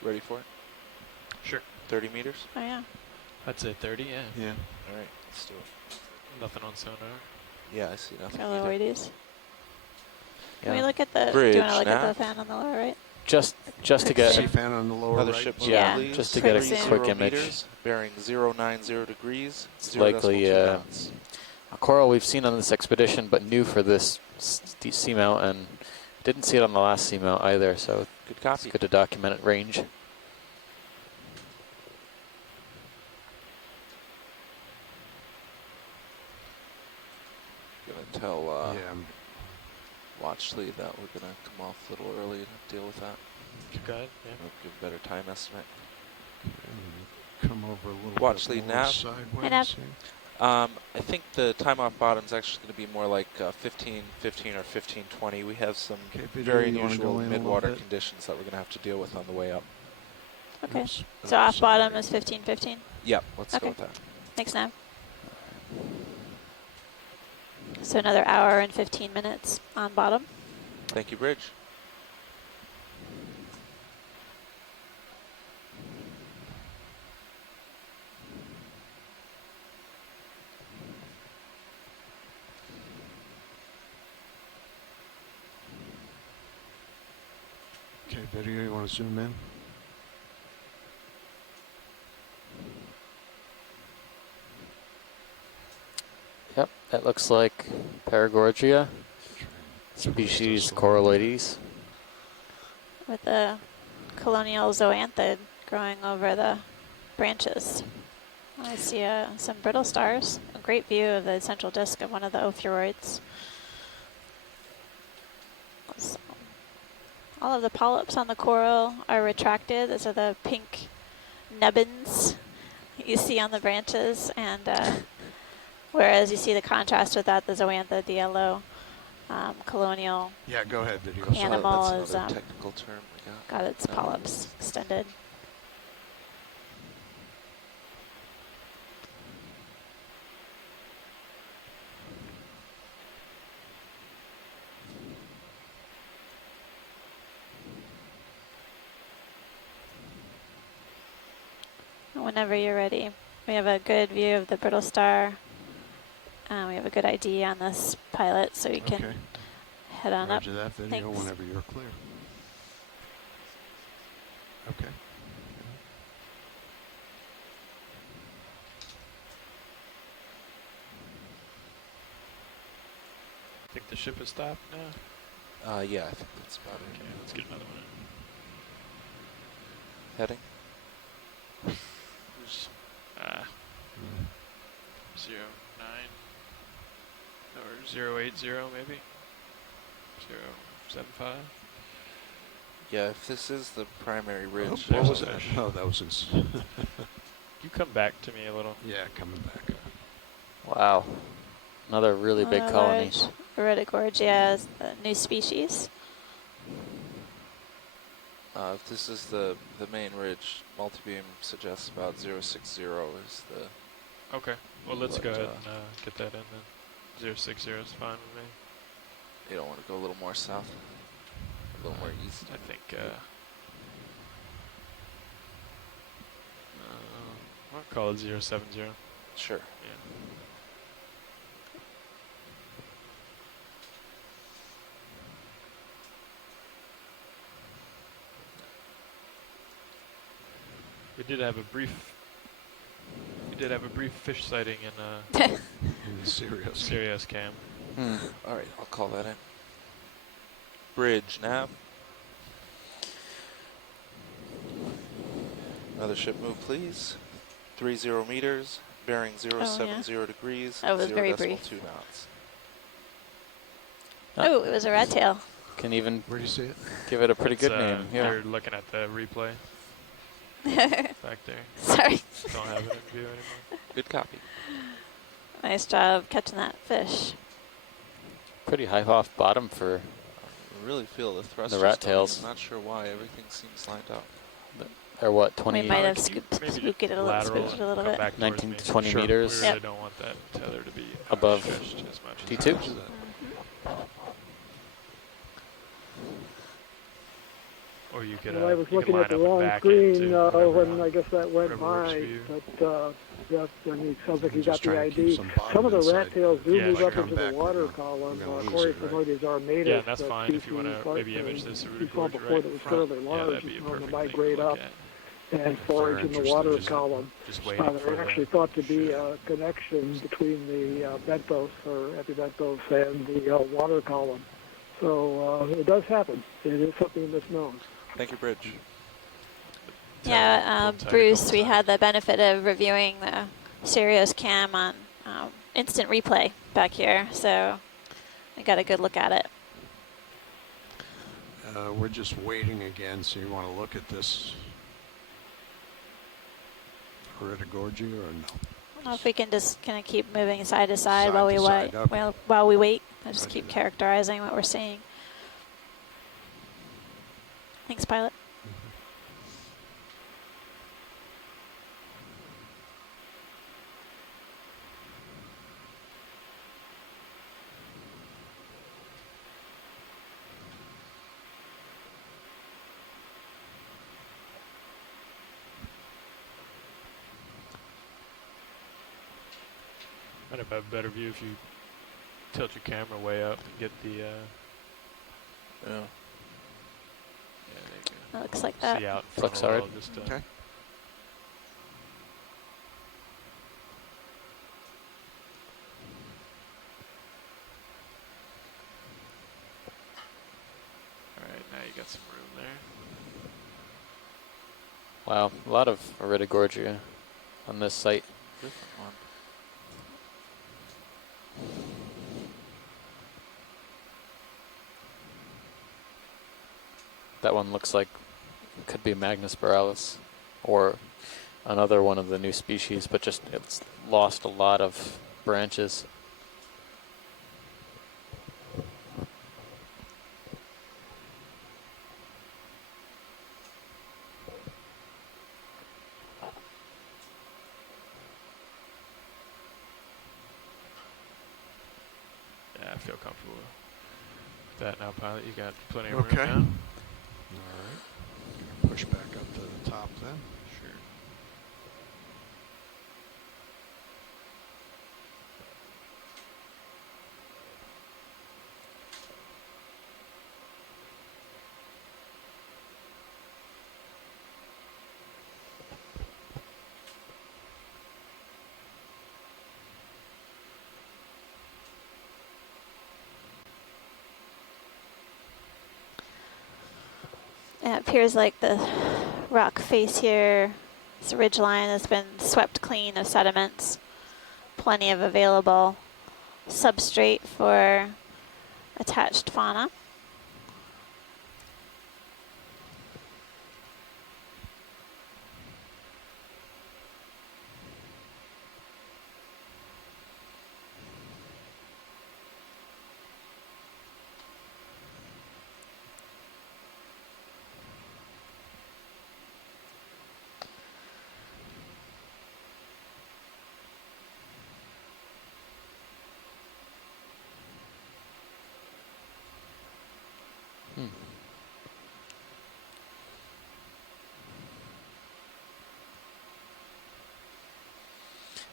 Ready for it? Sure. 30 meters? Oh yeah. I'd say 30, yeah. Yeah. All right, let's do it. Nothing on sonar. Yeah, I see nothing. Coloides. Can we Yeah. look at the, Bridge do you want to look at now. the fan on the lower right? Just to get See fan on the lower Another right. ship, Yeah. please. just to get a 30 quick image. meters, bearing 090 degrees. It's 0 likely decimal 2 knots. a coral we've seen on this expedition, but new for this seamount, and didn't see it on the last seamount either. So Good copy. it's good to document it range. Gonna tell Yeah. Watchley that we're gonna come off a little early to deal with that. Good, yeah. We'll give a better time estimate. Come over a little Watchley bit more nav. Hey, Nav. sideways. here. I think the time off bottom is actually going to be more like 15-15 or 15-20. We have some Okay, video, very you wanna unusual go in a little mid-water bit? conditions that we're going to have to deal with on the way up. Okay. Oops. So off bottom is 15-15. Yep, let's Okay. go with that. Thanks, Nav. So another hour and 15 minutes on bottom. Thank you, Bridge. Okay, video, you want to zoom in? Yep, that looks like Paragorgia, species Coralloides. With the colonial zoanthid growing over the branches. I see some brittle stars. A great view of the central disk of one of the ophiuroids. So, all of the polyps on the coral are retracted. Those are the pink nubbins you see on the branches, and whereas you see the contrast with that, the zoanthid, the yellow colonial Yeah, go ahead, video. animal That's is another technical term we got. got its polyps extended. Whenever you're ready. We have a good view of the brittle star. We have a good ID on this pilot, so you can Okay. head on Roger up. that video Thanks. whenever you're clear. Okay. Think the ship has stopped now? Yeah, I think that's about Okay, it. let's get another one Heading? in. Who's, 09 or 080 maybe? 075? Yeah, if this is the primary ridge. What was that? Oh, that was his. you come back to me a little? Yeah, coming back. Wow. Another really big colony. Iridogorgia is a new species. If this is the main ridge, multi-beam suggests about 060 is the... Okay, well let's but, go ahead and get that in then. 060 is fine with me. You don't want to go a little more south? A little more east? I think, I'll call it 070. Sure. Yeah. We did have a brief fish sighting in In the Sirius cam. All right, I'll call that in. Bridge nav. Another ship move, please. 30 meters, bearing 070 degrees, That was 0 very decimal brief. 2 knots. Oh, it was a rat tail. Can even Where do you see it? give it a pretty It's, good name. Yeah. You're looking at the replay back there. Sorry. Don't have it in view anymore. Good copy. Nice job catching that fish. Pretty high off bottom for I really feel the thrust. the rat tails. I'm not sure why everything seems lined up. They're what, 20? We might have Can you maybe spooked it a little, lateral spooked it a and little come bit. back towards 19 me. to 20 Sure. meters. We really don't want that tether to be Above stretched as much as T2. possible. Or you could, Well, I was you could looking line at the up and wrong back screen into when whatever I guess that went works for by. you. But yeah, I mean, it sounds like you got Just the trying to keep ID. some Some of the bottom rat inside. tails do Yeah, move sure. up into the Come back, water we're gonna column. lose Cory it, right? Phenoides are made Yeah, of and that's that fine if you want species, to maybe but, image this you Iridogorgia saw right before in that was front. fairly Yeah, large. that'd be a It's going to perfect thing to migrate look up at. and forage in the water column. Just waiting for They're actually the thought to be a connection between the benthos or epibenthos and the water column. So it does happen. It is something that's known. Thank you, Bridge. Yeah, Bruce, we had the benefit of reviewing the Sirius cam on instant replay back here, so I got a good look at it. We're just waiting again, so you want to look at this Iridogorgia or no? I don't know if we can just kind of keep moving side to side, Side while to we side, wait. okay. While we wait, I'll just Roger keep that. characterizing what we're seeing. Thanks, pilot. Might have a better view if you tilt your camera way up and get the Yeah. there you go. It looks like that. See out in front Looks a little, alright. just, Okay. Alright, now you got some room there. Wow, a lot of Iridogorgia on this site. Different one. That one looks like it could be Magnus borealis or another one of the new species, but just it's lost a lot of branches. Yeah, I feel comfortable with that now, pilot. You got plenty of Okay. room All right. Push back up to the top then. now. Sure. It appears like the rock face here, this ridge line has been swept clean of sediments. Plenty of available substrate for attached fauna.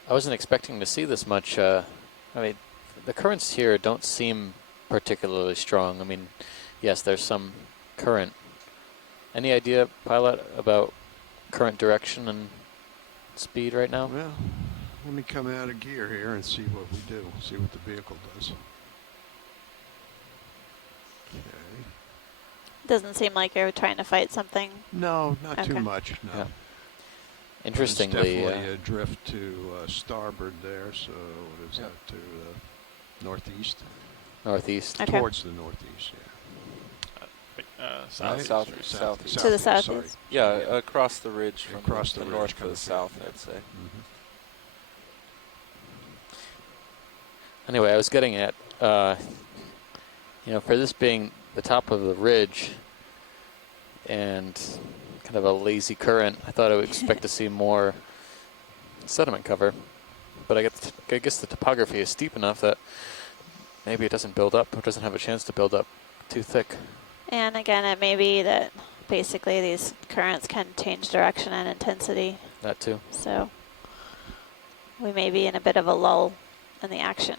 I wasn't expecting to see this much. I mean, the currents here don't seem particularly strong. I mean, yes, there's some current. Any idea, pilot, about current direction and speed right now? Well, let me come out of gear here and see what we do, see what the vehicle does. Okay. Doesn't seem like you're trying to fight something. No, not too Okay. much, no. Yeah. Interestingly, There's definitely a drift to starboard there, so what is that, to the northeast? Northeast. Okay. Towards the northeast, yeah. South. Right? Southeast. To the sorry. southeast. Yeah, across the ridge from Across the the ridge north to coming the through. south, I'd say. Mhm. Anyway, I was getting at, you know, for this being the top of the ridge and kind of a lazy current, I thought I would expect to see more sediment cover. But I guess the topography is steep enough that maybe it doesn't build up, or doesn't have a chance to build up too thick. And again, it may be that basically these currents can change direction and intensity. That too. So we may be in a bit of a lull in the action.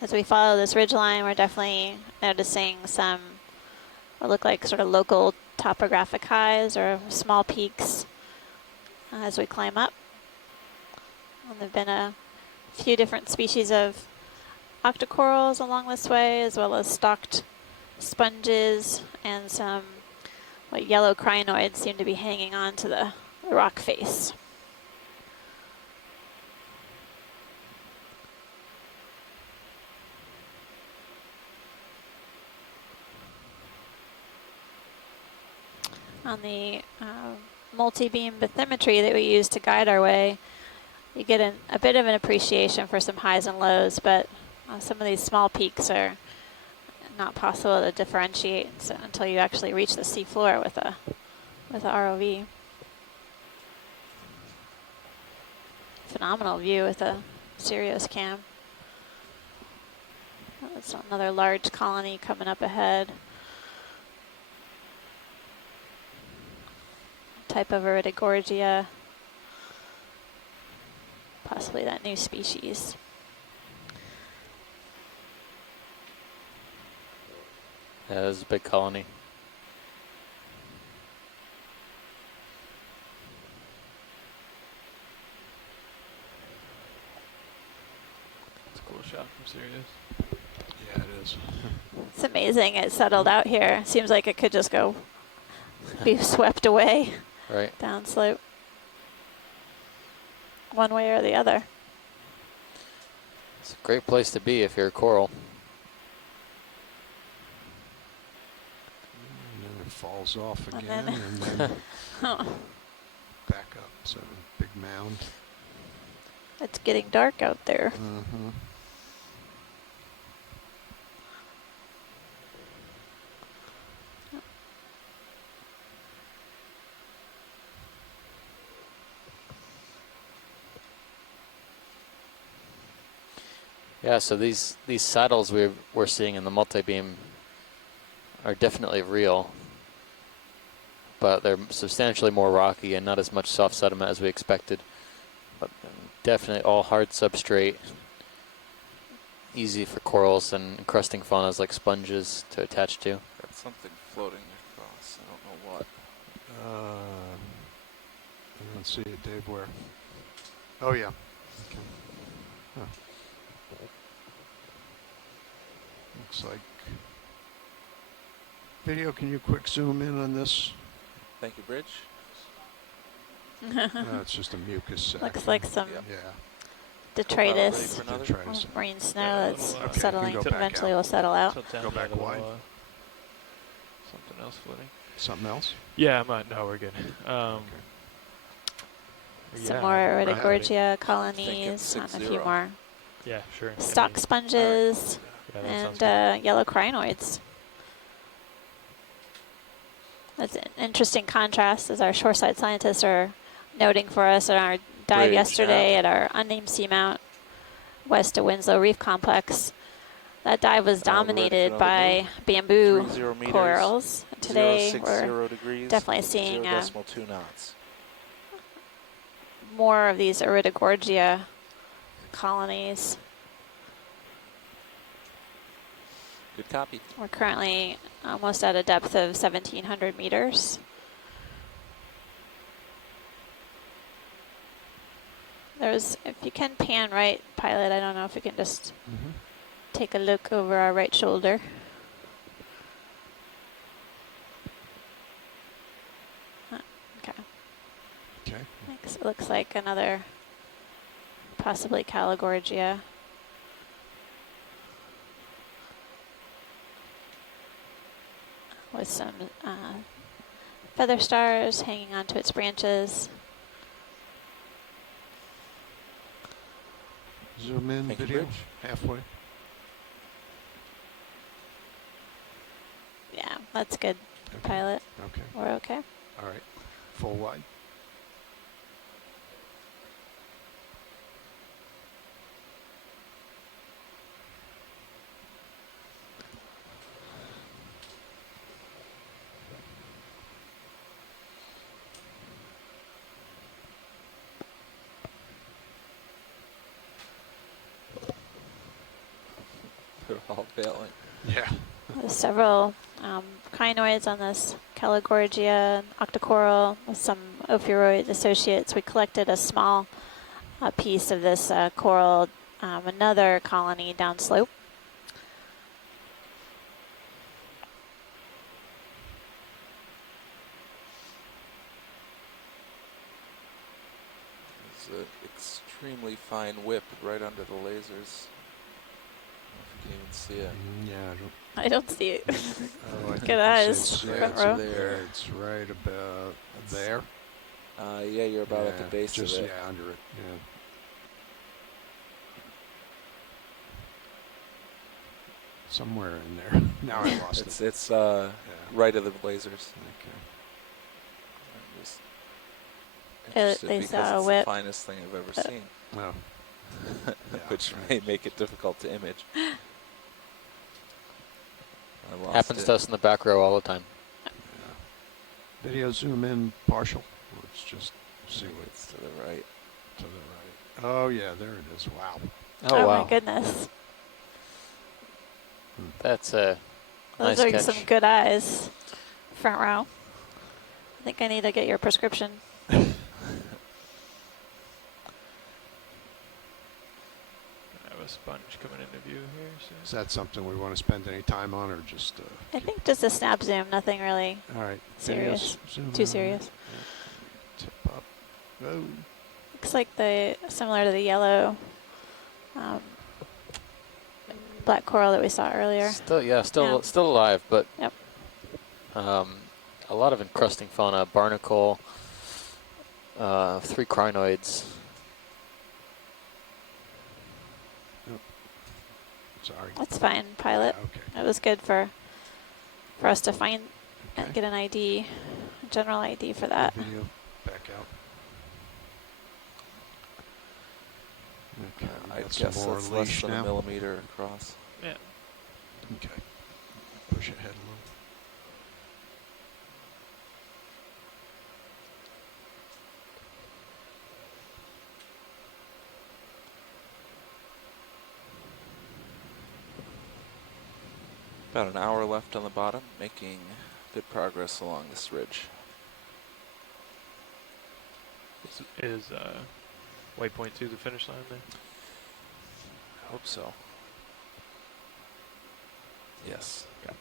As we follow this ridge line, we're definitely noticing some what look like sort of local topographic highs or small peaks as we climb up. And there have been a few different species of octocorals along this way, as well as stalked sponges, and some yellow crinoids seem to be hanging on to the rock face. On the multi-beam bathymetry that we use to guide our way, you get a bit of an appreciation for some highs and lows, but some of these small peaks are not possible to differentiate until you actually reach the seafloor with a ROV. Phenomenal view with a Sirius cam. That's another large colony coming up ahead. Type of Iridogorgia, possibly that new species. Yeah, this is a big colony. It's a cool shot from Sirius. Yeah, it is. It's amazing it settled out here. Seems like it could just go be swept away. Right. Downslope. One way or the other. It's a great place to be if you're a coral. And then it falls off And again, then- and then back up. So big mound. It's getting dark out there. Mm-hmm. Yeah, so these saddles we're seeing in the multi-beam are definitely real, but they're substantially more rocky and not as much soft sediment as we expected. But definitely all hard substrate, easy for corals and encrusting faunas like sponges to attach to. Got something floating across. I don't know what. I don't see it, Dave. Where? Oh yeah. Okay. Huh. Looks like. Video, can you quick zoom in on this? Thank you, Bridge. No, it's just a mucus sac. Looks like some Yeah. detritus, Ready for another? Detritus. marine snow Yeah, that's okay, you can settling. go back Eventually out. will settle out. Tilt down Go a back little, wide. Something else floating. Something else? Yeah, no, we're good. Some Yeah, more right. Iridogorgia colonies, and a few 6-0. more Yeah, sure. stalk sponges, Yeah, that sounds and yellow crinoids. That's an interesting contrast, as our shoreside scientists are noting for us in our dive Bridge, yesterday yeah. at our unnamed seamount west of Winslow Reef Complex. That dive was dominated by bamboo 30 meters, corals. Today 060 we're degrees, definitely seeing 0.2 knots. more of these Iridogorgia colonies. Good copy. We're currently almost at a depth of 1,700 meters. There's, if you can pan right, pilot, I don't know if you can just take a look over our right shoulder. Okay. Okay. It looks like another, possibly Calogorgia. With some feather stars hanging onto its branches. Zoom in Thank you, video Bridge. halfway. Yeah, that's good, pilot. Okay. We're okay. All right. Full wide. They're all bailing. Yeah. There's several crinoids on this Calogorgia and octocoral with some ophiuroid associates. We collected a small piece of this coral, another colony downslope. There's an extremely fine whip right under the lasers. I don't know if you can even see it. Yeah, I don't see it. Oh, I think Good eyes, front row. there. It's right about there. Yeah, you're about at the base just, of it. Yeah, under it. Yeah. Somewhere in there. Now I lost it. It's right of the lasers. Okay. I'm just They interested saw because a it's whip. the finest thing I've ever seen. Well, Which may make it difficult to image. I lost Happens it. to us in the back row all the time. Video zoom in partial. Let's just see It's to the right. to the right. Oh yeah, there it is. Wow. Oh wow. My goodness. That's a Those nice are catch. some good eyes. Front row. I think I need to get your prescription. I have a sponge coming into view here. So. Is that something we want to spend any time on, or just? I think just a snap zoom, nothing really All right. serious. Videos, zoom Too in. serious. Tip up. Oh. Looks like similar to the yellow black coral that we saw earlier. Still alive, but yep. A lot of encrusting fauna, barnacle, 3 crinoids. Sorry. That's fine, pilot. Yeah, okay. It was good for us to find and get an ID, a general ID for that. Video back out. Okay. I got some guess more that's less leash than now. a millimeter across. Yeah. Okay. Push ahead a little. About an hour left on the bottom, making good progress along this ridge. Is waypoint to the finish line then? I hope so. Yes. Got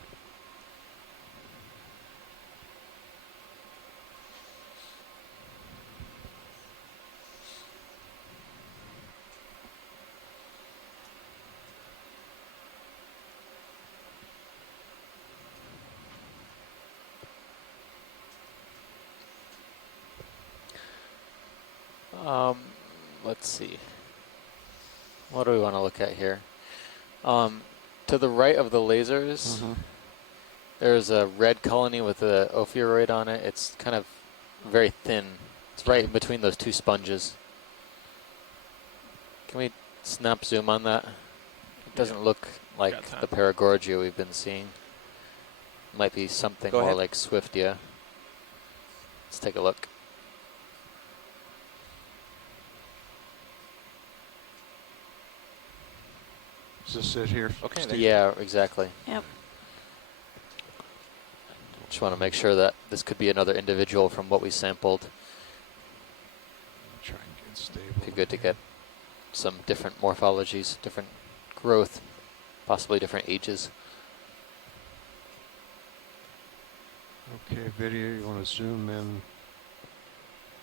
Let's see. What do we want to look at here? To the right of the lasers, there's a red colony with a ophiuroid on it. It's kind of very thin. It's right in between those 2 sponges. Can we snap zoom on that? It doesn't look like Got time. the Paragorgia we've been seeing. Might be something Go more ahead. like Swiftia. Let's take a look. Is this it here? Okay. Steve? Yeah, exactly. Yep. Just want to make sure that this could be another individual from what we sampled. Try and get stable. Be good to get some different morphologies, different growth, possibly different ages. Okay, video, you want to zoom in?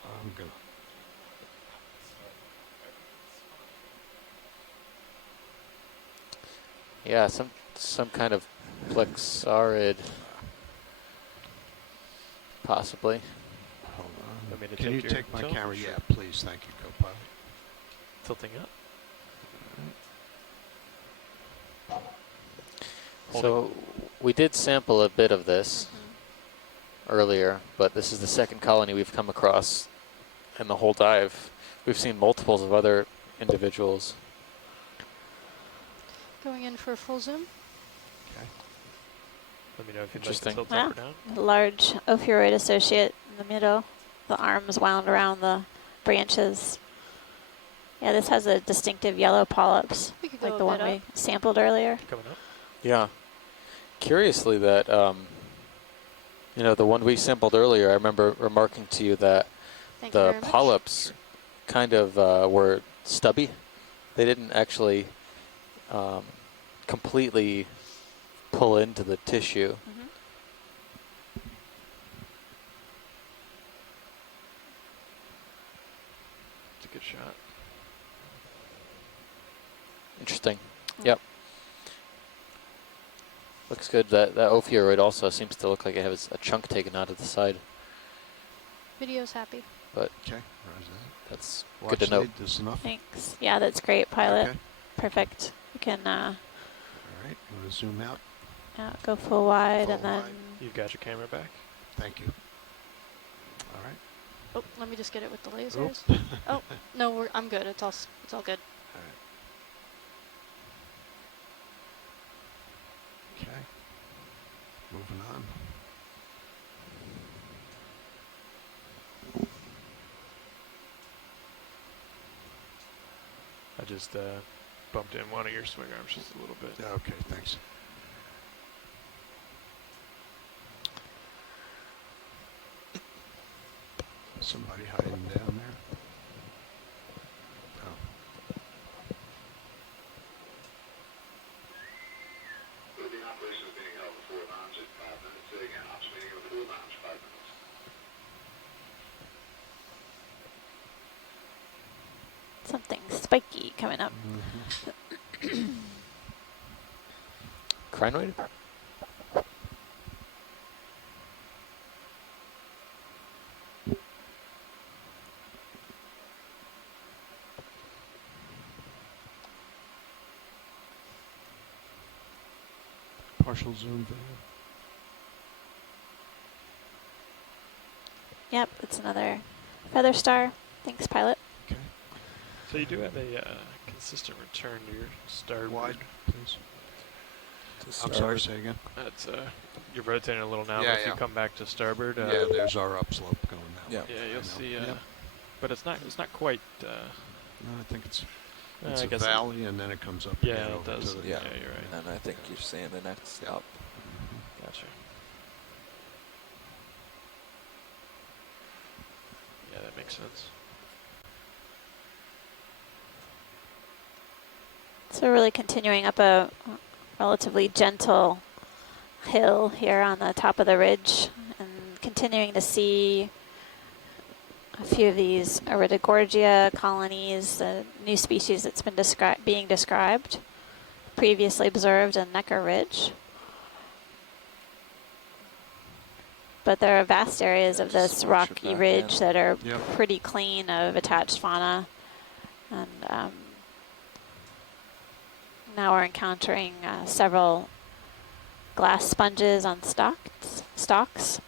I'm going to. Yeah, some kind of plexaurid, possibly. Hold on. Want me to Can take you your take my tilt? camera? Sure. Yeah, please. Thank you, co-pilot. Tilting up. So we did sample a bit of this earlier, but this is the second colony we've come across in the whole dive. We've seen multiples of other individuals. Going in for a full zoom. Okay. Let me know if you'd like to Interesting. tilt Wow. up or down. A large ophiuroid associate in the middle. The arms wound around the branches. Yeah, this has a distinctive yellow polyps, We could go like a the one bit we up. sampled earlier. Coming up. Yeah. Curiously that, you know, the one we sampled earlier, I remember remarking to you that Thank you the very much. polyps kind of were stubby. They didn't actually completely pull into the tissue. It's a good shot. Interesting. Yep. Looks good. That ophiuroid also seems to look like it has a chunk taken out of the side. Video's happy. But Okay, where's that? that's Watch good to know. lead, this enough? Thanks. Yeah, that's great, pilot. Okay. Perfect. We can All right, you want to zoom out? go full wide Full and then wide. You've got your camera back. Thank you. All right. Oh, let me just get it with the Oop. lasers. Oh, no, I'm good. It's all good. All right. Okay. Moving on. I just bumped in one of your swing arms just a little bit. Okay, thanks. Somebody hiding down there. Oh. Moving operation is being held before launch in 5 minutes. Say again, ops meeting before launch, 5 minutes. something spiky coming up. Crinoid? Partial zoom video. Yep, it's another feather star. Thanks, pilot. Okay. So you do have a consistent return to your starboard. Wide, please. I'm sorry, say again. That's you're rotating a little now, Yeah, but if yeah. you come back to starboard, Yeah, there's our upslope going that way. Yeah, I you'll know. see. Yep. But it's not quite. No, I think it's I a guess valley, and then it comes up. Yeah, again it over does. To the Yeah. Yeah, you're right. And I think you're seeing the next stop. Gotcha. Yeah, that makes sense. So we're really continuing up a relatively gentle hill here on the top of the ridge and continuing to see a few of these Iridogorgia colonies, a new species that's been being described, previously observed in Necker Ridge. But there are vast areas of this rocky ridge that are pretty clean of attached fauna. And now we're encountering several glass sponges on stalks.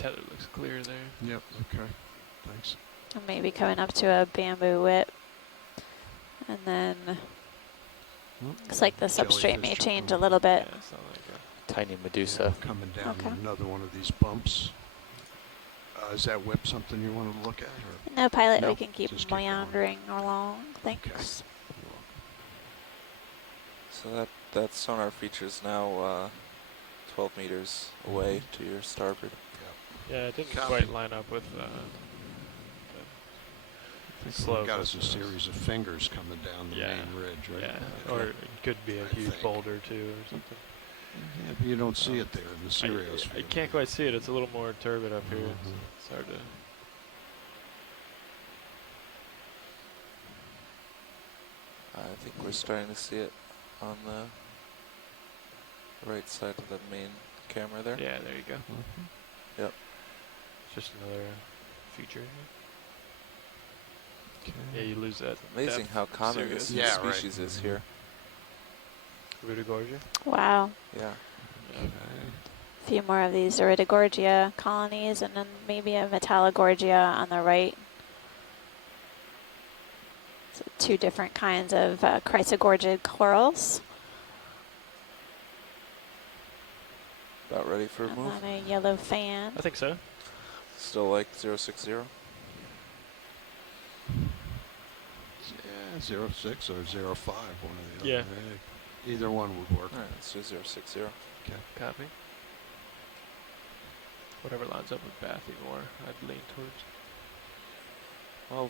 tether looks clear there. Yep. Okay. Thanks. And maybe coming up to a bamboo whip. And then looks like the substrate may change a little bit. Yeah, it's not like Tiny Medusa. Coming down Okay. another one of these bumps. Is that whip something you want to look at? Or? No, pilot, No, we can keep just keep going. meandering along. Thanks. So that sonar feature is now 12 meters away to your starboard. Yeah, it didn't Copy. quite line up with the slope. What we got is a series of fingers coming down the main ridge, right? Yeah, or it could be a huge boulder too or something. Yeah, but you don't see it there in the Sirius I view. can't quite see it. It's a little more turbid up here. It's hard to... I think we're starting to see it on the right side of the main camera there. Yeah, there you go. Yep. Just another feature here. Yeah, you lose that. Amazing depth. how common this species is here. Iridogorgia? Wow. Yeah. A few more of these Iridogorgia colonies, and then maybe a Metallogorgia on the right. So 2 different kinds of chrysogorgid corals. About ready for a And move? then a yellow fan. I think so. Still like 060? Yeah, 06 or 05, one or the Yeah. other. Hey, either one would work. All right, let's do 060. Okay. Copy. Whatever lines up with Bathy more, I'd lean towards. Well,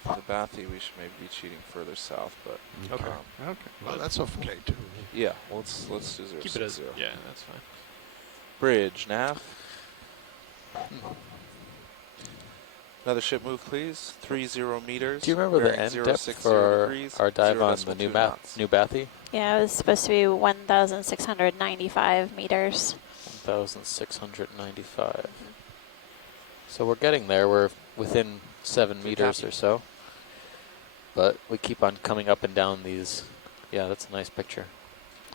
for the Bathy, we should maybe be cheating further south, but Okay. Okay. Well, that's okay too. yeah, let's do 060. Keep it as yeah, that's fine. Bridge nav. Another ship move, please. 30 meters. Do you remember the bearing end 060 depth for degrees, our dive on the 0.2 new knots. New Bathy? Yeah, it was supposed to be 1,695 meters. 1,695. So we're getting there. We're within 7 meters or so. But we keep on coming up and down these. Yeah, that's a nice picture.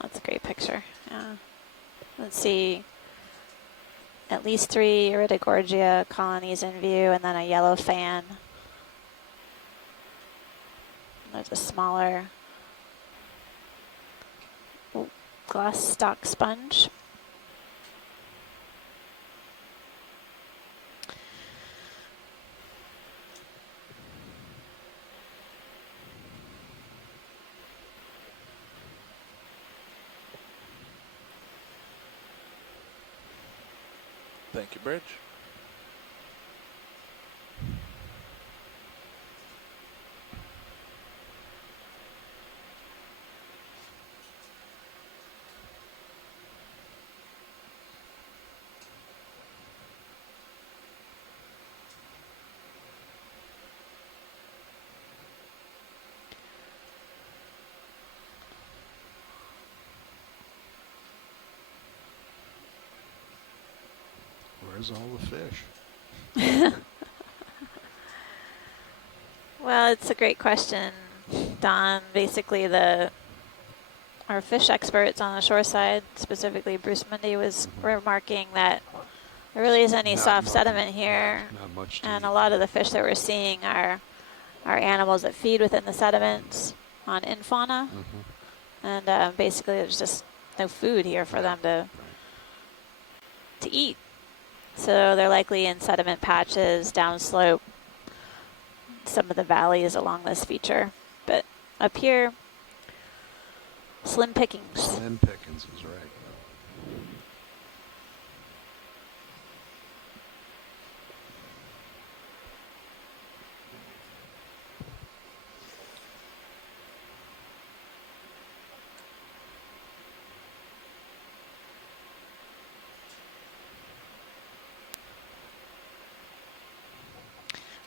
That's a great picture. Yeah. Let's see. At least 3 Iridogorgia colonies in view, and then a yellow fan. There's a smaller glass stalk sponge. Thank you, Bridge. Where's all the fish? Well, it's a great question, Don. Basically, our fish experts on the shore side, specifically Bruce Mundy, was remarking that there really isn't any soft sediment here, Not much. and a lot of the fish that we're seeing are animals that feed within the sediments on infauna, and basically there's just no food here for them to eat. So they're likely in sediment patches, downslope, some of the valleys along this feature. But up here, slim pickings. Slim pickings is right.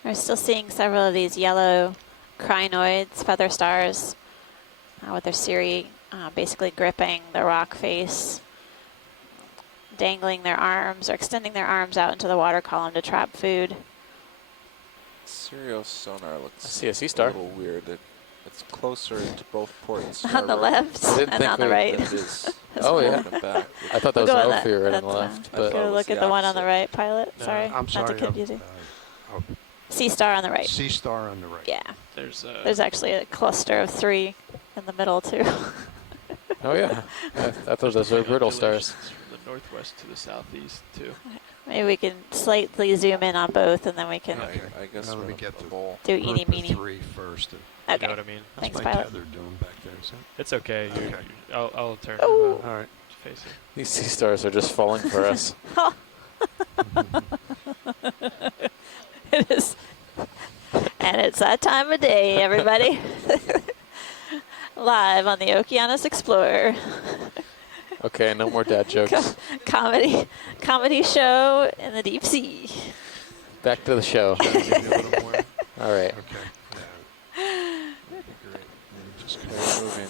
We're still seeing several of these yellow crinoids, feather stars, with their cirri basically gripping the rock face, dangling their arms or extending their arms out into the water column to trap food. Serial sonar looks I see a sea star. a little weird. It's closer to both ports. On the left I didn't and think on the right. Than it is. Oh, yeah. Back. I thought that We'll was go an on opioid on the that's, left. I But thought it go was look the at the one on the opposite. right, pilot. No, Sorry, I'm not sorry. to confuse you. Oh, Sea Star on the right. Sea Star on the right. Yeah. There's actually a cluster of 3 in the middle too. oh yeah, I thought those were brittle stars. From the northwest to the southeast too. Maybe we can slightly zoom in on both, and then we can Okay. I guess Now let we're me on get the the bowl. do eeny group of meeny. 3 first. Okay. You know what I mean? Thanks, That's my pilot. tether doing back there, is it? It's okay. Okay. I'll turn Oh. to All right. face it. These sea stars are just falling for us. It is. And it's that time of day, everybody. Live on the Okeanos Explorer. Okay, no more dad jokes. Comedy show in the deep sea. Back to the show. All right. We're moving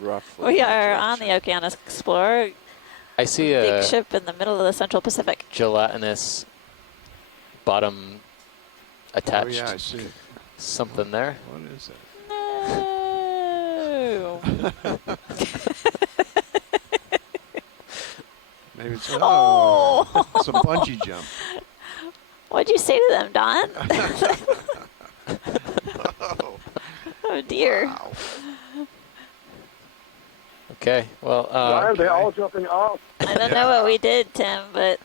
roughly. We in that are on the direction. Okeanos Explorer. I see Big a ship in the middle of the Central Pacific. gelatinous bottom attached. Oh, yeah, I see. Something there. What is it? No. Maybe it's Oh. it's a bungee jump. What'd you say to them, Don? Oh dear. Wow. Okay. Well, Why are they all jumping off? I don't know what we did, Tim, but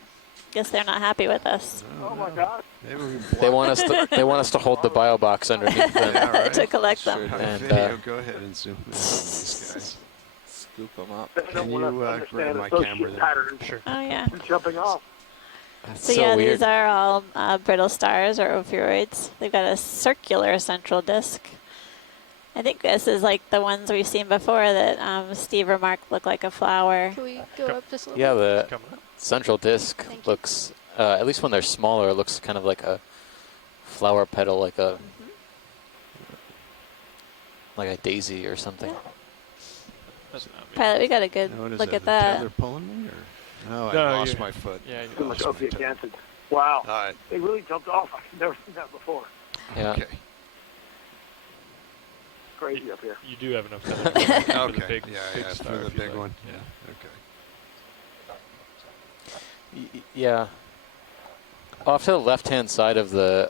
guess they're not happy with us. Oh my God. Maybe we they want us to. They want us to hold the bio box underneath them. Yeah, right. To collect them. Have a And, video. Go ahead and zoom in on these guys. Scoop them up. They Can don't want you to grab understand my associate camera there? patterns. Sure. Oh yeah. Jumping off. That's So so yeah, weird. these are all brittle stars or ophiuroids. They've got a circular central disk. I think this is like the ones we've seen before that Steve remarked look like a flower. Can we go up just a little Yeah, bit? the central disc Thank you. looks, at least when they're smaller, it looks kind of like a flower petal, like a daisy or something. That's not me. Pilot, we got a good Now, what is look that, at the that. tether pulling me? Or? No, I No, lost you- my foot. Yeah. Too much Lost my opiate tether. acid. Wow. All right. They really jumped off. I've never seen that before. Yeah. Okay. Crazy up here. You do have enough time for the Okay. big, Yeah, big yeah, star for the if you big like. one. Yeah. Okay. Yeah. Off to the left-hand side of the.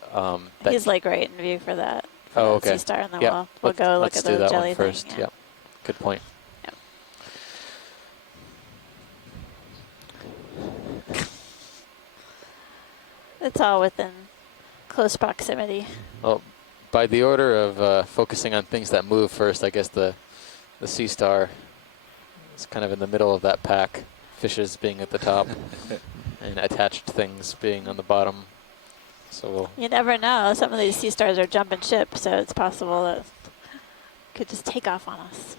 That He's like right in view for that. For Oh, that okay. sea star, and then Yeah, we'll go look let's at do the that jelly one first. thing. Yep. Good point. It's all within close proximity. Well, by the order of focusing on things that move first, I guess the sea star is kind of in the middle of that pack. Fishes being at the top, and attached things being on the bottom. So we'll. You never know. Some of these sea stars are jumping ship, so it's possible that it could just take off on us.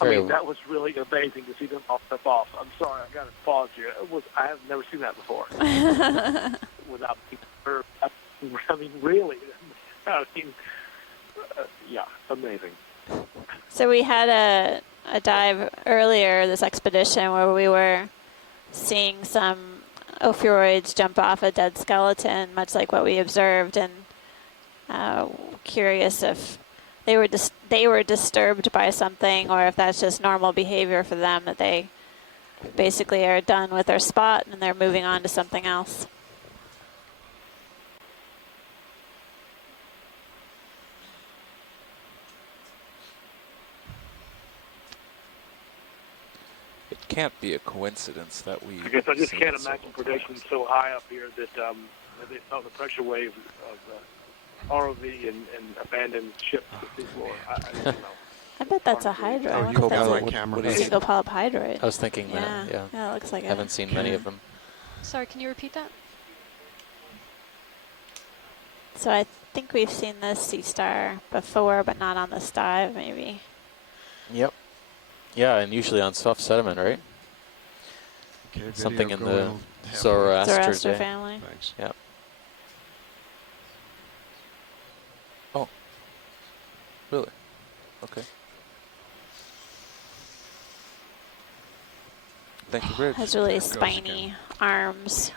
I Very mean, that was really amazing to see them all step off. I'm sorry, I got to pause here. I have never seen that before. Without her, I mean, really. I mean, yeah, amazing. So we had a dive earlier this expedition where we were seeing some ophiuroids jump off a dead skeleton, much like what we observed, and curious if they were disturbed by something, or if that's just normal behavior for them, that they basically are done with their spot and they're moving on to something else. It can't be a coincidence that we. I guess I just seen can't it imagine several predation times. so high up here that they felt the pressure wave of ROV and abandoned ships at seafloor. I don't know. I bet that's a hydroid. Oh, I you wonder if got that's my a camera. what is single polyp hydroid. I was thinking Yeah, that. Yeah. yeah, it looks like Haven't it. seen many of them. Sorry, can you repeat that? So I think we've seen this sea star before, but not on this dive, maybe. Yep. Yeah, and usually on soft sediment, right? Okay, Something video in the going halfway. Zoroaster Zoroaster family. Thanks. Yep. Really? Okay. Thank you, Bridge. has really There it goes spiny again. arms.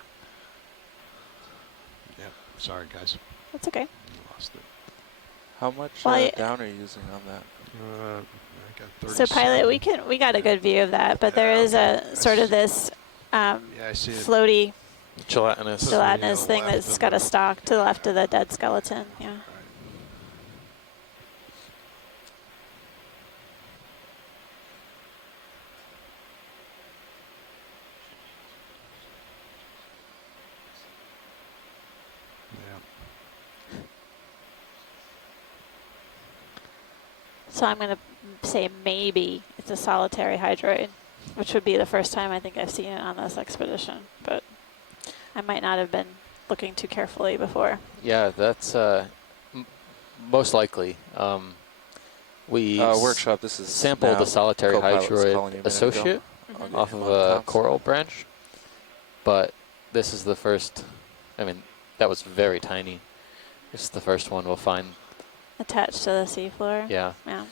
Yep. Sorry, guys. That's okay. Lost it. How much Well, down are you using on that? I got So 37. pilot, we got a good view of that, but there is a sort of this I see it. floaty Gelatinous. gelatinous thing that's got a stalk to the left of the dead skeleton. Yeah. So I'm going to say maybe it's a solitary hydroid, which would be the first time I think I've seen it on this expedition, but I might not have been looking too carefully before. Yeah, that's most likely. We workshop. This is sampled the solitary co-pilot was calling you a hydroid minute associate ago. off of a coral branch, but this is the first. I mean, that was very tiny. This is the first one we'll find attached to the seafloor. Yeah. Yeah.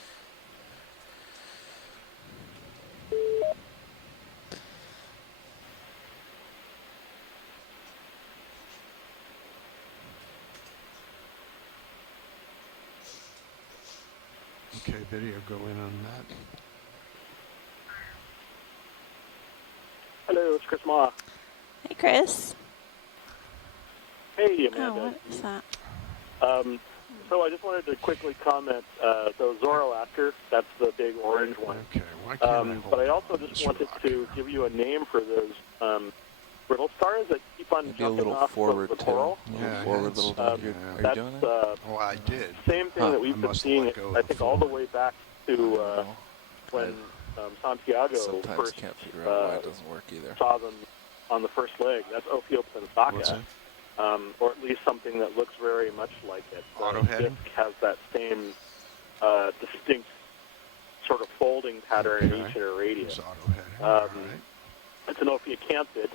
Okay, video go in on that. Hello, it's Chris Ma. Hey, Chris. Hey, Amanda. Oh, what is that? So I just wanted to quickly comment. So Zoroaster, that's the big orange one. Okay, why can't But I also just wanted to give you a name for those brittle stars that keep on Maybe a jumping little off forward of the too. coral. Yeah, forward little. Are you That's doing that? Oh, I did. Same thing that we've been seeing, I think, all the way back to when Santiago Sometimes first can't figure out why it doesn't work either. saw them on the first leg. That's Ophiopensaka, or at least something that looks very much like it. Auto The heading? disc has that same distinct sort of folding pattern in each interradius. Auto heading. It's an Ophiacanthid.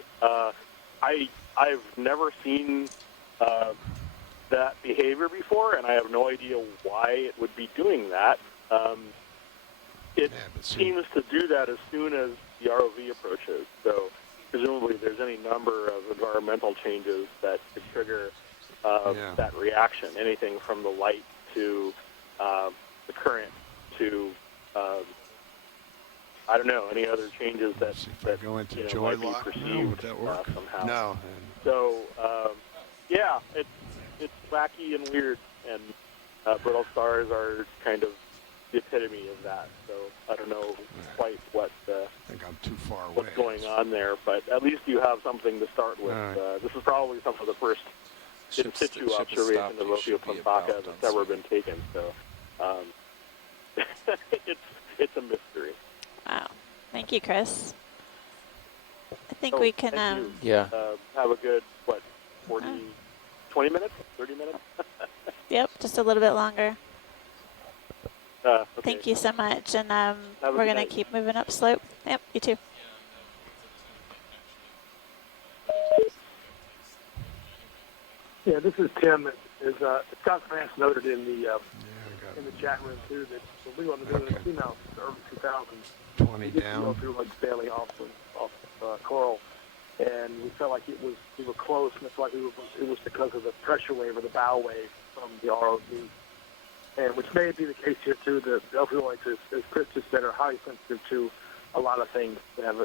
I've never seen that behavior before, and I have no idea why it would be doing that. It seems to do that as soon as the ROV approaches. So presumably there's any number of environmental changes that could trigger that reaction. Anything from the light to the current to I don't know, any other changes that go into might be Joylock perceived now, would that work? somehow. No. So yeah, it's wacky and weird, and brittle stars are kind of the epitome of that. So I don't know quite what I think I'm too far away. what's going on there, but at least you have something to start with. This is probably some of the first in situ observation of Ophiopensaka that's ever been taken. So it's a mystery. Wow. Thank you, Chris. I think we can, have a good, 20 minutes? 30 minutes? Yep, just a little bit longer. Okay. Thank you so much, and a we're good going to night. keep moving up slope. Yep, you too. Yeah, this is Tim. As Scott France noted in the chat room too, that when we went to do the Seamount in the early 2000s, 20 we down. go through like Bailey off coral, and we felt like we were close, and it's like it was because of the pressure wave or the bow wave from the ROV, and which may be the case here too. The opioids, as Chris just said, are highly sensitive to a lot of things. They have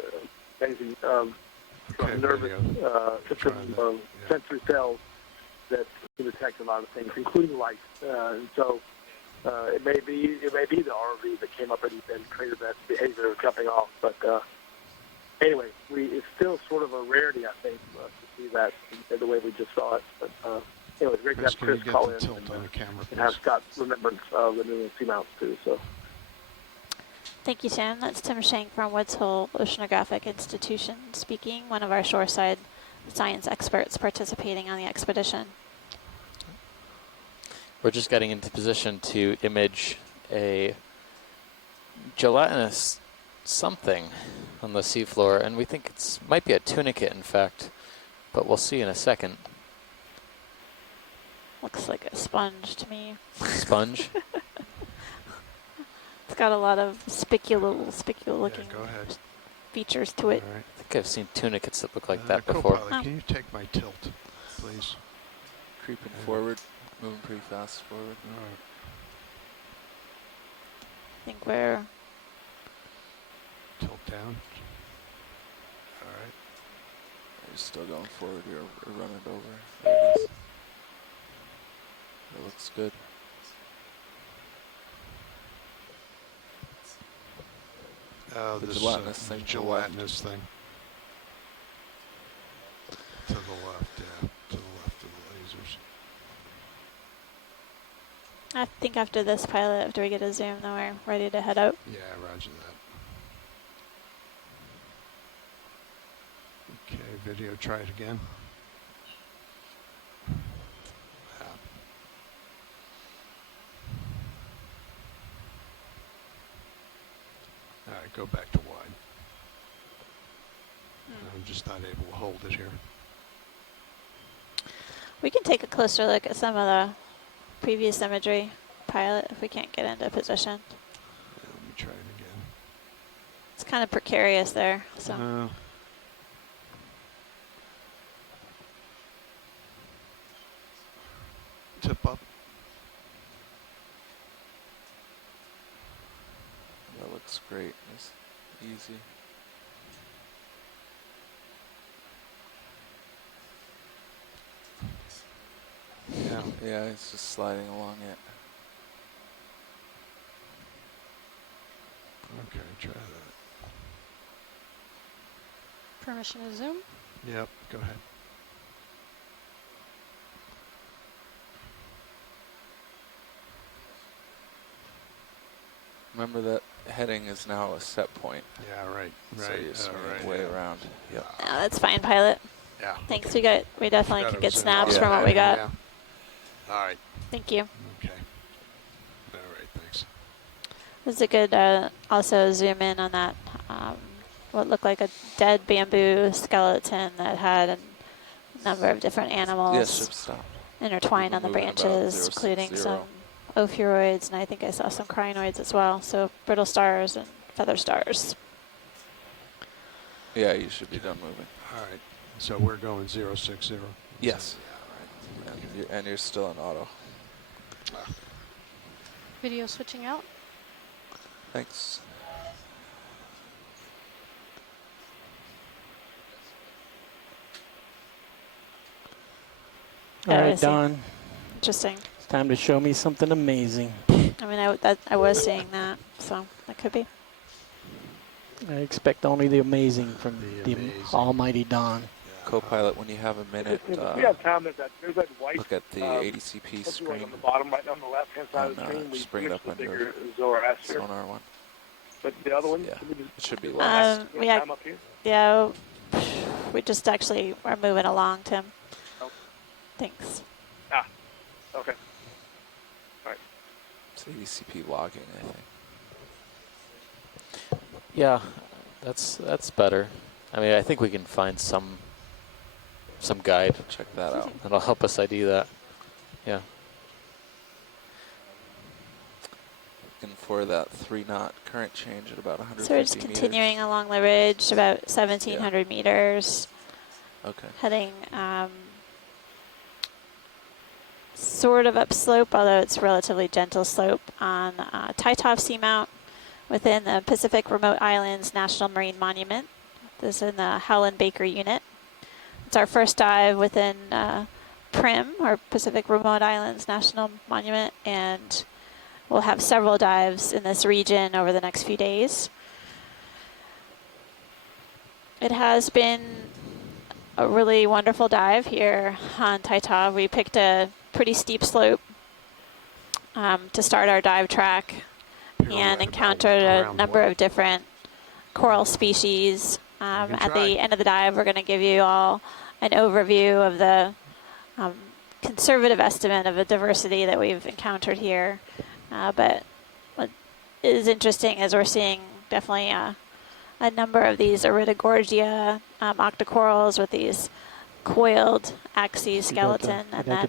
amazing nervous system sensory cells that can detect a lot of things, including light. And so it may be the ROV that came up and created that behavior of jumping off. But anyway, it's still sort of a rarity, I think, to see that in the way we just saw it. But anyway, it's great to have Chris call in and have Scott remembrance of the new Seamounts too. So. Thank you, Tim. That's Tim Shank from Woods Hole Oceanographic Institution speaking, one of our shoreside science experts participating on the expedition. We're just getting into position to image a gelatinous something on the seafloor, and we think it might be a tunicate, in fact, but we'll see in a second. Looks like a sponge to me. Sponge? It's got a lot of spicular-looking features to it. I think think I've seen tunicates that look like that before. Co-pilot, can you take my tilt, please? Creeping forward, moving pretty fast forward. All right. I think we're Tilt down. All right. You're still going forward. You're running it over. There it is. It looks good. Oh, The this gelatinous thing. gelatinous thing. To the left, yeah. To the left of the lasers. I think after this pilot, after we get a zoom, then we're ready to head out. Yeah, roger that. Okay, video, try it again. All right, go back to wide. I'm just not able to hold it here. We can take a closer look at some of the previous imagery pilot if we can't get into position. Yeah, let me try it again. It's kind of precarious there, so. Tip up. That looks great. It's easy. Yeah. Yeah, it's just sliding along it. Okay, try that. Permission to zoom? Yep, go ahead. Remember that heading is now a set point. Yeah, right. So Right. you're swinging right, way yeah. around. Yep. No, that's fine, pilot. Yeah. Thanks. Okay. We definitely Forgot can it get was in snaps the from what we got. yeah. All right. Thank you. Okay. All right, thanks. This is a good also zoom in on that what looked like a dead bamboo skeleton that had a number of different animals Yes, ship stopped. intertwined on the Moving about branches, including 060. some ophiuroids, and I think I saw some crinoids as well. So brittle stars and feather stars. Yeah, you should be done moving. All right. So we're going 060. Yes. Yeah, right. And you're still in auto. Video switching out. Thanks. All I right, see. Don. Interesting. It's time to show me something amazing. I mean, I was seeing that, so that could be. I expect only the amazing from the amazing. almighty Don. Co-pilot, when you have a minute, we have time that there's that white. look at the ADCP screen. On the bottom, right on the left-hand side of the screen. Just bring it up on your Zoroaster. sonar one. But the other one, Yeah, it should be last. Yeah, we just actually are moving along, Tim. Oh. Thanks. Okay. All right. It's ADCP logging, I think. Yeah, that's better. I mean, I think we can find some guide. Check that out. That'll help us ID that. Yeah. Looking for that 3-knot current change at about 150 So we're just continuing along the ridge, about 1,700 meters. Okay. Heading sort of upslope, although it's relatively gentle slope on Titov Seamount within the Pacific Remote Islands National Marine Monument. This is in the Howland Baker unit. It's our first dive within PRIM, or Pacific Remote Islands National Monument, and we'll have several dives in this region over the next few days. It has been a really wonderful dive here on Titov. We picked a pretty steep slope to start our dive track and encountered a number of different coral species. At the end of the dive, we're going to give you all an overview of the conservative estimate of the diversity that we've encountered here. But what is interesting is we're seeing definitely a number of these Iridogorgia octocorals with these coiled axes skeleton, and then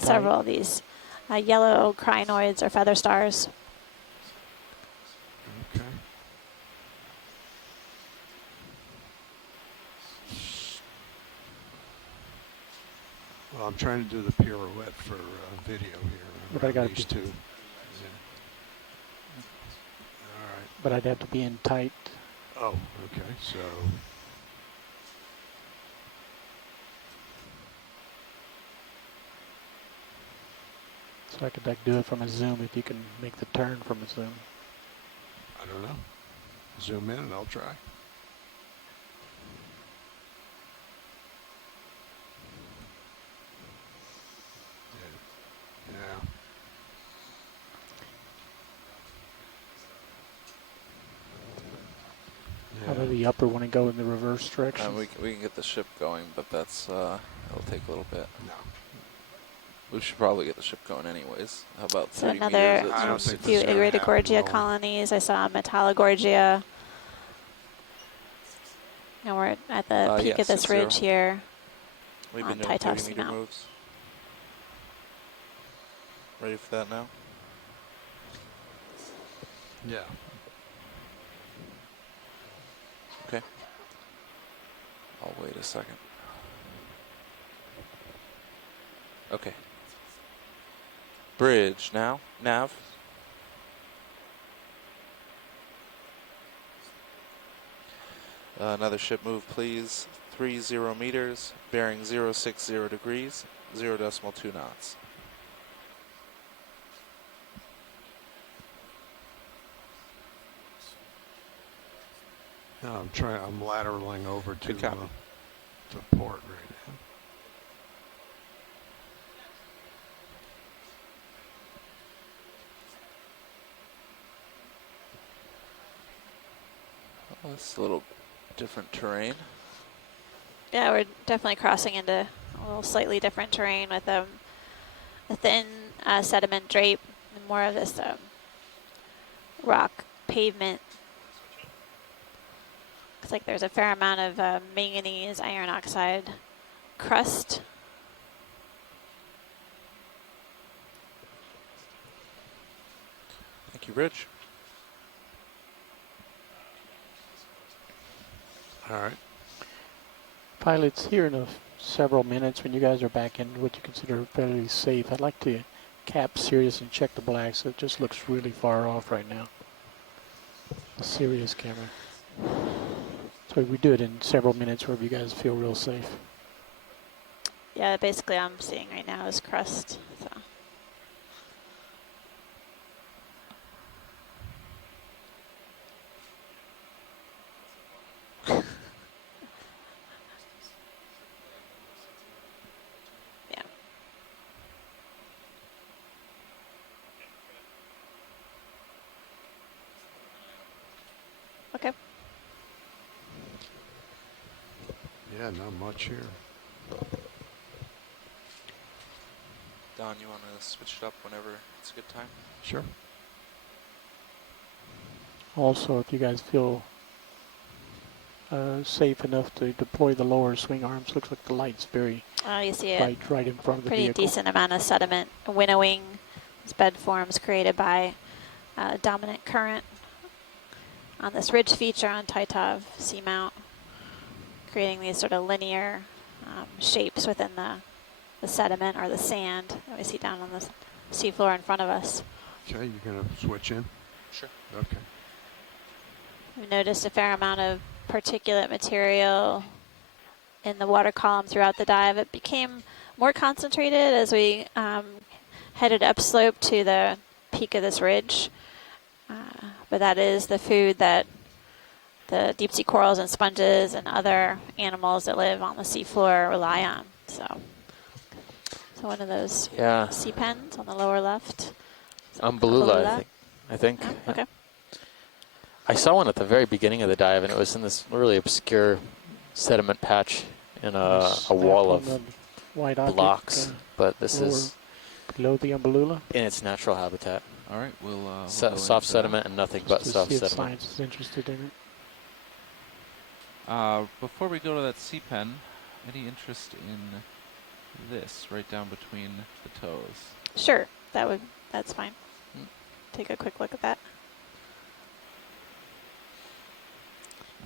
several of these yellow crinoids or feather stars. Okay. I'm trying to do the pirouette for video here. But I got these two. Yeah. But I'd have to be in tight. Oh, okay. So. So I could like do it from a zoom if you can make the turn from a zoom. I don't know. Zoom in and I'll try. Yeah. How about the upper one and go in the reverse direction? We can get the ship going, but that's it'll take a little bit. No. We should probably get the ship going anyways. How about So 30 another meters? few Iridogorgia colonies. I saw Metallogorgia. Now we're at the peak of this ridge here We've on been doing Titov 30 meter Seamount. moves. Ready for that now? Yeah. Okay. I'll wait a second. Okay. Bridge now. Nav. Another ship move, please. 30 meters, bearing 060 degrees, 0.2 knots. No, I'm lateraling over to the port right now. Well, it's a little different terrain. Yeah, we're definitely crossing into a little slightly different terrain with a thin sediment drape and more of this rock pavement. Looks like there's a fair amount of manganese iron oxide crust. Thank you, Rich. All right. Pilots, here in several minutes when you guys are back in what you consider fairly safe, I'd like to cap Sirius and check the blacks. It just looks really far off right now. The Sirius camera. So we do it in several minutes wherever you guys feel real safe. Yeah, basically I'm seeing right now is crust. So. Yeah. Okay. Yeah, not much here. Don, you want to switch it up whenever it's a good time? Sure. Also, if you guys feel safe enough to deploy the lower swing arms, looks like the light's very You see right in front of the pretty vehicle. decent amount of sediment winnowing these bed forms created by dominant current on this ridge feature on Titov Seamount, creating these sort of linear shapes within the sediment or the sand that we see down on the seafloor in front of us. Okay, you're going to switch in? Sure. Okay. We noticed a fair amount of particulate material in the water column throughout the dive. It became more concentrated as we headed upslope to the peak of this ridge. But that is the food that the deep sea corals and sponges and other animals that live on the seafloor rely on. So one of those sea pens on the lower left. Umbellula, I think. Oh, okay. I saw one at the very beginning of the dive, and it was in this really obscure sediment patch in a wall of white object, blocks. But this is below the Umbellula in its natural habitat. All right, we'll soft sediment and nothing but soft sediment. Science is interested in it. Before we go to that sea pen, any interest in this right down between the toes? Sure, that's fine. Take a quick look at that.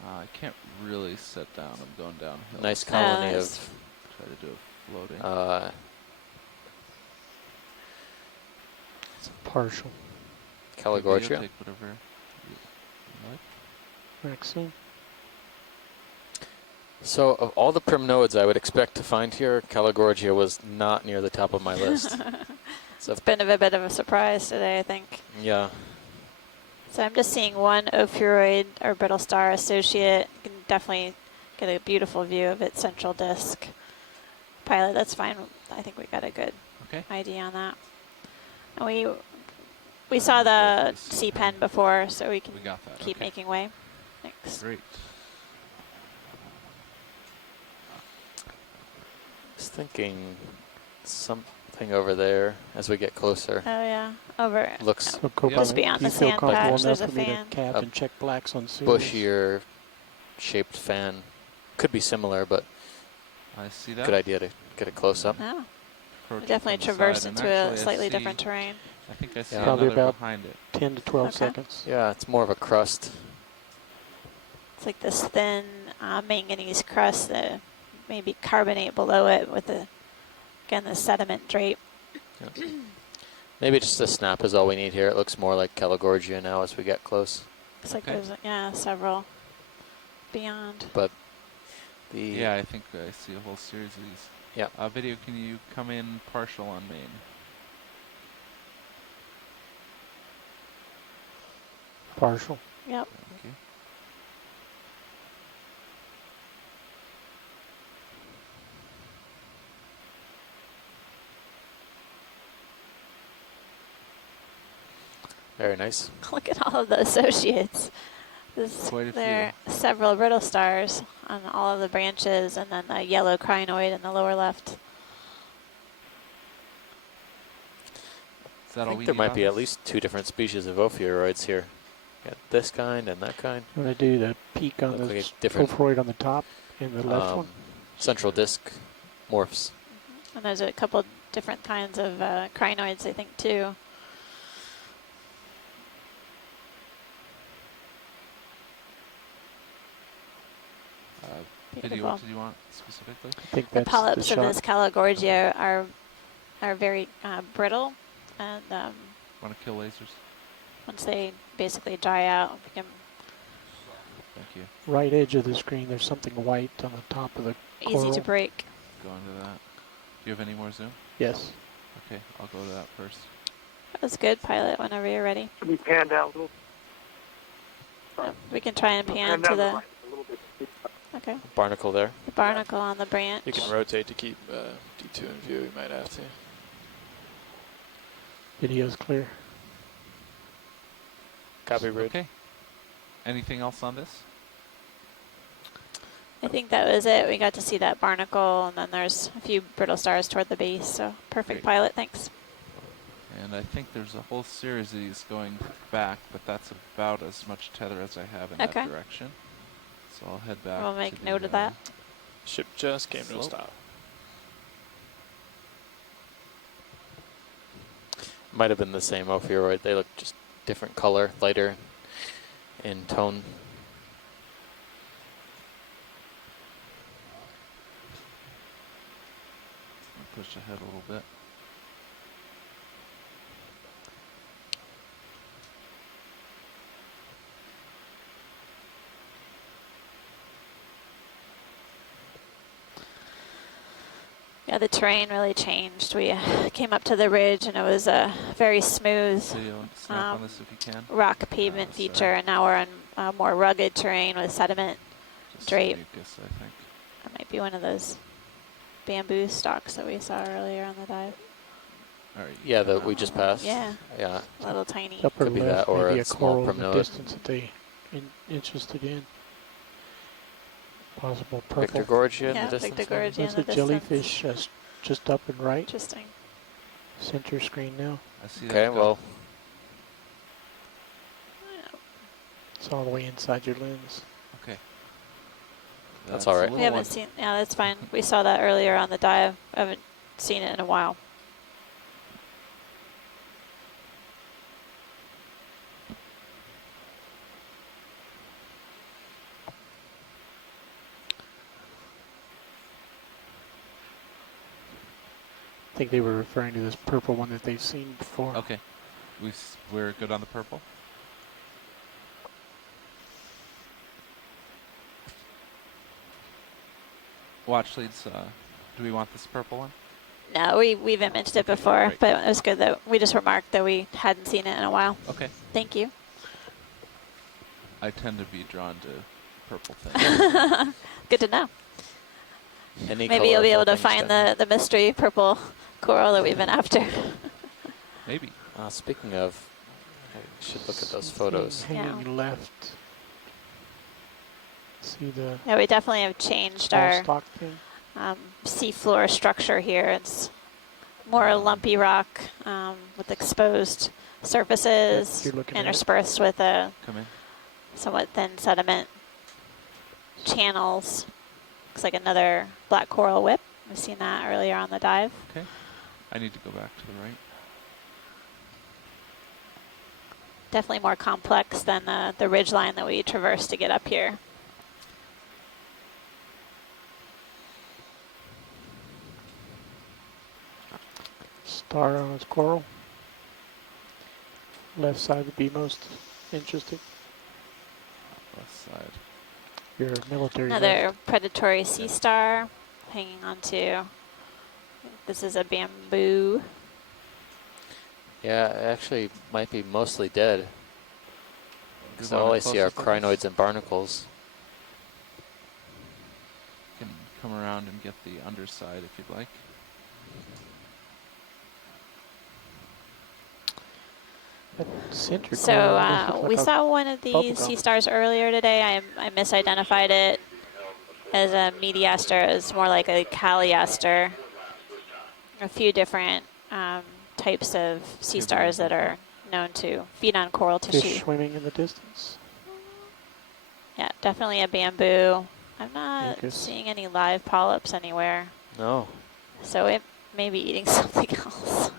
I can't really sit down. I'm going downhill. Nice colony of try to do a floating. Partial. Caligorgia. Take whatever you like. Maxim. So of all the prim nodes I would expect to find here, Caligorgia was not near the top of my list. It's been a bit of a surprise today, I think. Yeah. So I'm just seeing one ophiuroid or brittle star associate. You can definitely get a beautiful view of its central disk. Pilot, that's fine. I think we got a good ID on that. And we saw the C-pen before, so we can keep making way. Thanks. Great. Just thinking something over there as we get closer. Oh yeah, over. Looks just beyond the sand patch. There's a fan. Cap and check blacks on Sirius. Bushier shaped fan. Could be similar, but I see that. Good idea to get it close up. Oh. We definitely traverse into a slightly different terrain. I think I see probably another about behind it. 10 to 12 seconds. Yeah, it's more of a crust. It's like this thin manganese crust that maybe carbonate below it with the sediment drape. Yeah. Maybe just a snap is all we need here. It looks more like Caligorgia now as we get close. It's like there's several beyond. But yeah, I think I see a whole series of these. Yeah. Video, can you come in partial on main? Partial. Yep. Thank you. Very nice. Look at all of the associates. There are several brittle stars on all of the branches, and then a yellow crinoid in the lower left. Is that I all think we there need might on be at this? least 2 different species of ophiuroids here. Got this kind and that kind. You want to do the peak on Look the like different ophiuroid on the top and the left one? Central disc morphs. And there's a couple different kinds of crinoids, I think, too. Video, what did you want specifically? I think The that's polyps the of this Caligorgia are very brittle, and Want to kill lasers? once they basically dry out, we can Thank you. right edge of the screen. There's something white on the top of the easy coral. to break. Go into that. Do you have any more zoom? Yes. Okay, I'll go to that first. That's good, pilot. Whenever you're ready. Can we pan down a little? We can try and pan to down the. right a little bit. Okay. Barnacle there. The barnacle on the branch. You can rotate to keep D2 in view. You might have to. Video's clear. Copy, Bridge. Okay. Anything else on this? I think that was it. We got to see that barnacle, and then there's a few brittle stars toward the base. So perfect, Great. pilot. Thanks. And I think there's a whole series of these going back, but that's about as much tether as I have in that direction. So I'll head back. We'll make note of that. Ship just came to a stop. Might have been the same ophiuroid. They look just different color, lighter in tone. I'll push ahead a little bit. Yeah, the terrain really changed. We came up to the ridge, and it was a very smooth Snap on this if you can. rock pavement feature, and now we're on more rugged terrain with sediment drape. Mucus, I think. That might be one of those bamboo stalks that we saw earlier on the dive. All right, Yeah, that we just passed. Yeah. Yeah. Little tiny. Upper Could be left, that or maybe a a small coral in the primnode. distance that they interested in. Possible purple. Victor Gorgia in Yeah, the distance. Victor Gorgia in There's the a distance. jellyfish just up and right. Interesting. Center screen now. I see Okay, that. well, It's all the way inside your lens. Okay. That's all right. We haven't seen. Yeah, that's fine. We saw that earlier on the dive. I haven't seen it in a while. I think they were referring to this purple one that they've seen before. Okay. We're good on the purple? Watch leads, do we want this purple one? No, we've imaged it before, great. but it was good that we just remarked that we hadn't seen it in a while. Okay. Thank you. I tend to be drawn to purple things. Good to know. Any Maybe you'll be able to colorful things find the mystery purple coral that we've been after. Maybe. Speaking of, I should look at those photos. Hanging left. See the Yeah, we definitely have changed small our stock thing. seafloor structure here. It's more lumpy rock with exposed surfaces You're looking at it. interspersed with a Come in. somewhat thin sediment channels. Looks like another black coral whip. We've seen that earlier on the dive. Okay. I need to go back to the right. Definitely more complex than the ridge line that we traversed to get up here. Star on its coral. Left side would be most interesting. Left side. Your military. Another left. predatory sea star hanging onto, this is a bamboo. Yeah, it actually might be mostly dead. You So want all a I see are closer look? crinoids and barnacles. You can come around and get the underside if you'd like. Center So coral almost looks we like a saw one of these bubblegum. sea stars earlier today. I misidentified it as a mediaster. It's more like a caliaster. A few different types of sea stars that are known to feed on coral tissue. Fish swimming in the distance. Yeah, definitely a bamboo. I'm not Mucus. seeing any live polyps anywhere. No. So it may be eating something else.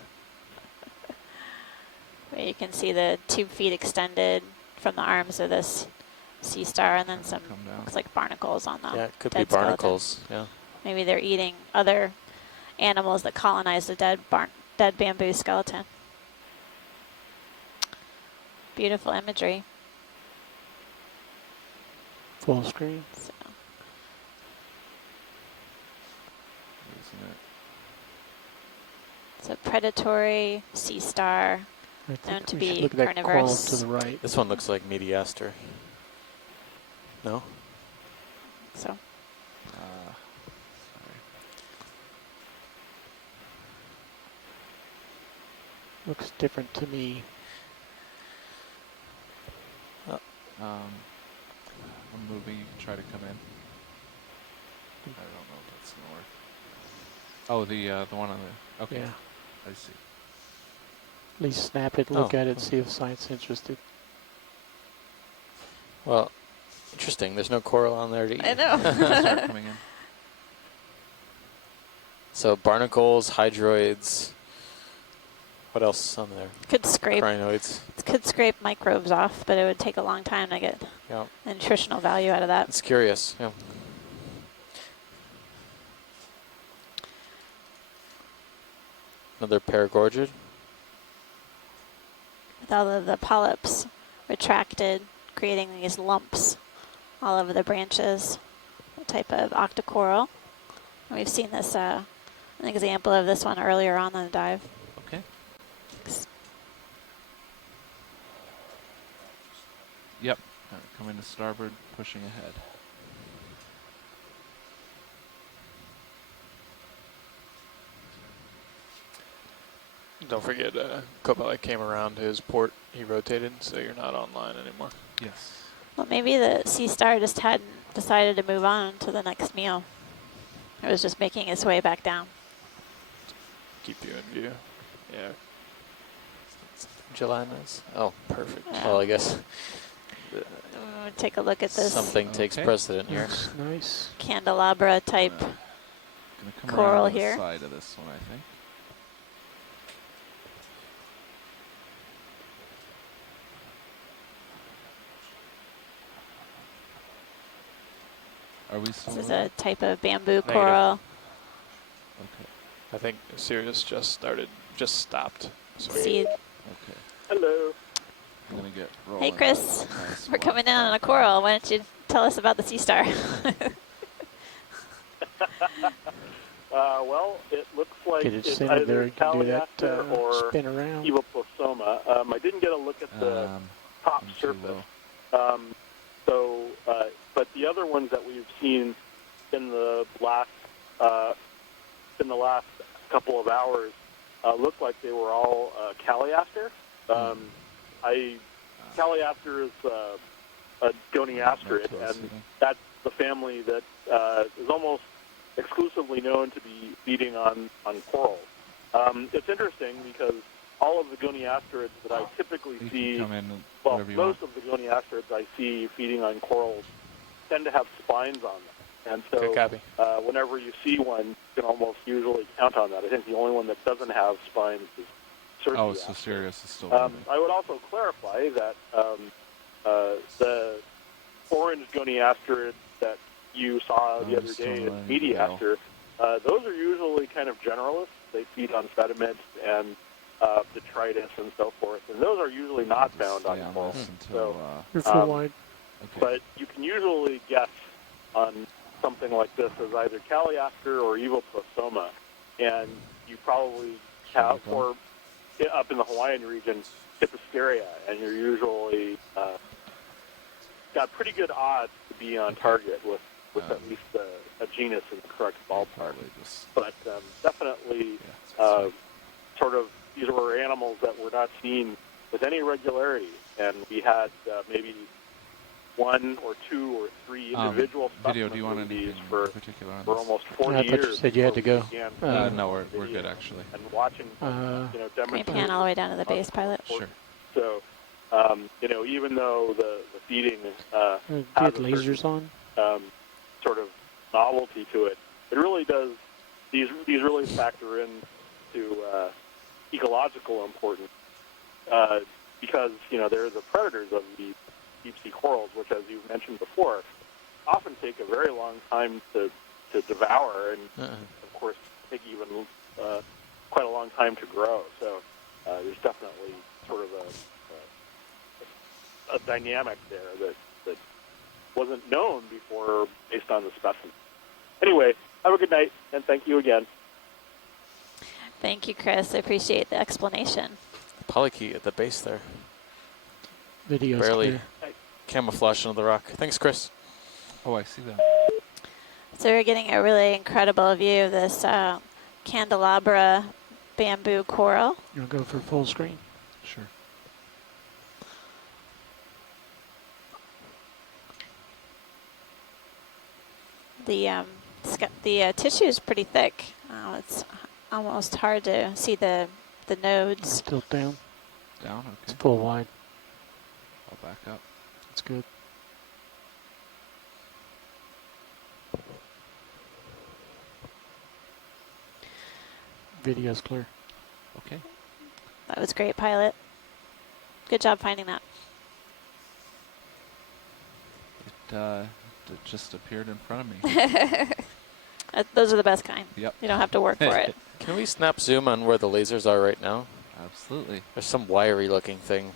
But you can see the 2 feet extended from the arms of this sea star, and then some, looks like barnacles on them. Yeah, it could be dead skeleton. barnacles. Yeah. Maybe they're eating other animals that colonize the dead bamboo skeleton. Beautiful imagery. Full screen. So. Isn't it? It's a predatory sea star I known think to we should be look at that coral carnivorous. to the right. This one looks like mediaster. No? So. Sorry. Looks different to me. I'm moving. You can try to come in. I don't know if that's gonna work. Oh, the one on the. Okay. Yeah. I see. At least snap it, look Oh. at it, see if science interested. Well, interesting. There's no coral on there to eat. I know. Start coming in. So barnacles, hydroids. What else on there? Could scrape. Crinoids. Could scrape microbes off, but it would take a long time to get Yeah. nutritional value out of that. It's curious. Yeah. Another paragorgid. With all of the polyps retracted, creating these lumps all over the branches. A type of octocoral. And we've seen this, an example of this one earlier on in the dive. Okay. Yep. Coming to starboard, pushing ahead. Don't forget, Copilot came around to his port. He rotated, so you're not online anymore. Yes. Well, maybe the sea star just hadn't decided to move on to the next meal. It was just making its way back down. Keep you in view. Yeah. Gelatinous. Oh, perfect. Yeah. Well, I guess Take a look at this something takes precedent here. Looks nice. candelabra type Gonna come coral around to here. the side of this one, I think. Are we still This is moving? a type of bamboo Negative. coral. Okay. I think Sirius just stopped. So Seed. Okay. Hello. I'm gonna get Hey, rolling. Chris. Nice We're coming down on a coral. Why don't you tell us about the Sea Star? Well, it looks like Get it it's centered there. either You can do that Caliaster or spin around. Evoplosoma. I didn't get a look at the top surface. But the other ones that we've seen in the last couple of hours looked like they were all Caliaster. Caliaster is a goniasterid, and that's the family that is almost exclusively known to be feeding on corals. It's interesting because all of the goniasterids that I typically see, most of the goniasterids I see feeding on corals tend to have spines on them. And so whenever you see one, you can almost usually count on that. I think the only one that doesn't have spines is Circe. Oh, so Sirius is still moving. I would also clarify that the orange goniasterid that you saw the other day in Mediaster, those are usually kind of generalists. They feed on sediment and detritus and so forth, and those are usually not found on coral. But you can usually guess on something like this as either Caliaster or Evoplosoma, and you probably have, or up in the Hawaiian region, Pipisteria, and you're usually got pretty good odds to be on target with at least a genus in the correct ballpark. But definitely sort of these were animals that were not seen with any regularity, and we had maybe 1 or 2 or 3 individual Video, do you want specimens anything for particular on for this? almost 40 I thought years. you said you had to go. No, we're good actually. And watching, Can we demonstrate pan all the way down to the base, pilot? Sure. So, even though the feeding has Get a lasers on. sort of novelty to it, it really does. These really factor into ecological importance because they're the predators of the deep sea corals, which, as you mentioned before, often take a very long time to devour, and of course take even quite a long time to grow. So there's definitely sort of a dynamic there that wasn't known before based on the specimen. Anyway, have a good night, and thank you again. Thank you, Chris. I appreciate the explanation. Polykey at the base there. Video's barely clear. camouflaged under the rock. Thanks, Chris. Oh, I see that. So we're getting a really incredible view of this candelabra bamboo coral. You'll go for full screen. Sure. The tissue is pretty thick. It's almost hard to see the nodes. Tilt down. Down, okay. It's full wide. I'll back up. That's good. Video's clear. Okay. That was great, pilot. Good job finding that. It just appeared in front of me. Those are the best kind. Yep. You don't have to work for it. Can we snap zoom on where the lasers are right now? Absolutely. There's some wiry looking thing.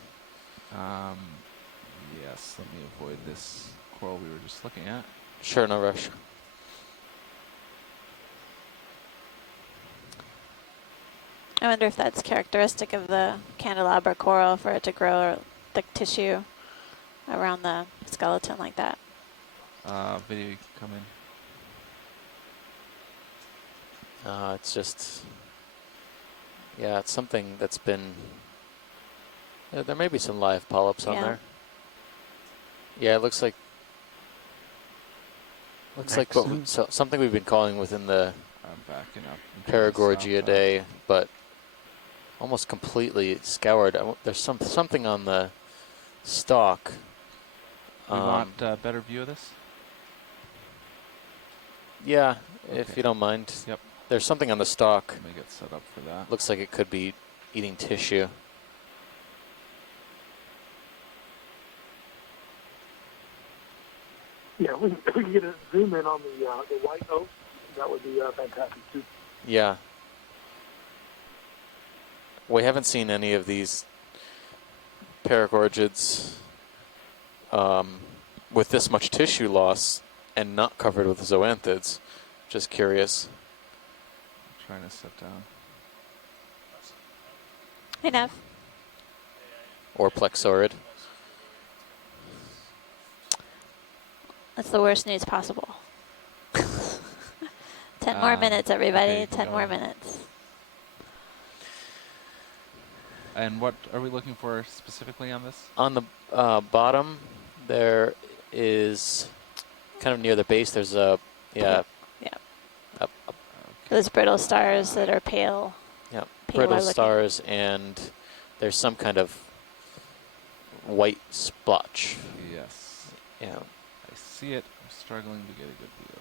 Yes, let me avoid this coral we were just looking at. Sure, no rush. I wonder if that's characteristic of the candelabra coral for it to grow thick tissue around the skeleton like that. Video, you can come in. It's just, yeah, it's something that's been, there may be some live polyps on there. Yeah, it looks like something we've been calling within the backing up Paragorgiidae, but almost completely scoured. There's something on the stalk. You want a better view of this? Yeah, okay. If you don't mind. Yep. There's something on the stalk. Let me get set up for that. Looks like it could be eating tissue. Yeah, if we could get a zoom in on the white oak, that would be fantastic too. Yeah. We haven't seen any of these paragorgids with this much tissue loss and not covered with zoanthids. Just curious. I'm trying to sit down. Hey, Nev. Or plexaurid. That's the worst news possible. 10 more minutes, everybody. Okay, 10 more minutes. And what are we looking for specifically on this? On the bottom, there is kind of near the base. There's a Those brittle stars that are pale. Yeah, paler brittle looking. stars, and there's some kind of white splotch. Yes. Yeah. I see it. I'm struggling to get a good view.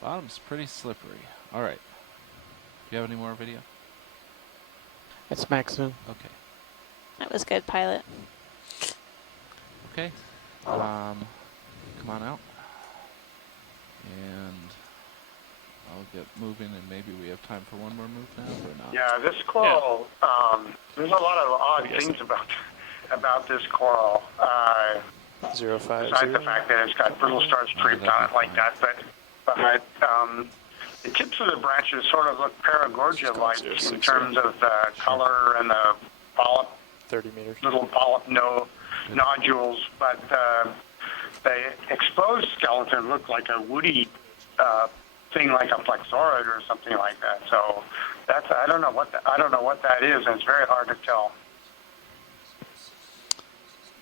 Bottom's pretty slippery. All right. Do you have any more video? That's maximum. Okay. That was good, pilot. Okay. Come on out. And I'll get moving, and maybe we have time for one more move now, or not? Yeah, this coral, there's a lot of odd things about this coral. 050. Besides the fact that it's got brittle stars draped on it like that, but the tips of the branches sort of look paragorgia-like in terms of the color and the polyp, 30 meters. little polyp nodules, but the exposed skeleton looked like a woody thing, like a plexaurid or something like that. So that's I don't know what that is, and it's very hard to tell.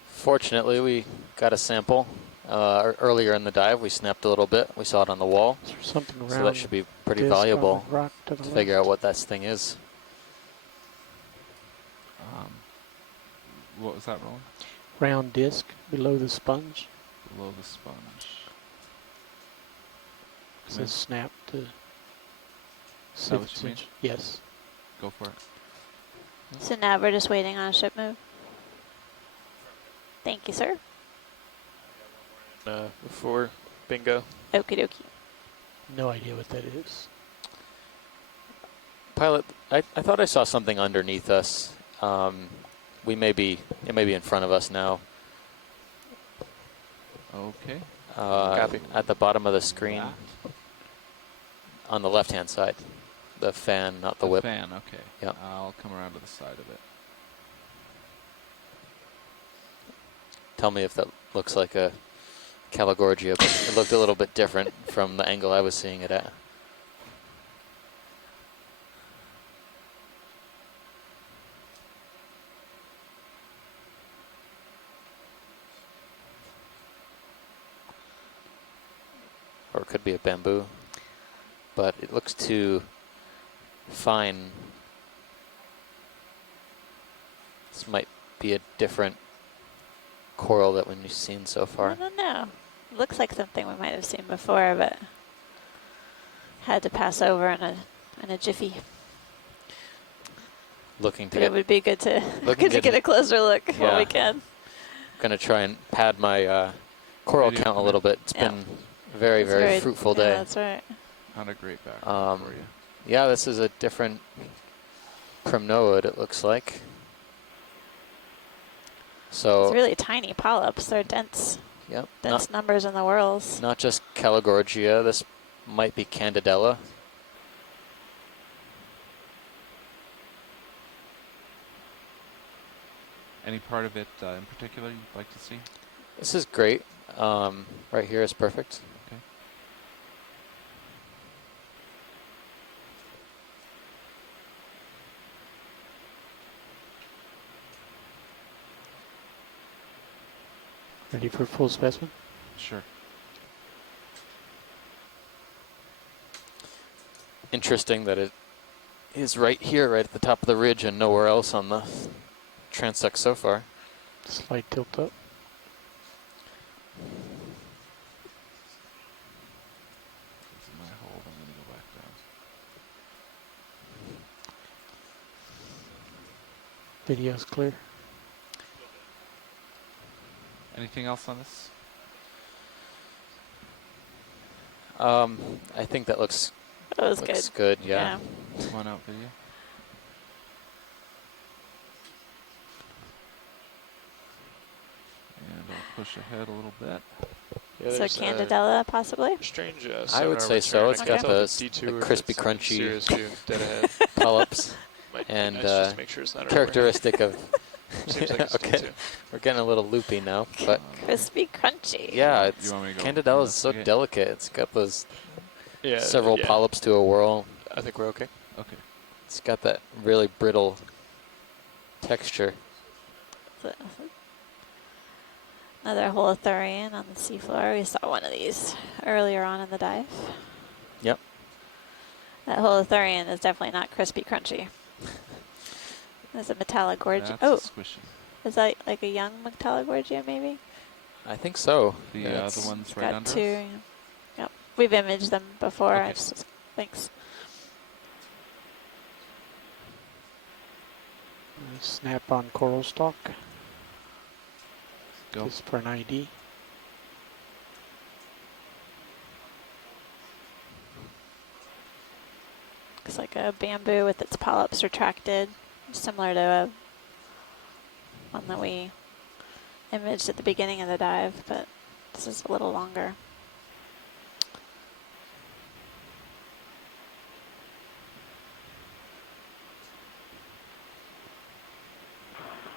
Fortunately, we got a sample earlier in the dive. We snapped a little bit. We saw it on the wall. Something So around that should be pretty disc on valuable the rock to to the figure left. out what that thing is. What was that, Roland? Round disc below the sponge. Below the sponge. It says snap to Is see that if what it's you mean? inch- Yes. Go for it. So now we're just waiting on a ship move. Thank you, sir. Before bingo. Okie dokie. No idea what that is. Pilot, I thought I saw something underneath us. It may be in front of us now. Okay. Copy. At the bottom of the screen. On the left-hand side. The fan, not the whip. Fan, okay. Yeah. I'll come around to the side of it. Tell me if that looks like a Calagorgia, but it looked a little bit different from the angle I was seeing it at. Or it could be a bamboo, but it looks too fine. This might be a different coral that we've seen so I far. don't know. Looks like something we might have seen before, but had to pass over in a jiffy. Looking to But get it would be good to looking get a closer look when Yeah. we can. Gonna try and pad my coral Video count a little bit. It's Yeah. been a very, That's very right. fruitful Yeah, day. that's right. Not a great background for you. Yeah, this is a different primnoid, it looks like. So It's really tiny polyps. They're dense. Yep. Dense numbers in the whorls. Not just Calagorgia, this might be Candidella. Any part of it in particular you'd like to see? This is great. Right here is perfect. Okay. Ready for full specimen? Sure. Interesting that it is right here, right at the top of the ridge, and nowhere else on the transect so far. Slight tilt up. Video's clear. Anything else on this? I think that looks looks good. Yeah. One out video. And I'll push ahead a little bit. Yeah, So there's, Candidella, possibly? Strange. I would say so. It's got the D2 crispy, if it's crunchy Series 2 dead ahead. polyps, Might be and nice just to make sure it's not characteristic of. Seems like it's Okay, D2. we're getting a little loopy now, but crispy, crunchy. yeah, it's you want me to go Candidella is so investigate? delicate. It's got those Yeah, several yeah. polyps to a whirl. I think we're okay. Okay. It's got that really brittle texture. Another holothurian on the seafloor. We saw one of these earlier on in the dive. Yep. That holothurian is definitely not crispy, crunchy. There's a Metallogorgia. That's Oh, squishy. is that like a young Metallogorgia, maybe? I think so. The ones It's right got under two. us? Yeah. Yep. We've imaged them before. Okay. Thanks. Snap on coral stalk. Go. Just for an ID. Looks like a bamboo with its polyps retracted, similar to a one that we imaged at the beginning of the dive, but this is a little longer.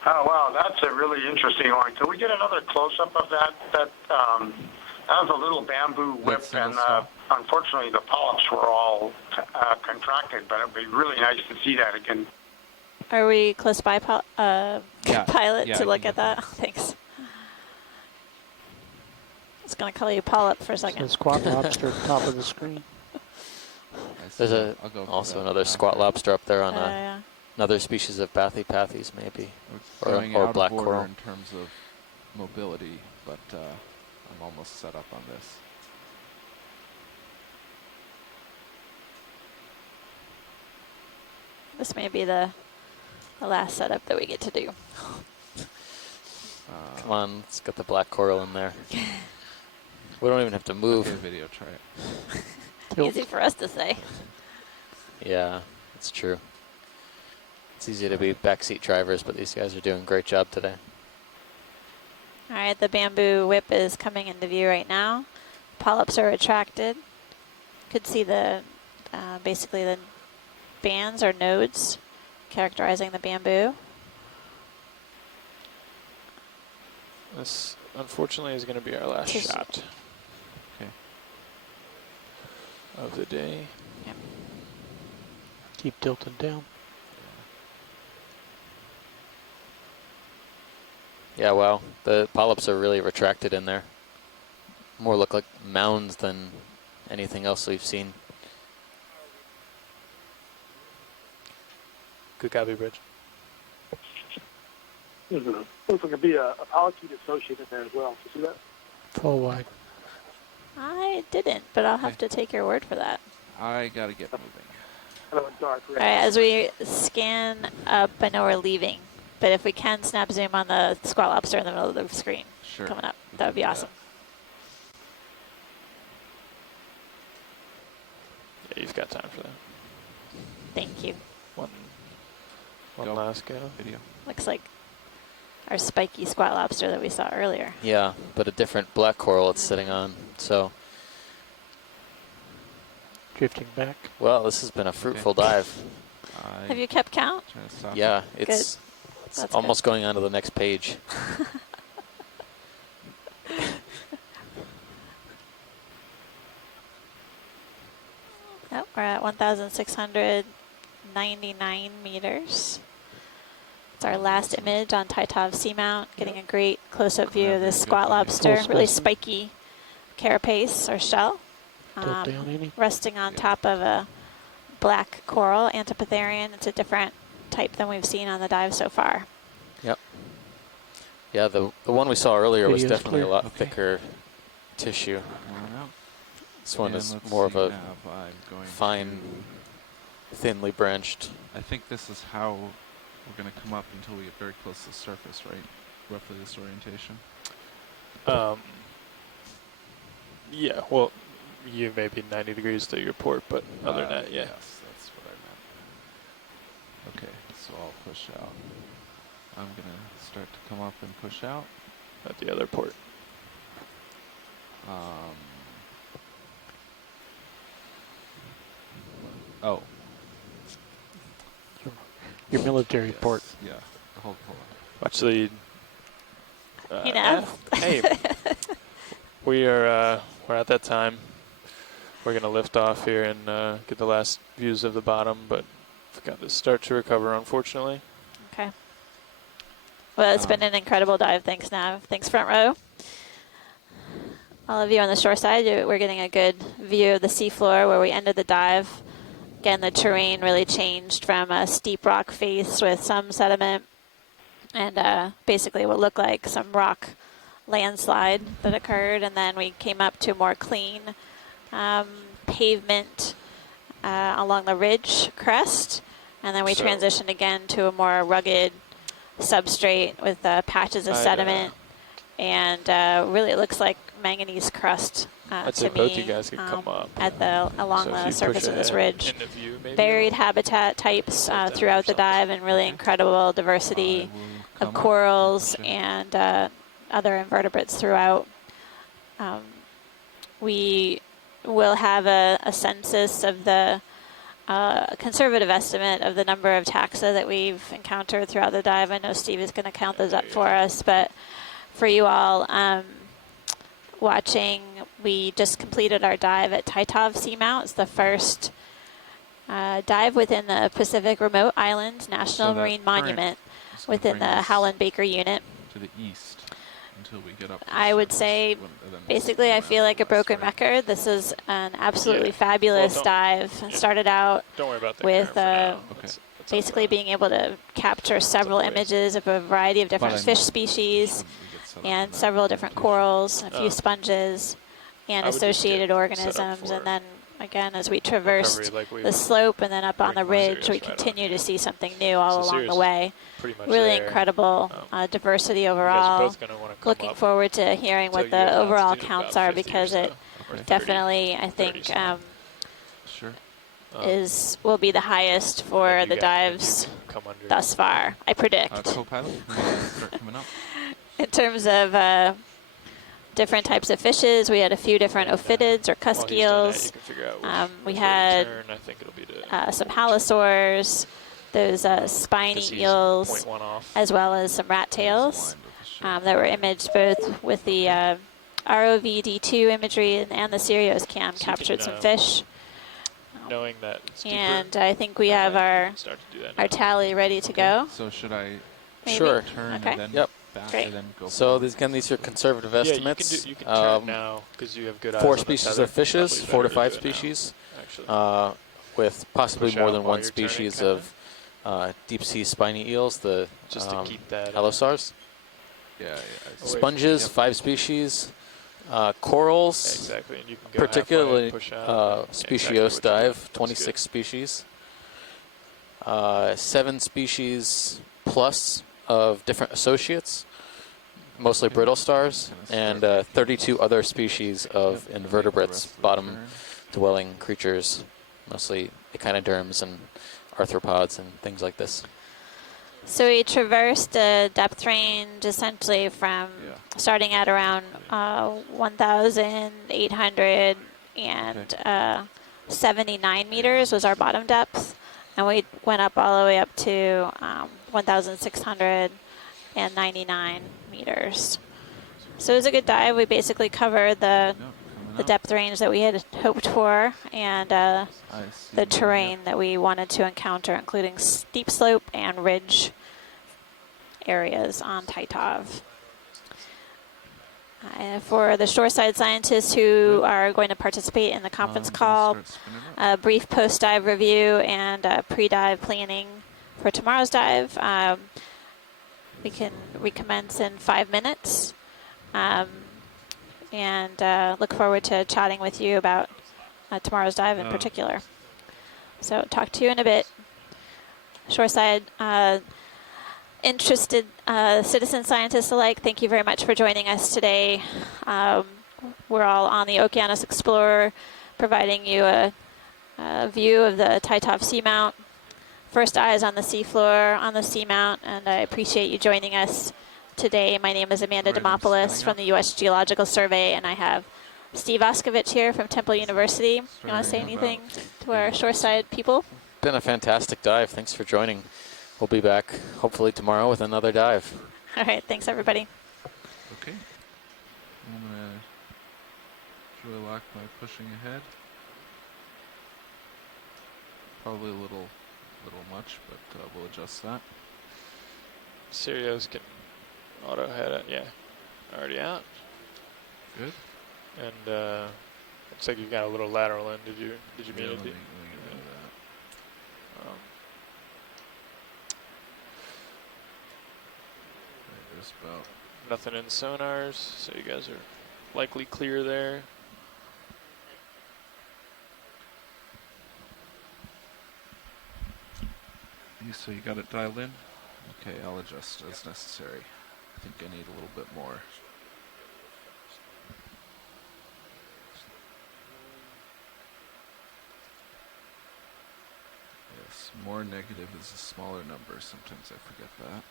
Oh, wow, that's a really interesting one. Can we get another close-up of that? That was a little bamboo whip, and unfortunately the polyps were all contracted, but it would be really nice to see that again. Are we close by, Yeah, pilot, yeah, to I look can at that? Thanks. I was going to call you polyp for a second. The squat lobster at the top of the screen. There's also another squat lobster up there on yeah. another species of Bathypathes, maybe, Going or out black of order coral. in terms of mobility, but I'm almost set up on this. This may be the last setup that we get to do. Come on, let's get the black coral in there. We don't even have to move. Okay, video, try it. Easy for us to say. Yeah, it's true. It's easy to be backseat drivers, but these guys are doing a great job today. All right, the bamboo whip is coming into view right now. Polyps are retracted. Could see the basically the bands or nodes characterizing the bamboo. This, unfortunately, is going to be our last shot. Okay. Of the day. Yep. Keep tilted down. Yeah, wow. The polyps are really retracted in there. More look like mounds than anything else we've seen. Good copy, Bridge. Looks like it'd be a polychaete associated there as well. You see that? Full wide. I didn't, but I'll have to take your word for that. I gotta get moving. Kind of a dark red. All right, as we scan up, I know we're leaving, but if we can snap zoom on the squat lobster in the middle of the screen coming up, that would be awesome. Yeah, you've got time for that. Thank you. One last go. Video. Looks like our spiky squat lobster that we saw earlier. Yeah, but a different black coral it's sitting on. So, Drifting back. well, this has been a fruitful dive. Have you kept count? Yeah, it's That's almost going on to the next page. Yep, we're at 1,699 meters. It's our last image on Titov Seamount, getting a great close-up view of this squat lobster, really spiky carapace or shell, Tilt down any. resting on top of a black coral, Antipotherian. It's a different type than we've seen on the dive so far. Yep. Yeah, the one we saw earlier was Video's definitely clear. a lot thicker tissue. This one is more of a fine, thinly branched. I think this is how we're going to come up until we get very close to the surface, right? Roughly this orientation. Yeah, well, you may be 90 degrees to your port, but other than that, yeah. Yes, that's what I meant. Okay, so I'll push out. I'm going to start to come up and push out. At the other port. Oh. Your military port. Yeah, hold on. Watch the... you know? Hey, we're at that time. We're going to lift off here and get the last views of the bottom, but forgot to start to recover, unfortunately. Okay. Well, it's been an incredible dive. Thanks, Nav. Thanks, front row. All of you on the shore side, we're getting a good view of the seafloor where we ended the dive. Again, the terrain really changed from a steep rock face with some sediment and basically what looked like some rock landslide that occurred, and then we came up to more clean pavement along the ridge crest, and then we transitioned again to a more rugged substrate with patches of sediment, and really it looks like manganese crust to both me you guys could come up. Along the surface of this ridge. Varied habitat types throughout the dive, and really incredible diversity of corals and other invertebrates throughout. We will have a census of the conservative estimate of the number of taxa that we've encountered throughout the dive. I know Steve is going to count those up for us, but for you all watching, we just completed our dive at Titov Seamount. It's the first dive within the Pacific Remote Islands National Marine Monument within the Howland Baker unit. To the east until we get up. I would say, basically, I feel like a broken record. This is an absolutely fabulous dive. Started out with basically being able to capture several images of a variety of different fish species and several different corals, a few sponges, and associated organisms. And then, again, as we traversed the slope and then up on the ridge, we continue to see something new all along the way. Really incredible diversity overall. Looking forward to hearing what the overall counts are, because it definitely, I think, will be the highest for the dives thus far, I predict. Co-pilot, start coming up. In terms of different types of fishes, we had a few different ophidids or cusk eels. We had some halosaurs, those spiny eels, as well as some rat tails that were imaged both with the ROV D2 imagery and the Sirius cam captured some fish. Knowing that and I think we have our tally ready to go. So should I Sure. turn Okay. and then Yep. back Great. and then go So forward? these are conservative estimates. You can turn now because you have good eyes 4 on the species tether. of fishes, Probably 4 to better 5 do it now, species, actually. with possibly Push more out than while one you're turning, species kinda. of deep sea spiny eels, the Just to keep that, halosaurs. Yeah. Sponges, 5 species. Corals, exactly. And you can go particularly halfway, push out. speciose dive, 26 species. 7 species plus of different associates, mostly brittle stars, and 32 other species of invertebrates, bottom-dwelling creatures, mostly echinoderms and arthropods and things like this. So we traversed a depth range essentially from starting at around 1,879 meters was our bottom depth, and we went up all the way up to 1,699 meters. So it was a good dive. We basically covered the depth range that we had hoped for, and the terrain that we wanted to encounter, including steep slope and ridge areas on Titov. For the shoreside scientists who are going to participate in the conference call, a brief post-dive review and pre-dive planning for tomorrow's dive. We can recommence in 5 minutes, and look forward to chatting with you about tomorrow's dive in particular. So talk to you in a bit. Shoreside, interested citizen scientists alike, thank you very much for joining us today. We're all on the Okeanos Explorer, providing you a view of the Titov Seamount. First eyes on the seafloor on the Seamount, and I appreciate you joining us today. My name is Amanda Demopoulos from the U.S. Geological Survey, and I have Steve Oskovich here from Temple University. You want to say anything to our shoreside people? Been a fantastic dive. Thanks for joining. We'll be back hopefully tomorrow with another dive. All right, thanks everybody. Okay. I'm going to joy lock by pushing ahead. Probably a little much, but we'll adjust that. Stereos can auto head it, yeah. Already out. Good. And looks like you got a little lateral in. Did you mean let it? me get rid of that. Just about. Nothing in sonars, so you guys are likely clear there. So you got it dialed in? Okay, I'll adjust as necessary. I think I need a little bit more. Yes, more negative is a smaller number. Sometimes I forget that.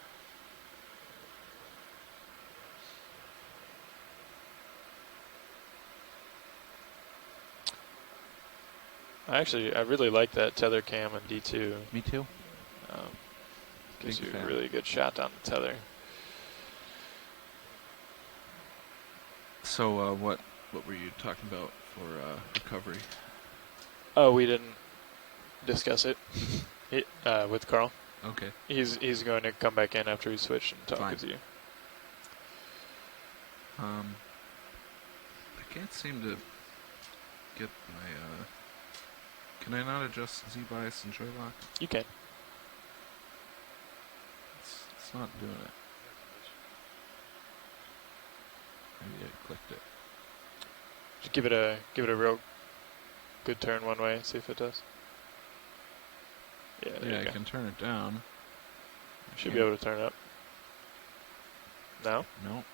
I really like that tether cam on D2. Me too. Gives you a really good shot down the tether. So what were you talking about for recovery? Oh, we didn't discuss it with Carl. Okay. He's going to come back in after we switch and talk with you. I can't seem to get my. Can I not adjust Z bias and joy lock? You can. It's not doing it. Maybe I clicked it. Just give it a real good turn one way. See if it does. Yeah, there you go. I can turn it down. Should be able to turn it up. No? No.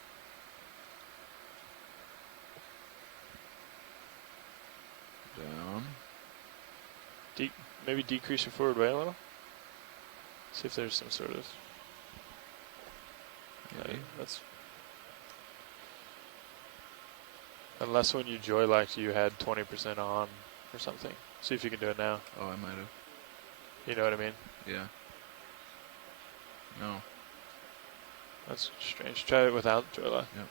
Down. Maybe decrease your forward way a little. See if there's some sort of. That's. Unless when you joy locked you had 20% on or something. See if you can do it now. Oh, I might have. You know what I mean? Yeah. No. That's strange. Try it without joy lock. Yep.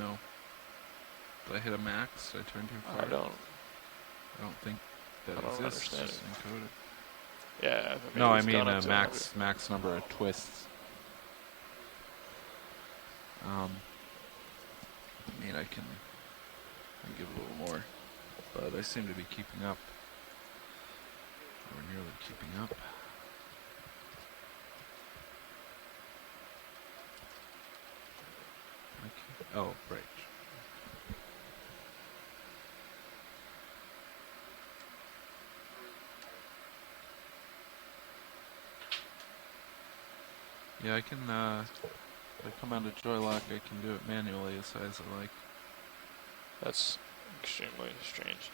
No. Did I hit a max? Did I turn too far? I don't think that exists. Understand It's encoded. Yeah. No, I mean a max number of twists. I mean I can give a little more, but I seem to be keeping up, or nearly keeping up. Okay. Oh, right. Yeah, I can, if I come out of joy lock, I can do it manually as high as I like. That's extremely strange.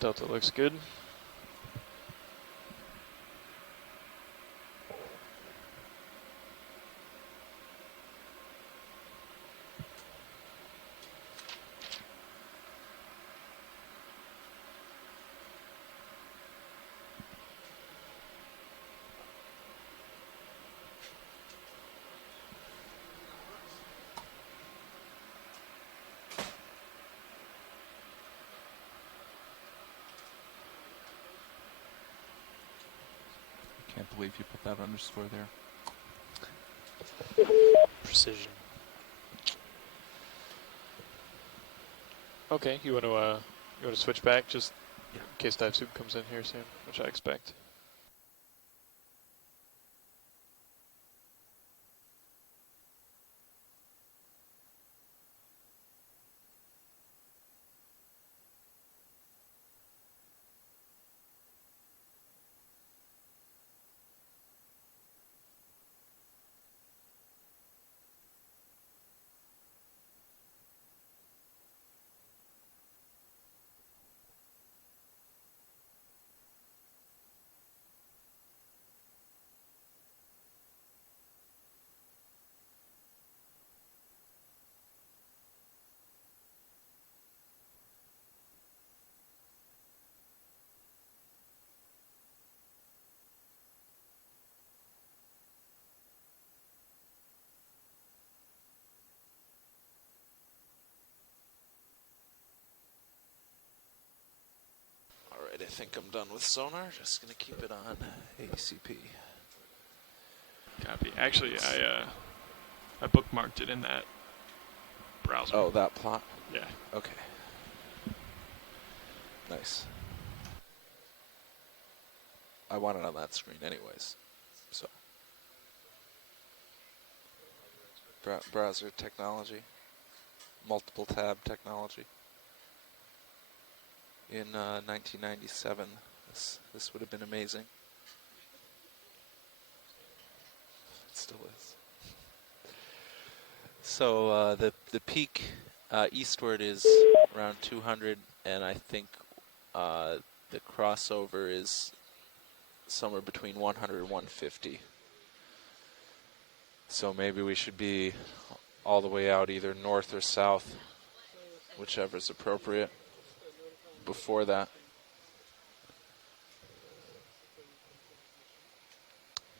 Delta looks good. Can't believe you put that underscore there. Precision. Okay, you want to switch back just in case dive soup comes in here soon, which I expect. think I'm done with sonar. Just gonna keep it on ACP. Copy. Actually, I bookmarked it in that browser. Oh, that plot? Yeah. Okay. Nice. I want it on that screen anyways, so. Browser technology. Multiple tab technology. In 1997, this would have been amazing. It still is. So the peak eastward is around 200, and I think the crossover is somewhere between 100 and 150. So maybe we should be all the way out either north or south, whichever is appropriate, before that.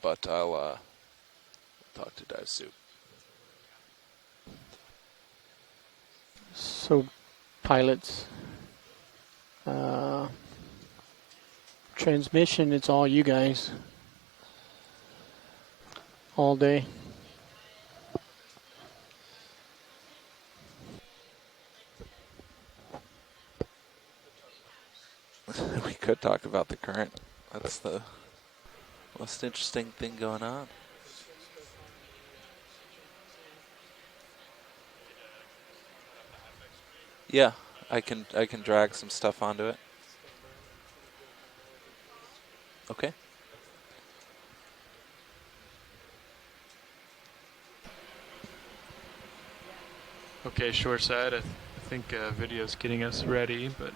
But I'll talk to Dive Soup. So, pilots, transmission, it's all you guys. All day. We could talk about the current. That's the most interesting thing going on. Yeah, I can drag some stuff onto it. Okay. Okay, short side. I think video's getting us ready, but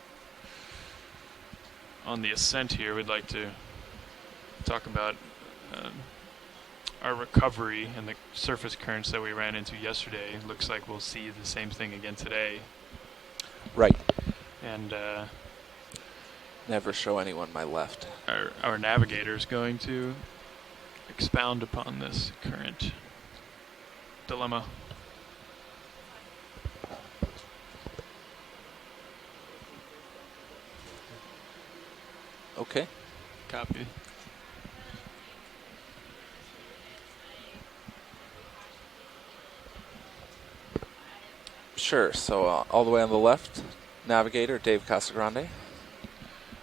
on the ascent here, we'd like to talk about our recovery and the surface currents that we ran into yesterday. Looks like we'll see the same thing again today. Right. And never show anyone my left. Our navigator is going to expound upon this current dilemma. Okay. Copy. Sure. So all the way on the left, navigator Dave Casagrande.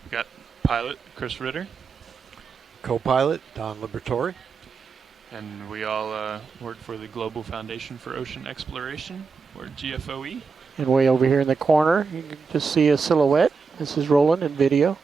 Got pilot Chris Ritter. Co-pilot Don Liberatore. And we all work for the Global Foundation for Ocean Exploration, or GFOE. And way over here in the corner, you can just see a silhouette. This is rolling in video.